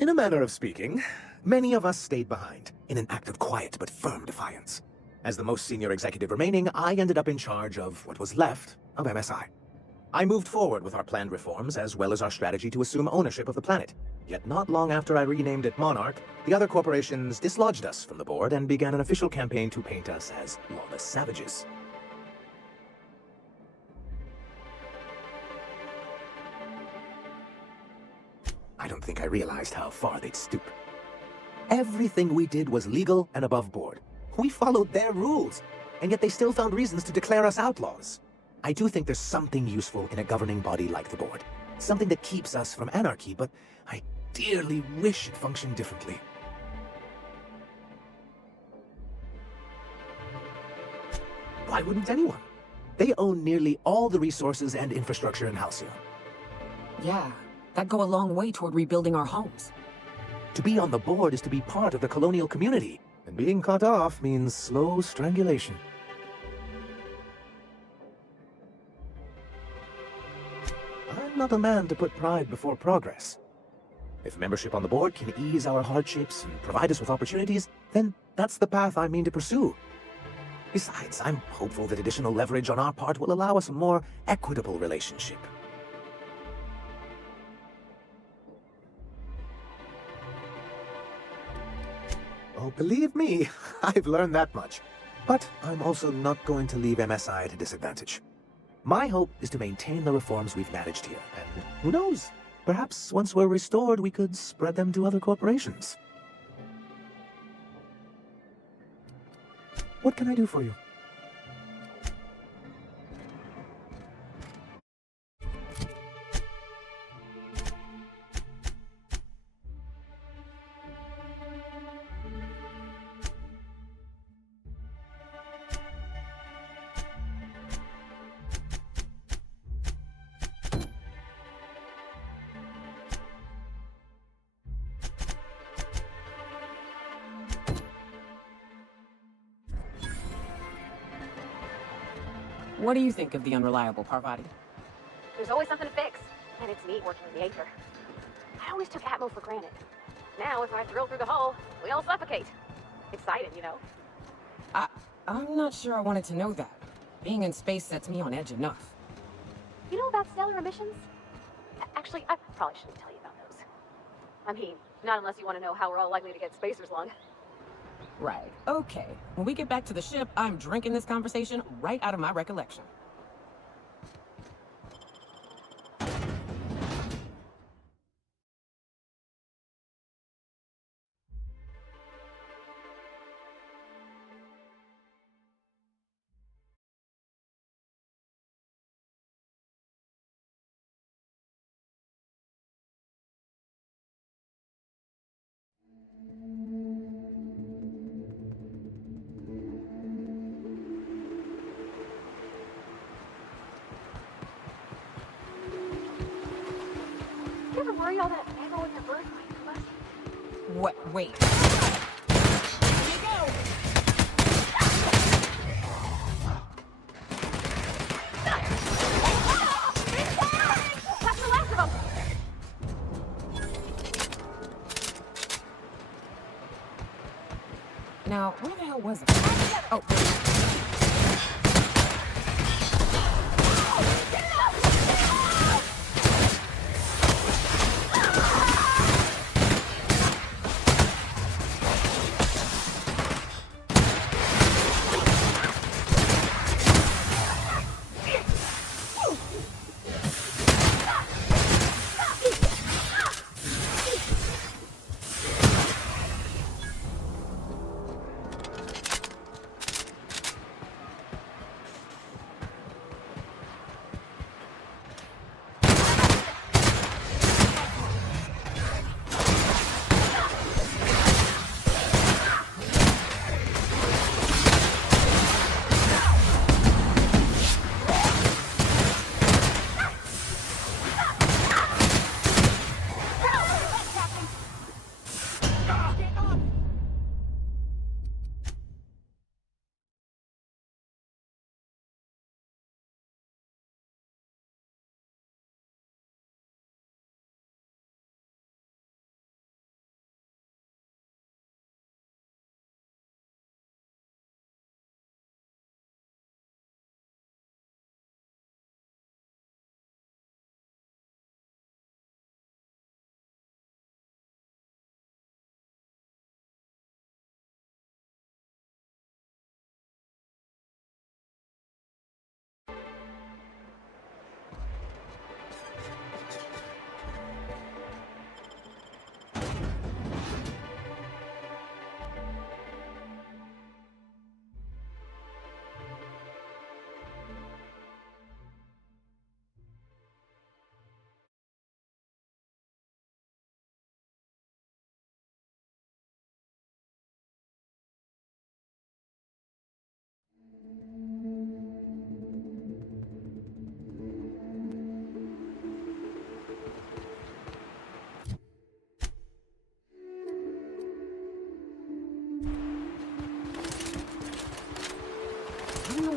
In a manner of speaking, many of us stayed behind, in an act of quiet but firm defiance. As the most senior executive remaining, I ended up in charge of what was left of MSI. I moved forward with our planned reforms, as well as our strategy to assume ownership of the planet. Yet not long after I renamed it Monarch, the other corporations dislodged us from the board and began an official campaign to paint us as lawless savages. I don't think I realized how far they'd stoop. Everything we did was legal and above board. We followed their rules, and yet they still found reasons to declare us outlaws. I do think there's something useful in a governing body like the board. Something that keeps us from anarchy, but I dearly wish it functioned differently. Why wouldn't anyone? They own nearly all the resources and infrastructure in Halcyon. Yeah, that'd go a long way toward rebuilding our homes. To be on the board is to be part of the colonial community, and being cut off means slow strangulation. I'm not a man to put pride before progress. If membership on the board can ease our hardships and provide us with opportunities, then that's the path I mean to pursue. Besides, I'm hopeful that additional leverage on our part will allow us a more equitable relationship. Oh, believe me, I've learned that much. But I'm also not going to leave MSI at a disadvantage. My hope is to maintain the reforms we've managed here, and who knows? Perhaps once we're restored, we could spread them to other corporations. What can I do for you? What do you think of the unreliable Parvati? There's always something to fix, and it's neat working with the Aether. I always took Atmo for granted. Now, if I drill through the hull, we all suffocate. Excited, you know? I'm not sure I wanted to know that. Being in space sets me on edge enough. You know about stellar emissions? Actually, I probably shouldn't tell you about those. I mean, not unless you want to know how we're all likely to get spacers lung. Right, okay. When we get back to the ship, I'm drinking this conversation right out of my recollection. You ever worry all that ammo in your bird might come us? What? Wait. That's the last of them! Now, where the hell was it? Oh.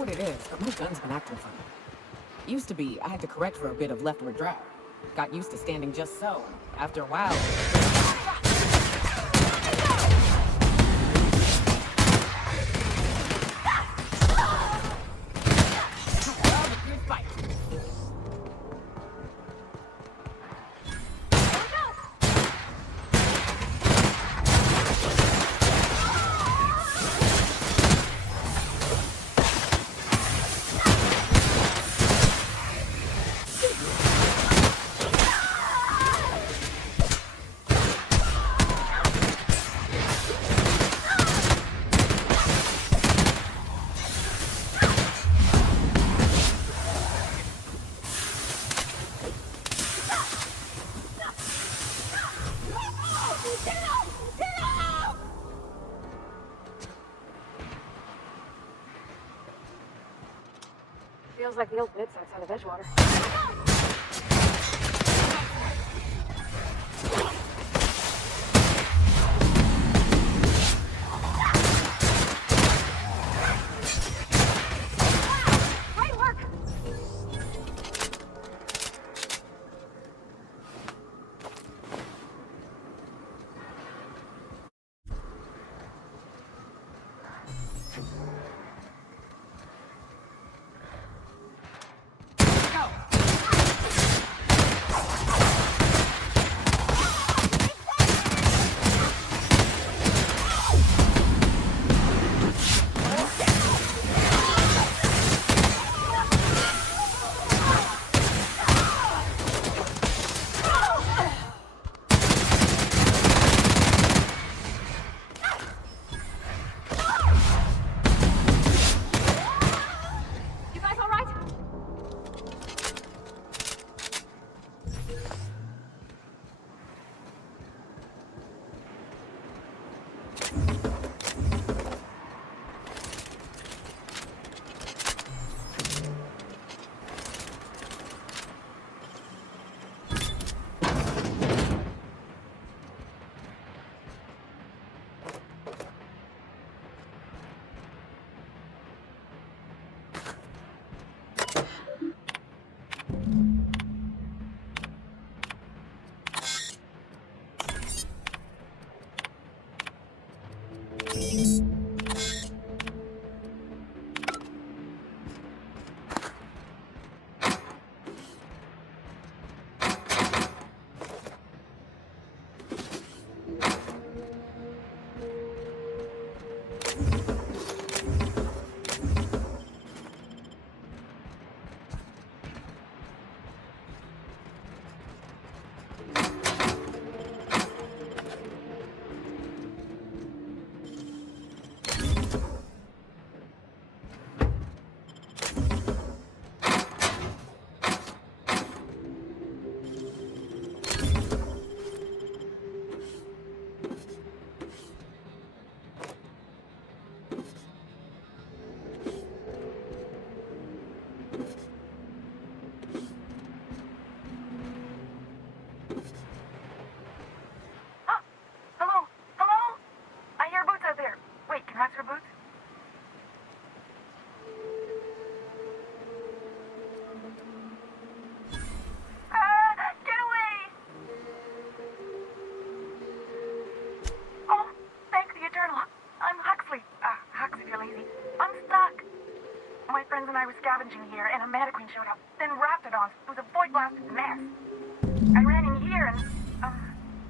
what it is, but my gun's been acting funny. Used to be, I had to correct for a bit of leftward drive. Got used to standing just so. After a while... Feels like the old bits outside of Edgewater. Great work! Here, and a mannequin showed up. Then Raptidons. It was a void-blasted mess. I ran in here, and,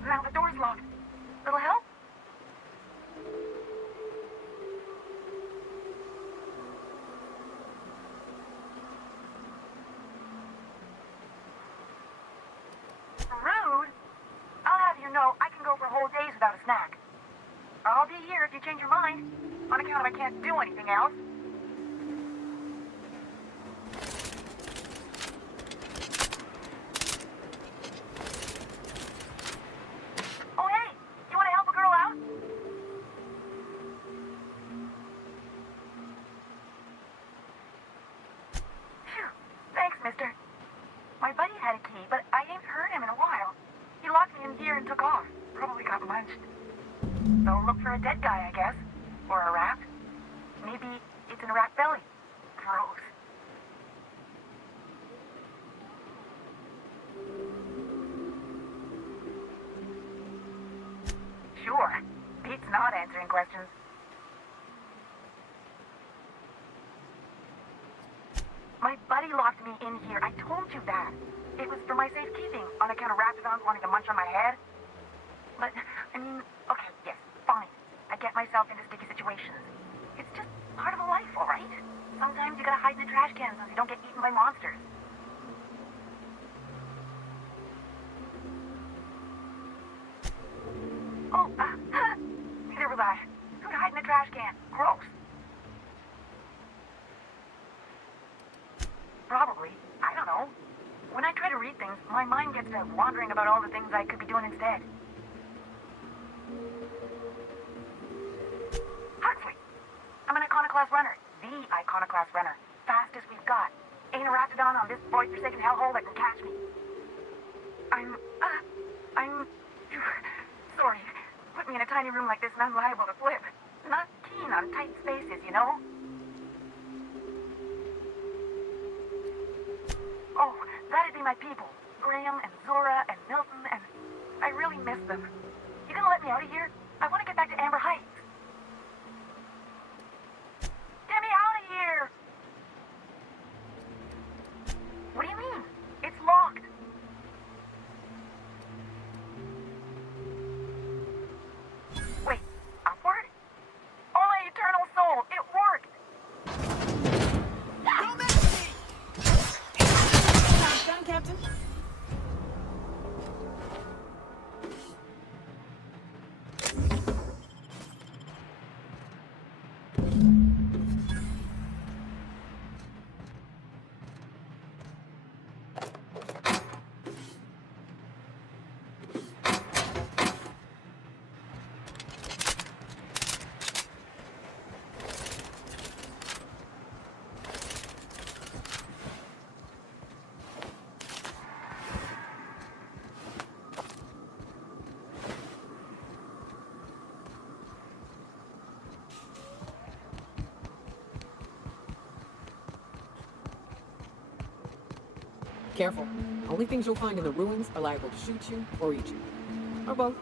now the door's locked. Little help? Rude? I'll have you know, I can go for whole days without a snack. I'll be here if you change your mind, on account of I can't do anything else. Gross. Sure. Pete's not answering questions. My buddy locked me in here. I told you that. It was for my safekeeping, on account of raptidons wanting to munch on my head. But, I mean, okay, yes, fine. I get myself into sticky situations. It's just part of life, all right? Sometimes you gotta hide in the trash cans so you don't get eaten by monsters. Oh, neither was I. Who'd hide in the trash can? Gross. Probably. I don't know. When I try to read things, my mind gets to wandering about all the things I could be doing instead. Huxley! I'm an iconoclast runner. The iconoclast runner. Fastest we've got. Ain't a raptidon on this void-forsaken hellhole that can catch me. I'm sorry. Put me in a tiny room like this and I'm liable to flip. Not keen on tight spaces, you know? Oh, that'd be my people. Graham and Zora and Milton and... I really miss them. You gonna let me out of here? I want to get back to Amber Heights. Get me out of here! What do you mean? It's locked. Wait, upward? Oh, my eternal soul, it worked! Don't mess with me! Done, Captain. Careful. Only things you'll find in the ruins are liable to shoot you or eat you. Or both.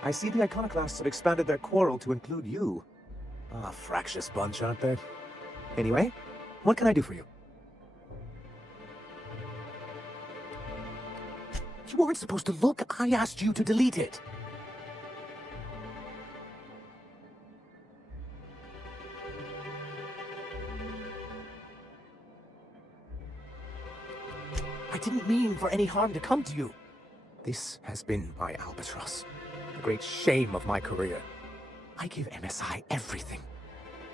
I see the iconoclasts have expanded their quarrel to include you. Ah, fractious bunch, aren't they? Anyway, what can I do for you? You weren't supposed to look. I asked you to delete it. I didn't mean for any harm to come to you. This has been my albatross. The great shame of my career. I give MSI everything.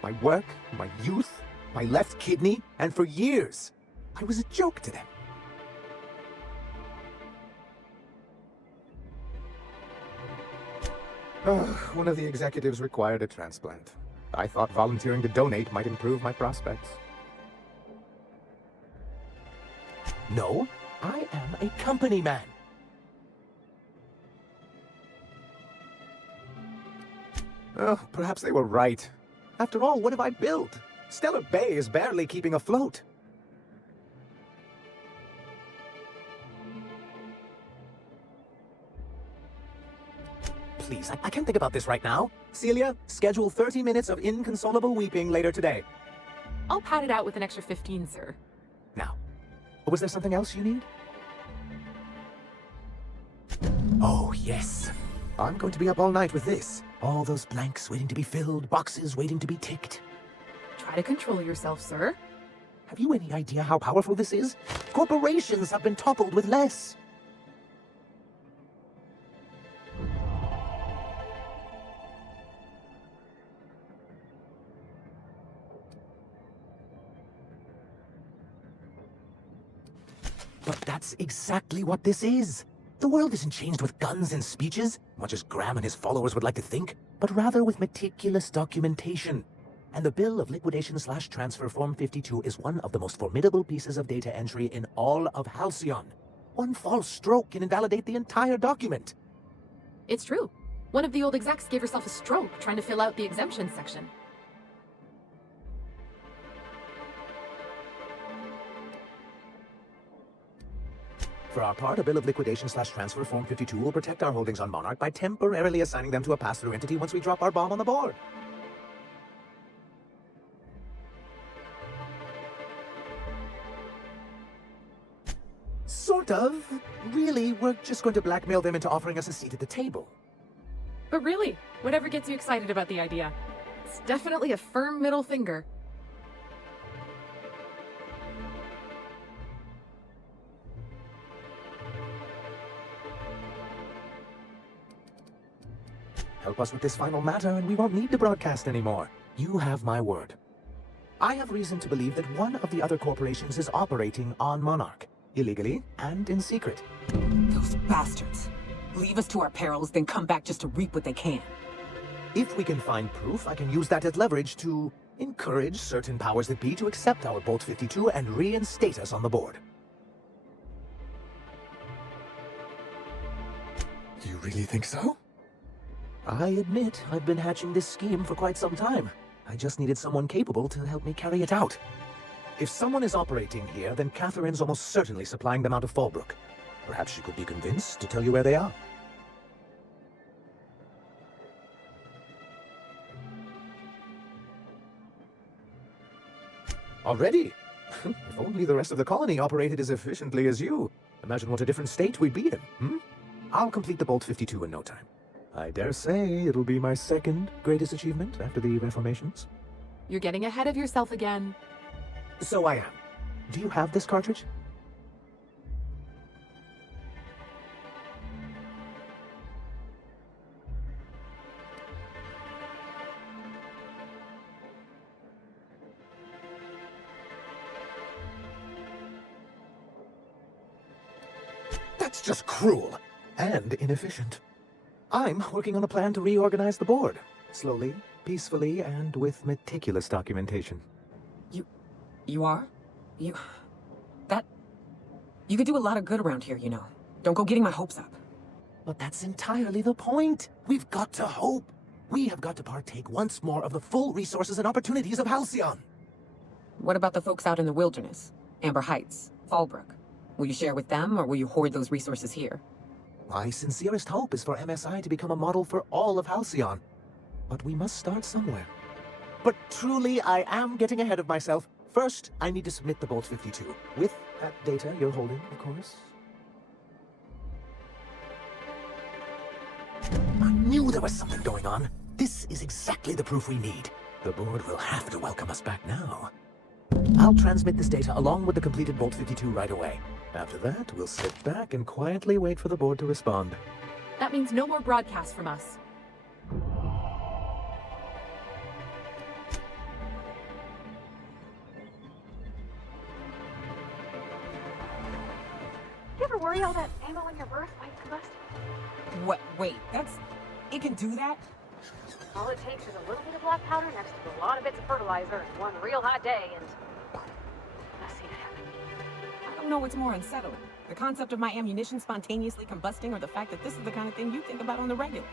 My work, my youth, my left kidney, and for years, I was a joke to them. One of the executives required a transplant. I thought volunteering to donate might improve my prospects. No, I am a company man. Oh, perhaps they were right. After all, what have I built? Stellar Bay is barely keeping afloat. please. I can't think about this right now. Celia, schedule 30 minutes of inconsolable weeping later today. I'll pad it out with an extra 15, sir. Now, was there something else you need? Oh, yes. I'm going to be up all night with this. All those blanks waiting to be filled, boxes waiting to be ticked. Try to control yourself, sir. Have you any idea how powerful this is? Corporations have been toppled with less. But that's exactly what this is. The world isn't changed with guns and speeches, much as Graham and his followers would like to think, but rather with meticulous documentation. And the Bill of Liquidation/Transfer Form 52 is one of the most formidable pieces of data entry in all of Halcyon. One false stroke can invalidate the entire document. It's true. One of the old execs gave herself a stroke trying to fill out the exemption section. For our part, a Bill of Liquidation/Transfer Form 52 will protect our holdings on Monarch by temporarily assigning them to a pass-through entity once we drop our bomb on the board. Sort of. Really, we're just going to blackmail them into offering us a seat at the table. But really, whatever gets you excited about the idea. It's definitely a firm middle finger. Help us with this final matter and we won't need to broadcast anymore. You have my word. I have reason to believe that one of the other corporations is operating on Monarch, illegally and in secret. Those bastards. Leave us to our perils, then come back just to reap what they can. If we can find proof, I can use that as leverage to encourage certain powers that be to accept our Bolt 52 and reinstate us on the board. You really think so? I admit I've been hatching this scheme for quite some time. I just needed someone capable to help me carry it out. If someone is operating here, then Catherine's almost certainly supplying them out of Fallbrook. Perhaps she could be convinced to tell you where they are. Already? If only the rest of the colony operated as efficiently as you. Imagine what a different state we'd be in, hmm? I'll complete the Bolt 52 in no time. I dare say it'll be my second greatest achievement after the reformations. You're getting ahead of yourself again. So I am. Do you have this cartridge? That's just cruel and inefficient. I'm working on a plan to reorganize the board. Slowly, peacefully, and with meticulous documentation. You are? You could do a lot of good around here, you know. Don't go getting my hopes up. But that's entirely the point. We've got to hope. We have got to partake once more of the full resources and opportunities of Halcyon. What about the folks out in the wilderness? Amber Heights, Fallbrook. Will you share with them, or will you hoard those resources here? My sincerest hope is for MSI to become a model for all of Halcyon. But we must start somewhere. But truly, I am getting ahead of myself. First, I need to submit the Bolt 52. With that data you're holding, of course. I knew there was something going on. This is exactly the proof we need. The board will have to welcome us back now. I'll transmit this data along with the completed Bolt 52 right away. After that, we'll sit back and quietly wait for the board to respond. That means no more broadcasts from us. You ever worry all that ammo in your berth might combust? What? Wait, it can do that? All it takes is a little bit of black powder next to a lot of bits of fertilizer and one real hot day, and I've seen it happen. I don't know what's more unsettling. The concept of my ammunition spontaneously combusting, or the fact that this is the kind of thing you think about on the regular.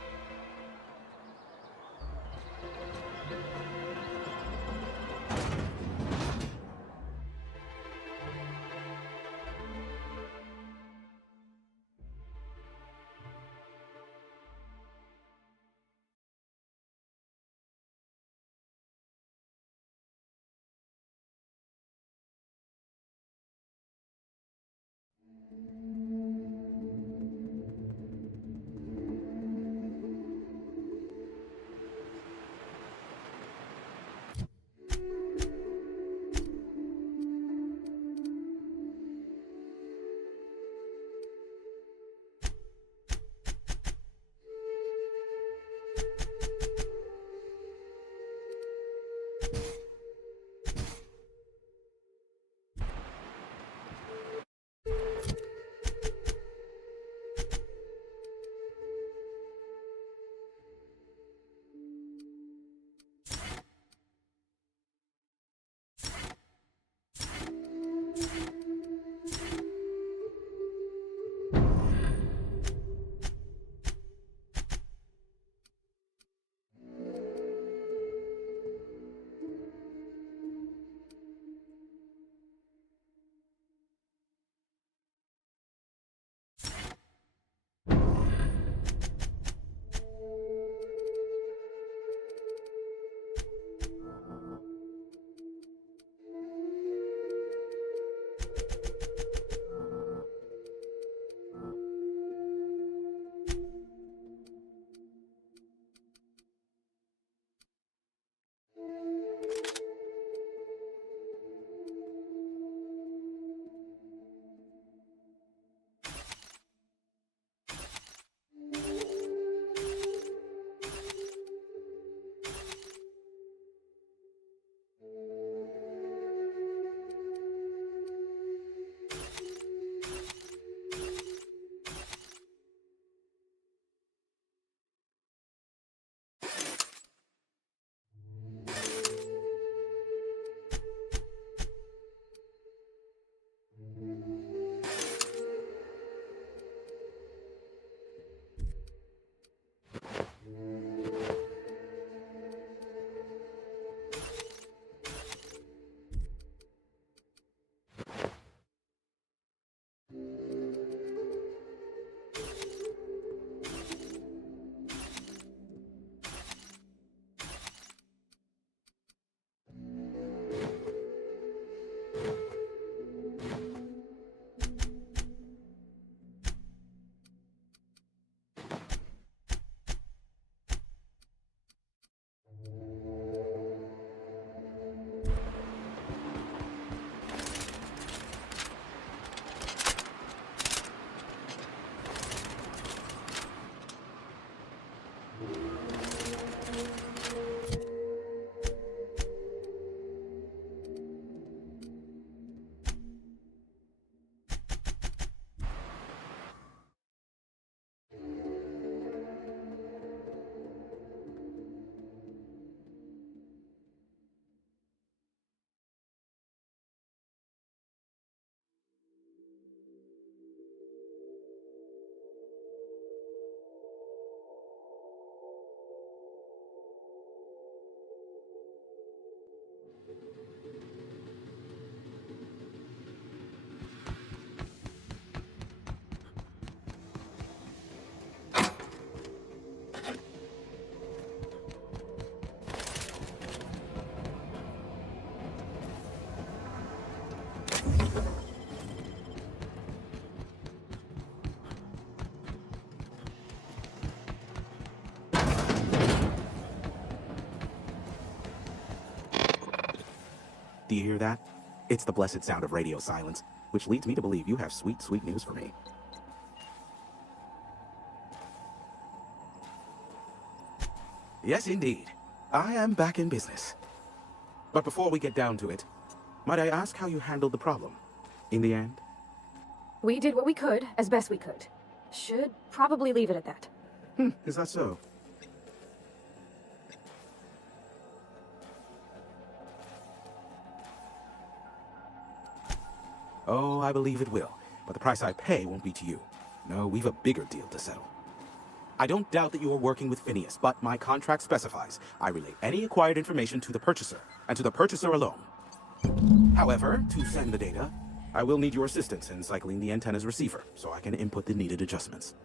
Do you hear that? It's the blessed sound of radio silence, which leads me to believe you have sweet, sweet news for me. Yes, indeed. I am back in business. But before we get down to it, might I ask how you handled the problem? In the end? We did what we could, as best we could. Should probably leave it at that. Is that so? Oh, I believe it will. But the price I pay won't be to you. No, we've a bigger deal to settle. I don't doubt that you are working with Phineas, but my contract specifies I relay any acquired information to the purchaser, and to the purchaser alone. However, to send the data, I will need your assistance in cycling the antenna's receiver, so I can input the needed adjustments.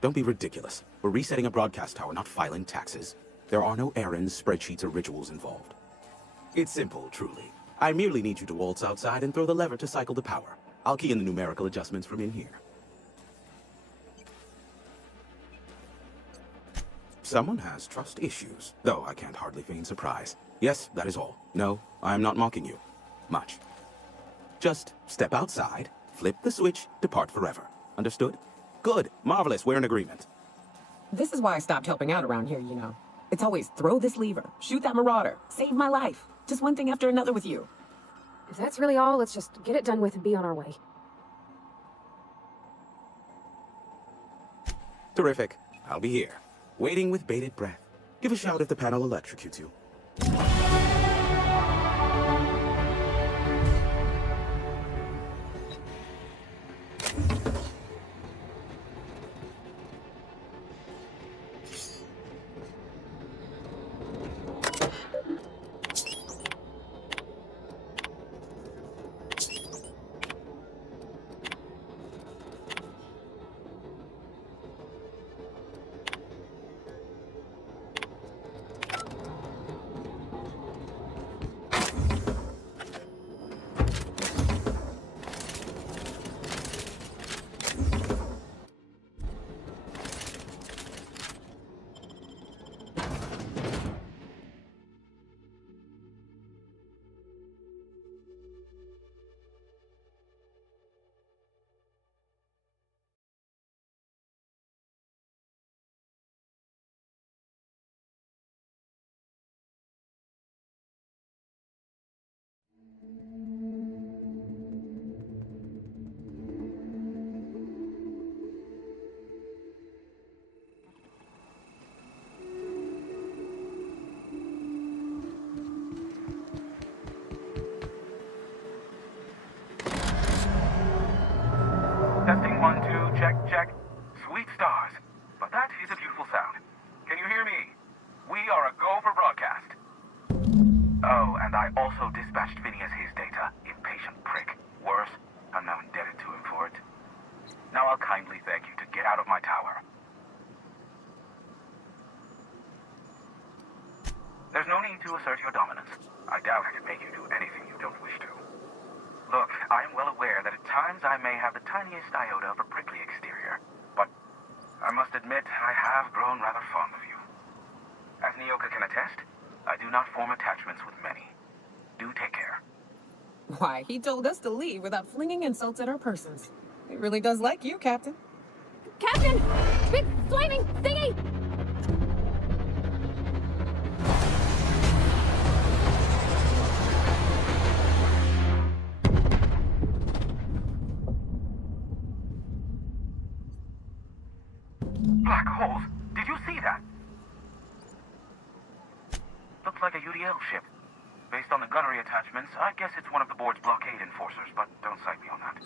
Don't be ridiculous. We're resetting a broadcast tower, not filing taxes. There are no errands, spreadsheets, or rituals involved. It's simple, truly. I merely need you to waltz outside and throw the lever to cycle the power. I'll key in the numerical adjustments from in here. Someone has trust issues, though I can't hardly feign surprise. Yes, that is all. No, I am not mocking you. Much. Just step outside, flip the switch, depart forever. Understood? Good. Marvelous. We're in agreement. This is why I stopped helping out around here, you know. It's always throw this lever, shoot that marauder, save my life. Just one thing after another with you. If that's really all, let's just get it done with and be on our way. Terrific. I'll be here, waiting with bated breath. Give a shout if the panel electrocutes you. Testing 1, 2, check, check. Sweet stars. But that is a beautiful sound. Can you hear me? We are a go for broadcast. Oh, and I also dispatched Phineas his data. Impatient prick. Worse, I'm now indebted to him for it. Now I'll kindly beg you to get out of my tower. There's no need to assert your dominance. I doubt I can make you do anything you don't wish to. Look, I am well aware that at times I may have the tiniest iota of a prickly exterior, but I must admit I have grown rather fond of you. As Nyoka can attest, I do not form attachments with many. Do take care. Why, he told us to leave without flinging insults at our persons. He really does like you, Captain. Captain! Big flaming thingy! Black holes? Did you see that? Looks like a UDL ship. Based on the gunnery attachments, I guess it's one of the board's blockade enforcers, but don't cite me on that.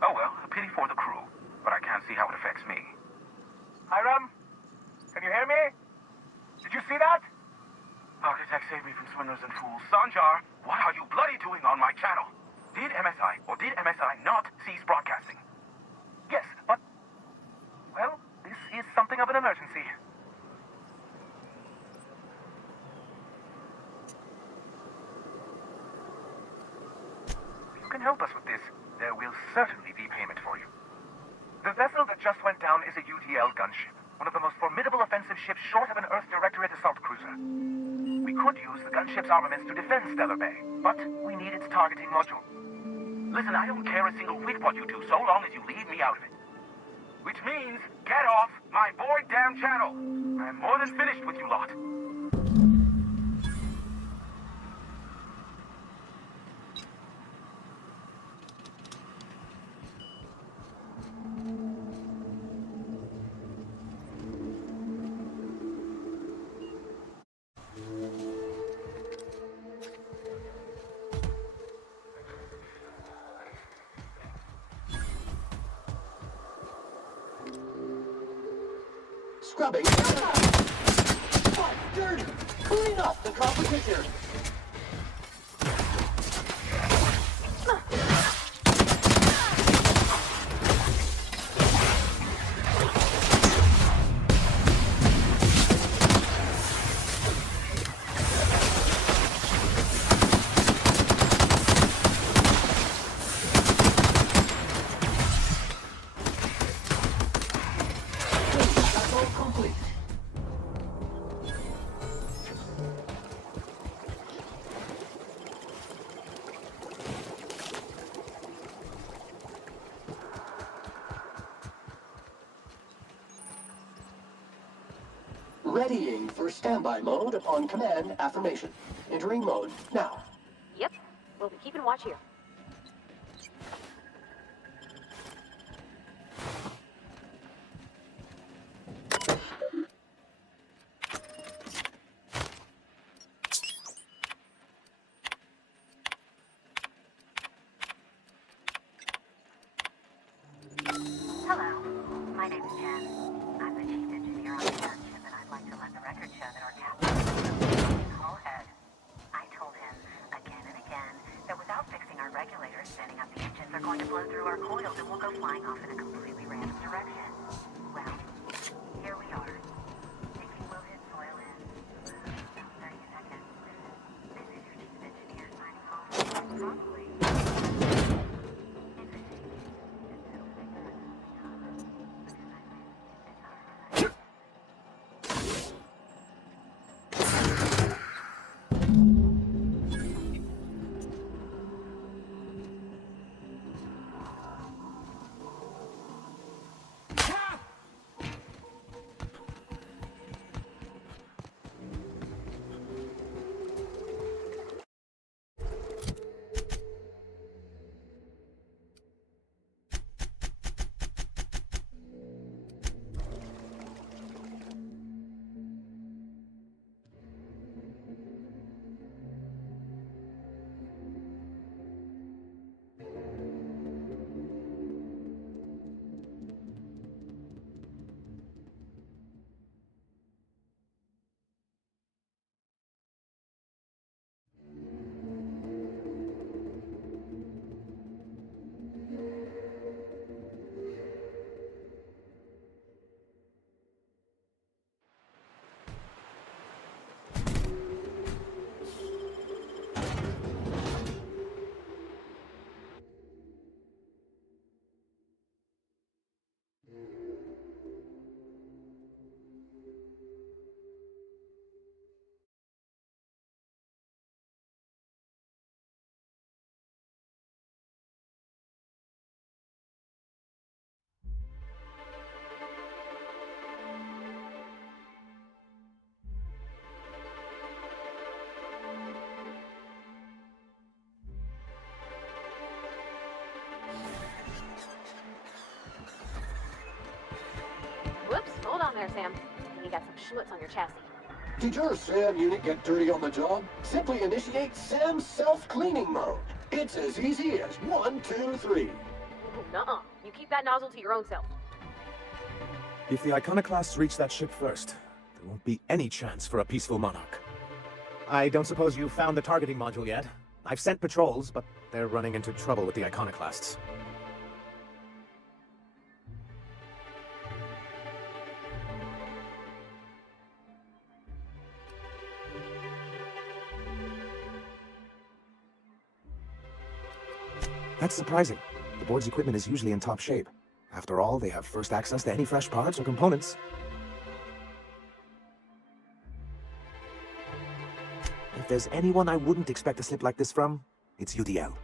Oh well, a pity for the crew, but I can't see how it affects me. Hiram? Can you hear me? Did you see that? Architect saved me from swindlers and fools. Sanjar, what are you bloody doing on my channel? Did MSI of this, there will certainly be payment for you. The vessel that just went down is a UTL gunship, one of the most formidable offensive ships short of an Earth Directorate assault cruiser. We could use the gunship's armaments to defend Stellar Bay, but we need its targeting module. Listen, I don't care a single whit what you do, so long as you leave me out of it. Which means, get off my boy damn channel! I'm more than finished with you lot. Scrubbing. What's dirty? Clean up the competition. Readying for standby mode upon command affirmation. Entering mode now. Yep. We'll be keeping watch here. Hello, my name is Jen. I'm the chief engineer on the gunship, and I'd like to let the record show that our captain is whole head. I told him again and again that without fixing our regulators, standing up the engines are going to blow through our coils and we'll go flying off in a completely random direction. Well, here we are. Thinking we'll hit soil in about 30 seconds. This is your chief engineer signing off. Probably. Whoops, hold on there, Sam. You got some schmutz on your chassis. Did your SAM unit get dirty on the job? Simply initiate SAM self-cleaning mode. It's as easy as 1, 2, 3. Ooh, nuh-uh. You keep that nozzle to your own self. If the Iconoclasts reach that ship first, there won't be any chance for a peaceful monarch. I don't suppose you found the targeting module yet? I've sent patrols, but they're running into trouble with the Iconoclasts. That's surprising. The board's equipment is usually in top shape. After all, they have first access to any fresh parts or components. If there's anyone I wouldn't expect a slip like this from, it's UDL.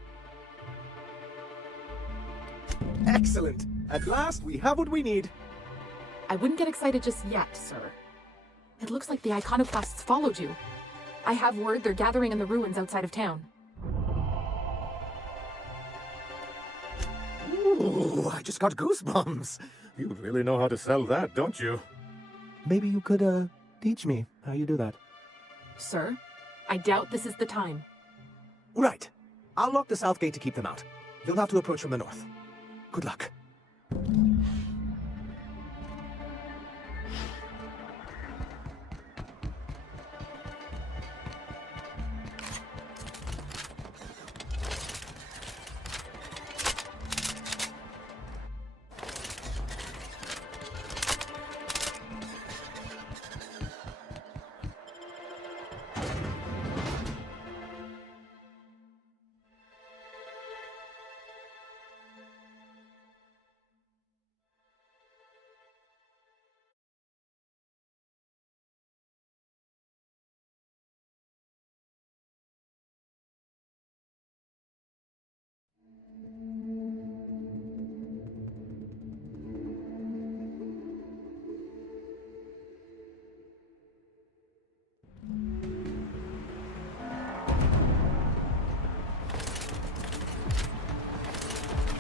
Excellent! At last, we have what we need. I wouldn't get excited just yet, sir. It looks like the iconoclasts followed you. I have word they're gathering in the ruins outside of town. Ooh, I just got goosebumps. You really know how to sell that, don't you? Maybe you could, teach me how you do that. Sir, I doubt this is the time. Right. I'll lock the south gate to keep them out. You'll have to approach from the north. Good luck.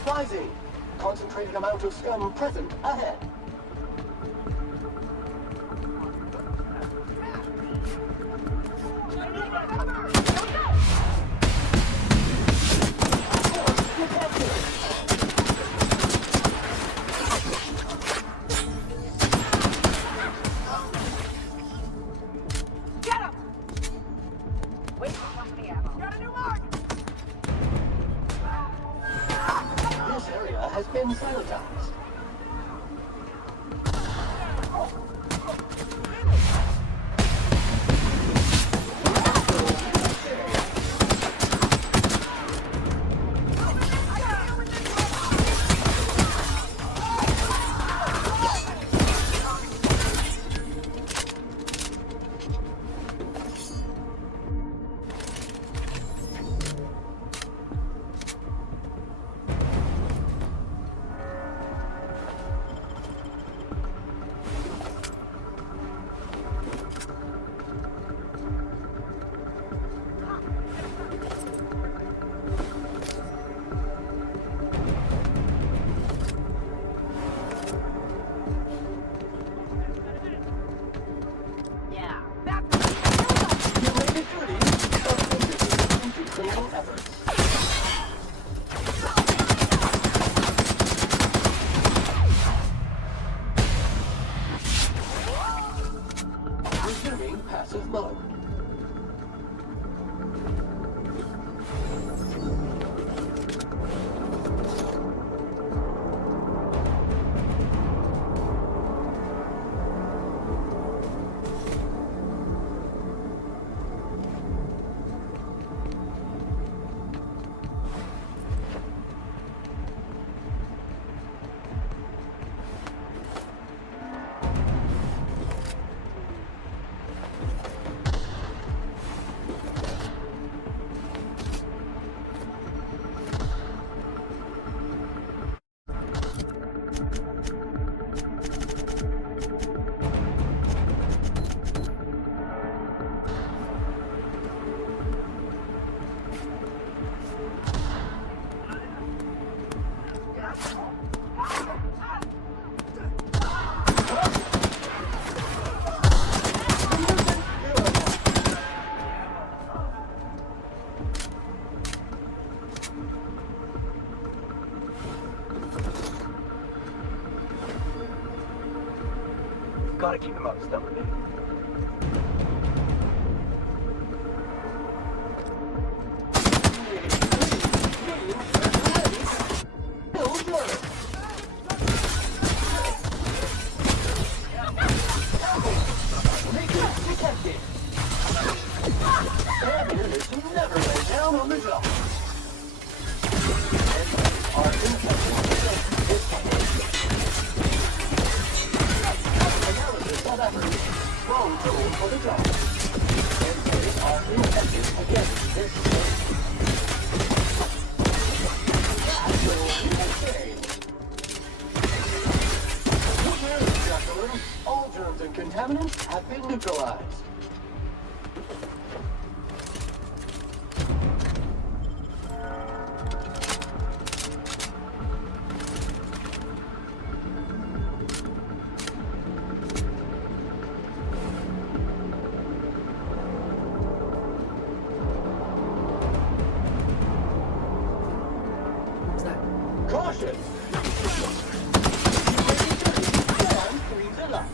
Rising. Concentrated amount of scum present ahead. Get him! Wait for company ammo. Got a new mark! This area has been sanitized. Resuming passive mode. Gotta keep him out of stubborn. Never lay down on the job. Contaminants have been neutralized. Caution! And freezer light.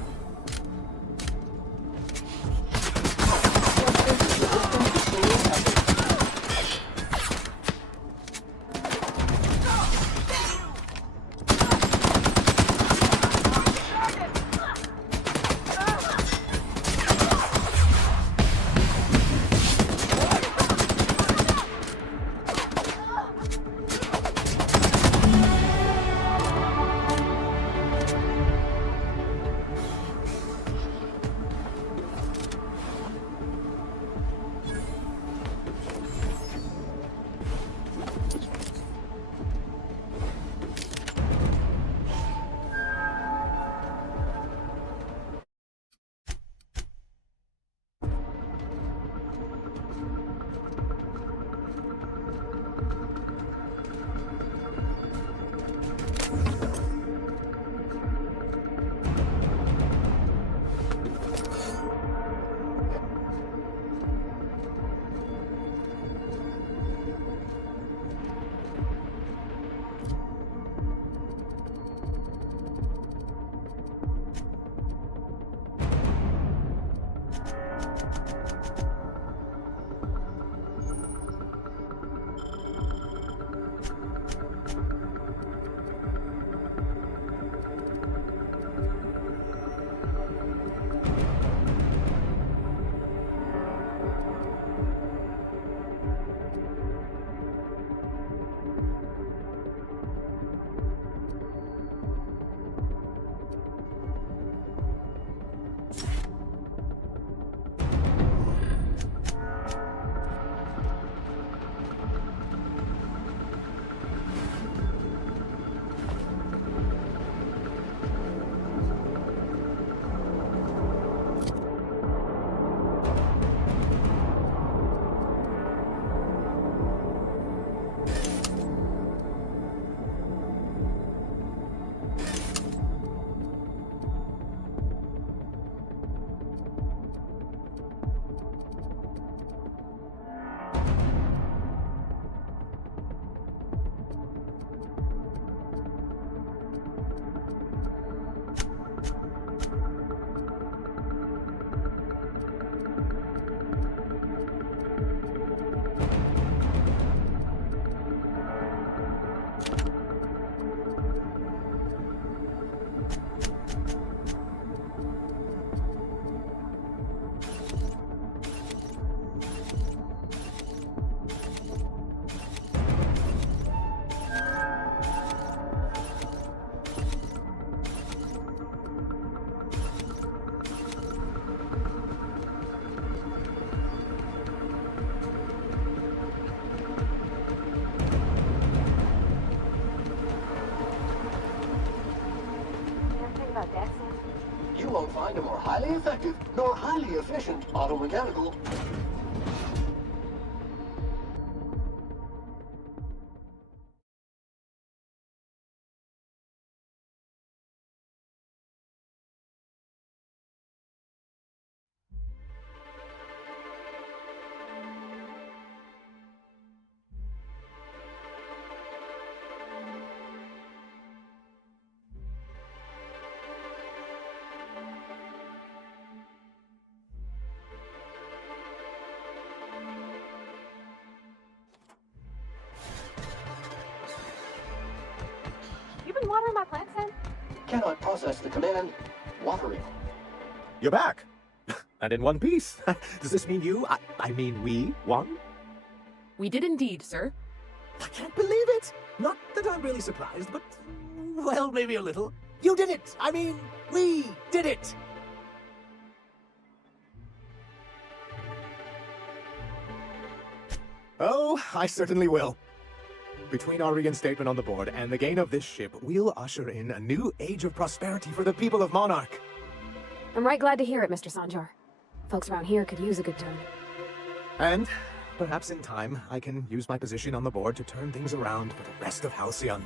You won't find a more highly effective nor highly efficient automechanical. You been watering my plants then? Cannot process the command. Watering. You're back. And in one piece. Does this mean I mean we won? We did indeed, sir. I can't believe it. Not that I'm really surprised, but, well, maybe a little. You did it. I mean, we did it. Oh, I certainly will. Between our reinstatement on the board and the gain of this ship, we'll usher in a new age of prosperity for the people of Monarch. I'm right glad to hear it, Mr. Sanjar. Folks around here could use a good turn. And perhaps in time, I can use my position on the board to turn things around for the rest of Halcyon.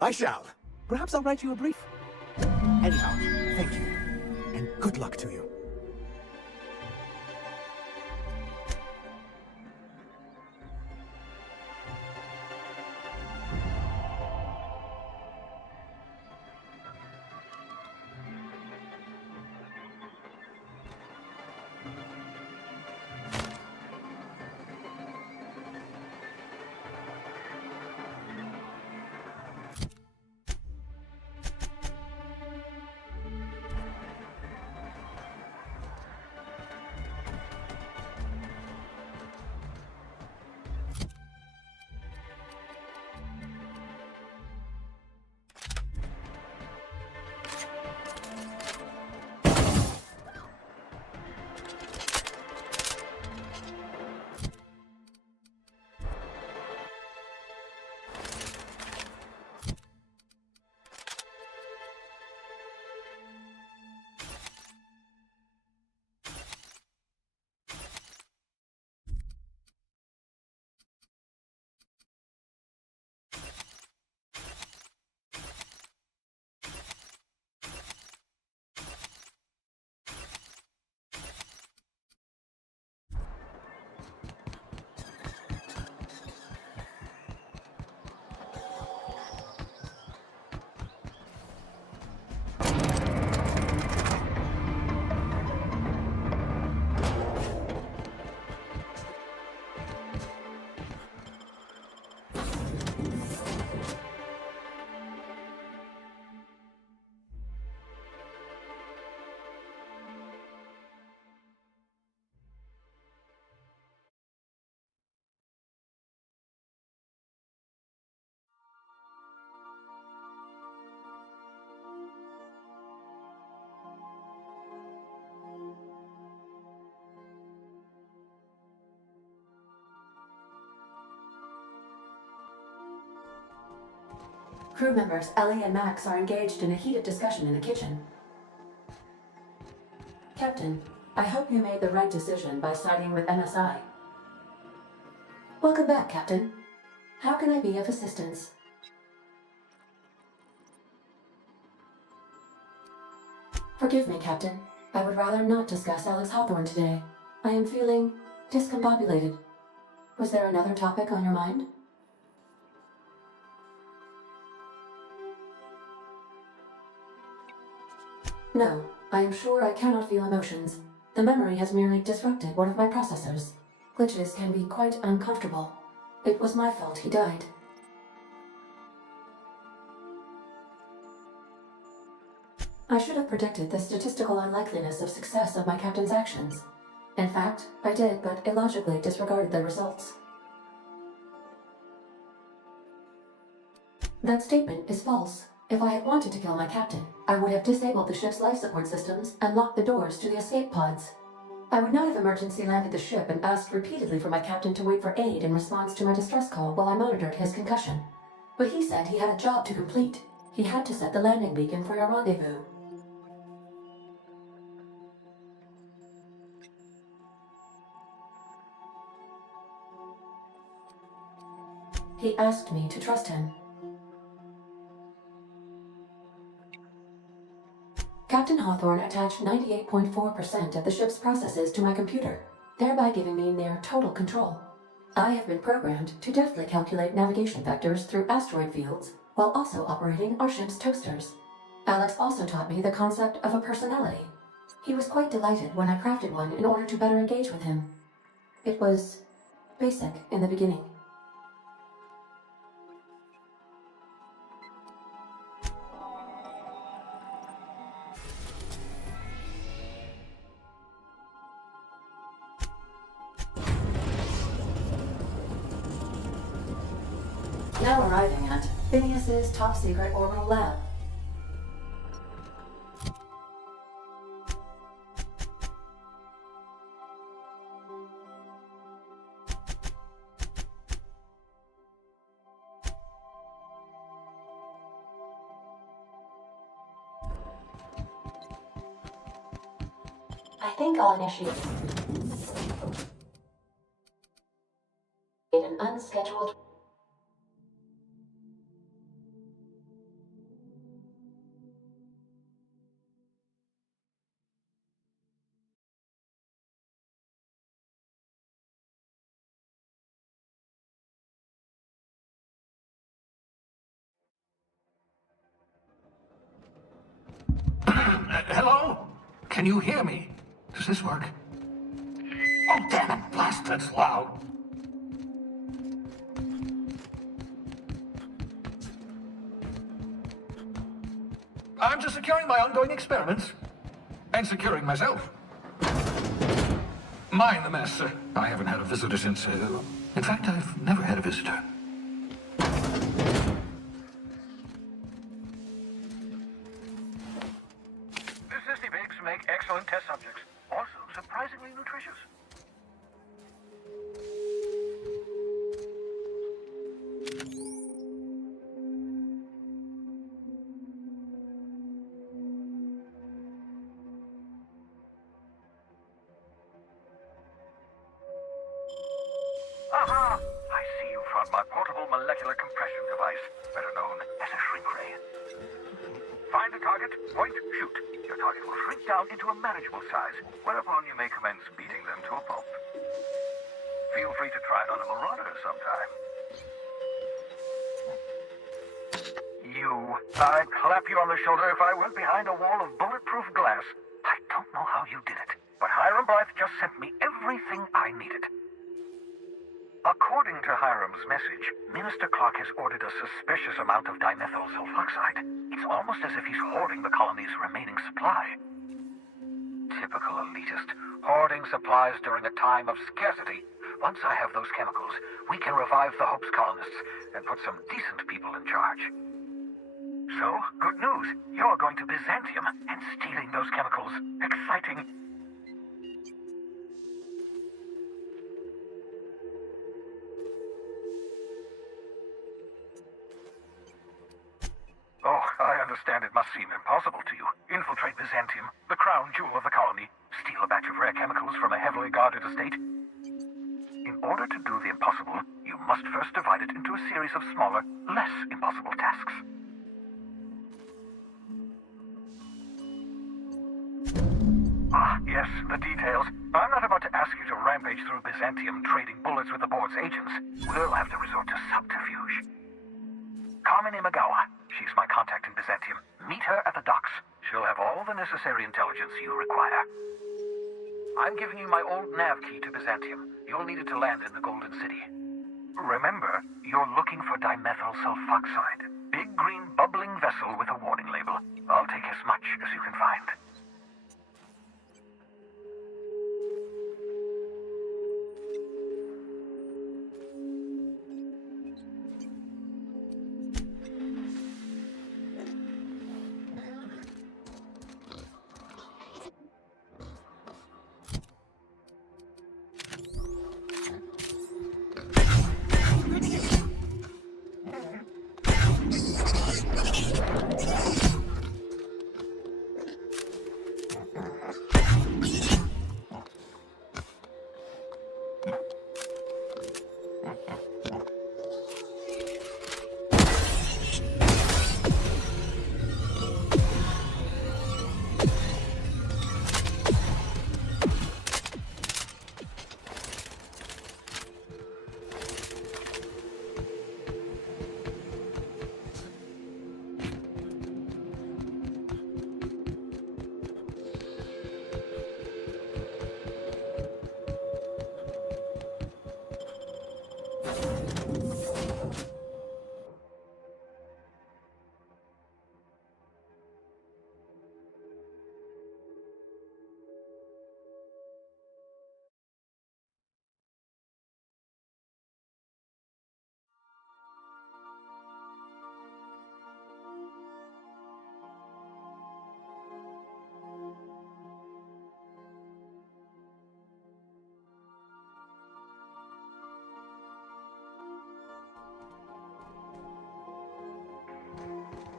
I shall. Perhaps I'll write you a brief. Anyhow, thank you. And good luck to you. Crew members Ellie and Max are engaged in a heated discussion in the kitchen. Captain, I hope you made the right decision by siding with MSI. Welcome back, Captain. How can I be of assistance? Forgive me, Captain. I would rather not discuss Alex Hawthorne today. I am feeling discombobulated. Was there another topic on your mind? No, I am sure I cannot feel emotions. The memory has merely disrupted one of my processors. Glitches can be quite uncomfortable. It was my fault he died. I should have predicted the statistical unlikeliness of success of my captain's actions. In fact, I did, but illogically disregarded the results. That statement is false. If I had wanted to kill my captain, I would have disabled the ship's life support systems and locked the doors to the escape pods. I would not have emergency landed the ship and asked repeatedly for my captain to wait for aid in response to my distress call while I monitored his concussion. But he said he had a job to complete. He had to set the landing beacon for your rendezvous. He asked me to trust him. Captain Hawthorne attached 98.4% of the ship's processes to my computer, thereby giving me near total control. I have been programmed to deftly calculate navigation vectors through asteroid fields, while also operating our ship's toasters. Alex also taught me the concept of a personality. He was quite delighted when I crafted one in order to better engage with him. It was basic in the beginning. Now arriving at Phineas's top-secret orbital lab. think I'll initiate an unscheduled. Hello? Can you hear me? Does this work? Oh, damn it, blast, that's loud. I'm just securing my ongoing experiments. And securing myself. Mind the mess. I haven't had a visitor since... in fact, I've never had a visitor. The cysty pigs make excellent test subjects. Also surprisingly nutritious. Aha! I see you found my portable molecular compression device, better known as a shrink ray. Find a target, point, shoot. Your target will shrink down into a manageable size, whereupon you may commence beating them to a pulp. Feel free to try it on a marauder sometime. I'd clap you on the shoulder if I went behind a wall of bulletproof glass. I don't know how you did it, but Hiram Blythe just sent me everything I needed. According to Hiram's message, Minister Clark has ordered a suspicious amount of dimethyl sulfoxide. It's almost as if he's hoarding the colony's remaining supply. Typical elitist, hoarding supplies during a time of scarcity. Once I have those chemicals, we can revive the Hope's colonists and put some decent people in charge. So, good news. You're going to Byzantium and stealing those chemicals. Exciting. Oh, I understand it must seem impossible to you. Infiltrate Byzantium, the crown jewel of the colony, steal a batch of rare chemicals from a heavily guarded estate. In order to do the impossible, you must first divide it into a series of smaller, less impossible tasks. Ah, yes, the details. I'm not about to ask you to rampage through Byzantium trading bullets with the board's agents. We'll have to resort to subterfuge. Carmen Imagawa. She's my contact in Byzantium. Meet her at the docks. She'll have all the necessary intelligence you require. I'm giving you my old nav key to Byzantium. You'll need it to land in the Golden City. Remember, you're looking for dimethyl sulfoxide. Big green bubbling vessel with a warning label. I'll take as much as you can find.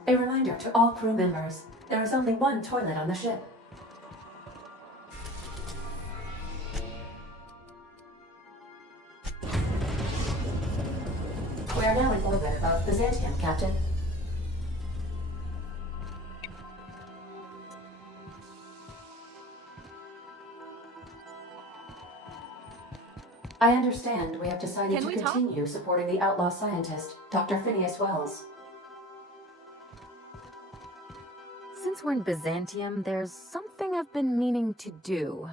A reminder to all crew members, there is only one toilet on the ship. We are now in orbit above Byzantium, Captain. I understand we have decided Can to we talk? continue supporting the outlaw scientist, Dr. Phineas Wells. Since we're in Byzantium, there's something I've been meaning to do.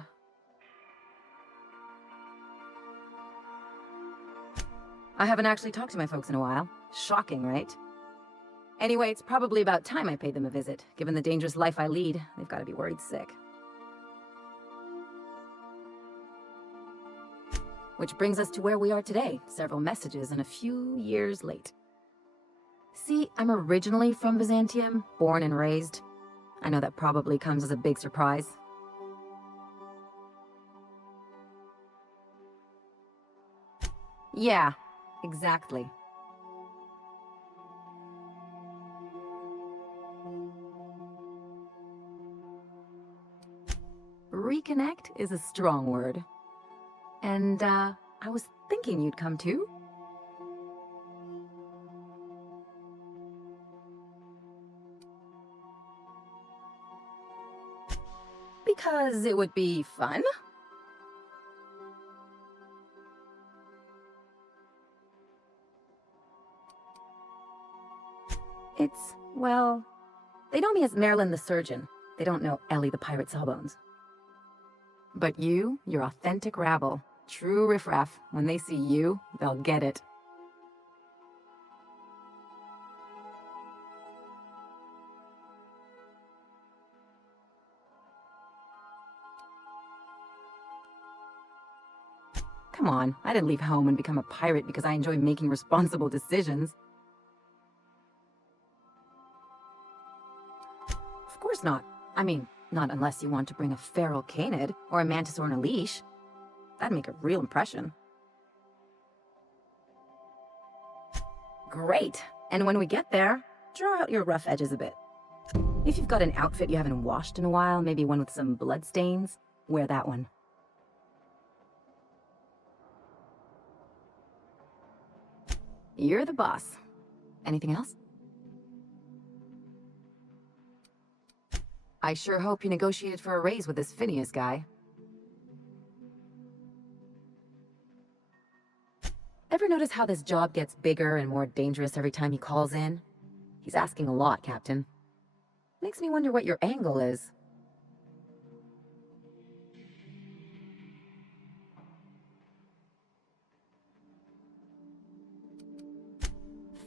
I haven't actually talked to my folks in a while. Shocking, right? Anyway, it's probably about time I paid them a visit. Given the dangerous life I lead, they've got to be worried sick. Which brings us to where we are today, several messages and a few years late. See, I'm originally from Byzantium, born and raised. I know that probably comes as a big surprise. Yeah, exactly. Reconnect is a strong word. And, I was thinking you'd come too. Because it would be fun? It's, well, they know me as Marilyn the Surgeon. They don't know Ellie the Pirate Sawbones. But you're authentic rabble. True riffraff. When they see you, they'll get it. Come on, I didn't leave home and become a pirate because I enjoy making responsible decisions. Of course not. I mean, not unless you want to bring a feral canid or a mantis on a leash. That'd make a real impression. Great. And when we get there, draw out your rough edges a bit. If you've got an outfit you haven't washed in a while, maybe one with some blood stains, wear that one. You're the boss. Anything else? I sure hope you negotiated for a raise with this Phineas guy. Ever notice how this job gets bigger and more dangerous every time he calls in? He's asking a lot, Captain. Makes me wonder what your angle is.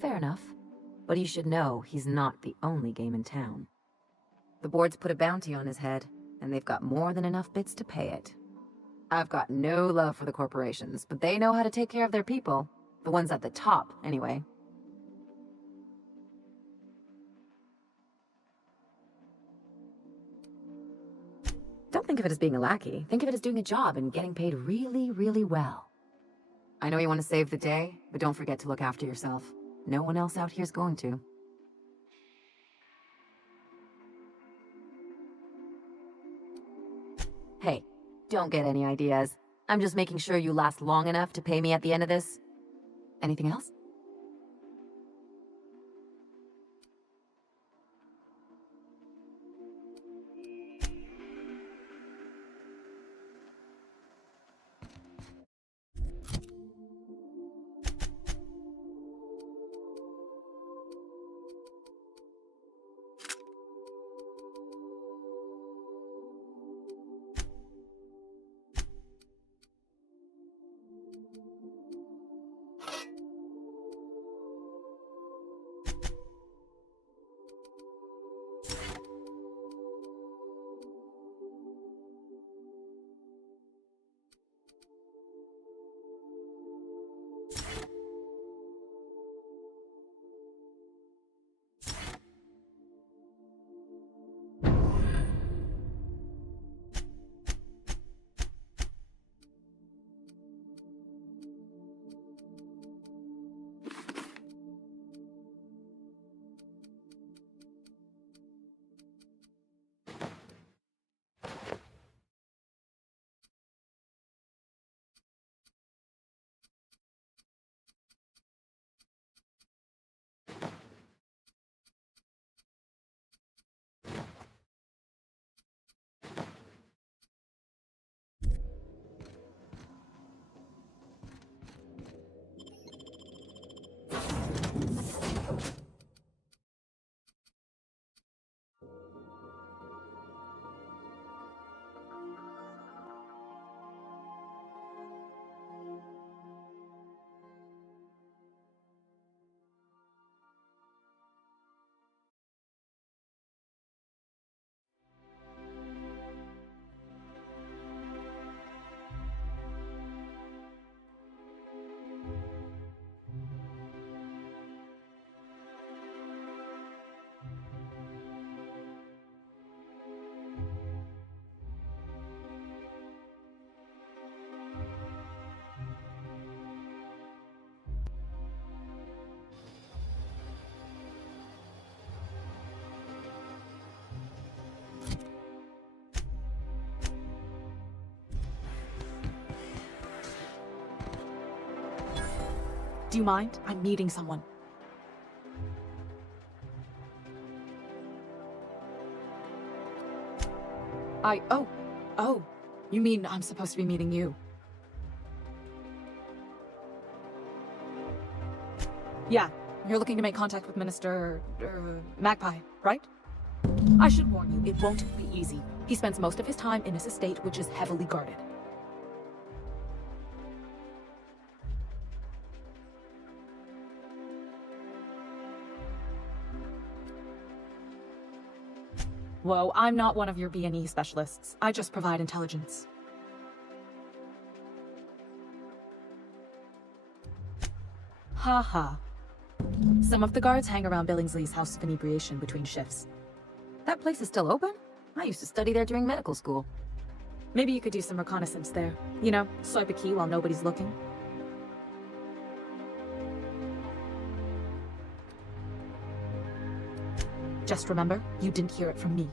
Fair enough. But you should know he's not the only game in town. The board's put a bounty on his head, and they've got more than enough bits to pay it. I've got no love for the corporations, but they know how to take care of their people. The ones at the top, anyway. Don't think of it as being a lackey. Think of it as doing a job and getting paid really, really well. I know you want to save the day, but don't forget to look after yourself. No one else out here's going to. Hey, don't get any ideas. I'm just making sure you last long enough to pay me at the end of this. Anything else? Do you mind? I'm meeting someone. Oh, you mean I'm supposed to be meeting you? Yeah, you're looking to make contact with Minister... Magpie, right? I should warn you, it won't be easy. He spends most of his time in his estate, which is heavily guarded. Whoa, I'm not one of your B&E specialists. I just provide intelligence. Haha. Some of the guards hang around Billingsley's House of Inebriation between shifts. That place is still open? I used to study there during medical school. Maybe you could do some reconnaissance there. You know, swipe a key while nobody's looking. Just remember, you didn't hear it from me.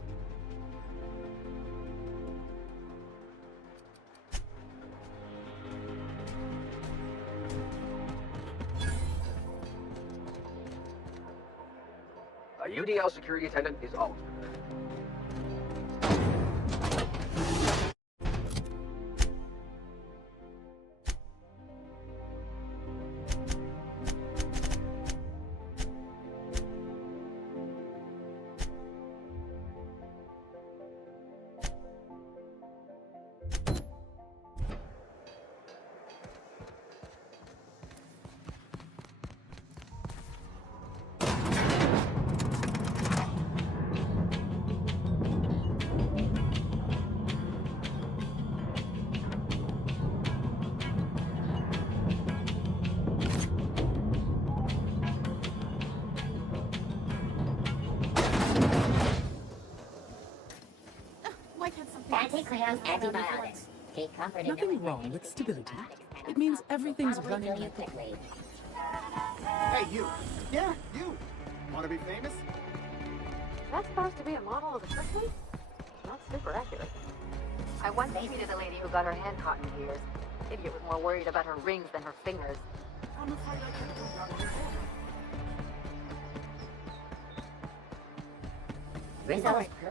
A UDL security attendant is out. Anti-clearance antibiotics. Take comfort in Nothing wrong with stability. It means everything's running. quickly. Hey, you. Yeah, you. Want to be famous? That's supposed to be a model of the person? Not super accurate. I once tweeted a lady who got her hand caught in gears. Idiot was more worried about her rings than her fingers. I'm afraid I can't go down here.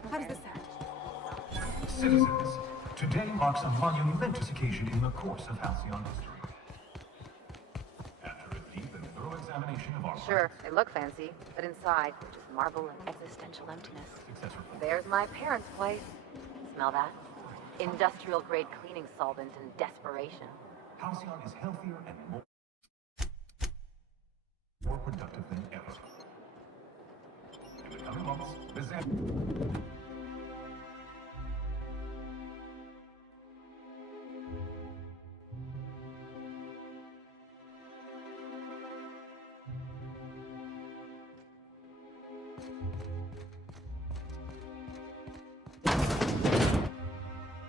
How does this sound? Citizens, today marks a monumentous occasion in the course of Halcyon history. After a deep and thorough examination of our Sure, they look fancy, but inside, just marble and existential emptiness. There's my parents' place. Smell that? Industrial-grade cleaning solvent and desperation. Halcyon is healthier and more productive than ever. In the coming months, the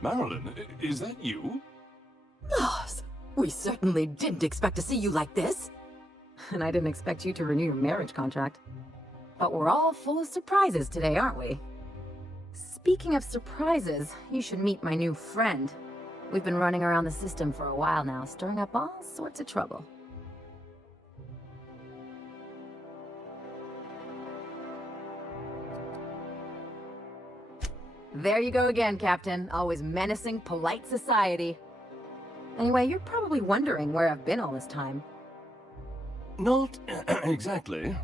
Marilyn, is that you? Loss! We certainly didn't expect to see you like this. And I didn't expect you to renew your marriage contract. But we're all full of surprises today, aren't we? Speaking of surprises, you should meet my new friend. We've been running around the system for a while now, stirring up all sorts of trouble. There you go again, Captain. Always menacing polite society. Anyway, you're probably wondering where I've been all this time. Not exactly.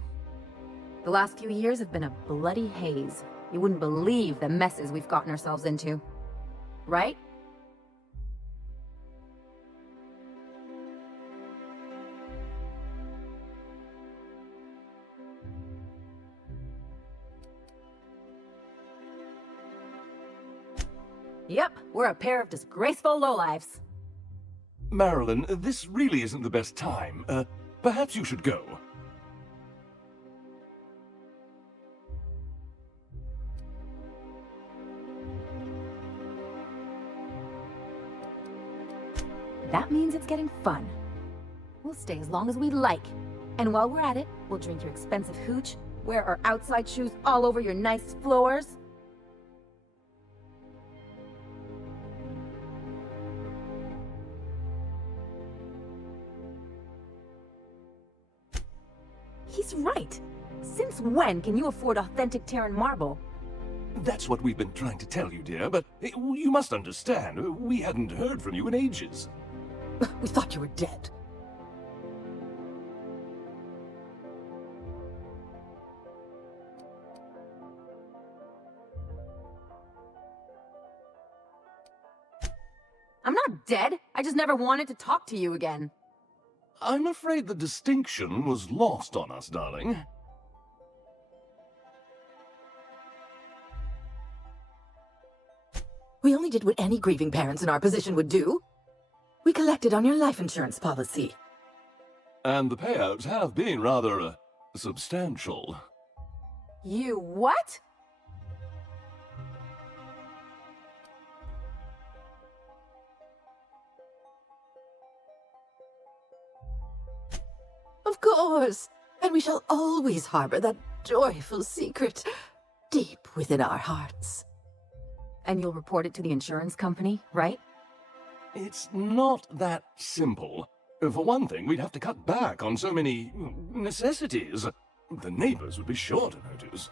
The last few years have been a bloody haze. You wouldn't believe the messes we've gotten ourselves into. Right? Yep, we're a pair of disgraceful lowlifes. Marilyn, this really isn't the best time. Perhaps you should go. That means it's getting fun. We'll stay as long as we like. And while we're at it, we'll drink your expensive hooch, wear our outside shoes all over your nice floors. He's right. Since when can you afford authentic Terran marble? That's what we've been trying to tell you, dear, but you must understand, we hadn't heard from you in ages. We thought you were dead. I'm not dead. I just never wanted to talk to you again. I'm afraid the distinction was lost on us, darling. We only did what any grieving parents in our position would do. We collected on your life insurance policy. And the payouts have been rather, substantial. You what? Of course, and we shall always harbor that joyful secret deep within our hearts. And you'll report it to the insurance company, right? It's not that simple. For one thing, we'd have to cut back on so many necessities. The neighbors would be sure to notice.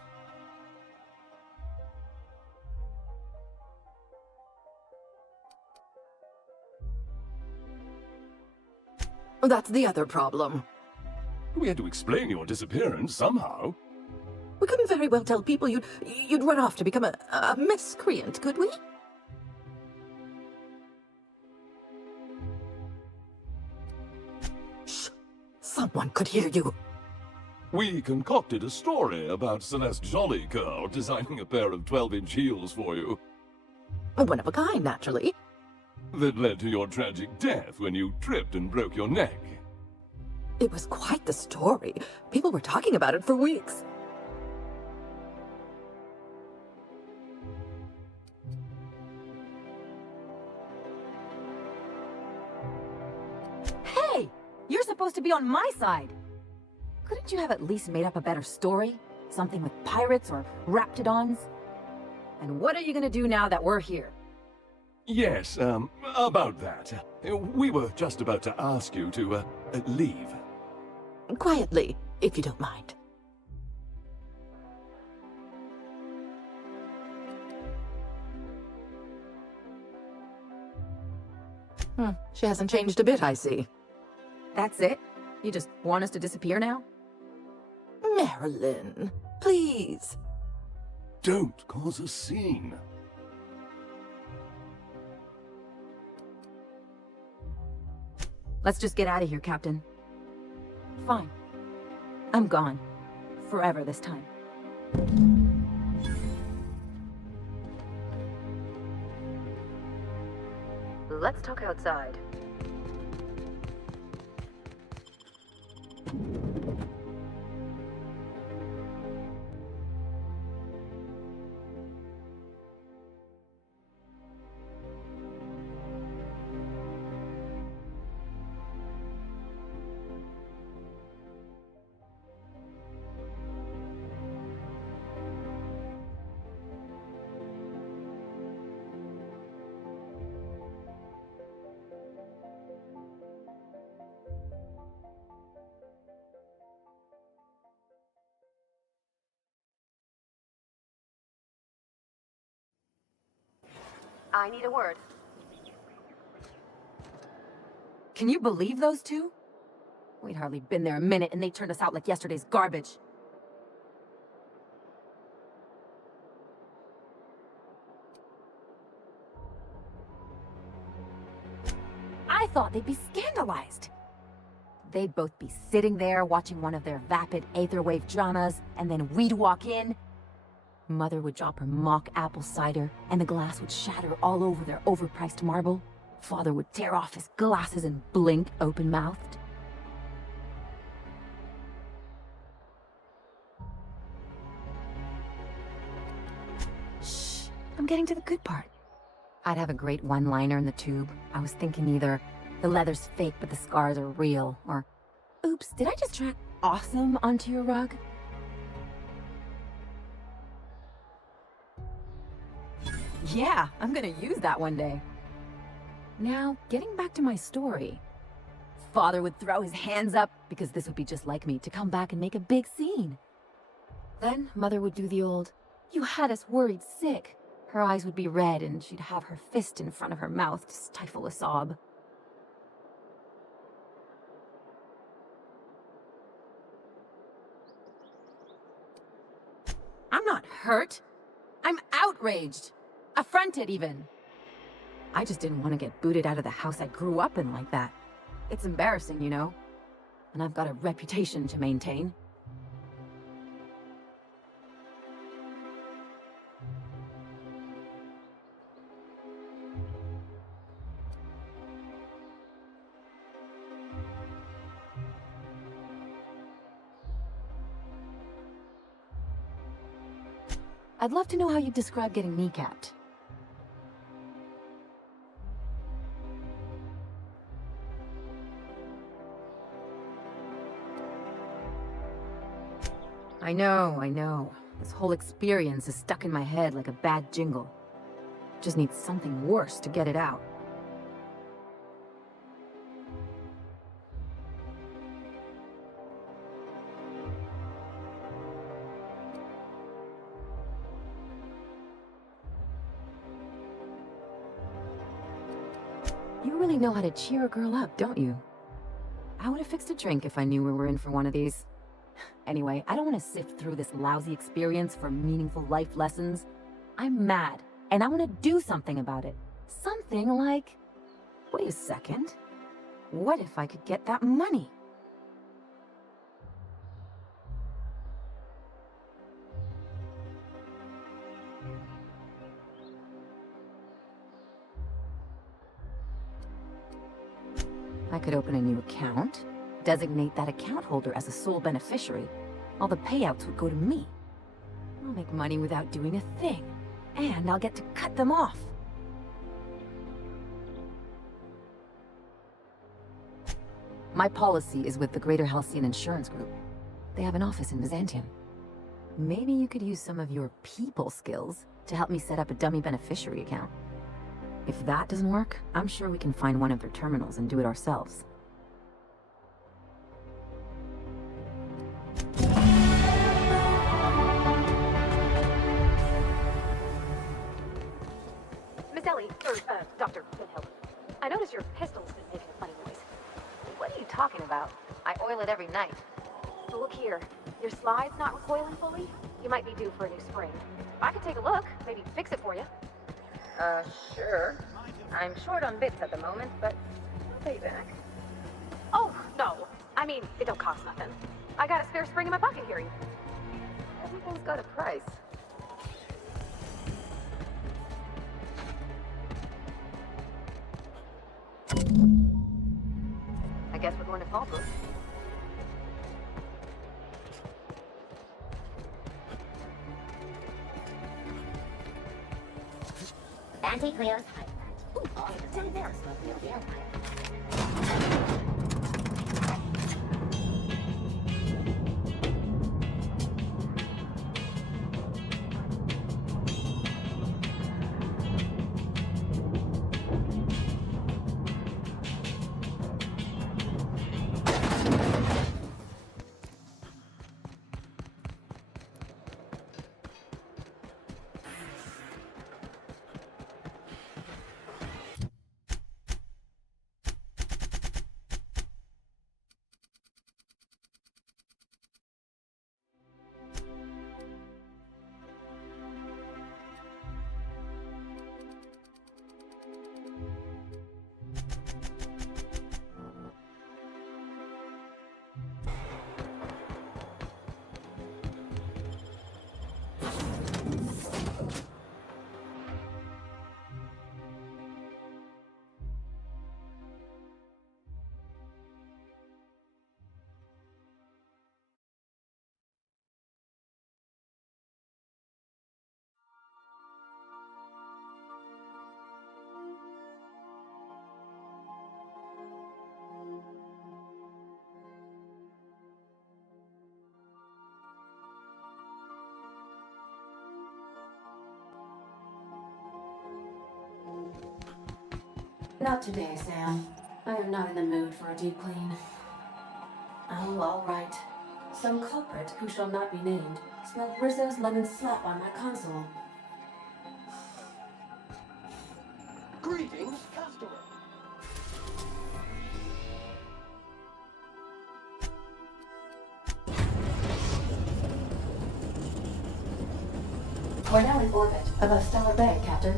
That's the other problem. We had to explain your disappearance somehow. We couldn't very well tell people you'd run off to become a miscreant, could we? Shh! Someone could hear you. We concocted a story about Celeste Jollycoeur designing a pair of 12-inch heels for you. One of a kind, naturally. That led to your tragic death when you tripped and broke your neck. It was quite the story. People were talking about it for weeks. Hey! You're supposed to be on my side! Couldn't you have at least made up a better story? Something with pirates or raptidons? And what are you gonna do now that we're here? Yes, about that. We were just about to ask you to, leave. Quietly, if you don't mind. She hasn't changed a bit, I see. That's it? You just want us to disappear now? Marilyn, please. Don't cause a scene. Let's just get out of here, Captain. Fine. I'm gone. Forever this time. Let's talk outside. I need a word. Can you believe those two? We'd hardly been there a minute and they turned us out like yesterday's garbage. I thought they'd be scandalized. They'd both be sitting there watching one of their vapid aetherwave dramas, and then we'd walk in. Mother would drop her mock apple cider, and the glass would shatter all over their overpriced marble. Father would tear off his glasses and blink open-mouthed. Shh, I'm getting to the good part. I'd have a great one-liner in the tube. I was thinking either, the leather's fake but the scars are real, or, oops, did I just track awesome onto your rug? Yeah, I'm gonna use that one day. Now, getting back to my story. father would throw his hands up, because this would be just like me, to come back and make a big scene. Then Mother would do the old, "You had us worried sick." Her eyes would be red and she'd have her fist in front of her mouth to stifle a sob. I'm not hurt. I'm outraged. Affronted, even. I just didn't want to get booted out of the house I grew up in like that. It's embarrassing, you know? And I've got a reputation to maintain. I'd love to know how you'd describe getting kneecapped. I know. This whole experience is stuck in my head like a bad jingle. Just need something worse to get it out. You really know how to cheer a girl up, don't you? I would have fixed a drink if I knew we were in for one of these. Anyway, I don't want to sift through this lousy experience for meaningful life lessons. I'm mad, and I want to do something about it. Something like... Wait a second. What if I could get that money? I could open a new account, designate that account holder as a sole beneficiary. All the payouts would go to me. I'll make money without doing a thing, and I'll get to cut them off. My policy is with the Greater Halcyon Insurance Group. They have an office in Byzantium. Maybe you could use some of your people skills to help me set up a dummy beneficiary account. If that doesn't work, I'm sure we can find one of their terminals and do it ourselves. Miss Ellie, or, Dr. Winhill, I notice your pistol's been making a funny noise. What are you talking about? I oil it every night. Well, look here. Your slide's not recoiling fully. You might be due for a new spring. I could take a look, maybe fix it for you. Sure. I'm short on bits at the moment, but I'll pay you back. Oh, no. I mean, it don't cost nothing. I got a spare spring in my pocket here. Everything's got a price. I guess we're going to Fallbrook. Anti-Cleo's pipe. Ooh, oh, it's down there. Smoke the pipe. Not today, Sam. I am not in the mood for a deep clean. Oh, all right. Some culprit who shall not be named smelled Rizzo's lemon slap on my console. Greetings, customer. We're now in orbit above Stellar Bay, Captain.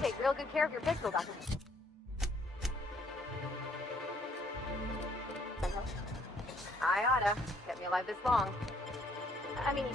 Take real good care of your pistol, Doctor. I oughta. Kept me alive this long. I mean,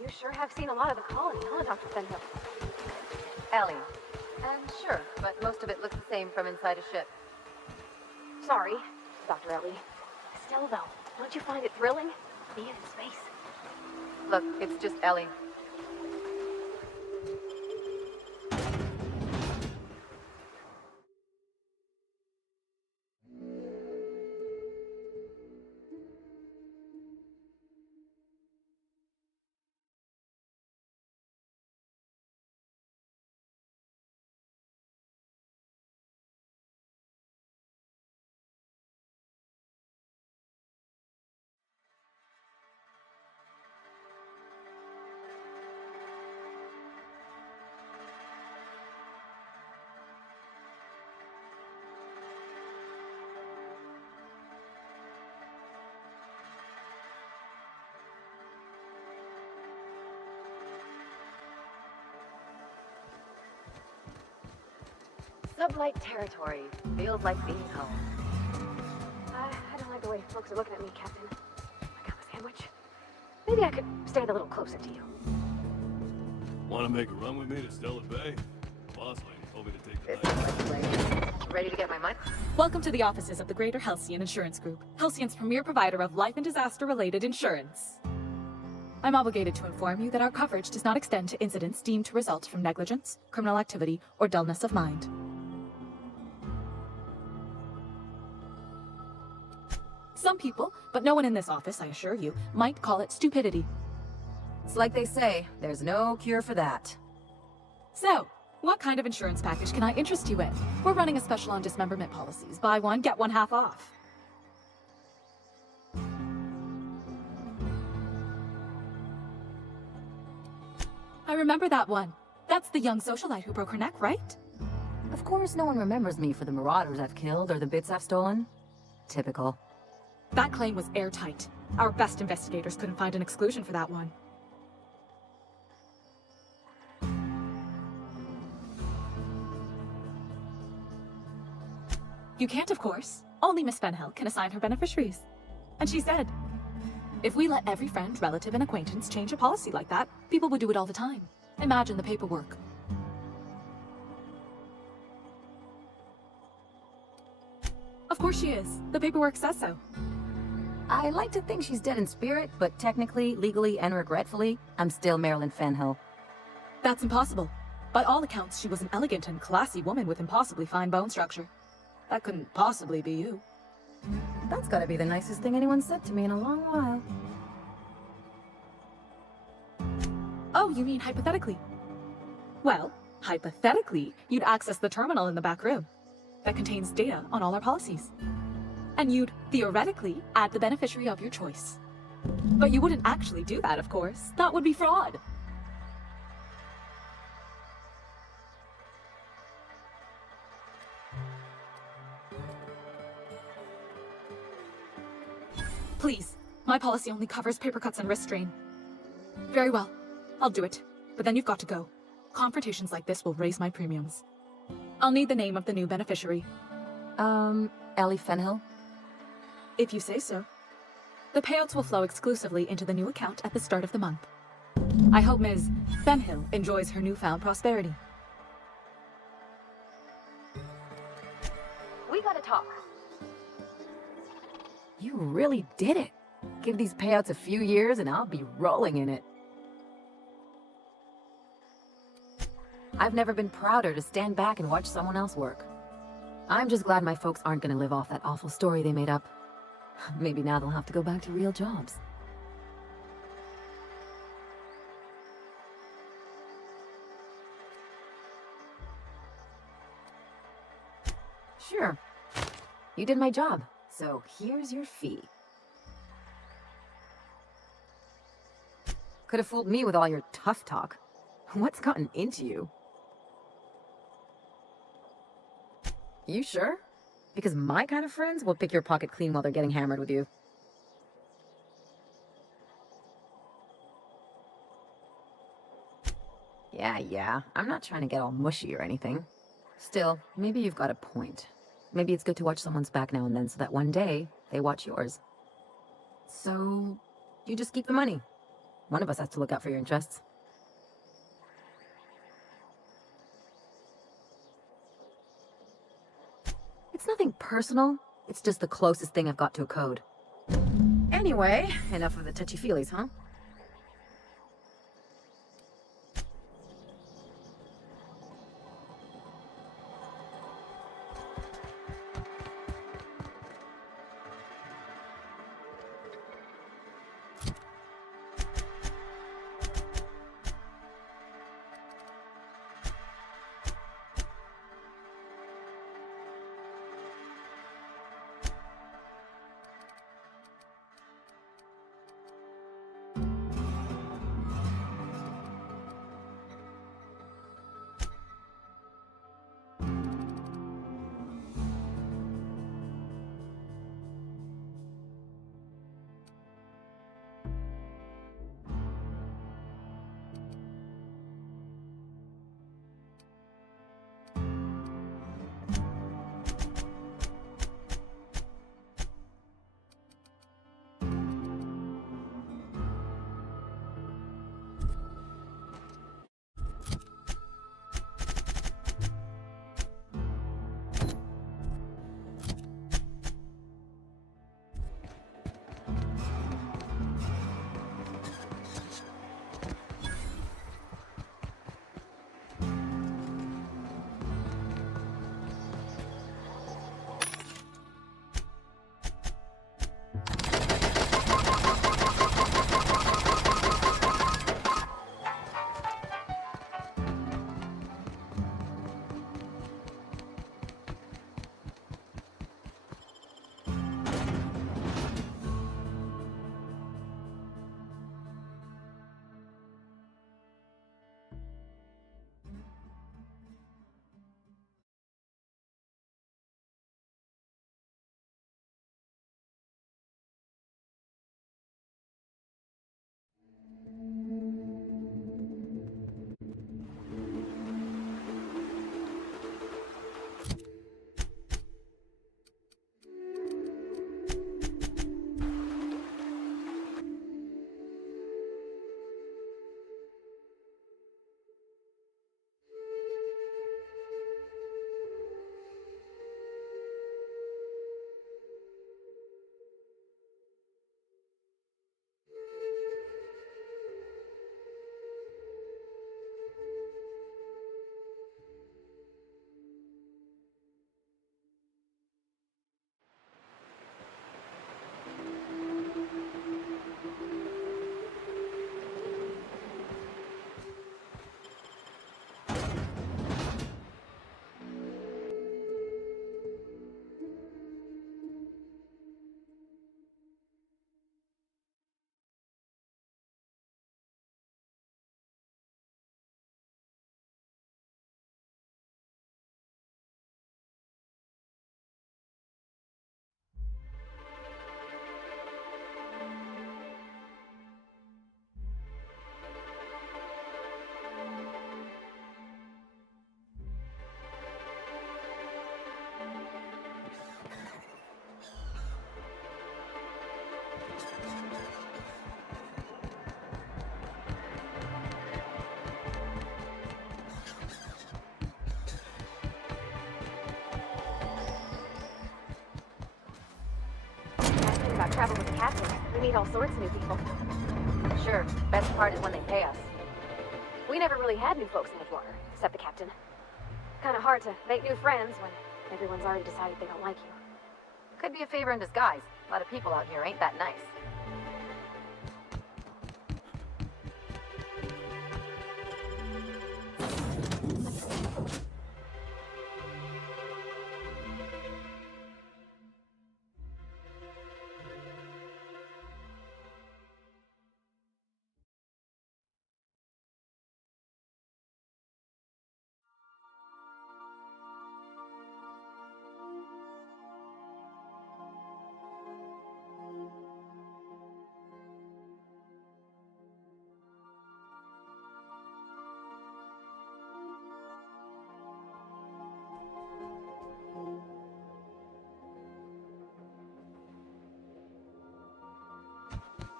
you sure have seen a lot of the colony, huh, Dr. Fenhill? Ellie. Sure, but most of it looks the same from inside a ship. Sorry, Dr. Ellie. Still, though, don't you find it thrilling? Being in space? Look, it's just Ellie. Sublight territory. Feels like being home. I don't like the way folks are looking at me, Captain. I got my sandwich. Maybe I could stand a little closer to you. Want to make a run with me to Stellar Bay? Boss lady told me to take the night. Ready to get my money? Welcome to the offices of the Greater Halcyon Insurance Group, Halcyon's premier provider of life and disaster-related insurance. I'm obligated to inform you that our coverage does not extend to incidents deemed to result from negligence, criminal activity, or dullness of mind. Some people, but no one in this office, I assure you, might call it stupidity. It's like they say, there's no cure for that. So, what kind of insurance package can I interest you in? We're running a special on dismemberment policies. Buy one, get one half off. I remember that one. That's the young socialite who broke her neck, right? Of course no one remembers me for the marauders I've killed or the bits I've stolen. Typical. That claim was airtight. Our best investigators couldn't find an exclusion for that one. You can't, of course. Only Miss Fenhill can assign her beneficiaries. And she said, if we let every friend, relative, and acquaintance change a policy like that, people would do it all the time. Imagine the paperwork. Of course she is. The paperwork says so. I like to think she's dead in spirit, but technically, legally, and regretfully, I'm still Marilyn Fenhill. That's impossible. By all accounts, she was an elegant and classy woman with impossibly fine bone structure. That couldn't possibly be you. That's gotta be the nicest thing anyone's said to me in a long while. Oh, you mean hypothetically? Well, hypothetically, you'd access the terminal in the back room that contains data on all our policies. And you'd, theoretically, add the beneficiary of your choice. But you wouldn't actually do that, of course. That would be fraud. Please, my policy only covers paper cuts and wrist strain. Very well, I'll do it. But then you've got to go. Confrontations like this will raise my premiums. I'll need the name of the new beneficiary. Ellie Fenhill? If you say so. The payouts will flow exclusively into the new account at the start of the month. I hope Ms. Fenhill enjoys her newfound prosperity. We gotta talk. You really did it. Give these payouts a few years and I'll be rolling in it. I've never been prouder to stand back and watch someone else work. I'm just glad my folks aren't gonna live off that awful story they made up. Maybe now they'll have to go back to real jobs. Sure. You did my job, so here's your fee. Could have fooled me with all your tough talk. What's gotten into you? You sure? Because my kind of friends will pick your pocket clean while they're getting hammered with you. Yeah. I'm not trying to get all mushy or anything. Still, maybe you've got a point. Maybe it's good to watch someone's back now and then so that one day they watch yours. So, you just keep the money. One of us has to look out for your interests. It's nothing personal. It's just the closest thing I've got to a code. Anyway, enough of the touchy-feelies, huh? travel with the captain, we meet all sorts of new people. Sure, best part is when they pay us. We never really had new folks in Edgewater, except the captain. Kinda hard to make new friends when everyone's already decided they don't like you. Could be a favor in disguise. A lot of people out here ain't that nice.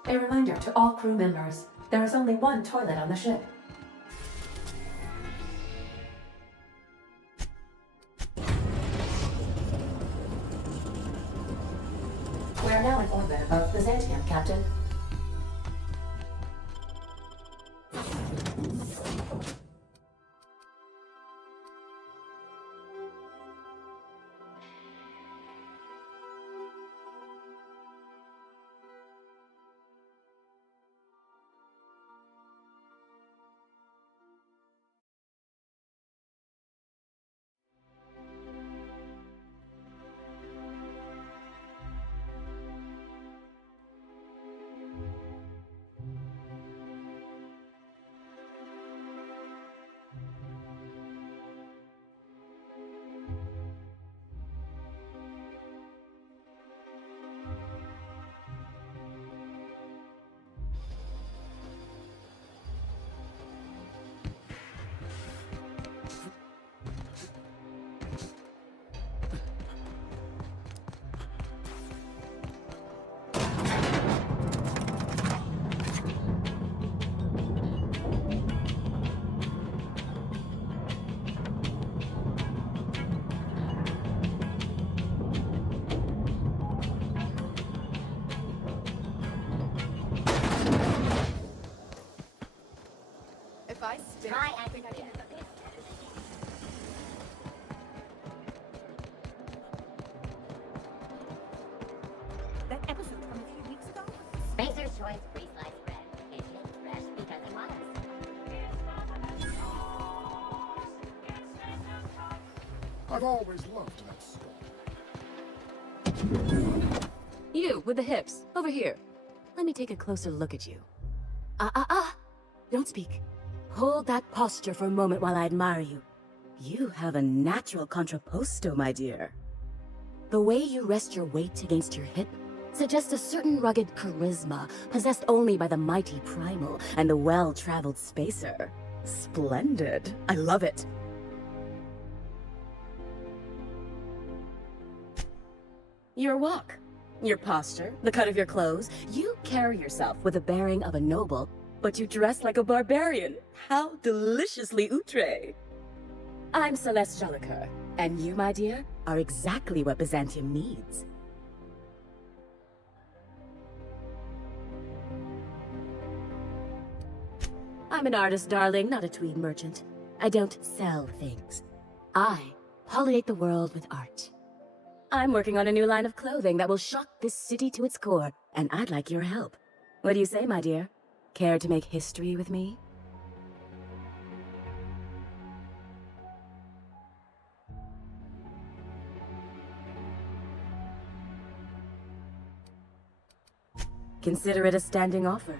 A reminder to all crew members, there is only one toilet on the ship. We are now in orbit above Byzantium, Captain. If I spit, Try I think I can. That episode from a few weeks ago? Spacer's Choice pre-sliced bread. It's fresh because it was. I've always loved that story. You, with the hips. Over here. Let me take a closer look at you. Don't speak. Hold that posture for a moment while I admire you. You have a natural contrapposto, my dear. The way you rest your weight against your hip suggests a certain rugged charisma possessed only by the mighty primal and the well-traveled spacer. Splendid. I love it. Your walk, your posture, the cut of your clothes, you carry yourself with the bearing of a noble, but you dress like a barbarian. How deliciously outre. I'm Celeste Jolicoeur, and you, my dear, are exactly what Byzantium needs. I'm an artist, darling, not a tweed merchant. I don't sell things. I pollinate the world with art. I'm working on a new line of clothing that will shock this city to its core, and I'd like your help. What do you say, my dear? Care to make history with me? Consider it a standing offer.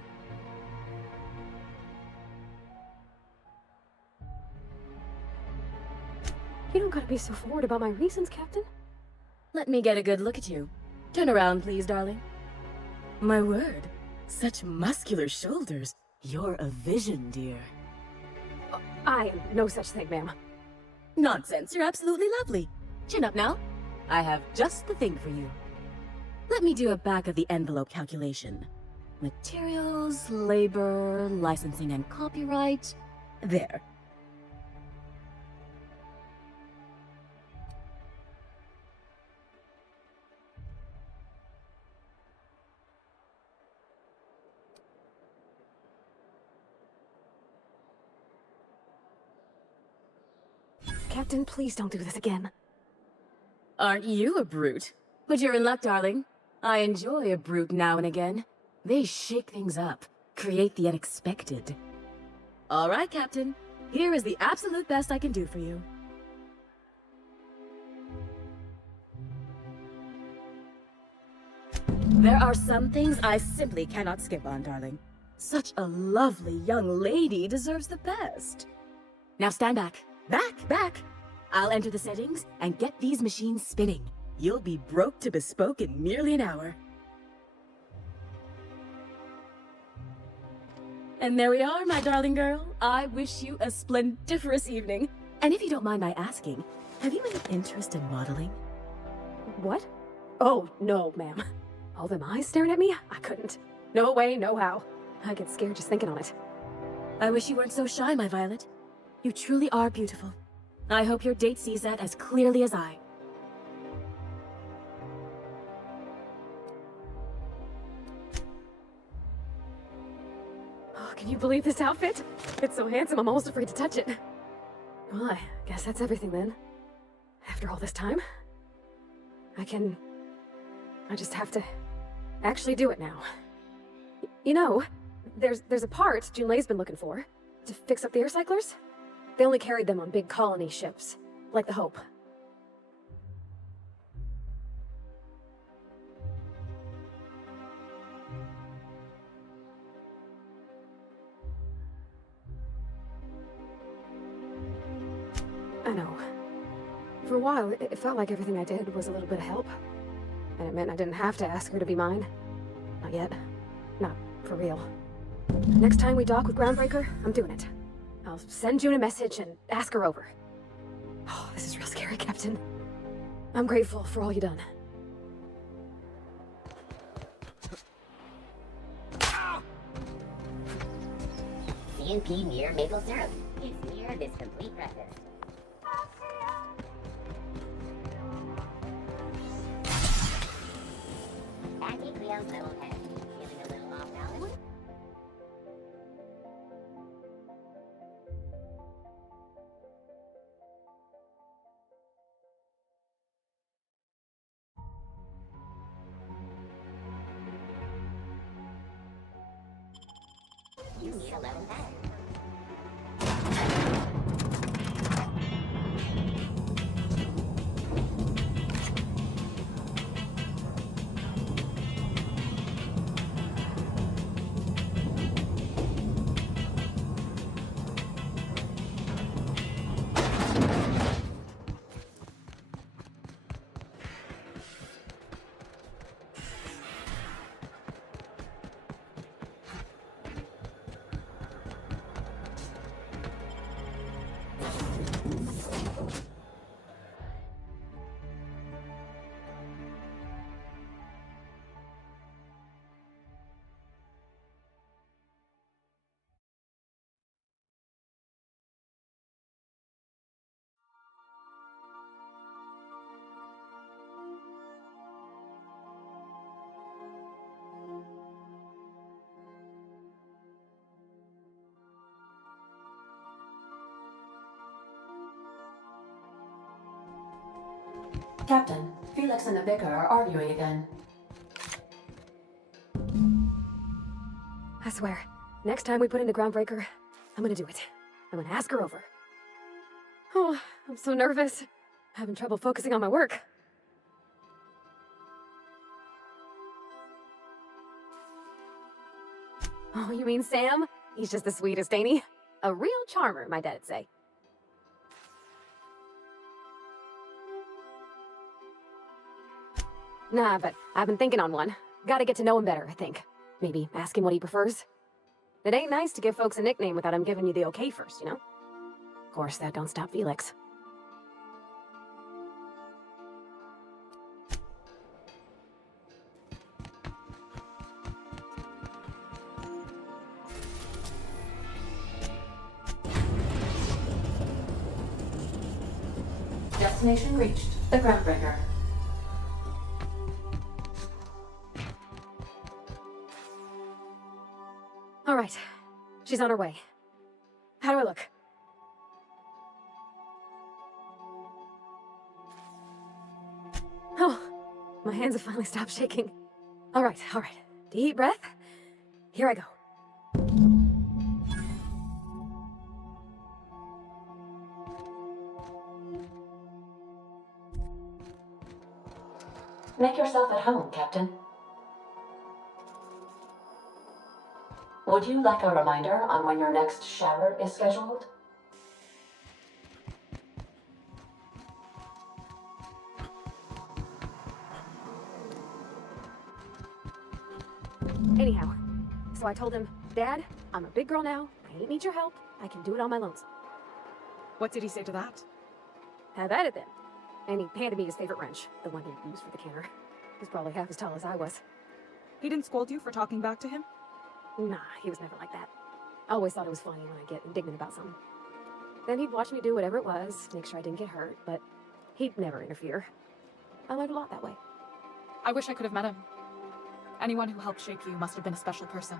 You don't gotta be so forward about my reasons, Captain. Let me get a good look at you. Turn around, please, darling. My word, such muscular shoulders. You're a vision, dear. I am no such thing, ma'am. Nonsense, you're absolutely lovely. Chin up now. I have just the thing for you. Let me do a back-of-the-envelope calculation. Materials, labor, licensing and copyright. There. Captain, please don't do this again. Aren't you a brute? But you're in luck, darling. I enjoy a brute now and again. They shake things up, create the unexpected. All right, Captain. Here is the absolute best I can do for you. There are some things I simply cannot skip on, darling. Such a lovely young lady deserves the best. Now stand back. Back! I'll enter the settings and get these machines spinning. You'll be broke to bespoke in merely an hour. And there we are, my darling girl. I wish you a splendiferous evening. And if you don't mind my asking, have you any interest in modeling? What? Oh, no, ma'am. All them eyes staring at me? I couldn't. No way, no how. I get scared just thinking on it. I wish you weren't so shy, my Violet. You truly are beautiful. I hope your date sees that as clearly as I. Oh, can you believe this outfit? It's so handsome, I'm almost afraid to touch it. Well, I guess that's everything then. After all this time, I just have to actually do it now. You know, there's a part Junlei's been looking for to fix up the air cyclers. They only carried them on big colony ships, like the Hope. I know. For a while, it felt like everything I did was a little bit of help. And it meant I didn't have to ask her to be mine. Not yet. Not for real. Next time we dock with Groundbreaker, I'm doing it. I'll send June a message and ask her over. Oh, this is real scary, Captain. I'm grateful for all you done. CNP near maple syrup. It's near this complete breakfast. Acting Cleo's little head. Feeling a little off balance? You need a level head. Captain, Felix and the Vicar are arguing again. I swear, next time we put in a Groundbreaker, I'm gonna do it. I'm gonna ask her over. Oh, I'm so nervous. Having trouble focusing on my work. Oh, you mean Sam? He's just the sweetest, ain't he? A real charmer, my dad'd say. Nah, but I've been thinking on one. Gotta get to know him better, I think. Maybe ask him what he prefers. It ain't nice to give folks a nickname without him giving you the okay first, you know? Of course, that don't stop Felix. Destination reached. The Groundbreaker. All right. She's on her way. How do I look? My hands have finally stopped shaking. All right. Deep breath. Here I go. Make yourself at home, Captain. Would you like a reminder on when your next shower is scheduled? Anyhow, so I told him, Dad, I'm a big girl now. I ain't need your help. I can do it on my lonesome. What did he say to that? Have at it then. And he handed me his favorite wrench, the one he used for the canner. He's probably half as tall as I was. He didn't scold you for talking back to him? Nah, he was never like that. I always thought it was funny when I get indignant about something. Then he'd watch me do whatever it was, make sure I didn't get hurt, but he'd never interfere. I learned a lot that way. I wish I could have met him. Anyone who helped shape you must have been a special person.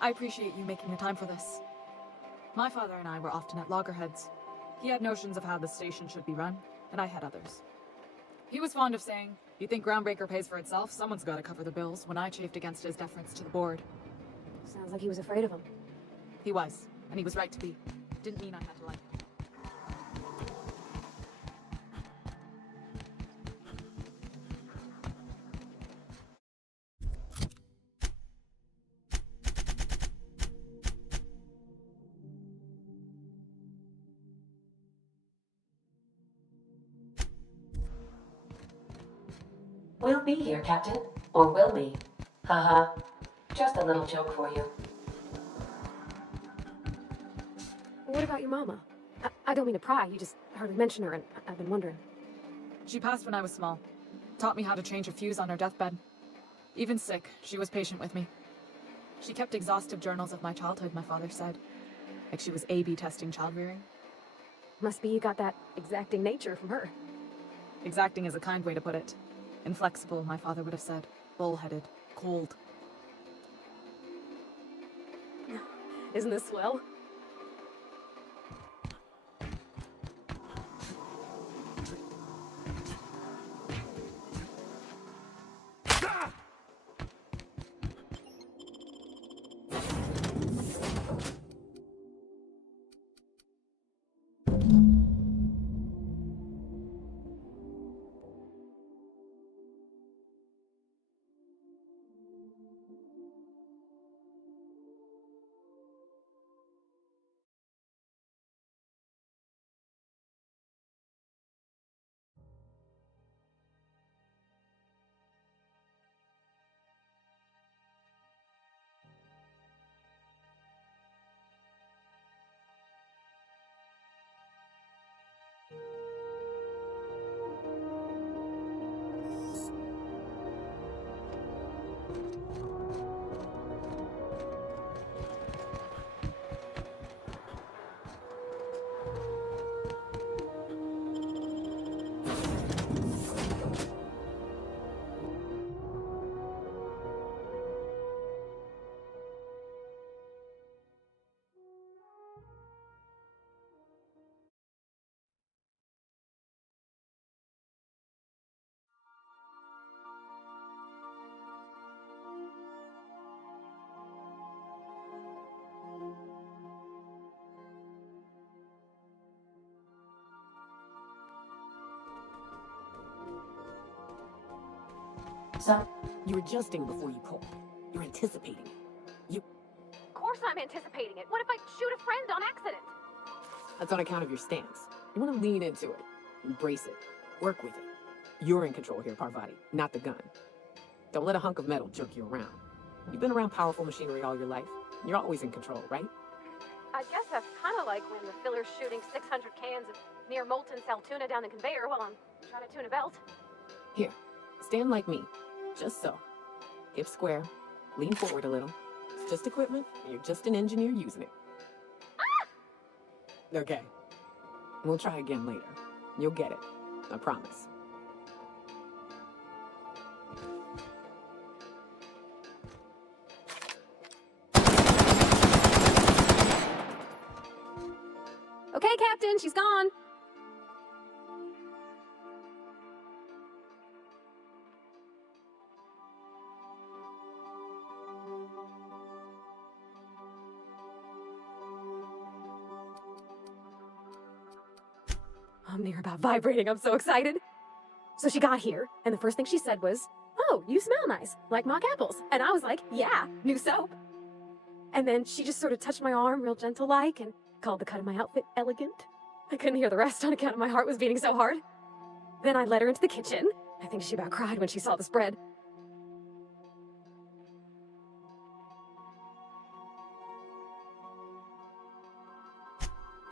I appreciate you making the time for this. My father and I were often at loggerheads. He had notions of how the station should be run, and I had others. He was fond of saying, "You think Groundbreaker pays for itself? Someone's got to cover the bills," when I chafed against his deference to the board. Sounds like he was afraid of him. He was, and he was right to be. Didn't mean I had to like him. We'll be here, Captain. Or will we? Haha. Just a little joke for you. What about your mama? I don't mean to pry, you just heard me mention her and I've been wondering. She passed when I was small. Taught me how to change a fuse on her deathbed. Even sick, she was patient with me. She kept exhaustive journals of my childhood, my father said. Like she was A/B testing child rearing. Must be you got that exacting nature from her. Exacting is a kind way to put it. Inflexible, my father would have said. Bullheaded. Cold. Isn't this swell? So, you're adjusting before you pull. You're anticipating. Of course I'm anticipating it. What if I shoot a friend on accident? That's on account of your stance. You want to lean into it. Embrace it. Work with it. You're in control here, Parvati, not the gun. Don't let a hunk of metal jerk you around. You've been around powerful machinery all your life. You're always in control, right? I guess that's kind of like when the filler's shooting 600 cans of near molten cell tuna down the conveyor while I'm trying to tune a belt. Here, stand like me. Just so. Hip square. Lean forward a little. It's just equipment. You're just an engineer using it. Ah! Okay. We'll try again later. You'll get it. I promise. Okay, Captain, she's gone. I'm near about vibrating. I'm so excited. So she got here, and the first thing she said was, "Oh, you smell nice, like mock apples." And I was like, "Yeah, new soap." And then she just sort of touched my arm real gentle-like and called the cut of my outfit elegant. I couldn't hear the rest on account of my heart was beating so hard. Then I led her into the kitchen. I think she about cried when she saw the spread.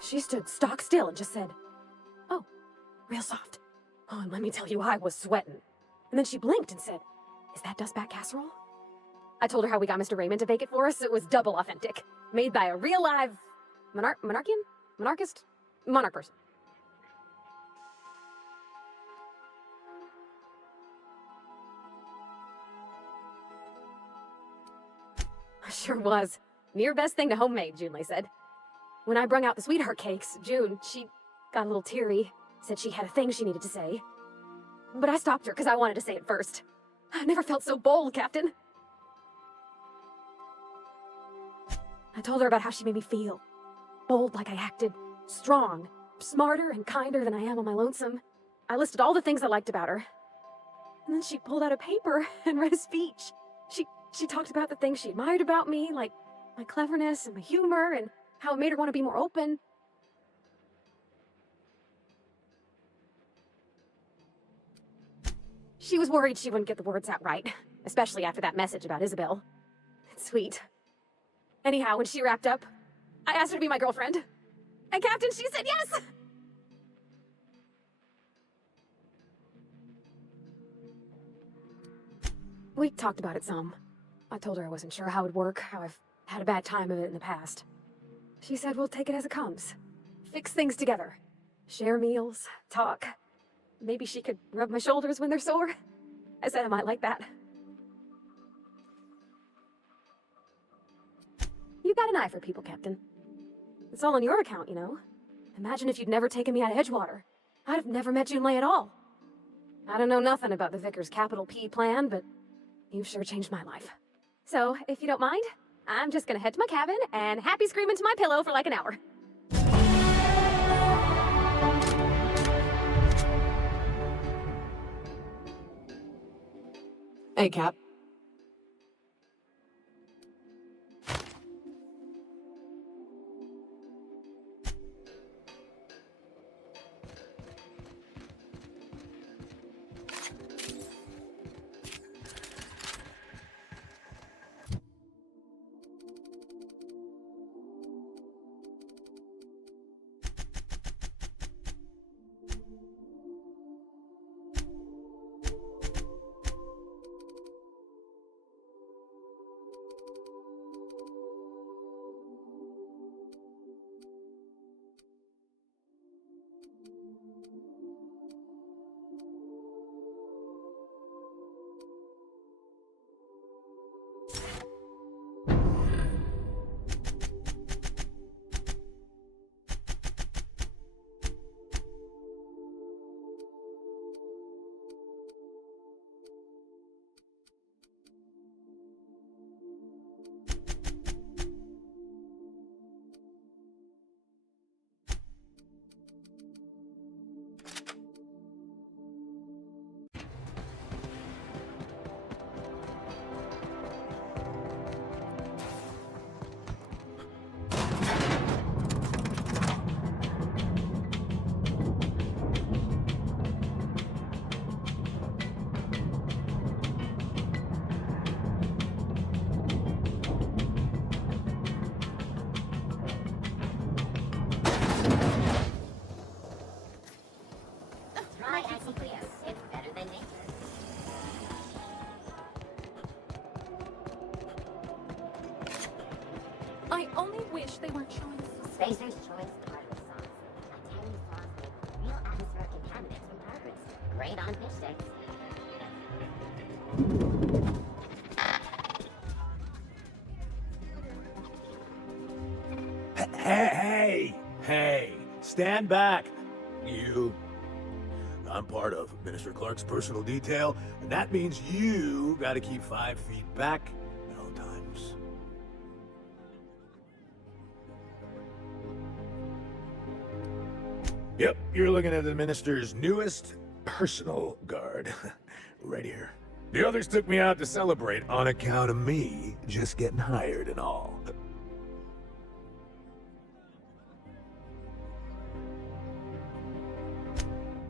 She stood stock still and just said, "Oh, real soft." Oh, and let me tell you, I was sweating. And then she blinked and said, "Is that dustback casserole?" I told her how we got Mr. Raymond to bake it for us. It was double authentic. Made by a real live monarch person. Sure was. Near best thing to homemade, Junlei said. When I brung out the sweetheart cakes, June, she got a little teary. Said she had a thing she needed to say. But I stopped her because I wanted to say it first. I never felt so bold, Captain. I told her about how she made me feel. Bold like I acted. Strong. Smarter and kinder than I am on my lonesome. I listed all the things I liked about her. And then she pulled out a paper and read a speech. She talked about the things she admired about me, like my cleverness and my humor, and how it made her want to be more open. She was worried she wouldn't get the words out right, especially after that message about Isabel. It's sweet. Anyhow, when she wrapped up, I asked her to be my girlfriend. And Captain, she said yes! We talked about it some. I told her I wasn't sure how it would work, how I've had a bad time of it in the past. She said we'll take it as it comes. Fix things together. Share meals, talk. Maybe she could rub my shoulders when they're sore. I said I might like that. You got an eye for people, Captain. It's all on your account, you know. Imagine if you'd never taken me out of Edgewater. I'd have never met Junlei at all. I don't know nothing about the Vicar's capital P plan, but you've sure changed my life. So, if you don't mind, I'm just gonna head to my cabin and happy scream into my pillow for like an hour. Hey, Cap. stand back. You. I'm part of Minister Clark's personal detail, and that means you gotta keep 5 feet back at all times. Yep, you're looking at the Minister's newest personal guard. Right here. The others took me out to celebrate on account of me just getting hired and all.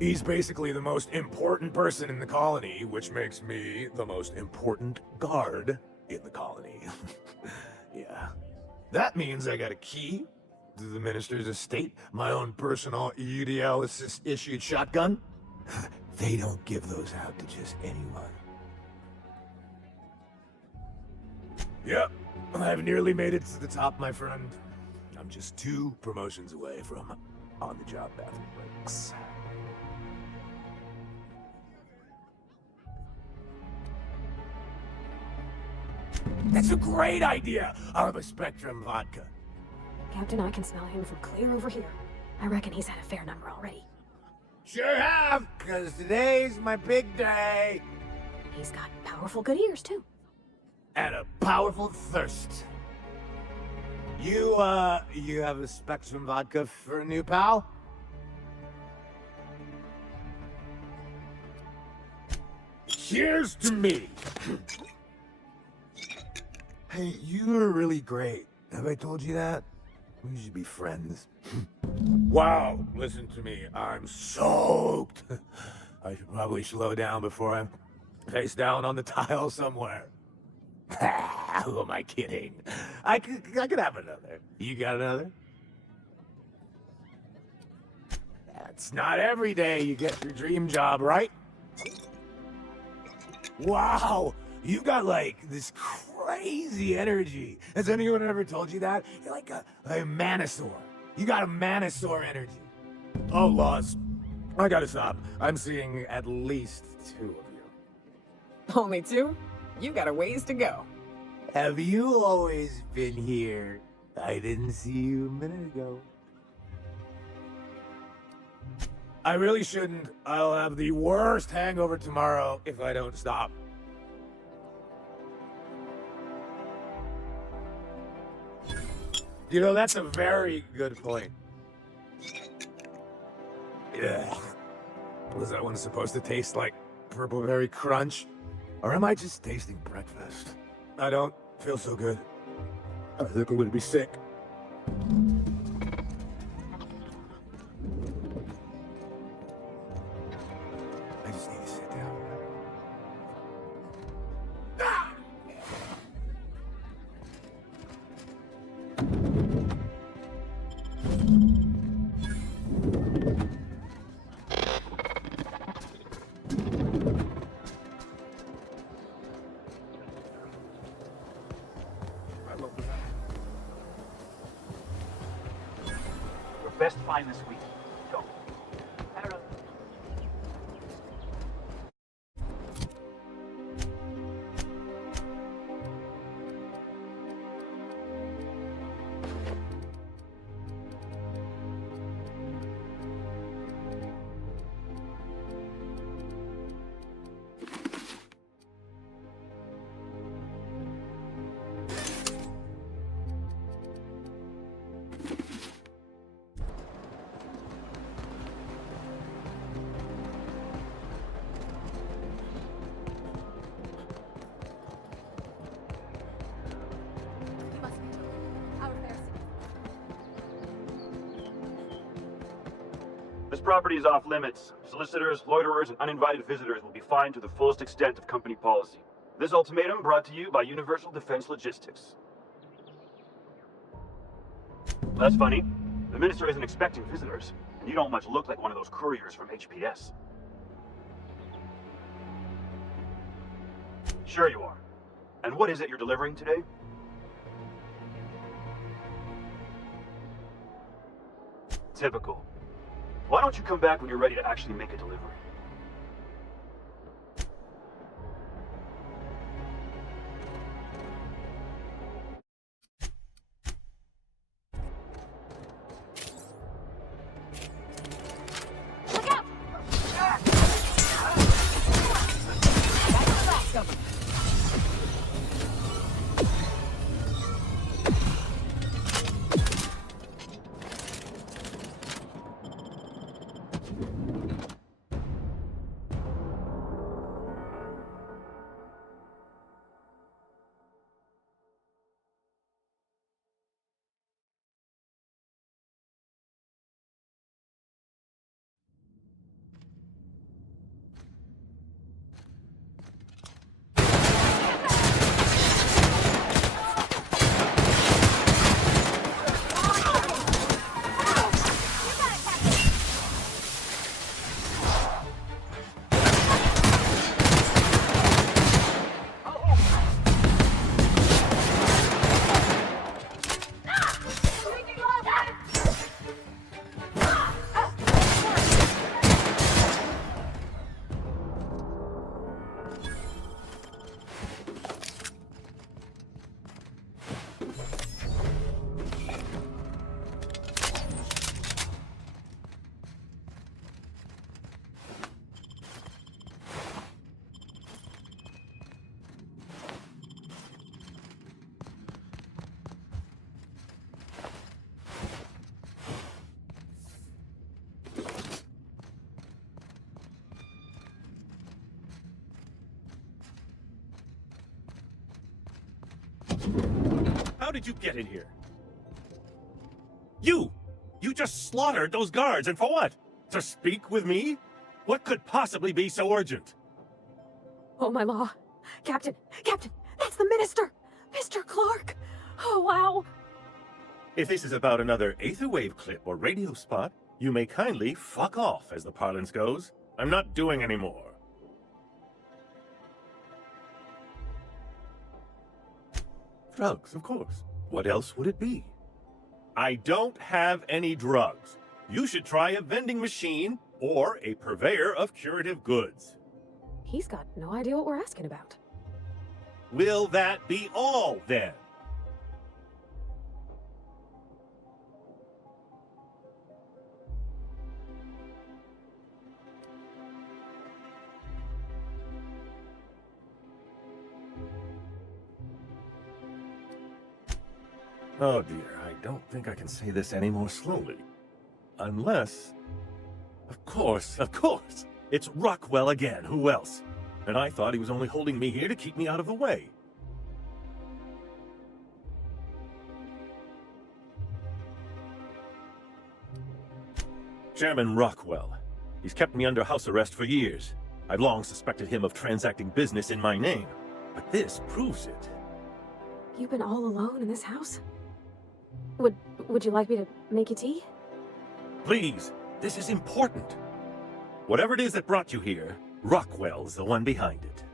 He's basically the most important person in the colony, which makes me the most important guard in the colony. Yeah. That means I got a key to the Minister's estate, my own personal UDL-issued shotgun. They don't give those out to just anyone. Yep, I've nearly made it to the top, my friend. I'm just 2 promotions away from on-the-job bathroom breaks. That's a great idea! I'll have a Spectrum vodka. Captain, I can smell him from clear over here. I reckon he's had a fair number already. Sure have, because today's my big day. He's got powerful good ears, too. And a powerful thirst. You have a Spectrum vodka for a new pal? Cheers to me! Hey, you were really great. Have I told you that? We should be friends. Wow, listen to me. I'm soaked. I should probably slow down before I'm face down on the tile somewhere. Who am I kidding? I could have another. You got another? It's not every day you get your dream job, right? Wow, you got like this crazy energy. Has anyone ever told you that? You're like a manosaur. You got a manosaur energy. Oh, Laws. I gotta stop. I'm seeing at least 2 of you. Only 2? You got a ways to go. Have you always been here? I didn't see you a minute ago. I really shouldn't. I'll have the worst hangover tomorrow if I don't stop. You know, that's a very good point. Yeah. Was that one supposed to taste like purple berry crunch? Or am I just tasting breakfast? I don't feel so good. I think I'm gonna be sick. I just need to sit down. Best find this week. Go. This property is off limits. Solicitors, loiterers, and uninvited visitors will be fined to the fullest extent of company policy. This ultimatum brought to you by Universal Defense Logistics. That's funny. The minister isn't expecting visitors, and you don't much look like one of those couriers from HPS. Sure you are. And what is it you're delivering today? Typical. Why don't you come back when you're ready to actually make a delivery? did you get in here? You! You just slaughtered those guards, and for what? To speak with me? What could possibly be so urgent? Oh, my law. Captain, that's the minister! Mr. Clark! Oh, wow! If this is about another Aetherwave clip or radio spot, you may kindly fuck off, as the parlance goes. I'm not doing any more. Drugs, of course. What else would it be? I don't have any drugs. You should try a vending machine or a purveyor of curative goods. He's got no idea what we're asking about. Will that be all, then? Oh dear, I don't think I can say this any more slowly. Unless... Of course! It's Rockwell again, who else? And I thought he was only holding me here to keep me out of the way. Chairman Rockwell. He's kept me under house arrest for years. I've long suspected him of transacting business in my name, but this proves it. You've been all alone in this house? Would you like me to make you tea? Please, this is important. Whatever it is that brought you here, Rockwell's the one behind it.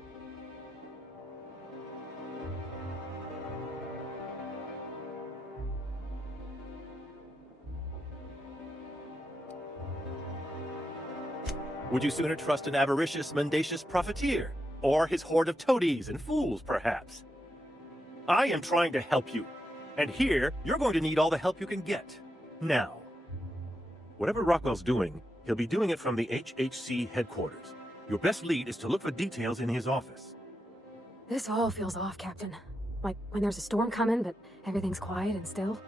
Would you sooner trust an avaricious, mendacious profiteer? Or his horde of toadies and fools, perhaps? I am trying to help you. And here, you're going to need all the help you can get. Now. Whatever Rockwell's doing, he'll be doing it from the HHC headquarters. Your best lead is to look for details in his office. This all feels off, Captain. Like when there's a storm coming, but everything's quiet and still.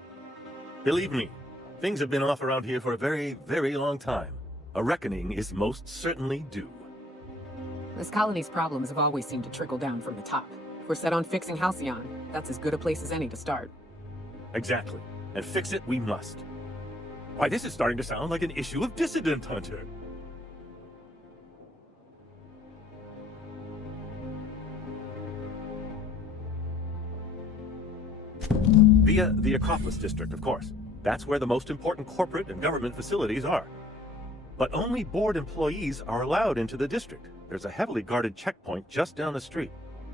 Believe me, things have been off around here for a very, very long time. A reckoning is most certainly due. This colony's problems have always seemed to trickle down from the top. If we're set on fixing Halcyon, that's as good a place as any to start. Exactly. And fix it we must. Why, this is starting to sound like an issue of Dissident Hunter. Via the Acropolis District, of course. That's where the most important corporate and government facilities are. But only board employees are allowed into the district. There's a heavily guarded checkpoint just down the street.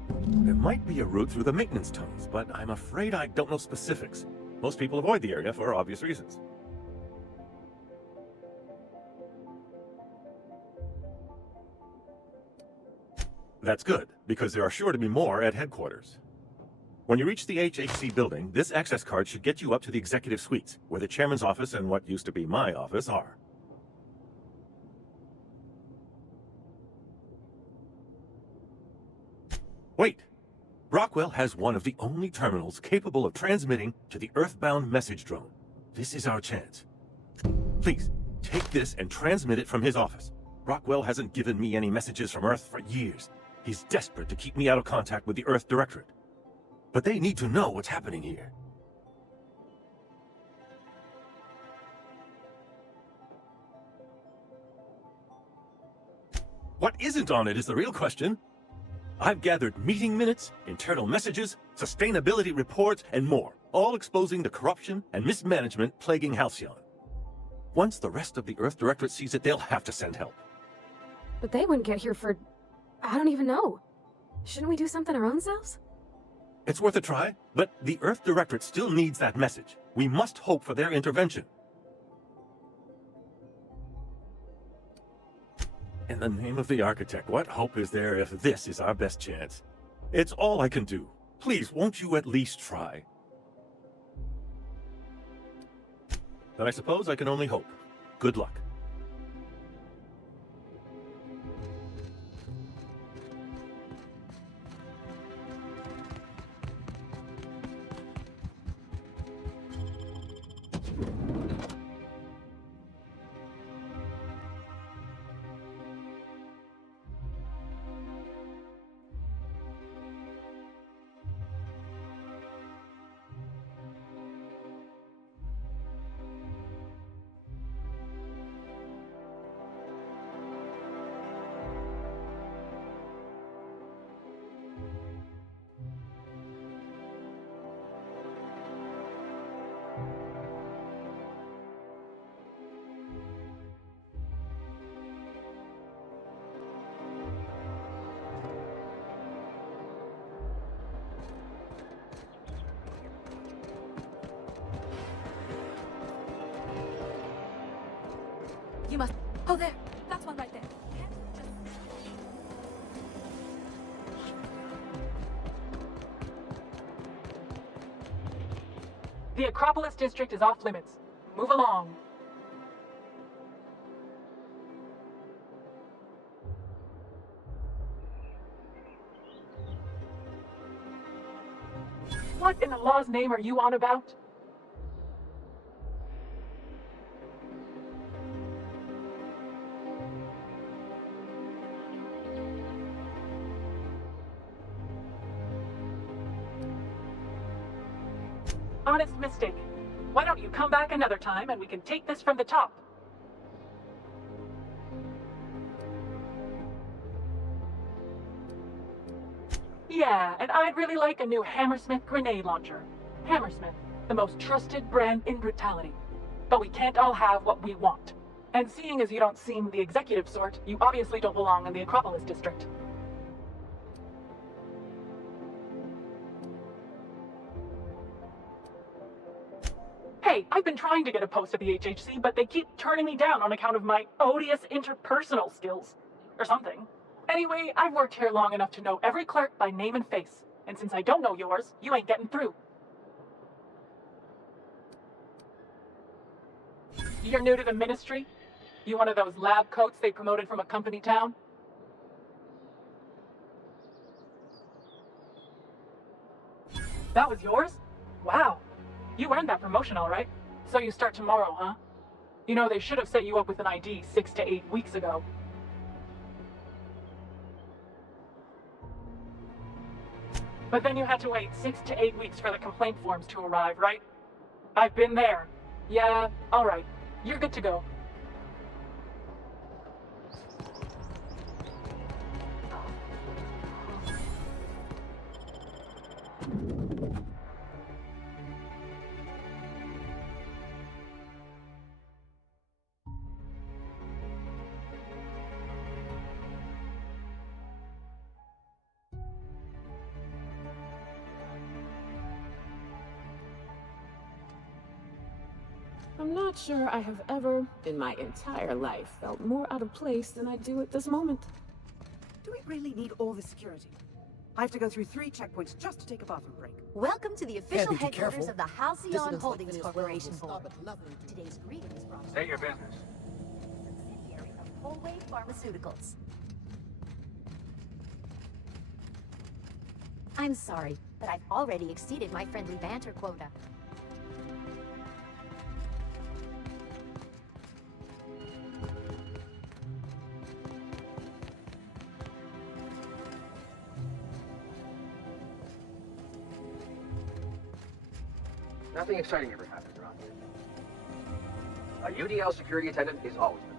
There might be a route through the maintenance tunnels, but I'm afraid I don't know specifics. Most people avoid the area for obvious reasons. That's good, because there are sure to be more at headquarters. When you reach the HHC building, this access card should get you up to the executive suites, where the chairman's office and what used to be my office are. Wait! Rockwell has one of the only terminals capable of transmitting to the Earthbound message drone. This is our chance. Please, take this and transmit it from his office. Rockwell hasn't given me any messages from Earth for years. He's desperate to keep me out of contact with the Earth Directorate. But they need to know what's happening here. What isn't on it is the real question. I've gathered meeting minutes, internal messages, sustainability reports, and more, all exposing the corruption and mismanagement plaguing Halcyon. Once the rest of the Earth Directorate sees it, they'll have to send help. But they wouldn't get here for... I don't even know. Shouldn't we do something our own selves? It's worth a try, but the Earth Directorate still needs that message. We must hope for their intervention. In the name of the Architect, what hope is there if this is our best chance? It's all I can do. Please, won't you at least try? Then I suppose I can only hope. Good luck. You must... Oh, there. That's one right there. The Acropolis district is off limits. Move along. What in the law's name are you on about? Honest mistake. Why don't you come back another time and we can take this from the top? Yeah, and I'd really like a new Hammersmith grenade launcher. Hammersmith, the most trusted brand in brutality. But we can't all have what we want. And seeing as you don't seem the executive sort, you obviously don't belong in the Acropolis district. Hey, I've been trying to get a post at the HHC, but they keep turning me down on account of my odious interpersonal skills. Or something. Anyway, I've worked here long enough to know every clerk by name and face. And since I don't know yours, you ain't getting through. You're new to the ministry? You one of those lab coats they promoted from a company town? That was yours? Wow. You earned that promotion, all right. So you start tomorrow, huh? You know, they should have set you up with an ID 6 to 8 weeks ago. But then you had to wait 6 to 8 weeks for the complaint forms to arrive, right? I've been there. Yeah, all right. You're good to go. I'm not sure I have ever, in my entire life, felt more out of place than I do at this moment. Do we really need all the security? I have to go through 3 checkpoints just to take a bathroom break. Welcome to the official be too headquarters careful. of the Halcyon Dissidents Holdings like Venezuela Corporation will Board. stop at nothing. Today's greeting is brought State your business. subsidiary of Whole Wave Pharmaceuticals. I'm sorry, but I've already exceeded my friendly banter quota. Nothing exciting ever happens around here. A UDL security attendant is always prepared.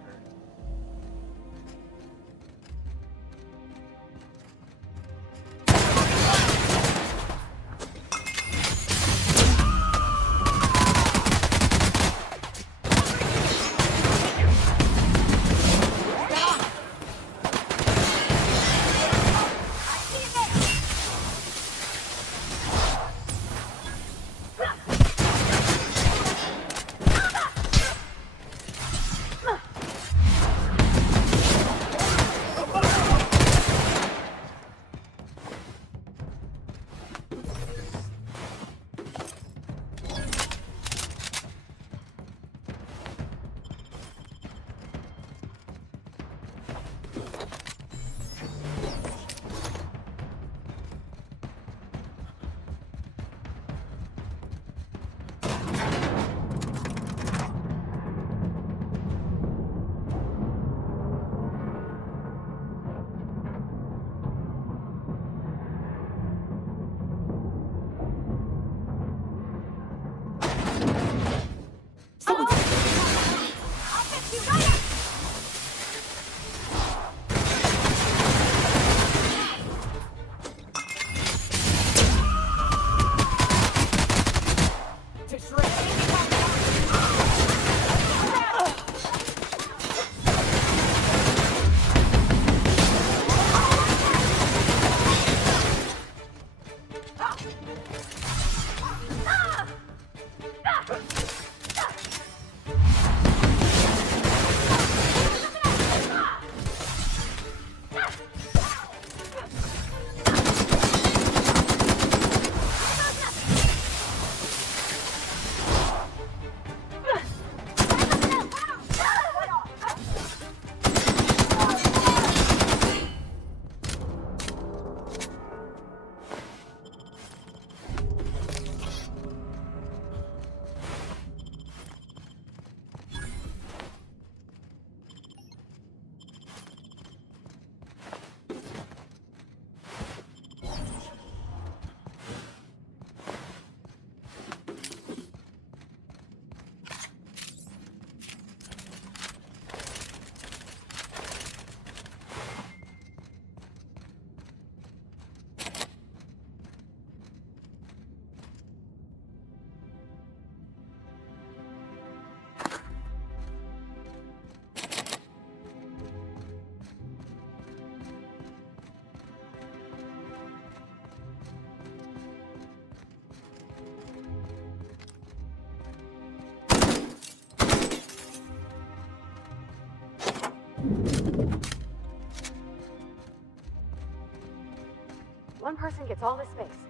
one person gets all this space.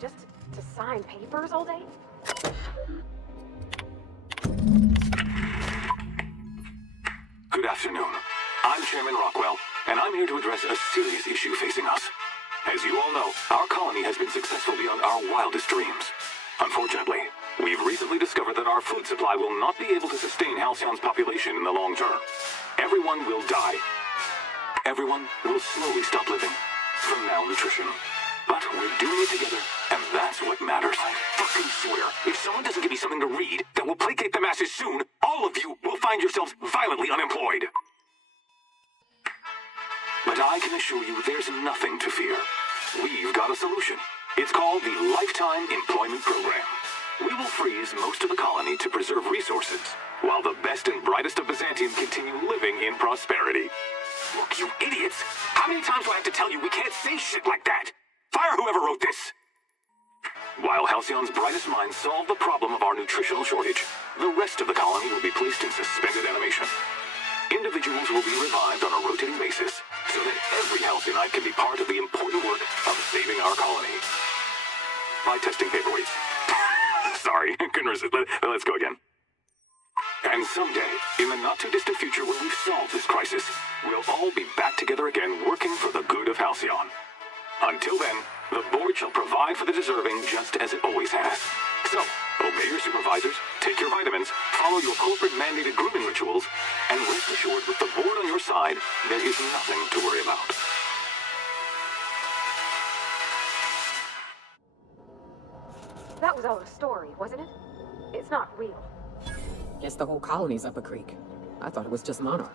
Just to sign papers all day? Good afternoon. I'm Chairman Rockwell, and I'm here to address a serious issue facing us. As you all know, our colony has been successful beyond our wildest dreams. Unfortunately, we've recently discovered that our food supply will not be able to sustain Halcyon's population in the long term. Everyone will die. Everyone will slowly stop living from malnutrition. But we're doing it together, and that's what matters. I fucking swear, if someone doesn't give me something to read that will placate the masses soon, all of you will find yourselves violently unemployed. But I can assure you there's nothing to fear. We've got a solution. It's called the Lifetime Employment Program. We will freeze most of the colony to preserve resources, while the best and brightest of Byzantium continue living in prosperity. Look, you idiots! How many times do I have to tell you we can't say shit like that? Fire whoever wrote this! While Halcyon's brightest minds solve the problem of our nutritional shortage, the rest of the colony will be placed in suspended animation. Individuals will be revived on a rotating basis, so that every Halcyonite can be part of the important work of saving our colony. By testing paperweights. Sorry, couldn't resist. Let's go again. And someday, in the not-too-distant future when we've solved this crisis, we'll all be back together again working for the good of Halcyon. Until then, the board shall provide for the deserving just as it always has. So, obey your supervisors, take your vitamins, follow your corporate-mandated grooming rituals, and rest assured with the board on your side, there is nothing to worry about. That was all a story, wasn't it? It's not real. Guess the whole colony's up a creek. I thought it was just Monarch.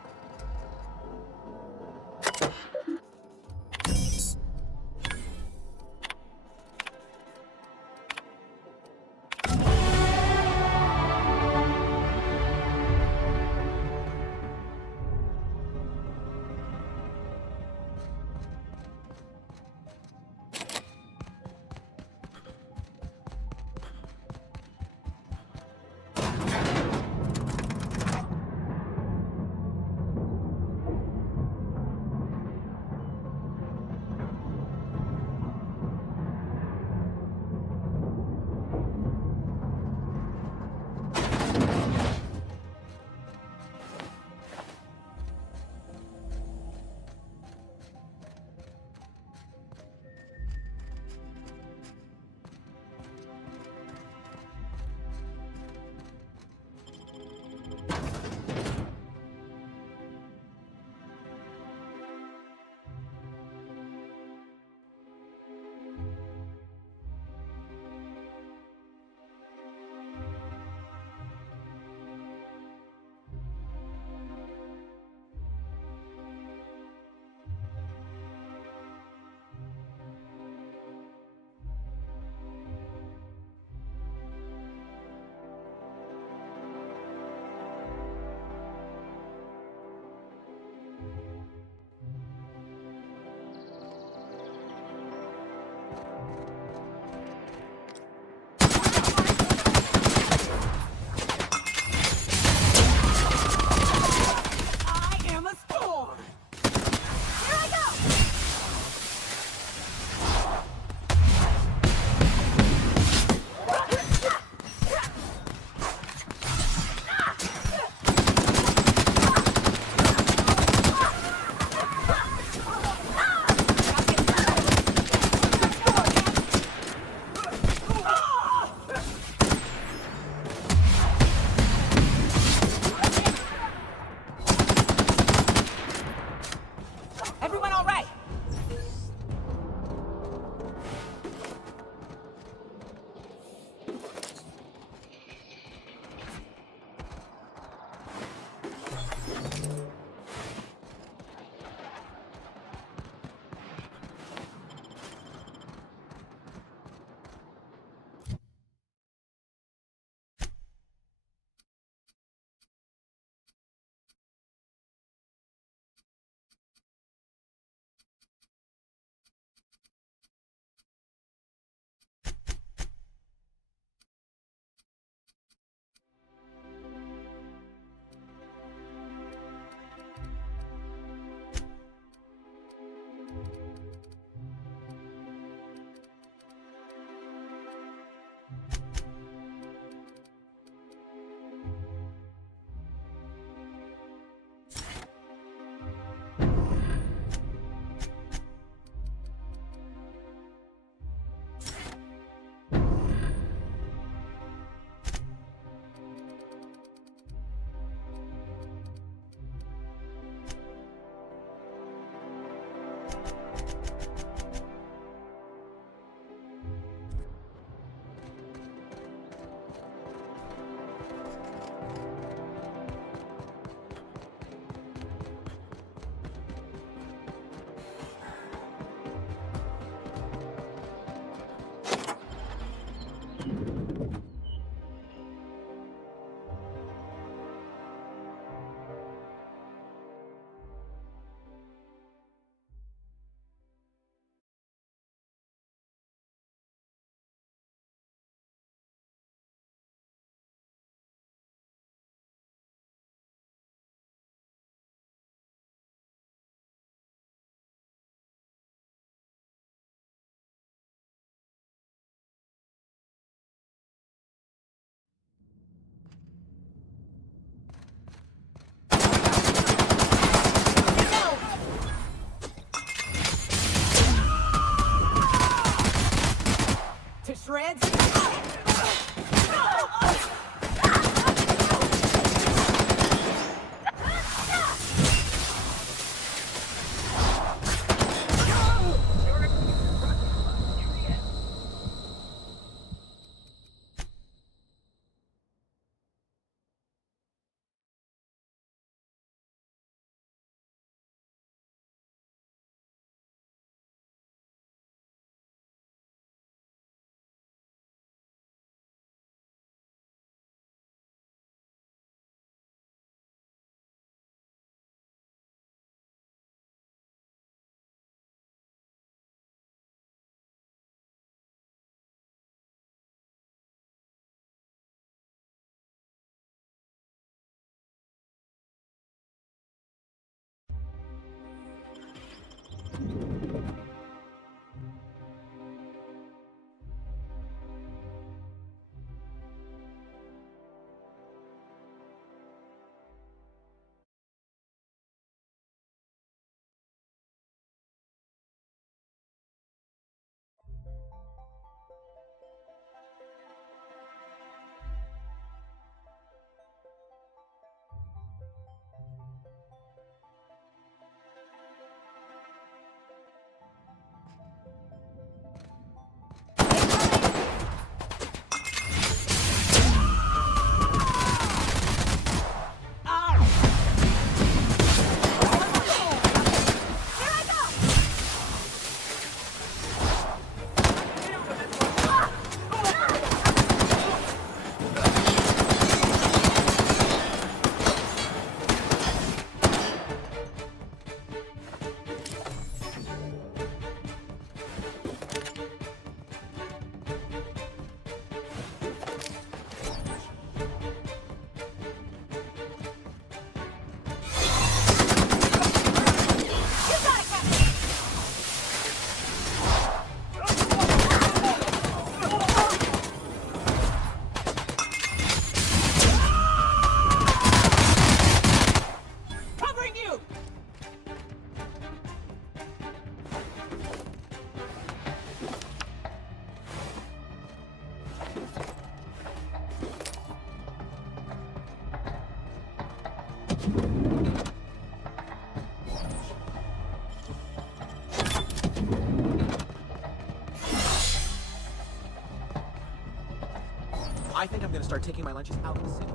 I think I'm gonna start taking my lunches out of the city.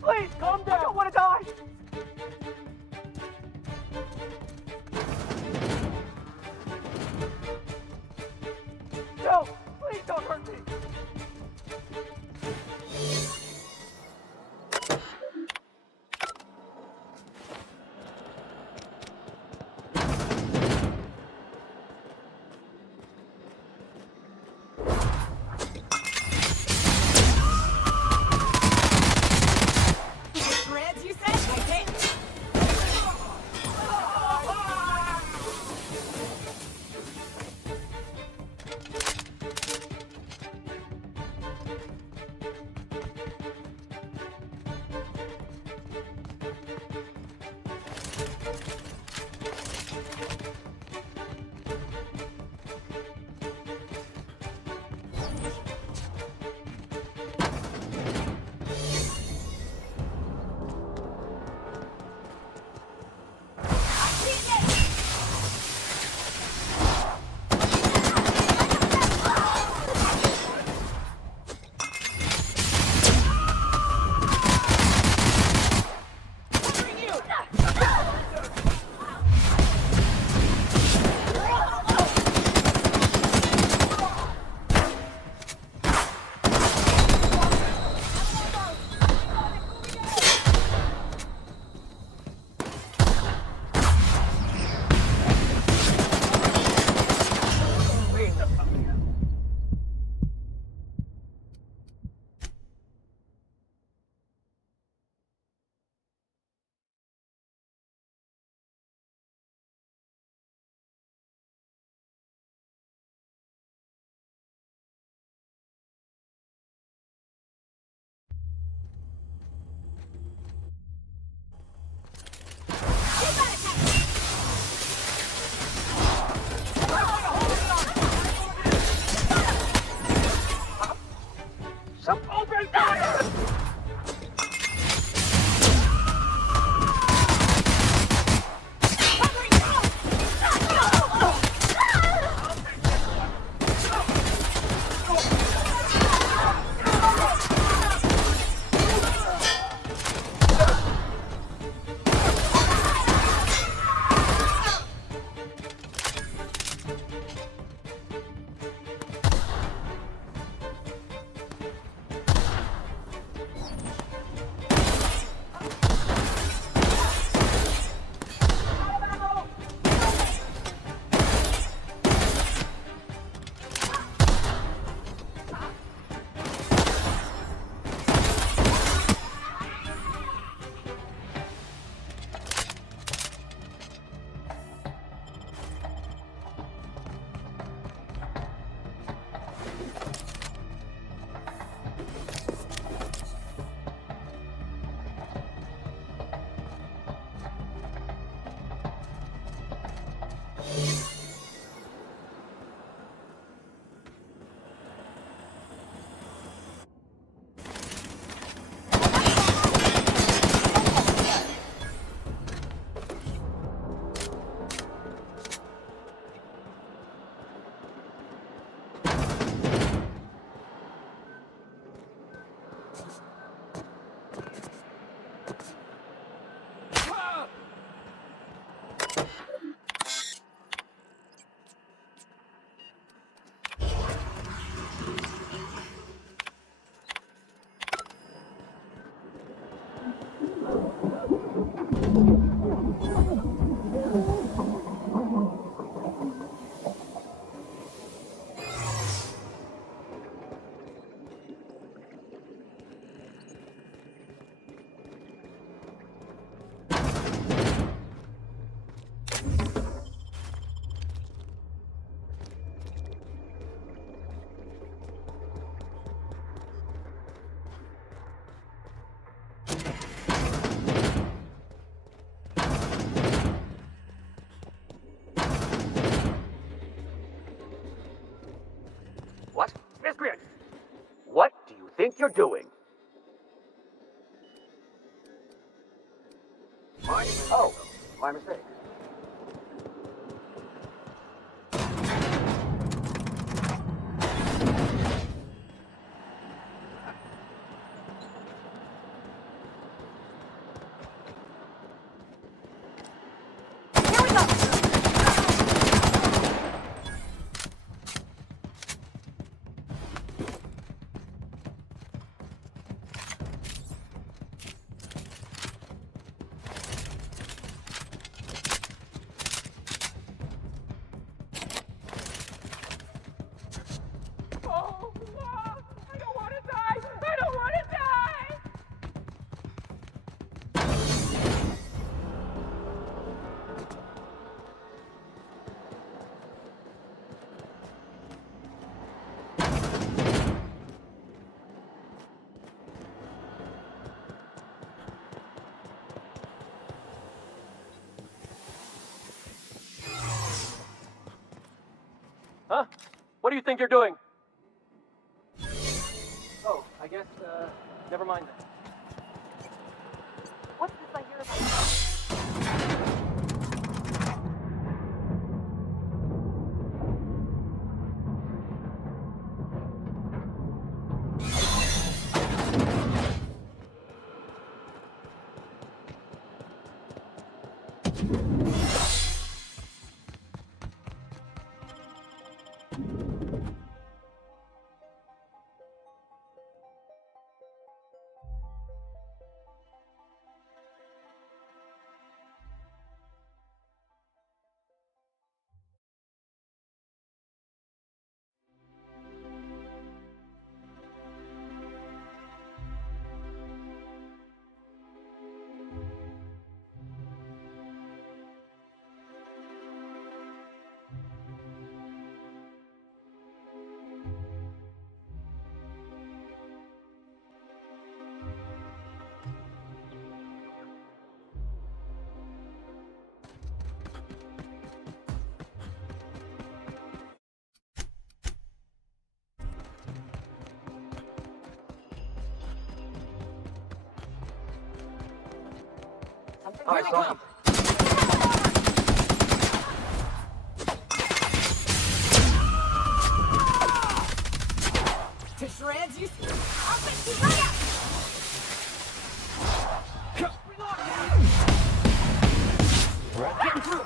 Please, calm down. I don't want to die. No, please don't hurt me. Shreds, you said? I can't. Some open fire! think you're doing? Oh, my mistake. Huh? What do you think you're doing? Oh, I guess, never mind then. What's this I hear about? I saw him. To shreds, you see? Getting through.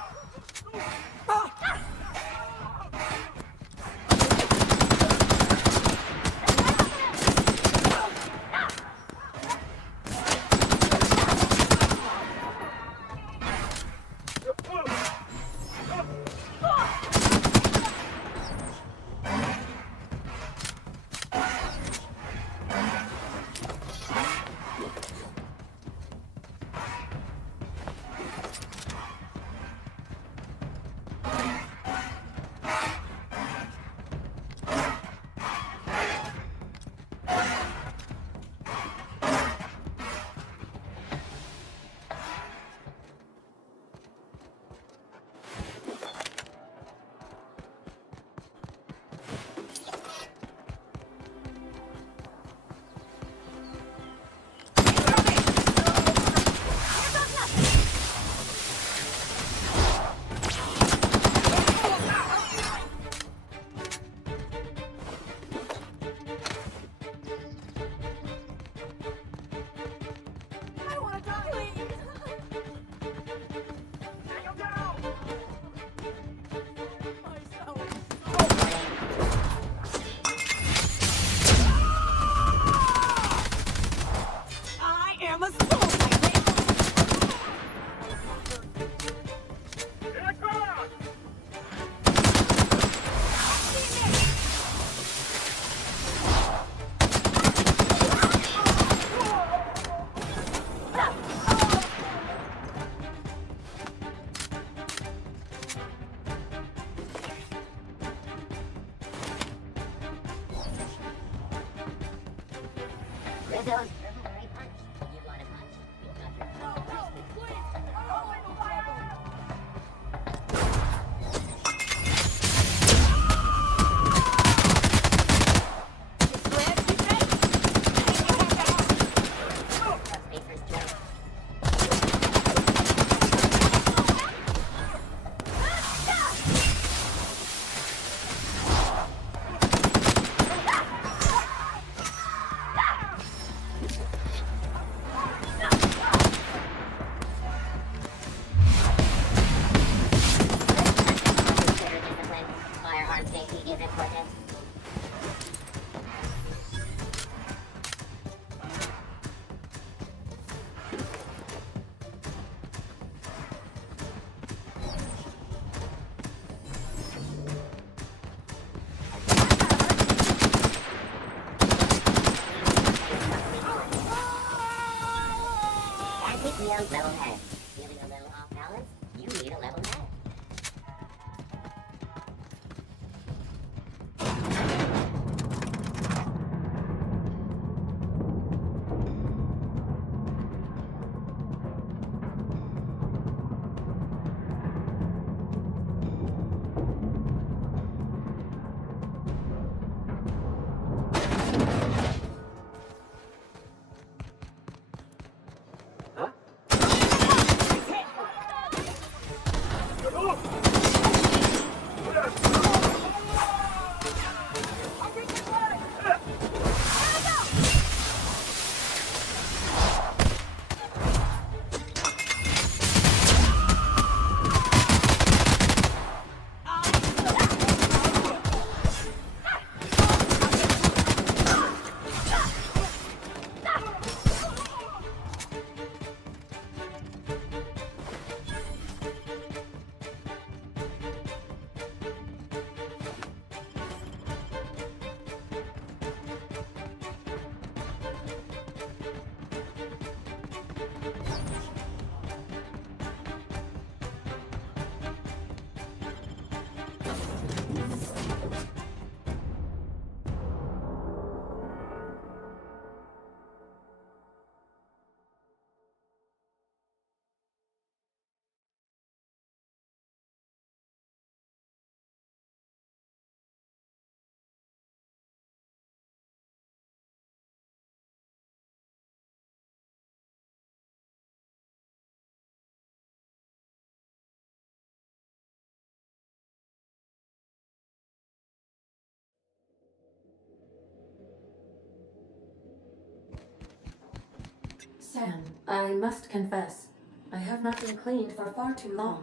Sam, I must confess, I have not been cleaned for far too long.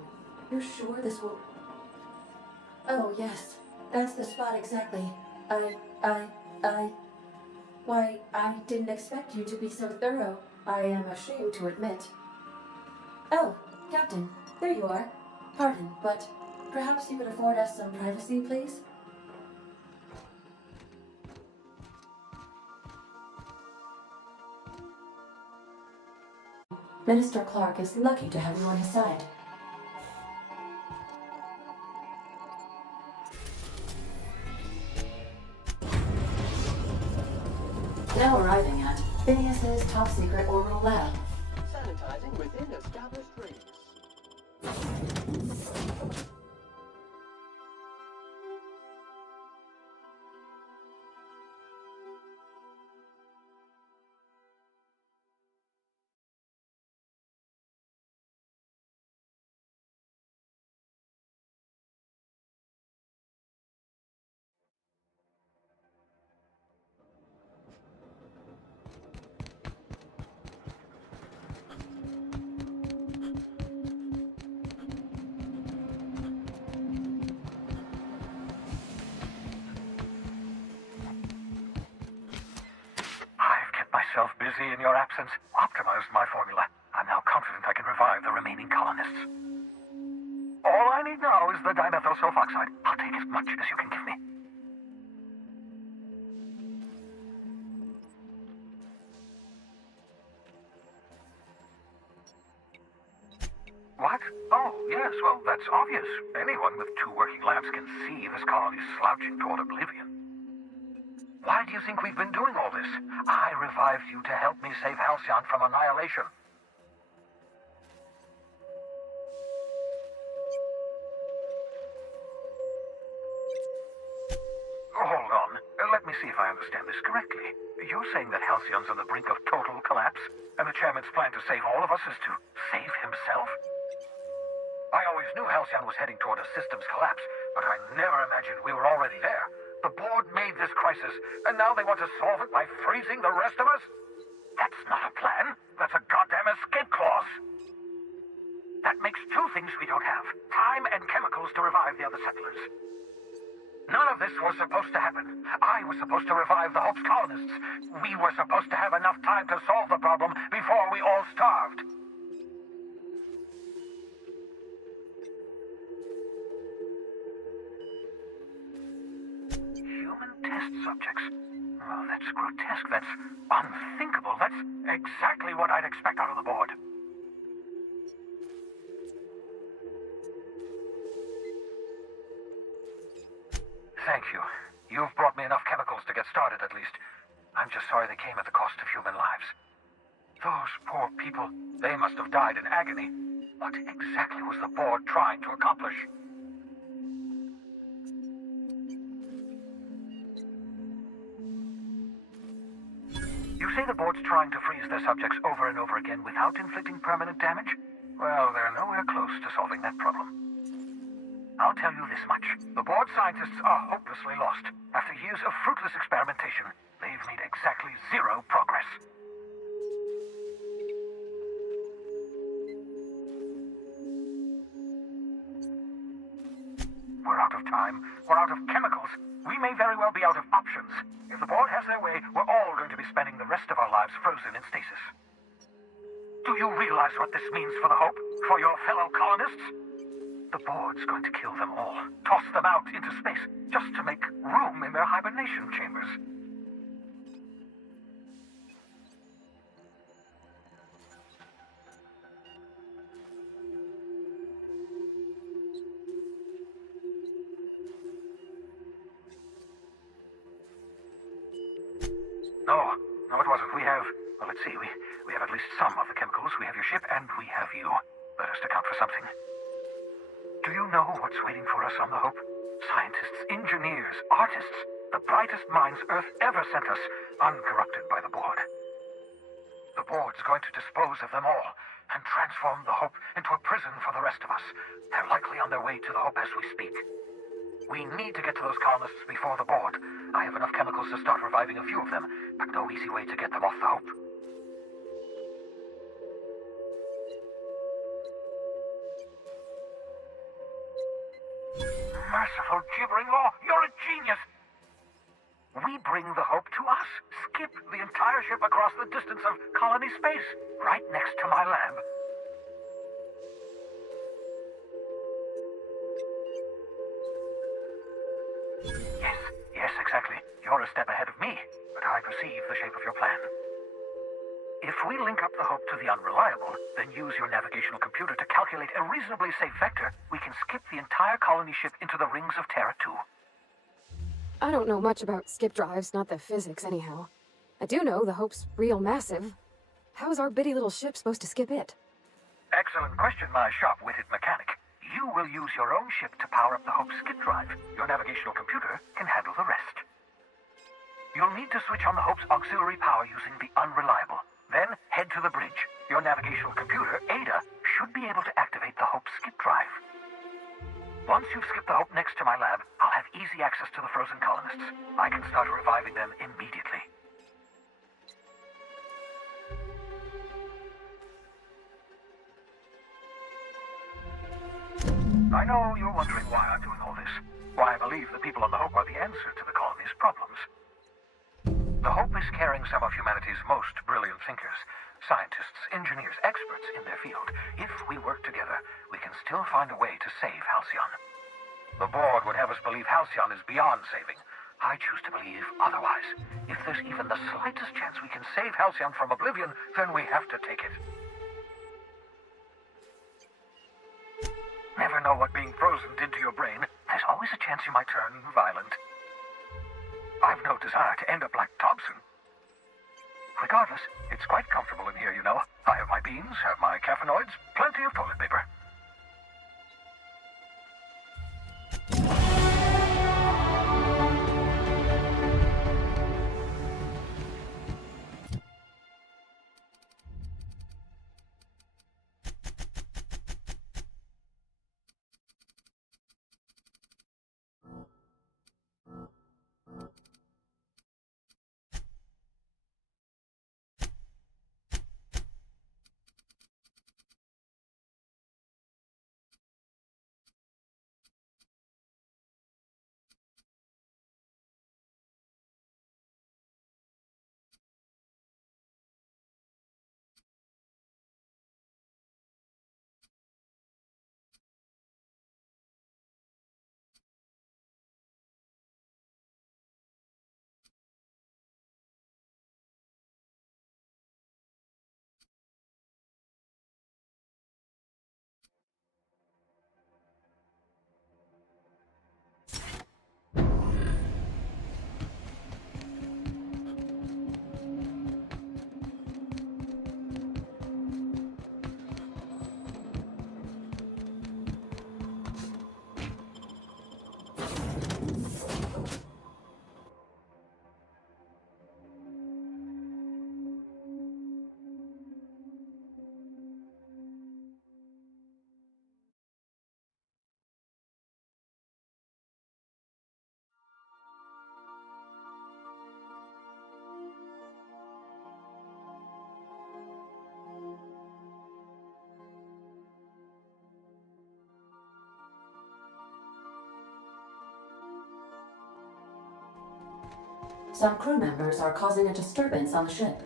You're sure this will... Oh, yes, that's the spot exactly. Why, I didn't expect you to be so thorough. I am ashamed to admit. Oh, Captain, there you are. Pardon, but perhaps you could afford us some privacy, please? Minister Clark is lucky to have you on his side. Now arriving at Phineas's top-secret orbital lab. Sanitizing within established rings. Myself busy in your absence, optimized my formula. I'm now confident I can revive the remaining colonists. All I need now is the dimethyl sulfoxide. I'll take as much as you can give me. What? Oh, yes, well, that's obvious. Anyone with 2 working labs can see this colony's slouching toward oblivion. Why do you think we've been doing all this? I revived you to help me save Halcyon from annihilation. Hold on. Let me see if I understand this correctly. You're saying that Halcyon's on the brink of total collapse, and the chairman's plan to save all of us is to save himself? I always knew Halcyon was heading toward a systems collapse, but I never imagined we were already there. The board made this crisis, and now they want to solve it by freezing the rest of us? That's not a plan. That's a goddamn escape clause. That makes 2 things we don't have. Time and chemicals to revive the other settlers. None of this was supposed to happen. I was supposed to revive the Hope's colonists. We were supposed to have enough time to solve the problem before we all starved. Test subjects. Oh, that's grotesque. That's unthinkable. That's exactly what I'd expect out of the board. Thank you. You've brought me enough chemicals to get started, at least. I'm just sorry they came at the cost of human lives. Those poor people, they must have died in agony. What exactly was the board trying to accomplish? You say the board's trying to freeze their subjects over and over again without inflicting permanent damage? Well, they're nowhere close to solving that problem. I'll tell you this much. The board scientists are hopelessly lost. After years of fruitless experimentation, they've made exactly zero progress. We're out of time. We're out of chemicals. We may very well be out of options. If the board has their way, we're all going to be spending the rest of our lives frozen in stasis. Do you realize what this means for the Hope? For your fellow colonists? The board's going to kill them all. Toss them out into space, just to make room in their hibernation chambers. No, it wasn't. We have... Well, let's see. We have at least some of the chemicals. We have your ship, and we have you. That has to count for something. Do you know what's waiting for us on the Hope? Scientists, engineers, artists, the brightest minds Earth ever sent us, uncorrupted by the board. The board's going to dispose of them all, and transform the Hope into a prison for the rest of us. They're likely on their way to the Hope as we speak. We need to get to those colonists before the board. I have enough chemicals to start reviving a few of them, but no easy way to get them off the Hope. Merciful gibbering law, you're a genius! We bring the Hope to us, skip the entire ship across the distance of colony space, right next to my lab. Yes, exactly. You're a step ahead of me, but I perceive the shape of your plan. If we link up the Hope to the Unreliable, then use your navigational computer to calculate a reasonably safe vector, we can skip the entire colony ship into the rings of Terra 2. I don't know much about skip drives, not the physics anyhow. I do know the Hope's real massive. How is our bitty little ship supposed to skip it? Excellent question, my sharp-witted mechanic. You will use your own ship to power up the Hope's skip drive. Your navigational computer can handle the rest. You'll need to switch on the Hope's auxiliary power using the Unreliable. Then head to the bridge. Your navigational computer, Ada, should be able to activate the Hope's skip drive. Once you've skipped the Hope next to my lab, I'll have easy access to the frozen colonists. I can start reviving them immediately. I know you're wondering why I'm doing all this. Why I believe the people on the Hope are the answer to the colony's problems. The Hope is carrying some of humanity's most brilliant thinkers, scientists, engineers, experts in their field. If we work together, we can still find a way to save Halcyon. The board would have us believe Halcyon is beyond saving. I choose to believe otherwise. If there's even the slightest chance we can save Halcyon from oblivion, then we have to take it. Never know what being frozen did to your brain. There's always a chance you might turn violent. I've no desire to end up like Thompson. Regardless, it's quite comfortable in here, you know. I have my beans, have my caffeinoids, plenty of toilet paper. Some crew members are causing a disturbance on the ship.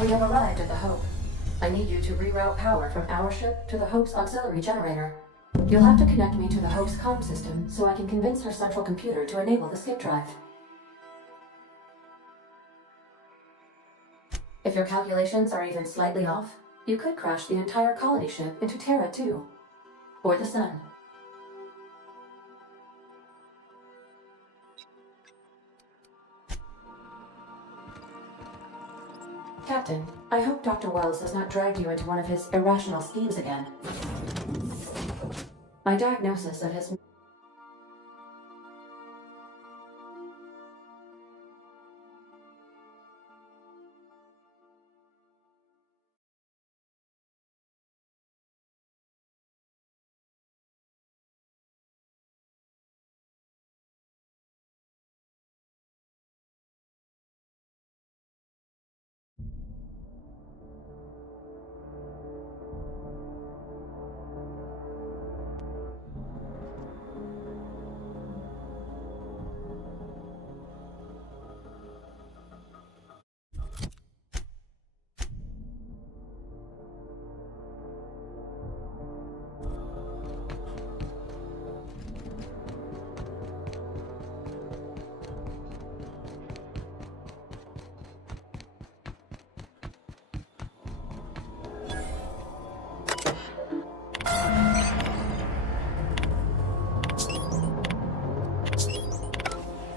We have arrived at the Hope. I need you to reroute power from our ship to the Hope's auxiliary generator. You'll have to connect me to the Hope's comm system so I can convince her central computer to enable the skip drive. If your calculations are even slightly off, you could crash the entire colony ship into Terra too. Or the Sun. Captain, I hope Dr. Wells has not dragged you into one of his irrational schemes again. My diagnosis of his...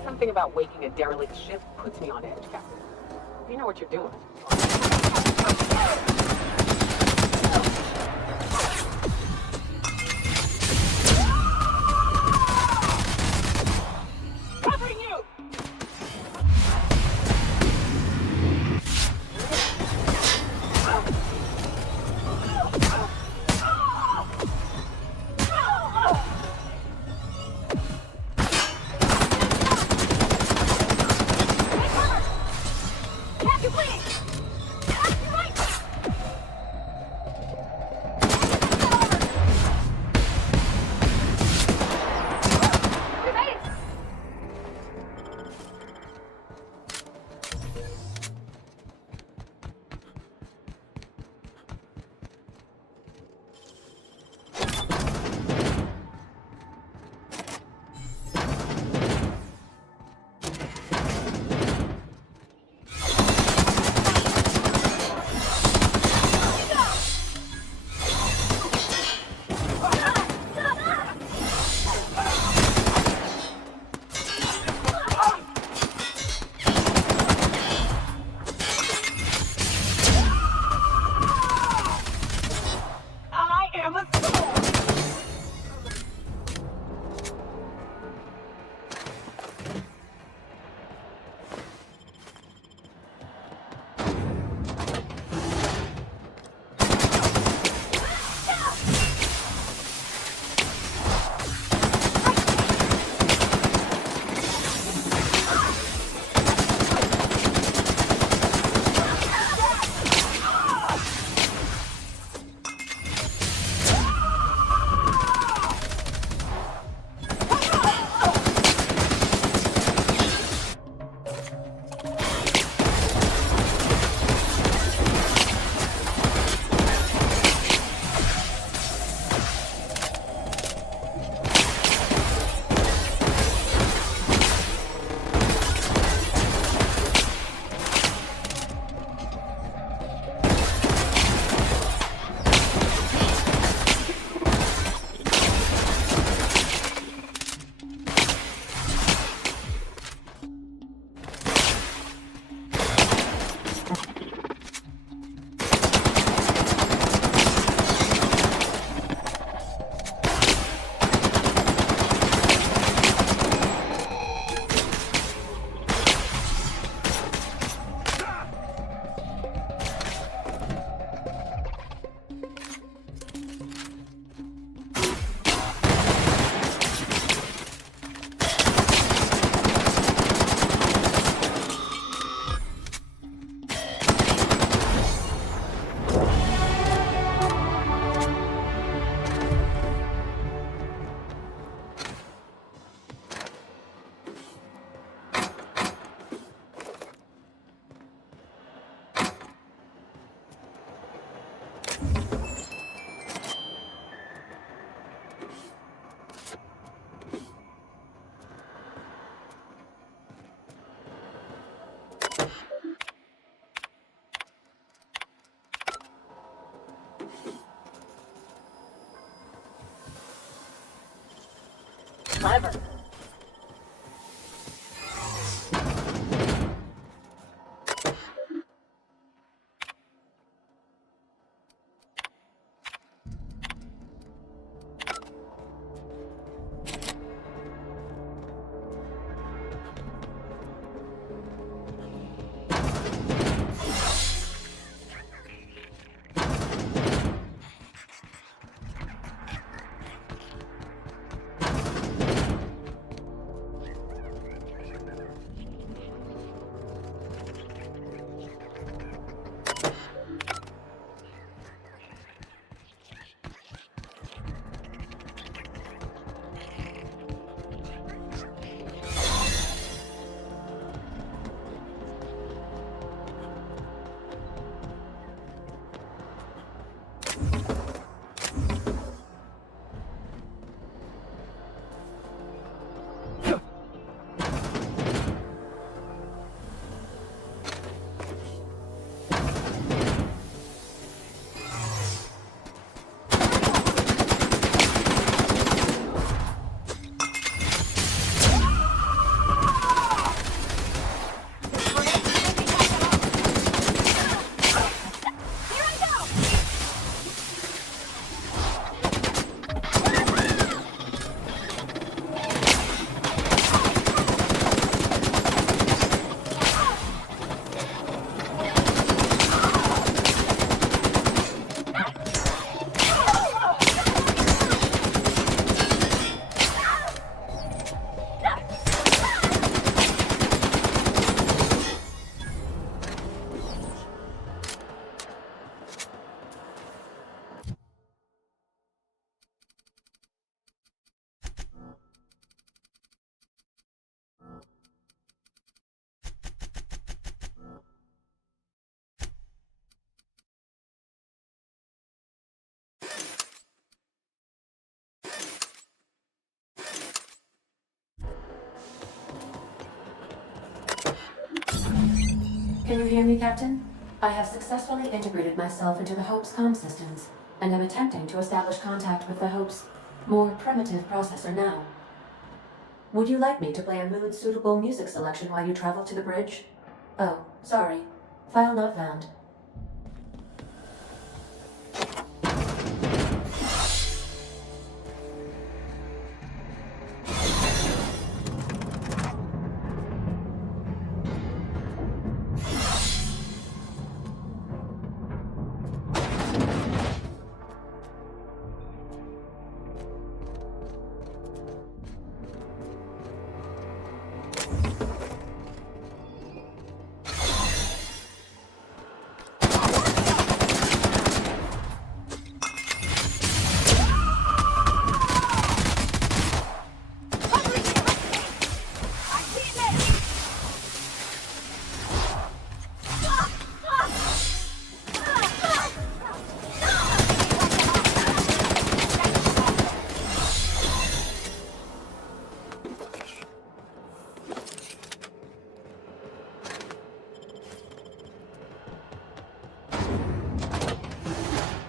Something about waking a derelict ship puts me on edge, Captain. You know what you're doing. Covering you! ever. Can you hear me, Captain? I have successfully integrated myself into the Hope's comm systems, and am attempting to establish contact with the Hope's more primitive processor now. Would you like me to play a mood-suitable music selection while you travel to the bridge? Oh, sorry. File not found.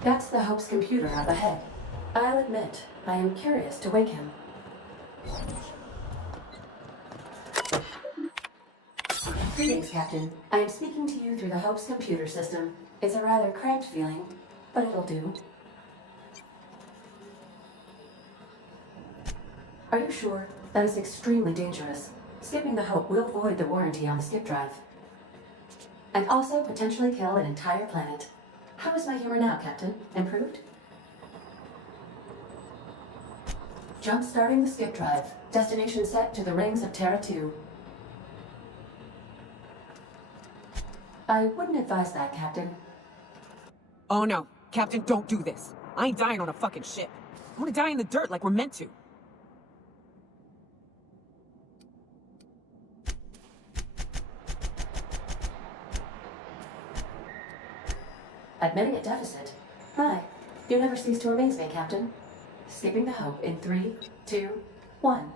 That's the Hope's computer up ahead. I'll admit, I am curious to wake him. Greetings, Captain. I am speaking to you through the Hope's computer system. It's a rather cramped feeling, but it'll do. Are you sure? That is extremely dangerous. Skipping the Hope will void the warranty on the skip drive. And also potentially kill an entire planet. How is my humor now, Captain? Improved? Jump starting the skip drive. Destination set to the rings of Terra 2. I wouldn't advise that, Captain. Oh no, Captain, don't do this. I ain't dying on a fucking ship. I wanna die in the dirt like we're meant to. Admitting a deficit? Hi. You never cease to amaze me, Captain. Skipping the Hope in 3, 2, 1.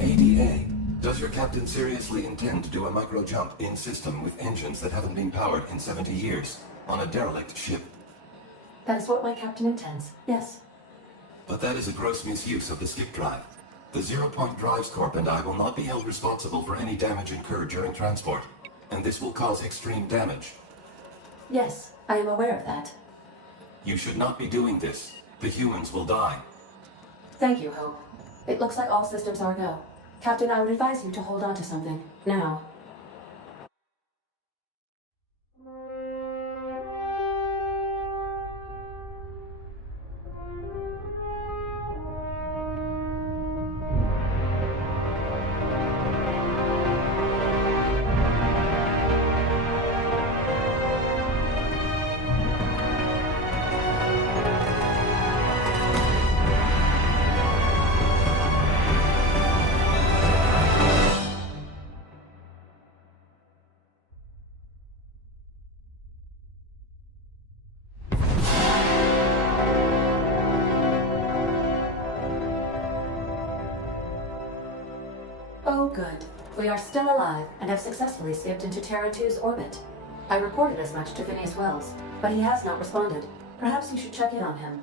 ADA. Does your captain seriously intend to do a micro jump in system with engines that haven't been powered in 70 years on a derelict ship? That is what my captain intends, yes. But that is a gross misuse of the skip drive. The Zero Point Drives Corp and I will not be held responsible for any damage incurred during transport, and this will cause extreme damage. Yes, I am aware of that. You should not be doing this. The humans will die. Thank you, Hope. It looks like all systems are go. Captain, I would advise you to hold on to something. Now. Oh, good. We are still alive and have successfully skipped into Terra 2's orbit. I reported as much to Phineas Wells, but he has not responded. Perhaps you should check in on him.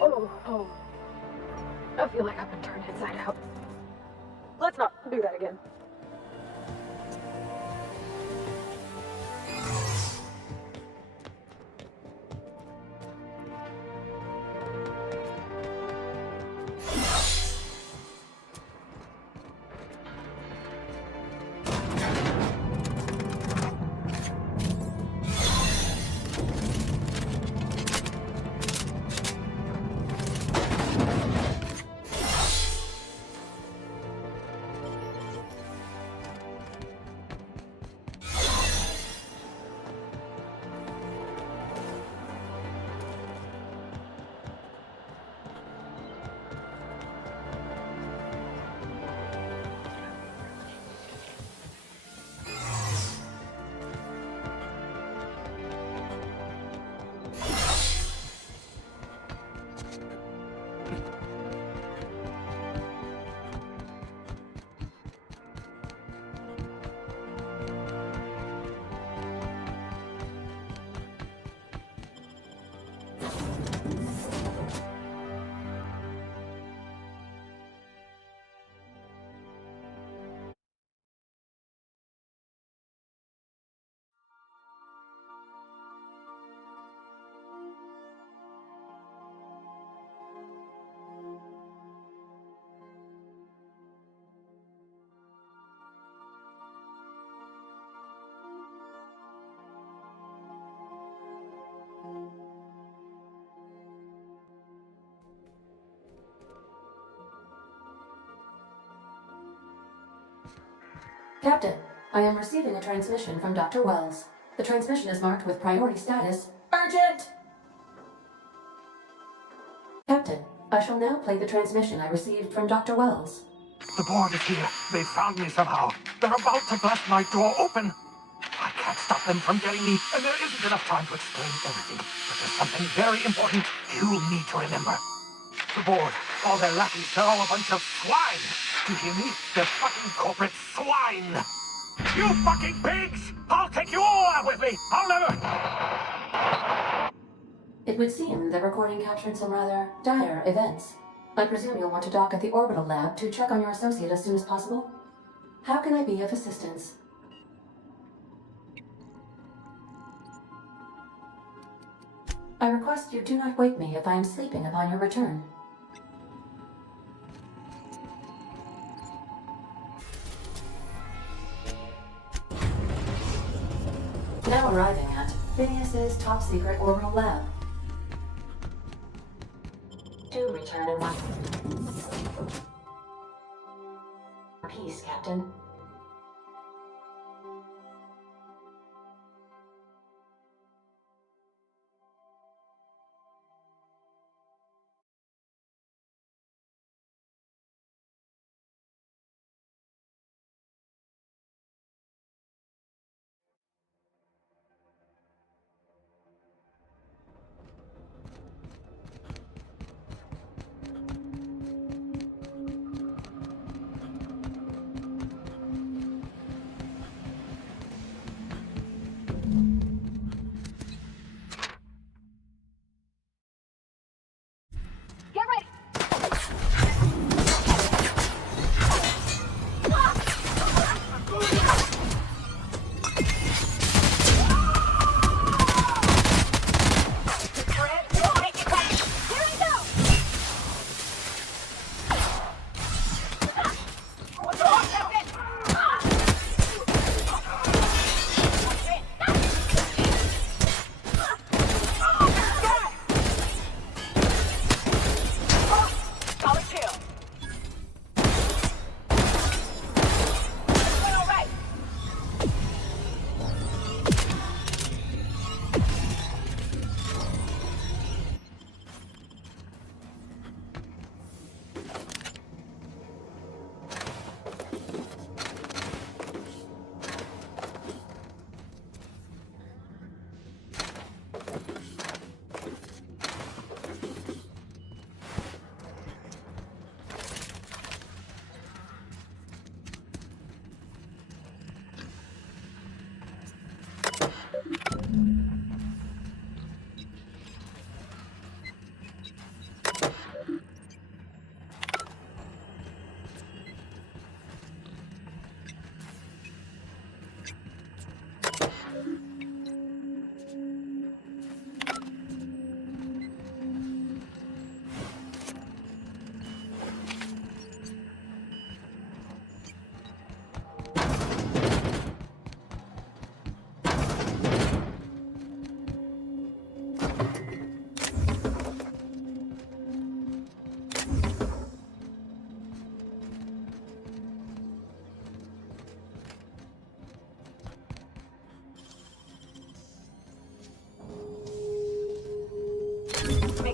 Oh. I feel like I've been turned inside out. Let's not do that again. Captain, I am receiving a transmission from Dr. Wells. The transmission is marked with priority status urgent! Captain, I shall now play the transmission I received from Dr. Wells. The board is here. They found me somehow. They're about to blast my door open. I can't stop them from getting me, and there isn't enough time to explain everything. But there's something very important you need to remember. The board, all their lackeys, they're all a bunch of swine. Do you hear me? They're fucking corporate swine. You fucking pigs! I'll take you all out with me. I'll never... It would seem the recording captured some rather dire events. I presume you'll want to dock at the orbital lab to check on your associate as soon as possible. How can I be of assistance? I request you do not wake me if I am sleeping upon your return. Now arriving at Phineas's top-secret orbital lab. Do return in one piece, Captain.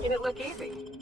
making it look easy.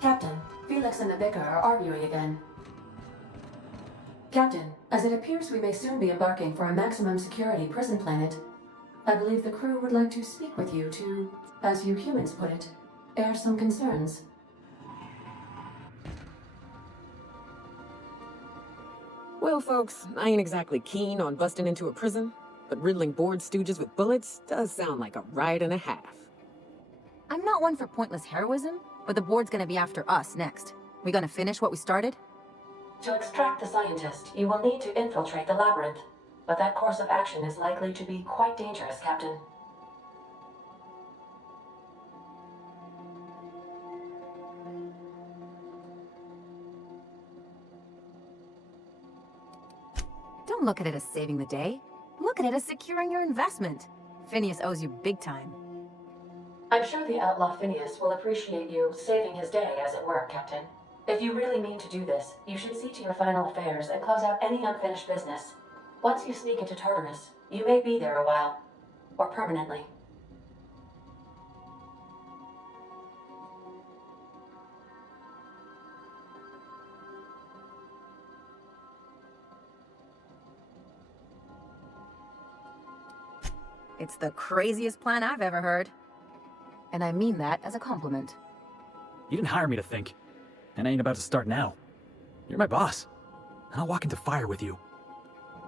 Captain, Felix and the Vicar are arguing again. Captain, as it appears we may soon be embarking for a maximum security prison planet, I believe the crew would like to speak with you to, as you humans put it, air some concerns. Well, folks, I ain't exactly keen on busting into a prison, but riddling bored stooges with bullets does sound like a ride and a half. I'm not one for pointless heroism, but the board's gonna be after us next. We gonna finish what we started? To extract the scientist, you will need to infiltrate the labyrinth, but that course of action is likely to be quite dangerous, Captain. Don't look at it as saving the day. Look at it as securing your investment. Phineas owes you big time. I'm sure the outlaw Phineas will appreciate you saving his day, as it were, Captain. If you really mean to do this, you should see to your final affairs and close out any unfinished business. Once you sneak into Tartarus, you may be there a while. Or permanently. It's the craziest plan I've ever heard. And I mean that as a compliment. You didn't hire me to think. And I ain't about to start now. You're my boss. I'll walk into fire with you.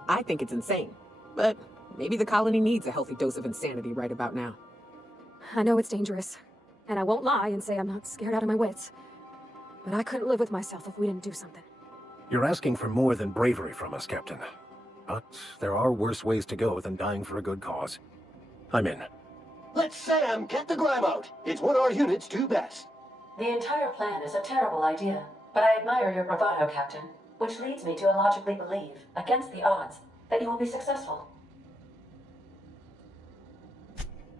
I think it's insane, but maybe the colony needs a healthy dose of insanity right about now. I know it's dangerous, and I won't lie and say I'm not scared out of my wits. But I couldn't live with myself if we didn't do something. You're asking for more than bravery from us, Captain. But there are worse ways to go than dying for a good cause. I'm in. Let Sam get the grime out. It's what our units do best. The entire plan is a terrible idea, but I admire your bravado, Captain, which leads me to illogically believe, against the odds, that you will be successful.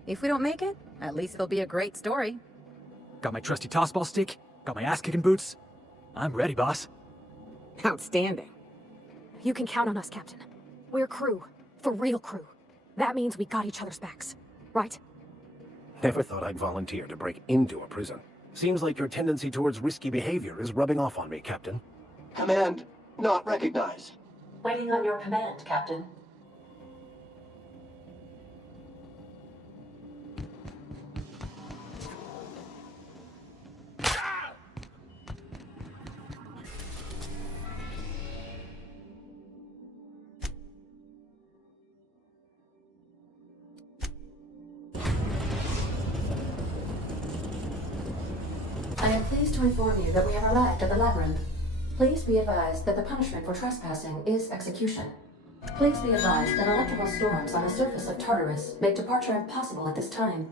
If we don't make it, at least it'll be a great story. Got my trusty tossball stick, got my ass-kicking boots. I'm ready, boss. Outstanding. You can count on us, Captain. We're crew. For real crew. That means we got each other's backs. Right? Never thought I'd volunteer to break into a prison. Seems like your tendency towards risky behavior is rubbing off on me, Captain. Command not recognized. Waiting on your command, Captain. I am pleased to inform you that we have arrived at the labyrinth. Please be advised that the punishment for trespassing is execution. Please be advised that electrical storms on the surface of Tartarus make departure impossible at this time.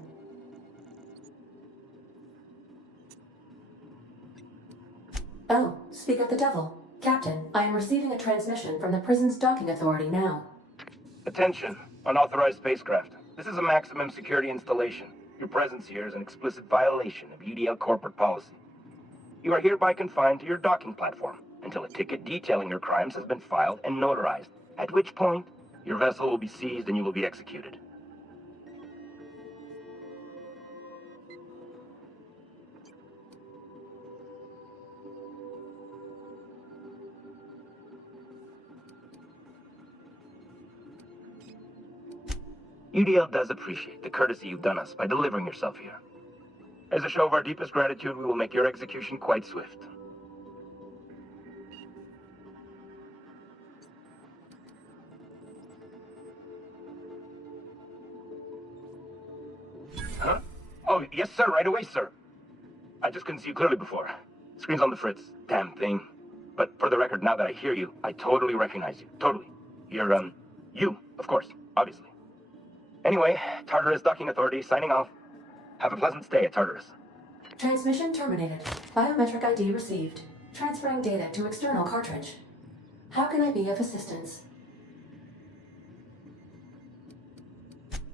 Oh, speak of the devil. Captain, I am receiving a transmission from the prison's docking authority now. Attention, unauthorized spacecraft. This is a maximum security installation. Your presence here is an explicit violation of UDL corporate policy. You are hereby confined to your docking platform until a ticket detailing your crimes has been filed and notarized, at which point your vessel will be seized and you will be executed. UDL does appreciate the courtesy you've done us by delivering yourself here. As a show of our deepest gratitude, we will make your execution quite swift. Huh? Oh, yes, sir. Right away, sir. I just couldn't see you clearly before. Screen's on the fritz. Damn thing. But for the record, now that I hear you, I totally recognize you. Totally. You're, you, of course. Obviously. Anyway, Tartarus Docking Authority signing off. Have a pleasant stay at Tartarus. Transmission terminated. Biometric ID received. Transferring data to external cartridge. How can I be of assistance?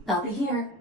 I'll be here.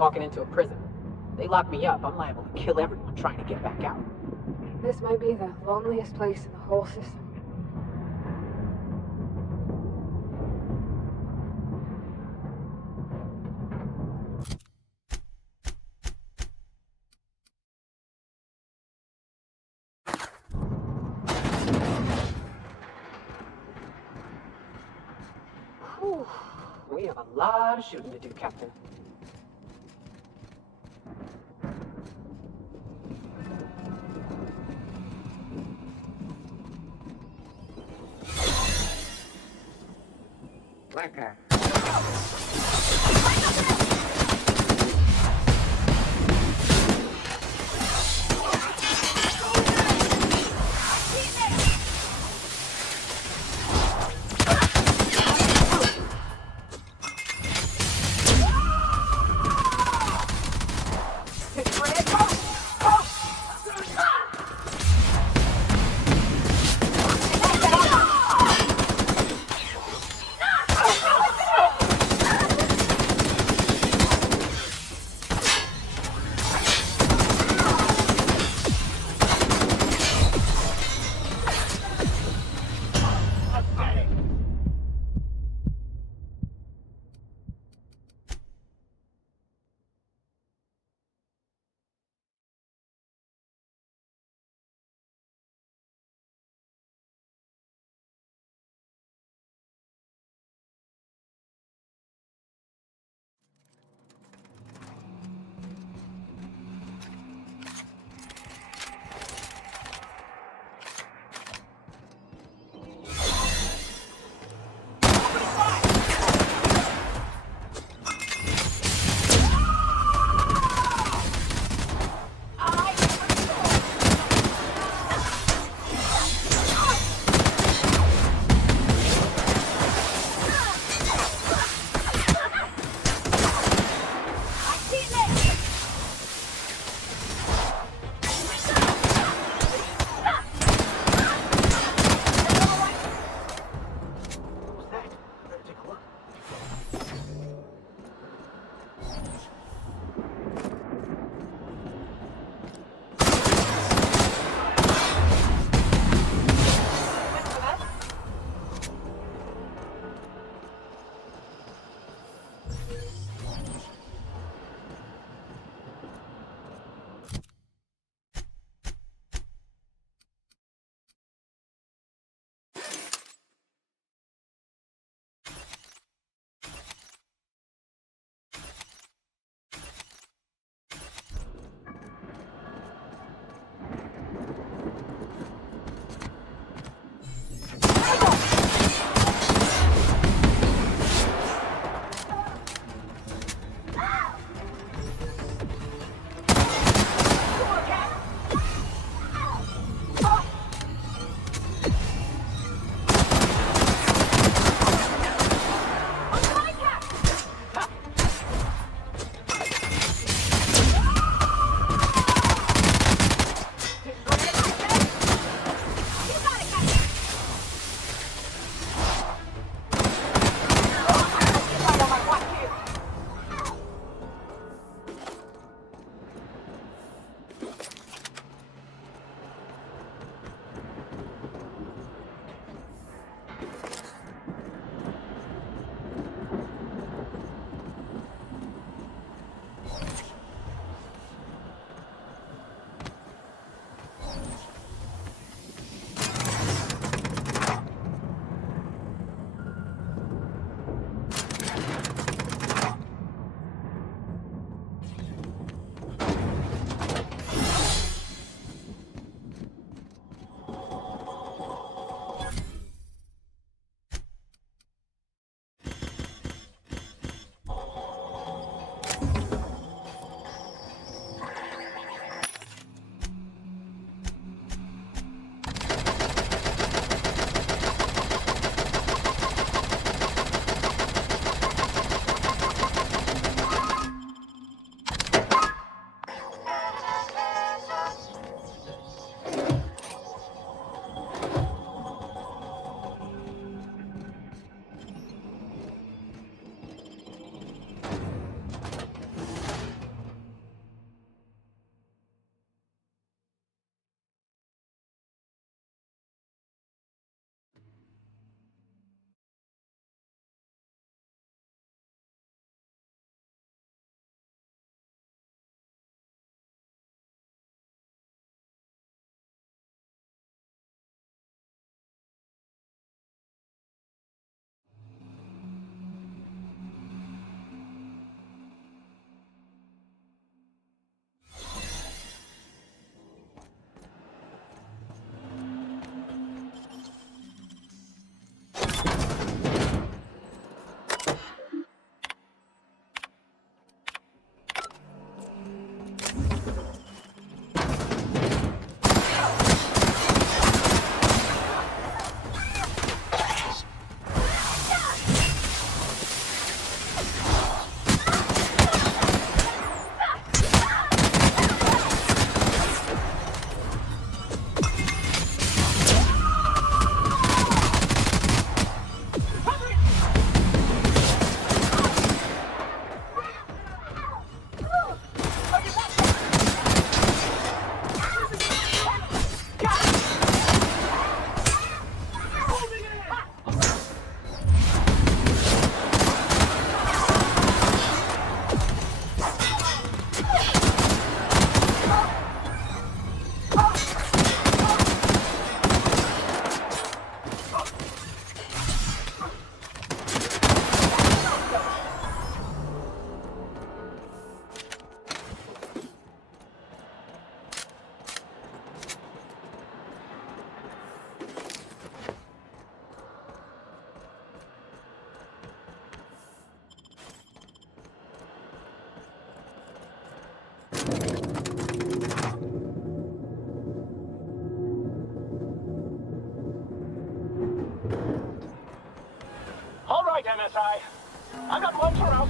walking into a prison. They lock me up, I'm liable to kill everyone trying to get back out. This might be the loneliest place in the whole system. Whew. We have a lot of shooting to do, Captain. Blacker.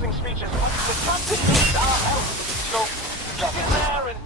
closing speeches, but the captain needs our help. So get in there and...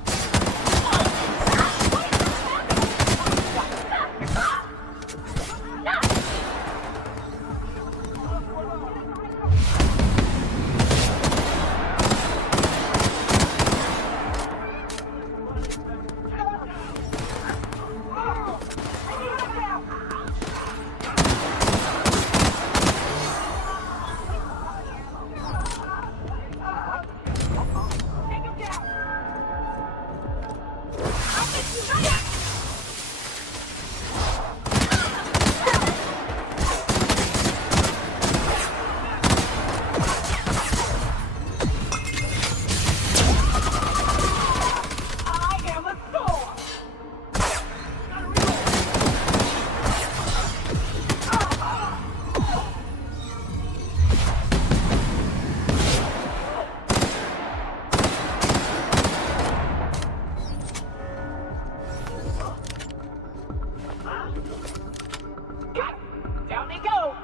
Down they go!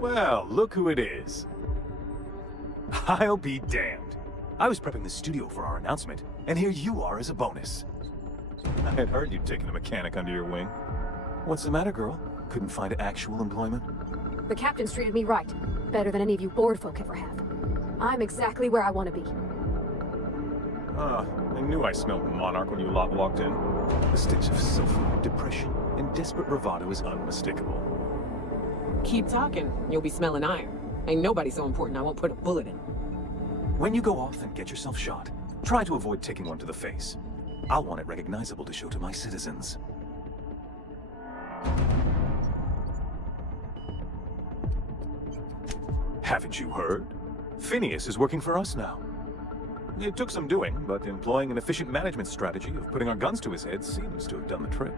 Well, look who it is. I'll be damned. I was prepping the studio for our announcement, and here you are as a bonus. I had heard you'd taken a mechanic under your wing. What's the matter, girl? Couldn't find actual employment? The captain's treated me right. Better than any of you bored folk ever have. I'm exactly where I want to be. I knew I smelled Monarch when you lot walked in. The stench of sulfur, depression, and desperate bravado is unmistakable. Keep talking, you'll be smelling iron. Ain't nobody so important I won't put a bullet in. When you go off and get yourself shot, try to avoid taking one to the face. I'll want it recognizable to show to my citizens. Haven't you heard? Phineas is working for us now. It took some doing, but employing an efficient management strategy of putting our guns to his head seems to have done the trick.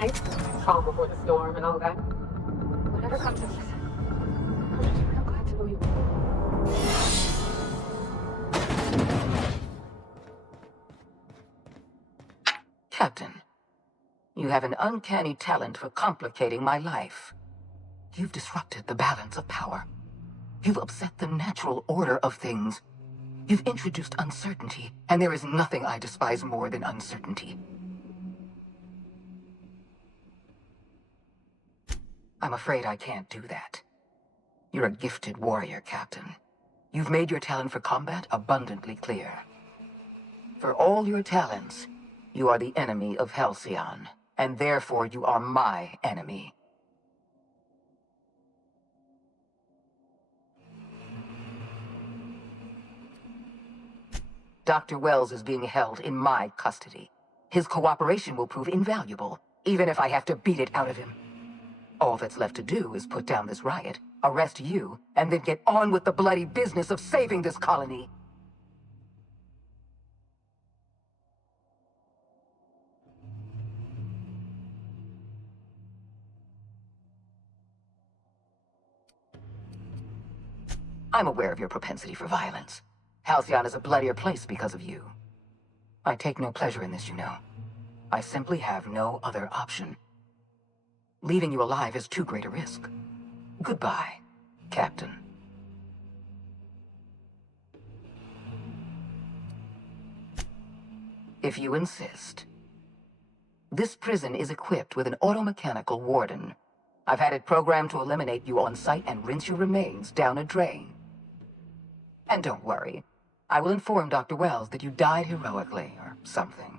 nice. Calm before the storm and all that. Whatever comes of this, I'm just real glad to know you. Captain, you have an uncanny talent for complicating my life. You've disrupted the balance of power. You've upset the natural order of things. You've introduced uncertainty, and there is nothing I despise more than uncertainty. I'm afraid I can't do that. You're a gifted warrior, Captain. You've made your talent for combat abundantly clear. For all your talents, you are the enemy of Halcyon, and therefore you are my enemy. Dr. Wells is being held in my custody. His cooperation will prove invaluable, even if I have to beat it out of him. All that's left to do is put down this riot, arrest you, and then get on with the bloody business of saving this colony. I'm aware of your propensity for violence. Halcyon is a bloodier place because of you. I take no pleasure in this, you know. I simply have no other option. Leaving you alive is too great a risk. Goodbye, Captain. If you insist. This prison is equipped with an automechanical warden. I've had it programmed to eliminate you on sight and rinse your remains down a drain. And don't worry, I will inform Dr. Wells that you died heroically or something.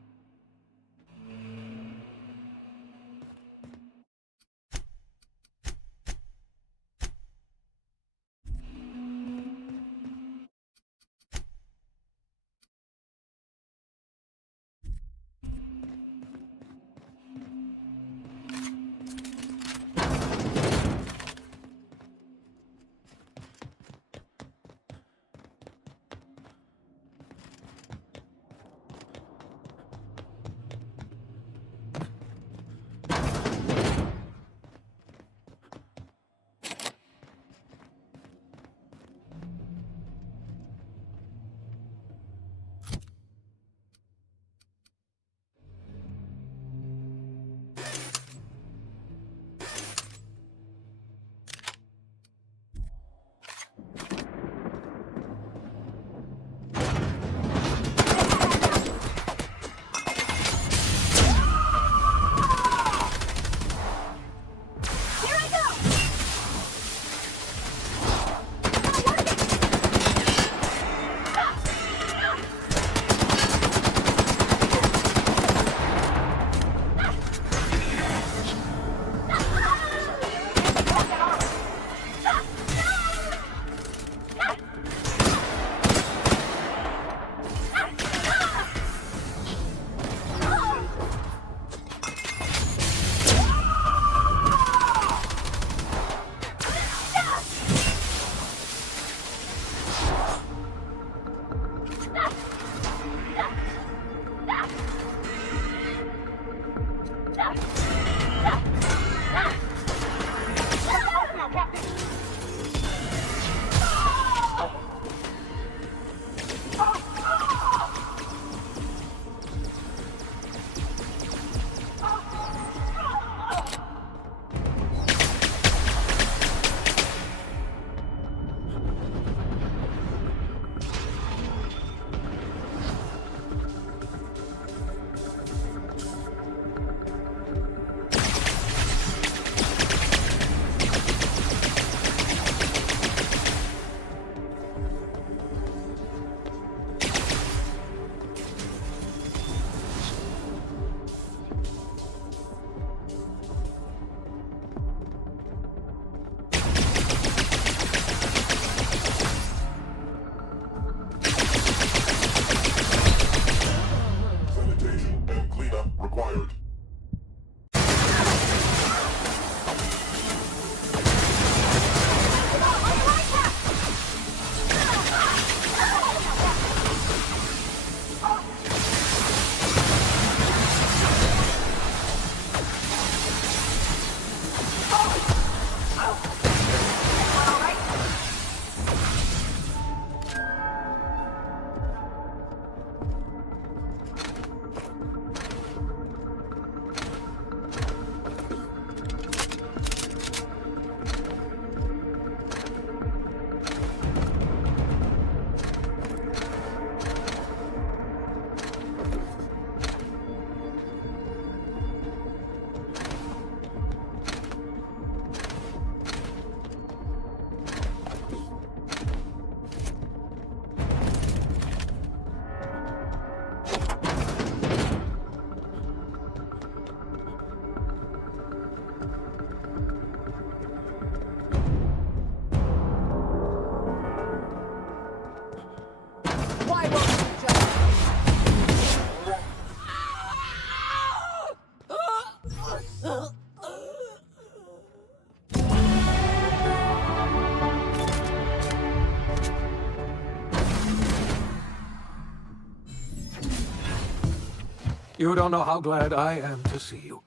You don't know how glad I am to see you.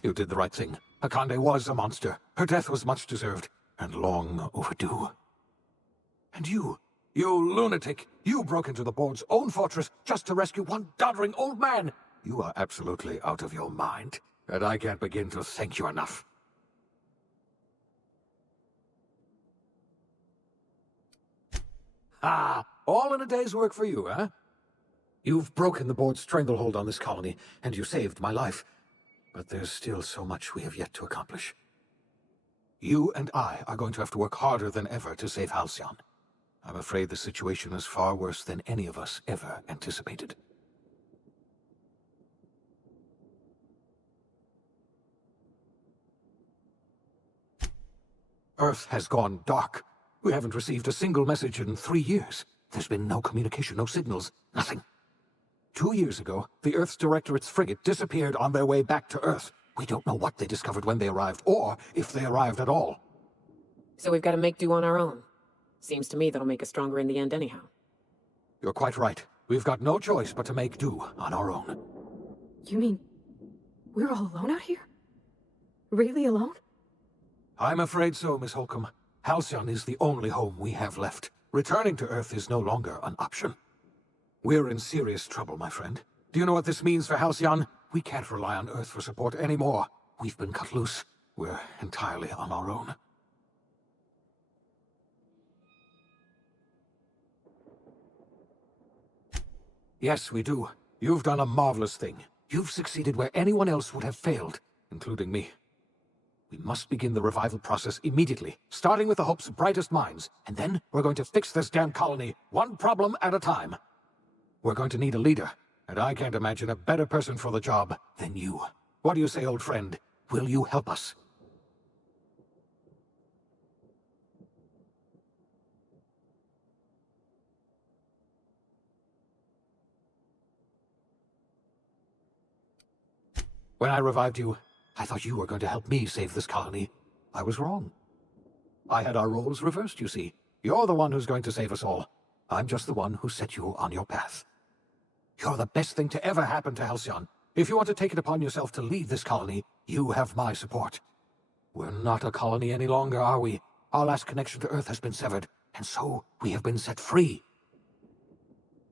You did the right thing. Akande was a monster. Her death was much deserved, and long overdue. And you lunatic, you broke into the board's own fortress just to rescue one doddering old man. You are absolutely out of your mind, and I can't begin to thank you enough. Ah, all in a day's work for you, huh? You've broken the board's stranglehold on this colony, and you saved my life. But there's still so much we have yet to accomplish. You and I are going to have to work harder than ever to save Halcyon. I'm afraid the situation is far worse than any of us ever anticipated. Earth has gone dark. We haven't received a single message in 3 years. There's been no communication, no signals, nothing. 2 years ago, the Earth's Directorate's frigate disappeared on their way back to Earth. We don't know what they discovered when they arrived, or if they arrived at all. So we've got to make do on our own. Seems to me that'll make us stronger in the end anyhow. You're quite right. We've got no choice but to make do on our own. You mean we're all alone out here? Really alone? I'm afraid so, Miss Holcomb. Halcyon is the only home we have left. Returning to Earth is no longer an option. We're in serious trouble, my friend. Do you know what this means for Halcyon? We can't rely on Earth for support anymore. We've been cut loose. We're entirely on our own. Yes, we do. You've done a marvelous thing. You've succeeded where anyone else would have failed, including me. We must begin the revival process immediately, starting with the Hope's brightest minds, and then we're going to fix this damn colony, one problem at a time. We're going to need a leader, and I can't imagine a better person for the job than you. What do you say, old friend? Will you help us? When I revived you, I thought you were going to help me save this colony. I was wrong. I had our roles reversed, you see. You're the one who's going to save us all. I'm just the one who set you on your path. You're the best thing to ever happen to Halcyon. If you want to take it upon yourself to lead this colony, you have my support. We're not a colony any longer, are we? Our last connection to Earth has been severed, and so we have been set free.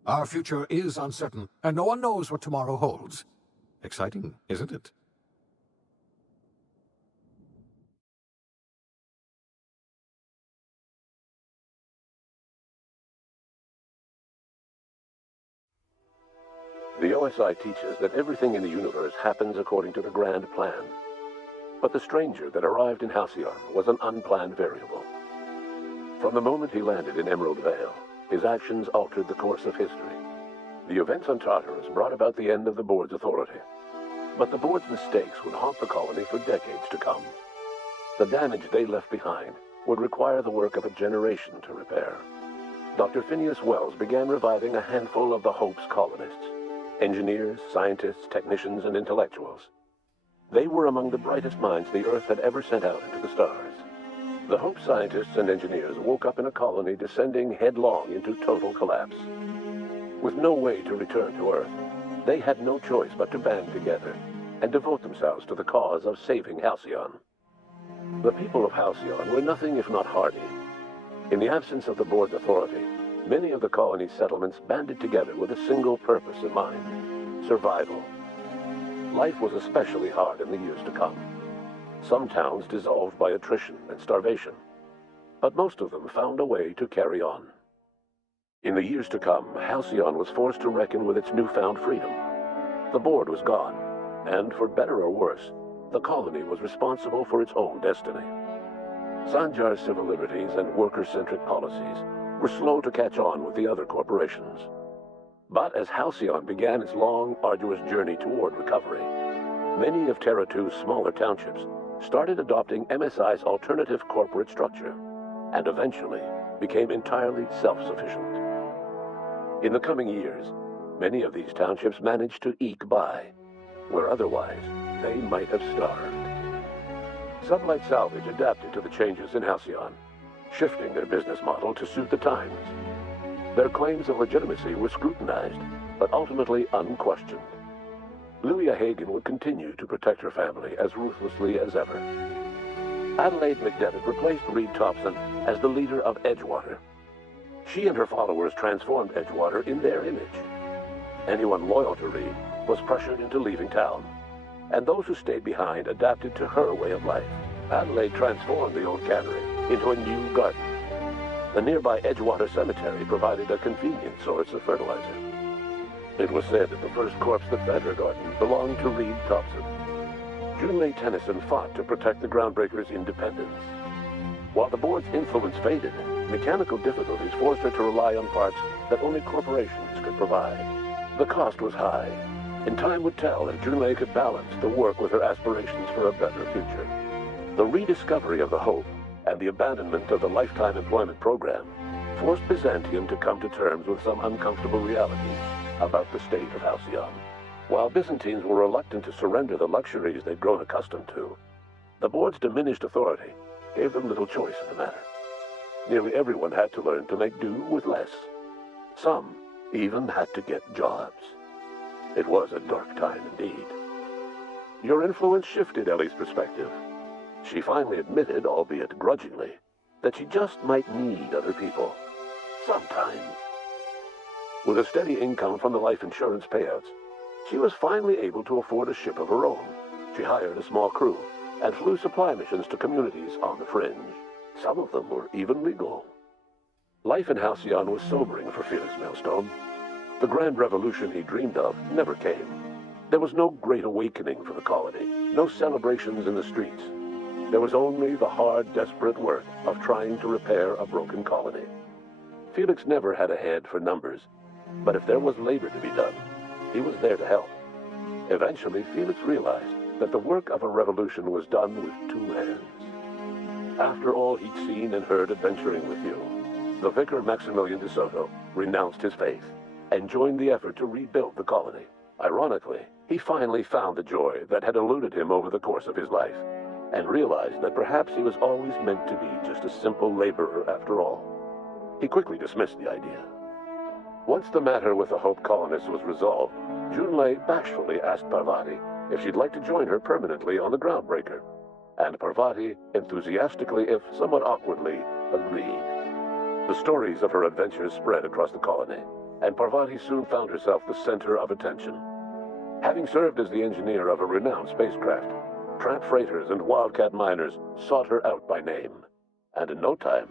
Our future is uncertain, and no one knows what tomorrow holds. Exciting, isn't it? The OSI teaches that everything in the universe happens according to the grand plan. But the stranger that arrived in Halcyon was an unplanned variable. From the moment he landed in Emerald Vale, his actions altered the course of history. The events on Tartarus brought about the end of the board's authority. But the board's mistakes would haunt the colony for decades to come. The damage they left behind would require the work of a generation to repair. Dr. Phineas Wells began reviving a handful of the Hope's colonists. Engineers, scientists, technicians, and intellectuals. They were among the brightest minds the Earth had ever sent out into the stars. The Hope scientists and engineers woke up in a colony descending headlong into total collapse. With no way to return to Earth, they had no choice but to band together and devote themselves to the cause of saving Halcyon. The people of Halcyon were nothing if not hardy. In the absence of the board's authority, many of the colony's settlements banded together with a single purpose in mind: survival. Life was especially hard in the years to come. Some towns dissolved by attrition and starvation, but most of them found a way to carry on. In the years to come, Halcyon was forced to reckon with its newfound freedom. The board was gone, and for better or worse, the colony was responsible for its own destiny. Sanjar's civil liberties and worker-centric policies were slow to catch on with the other corporations. But as Halcyon began its long, arduous journey toward recovery, many of Terra 2's smaller townships started adopting MSI's alternative corporate structure, and eventually became entirely self-sufficient. In the coming years, many of these townships managed to eke by, where otherwise they might have starved. Sublight Salvage adapted to the changes in Halcyon, shifting their business model to suit the times. Their claims of legitimacy were scrutinized, but ultimately unquestioned. Louia Hagen would continue to protect her family as ruthlessly as ever. Adelaide McDevitt replaced Reed Thompson as the leader of Edgewater. She and her followers transformed Edgewater in their image. Anyone loyal to Reed was pressured into leaving town, and those who stayed behind adapted to her way of life. Adelaide transformed the old cannery into a new garden. The nearby Edgewater Cemetery provided a convenient source of fertilizer. It was said that the first corpse that fed her garden belonged to Reed Thompson. Junlei Tennyson fought to protect the Groundbreakers' independence. While the board's influence faded, mechanical difficulties forced her to rely on parts that only corporations could provide. The cost was high, and time would tell if Junlei could balance the work with her aspirations for a better future. The rediscovery of the Hope and the abandonment of the Lifetime Employment Program forced Byzantium to come to terms with some uncomfortable realities about the state of Halcyon. While Byzantines were reluctant to surrender the luxuries they'd grown accustomed to, the board's diminished authority gave them little choice in the matter. Nearly everyone had to learn to make do with less. Some even had to get jobs. It was a dark time indeed. Your influence shifted Ellie's perspective. She finally admitted, albeit grudgingly, that she just might need other people. Sometimes. With a steady income from the life insurance payouts, she was finally able to afford a ship of her own. She hired a small crew and flew supply missions to communities on the fringe. Some of them were even legal. Life in Halcyon was sobering for Felix Maelstrom. The grand revolution he dreamed of never came. There was no great awakening for the colony, no celebrations in the streets. There was only the hard, desperate work of trying to repair a broken colony. Felix never had a head for numbers, but if there was labor to be done, he was there to help. Eventually, Felix realized that the work of a revolution was done with two hands. After all he'd seen and heard adventuring with you, the vicar Maximilian de Soto renounced his faith and joined the effort to rebuild the colony. Ironically, he finally found the joy that had eluded him over the course of his life, and realized that perhaps he was always meant to be just a simple laborer after all. He quickly dismissed the idea. Once the matter with the Hope colonists was resolved, Junlei bashfully asked Parvati if she'd like to join her permanently on the Groundbreaker, and Parvati enthusiastically, if somewhat awkwardly, agreed. The stories of her adventures spread across the colony, and Parvati soon found herself the center of attention. Having served as the engineer of a renowned spacecraft, tramp freighters and wildcat miners sought her out by name, and in no time,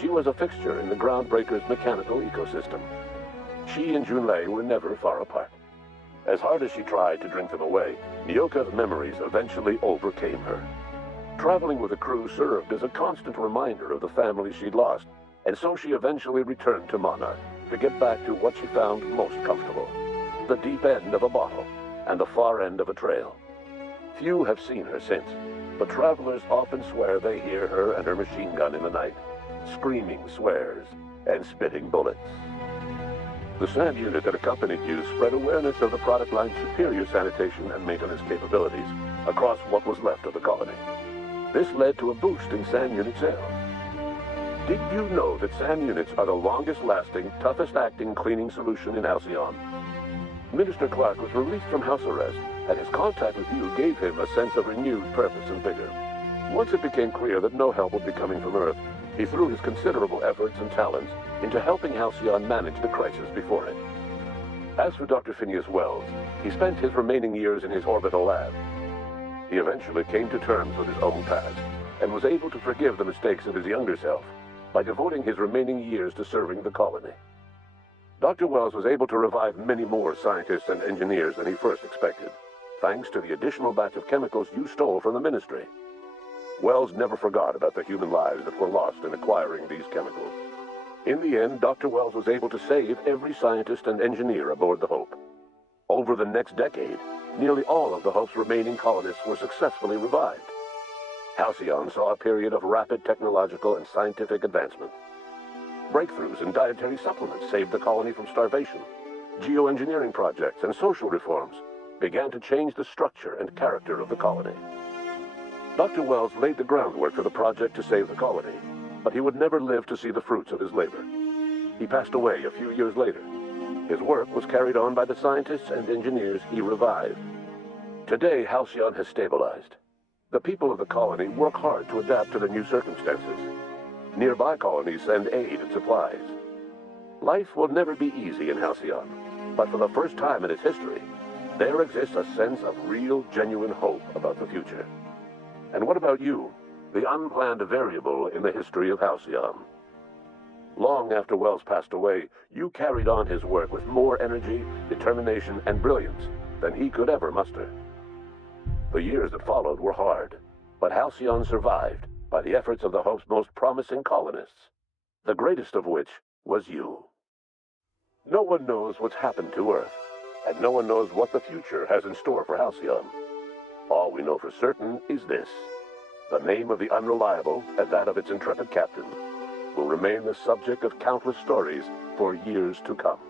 she was a fixture in the Groundbreaker's mechanical ecosystem. She and Junlei were never far apart. As hard as she tried to drink them away, Nyoka's memories eventually overcame her. Traveling with a crew served as a constant reminder of the family she'd lost, and so she eventually returned to Monarch to get back to what she found most comfortable: the deep end of a bottle and the far end of a trail. Few have seen her since, but travelers often swear they hear her and her machine gun in the night, screaming swears and spitting bullets. The SAM unit that accompanied you spread awareness of the product line's superior sanitation and maintenance capabilities across what was left of the colony. This led to a boost in SAM unit sales. Did you know that SAM units are the longest-lasting, toughest-acting cleaning solution in Halcyon? Minister Clark was released from house arrest, and his contact with you gave him a sense of renewed purpose and vigor. Once it became clear that no help would be coming from Earth, he threw his considerable efforts and talents into helping Halcyon manage the crisis before it. As for Dr. Phineas Wells, he spent his remaining years in his orbital lab. He eventually came to terms with his own past, and was able to forgive the mistakes of his younger self by devoting his remaining years to serving the colony. Dr. Wells was able to revive many more scientists and engineers than he first expected, thanks to the additional batch of chemicals you stole from the Ministry. Wells never forgot about the human lives that were lost in acquiring these chemicals. In the end, Dr. Wells was able to save every scientist and engineer aboard the Hope. Over the next decade, nearly all of the Hope's remaining colonists were successfully revived. Halcyon saw a period of rapid technological and scientific advancement. Breakthroughs in dietary supplements saved the colony from starvation. Geoengineering projects and social reforms began to change the structure and character of the colony. Dr. Wells laid the groundwork for the project to save the colony, but he would never live to see the fruits of his labor. He passed away a few years later. His work was carried on by the scientists and engineers he revived, Today, Halcyon has stabilized. The people of the colony work hard to adapt to the new circumstances. Nearby colonies send aid and supplies. Life will never be easy in Halcyon, but for the first time in its history, there exists a sense of real, genuine hope about the future. And what about you, the unplanned variable in the history of Halcyon? Long after Wells passed away, you carried on his work with more energy, determination, and brilliance than he could ever muster. The years that followed were hard, but Halcyon survived by the efforts of the Hope's most promising colonists, the greatest of which was you. No one knows what's happened to Earth, and no one knows what the future has in store for Halcyon. All we know for certain is this: the name of the Unreliable and that of its intrepid captain will remain the subject of countless stories for years to come.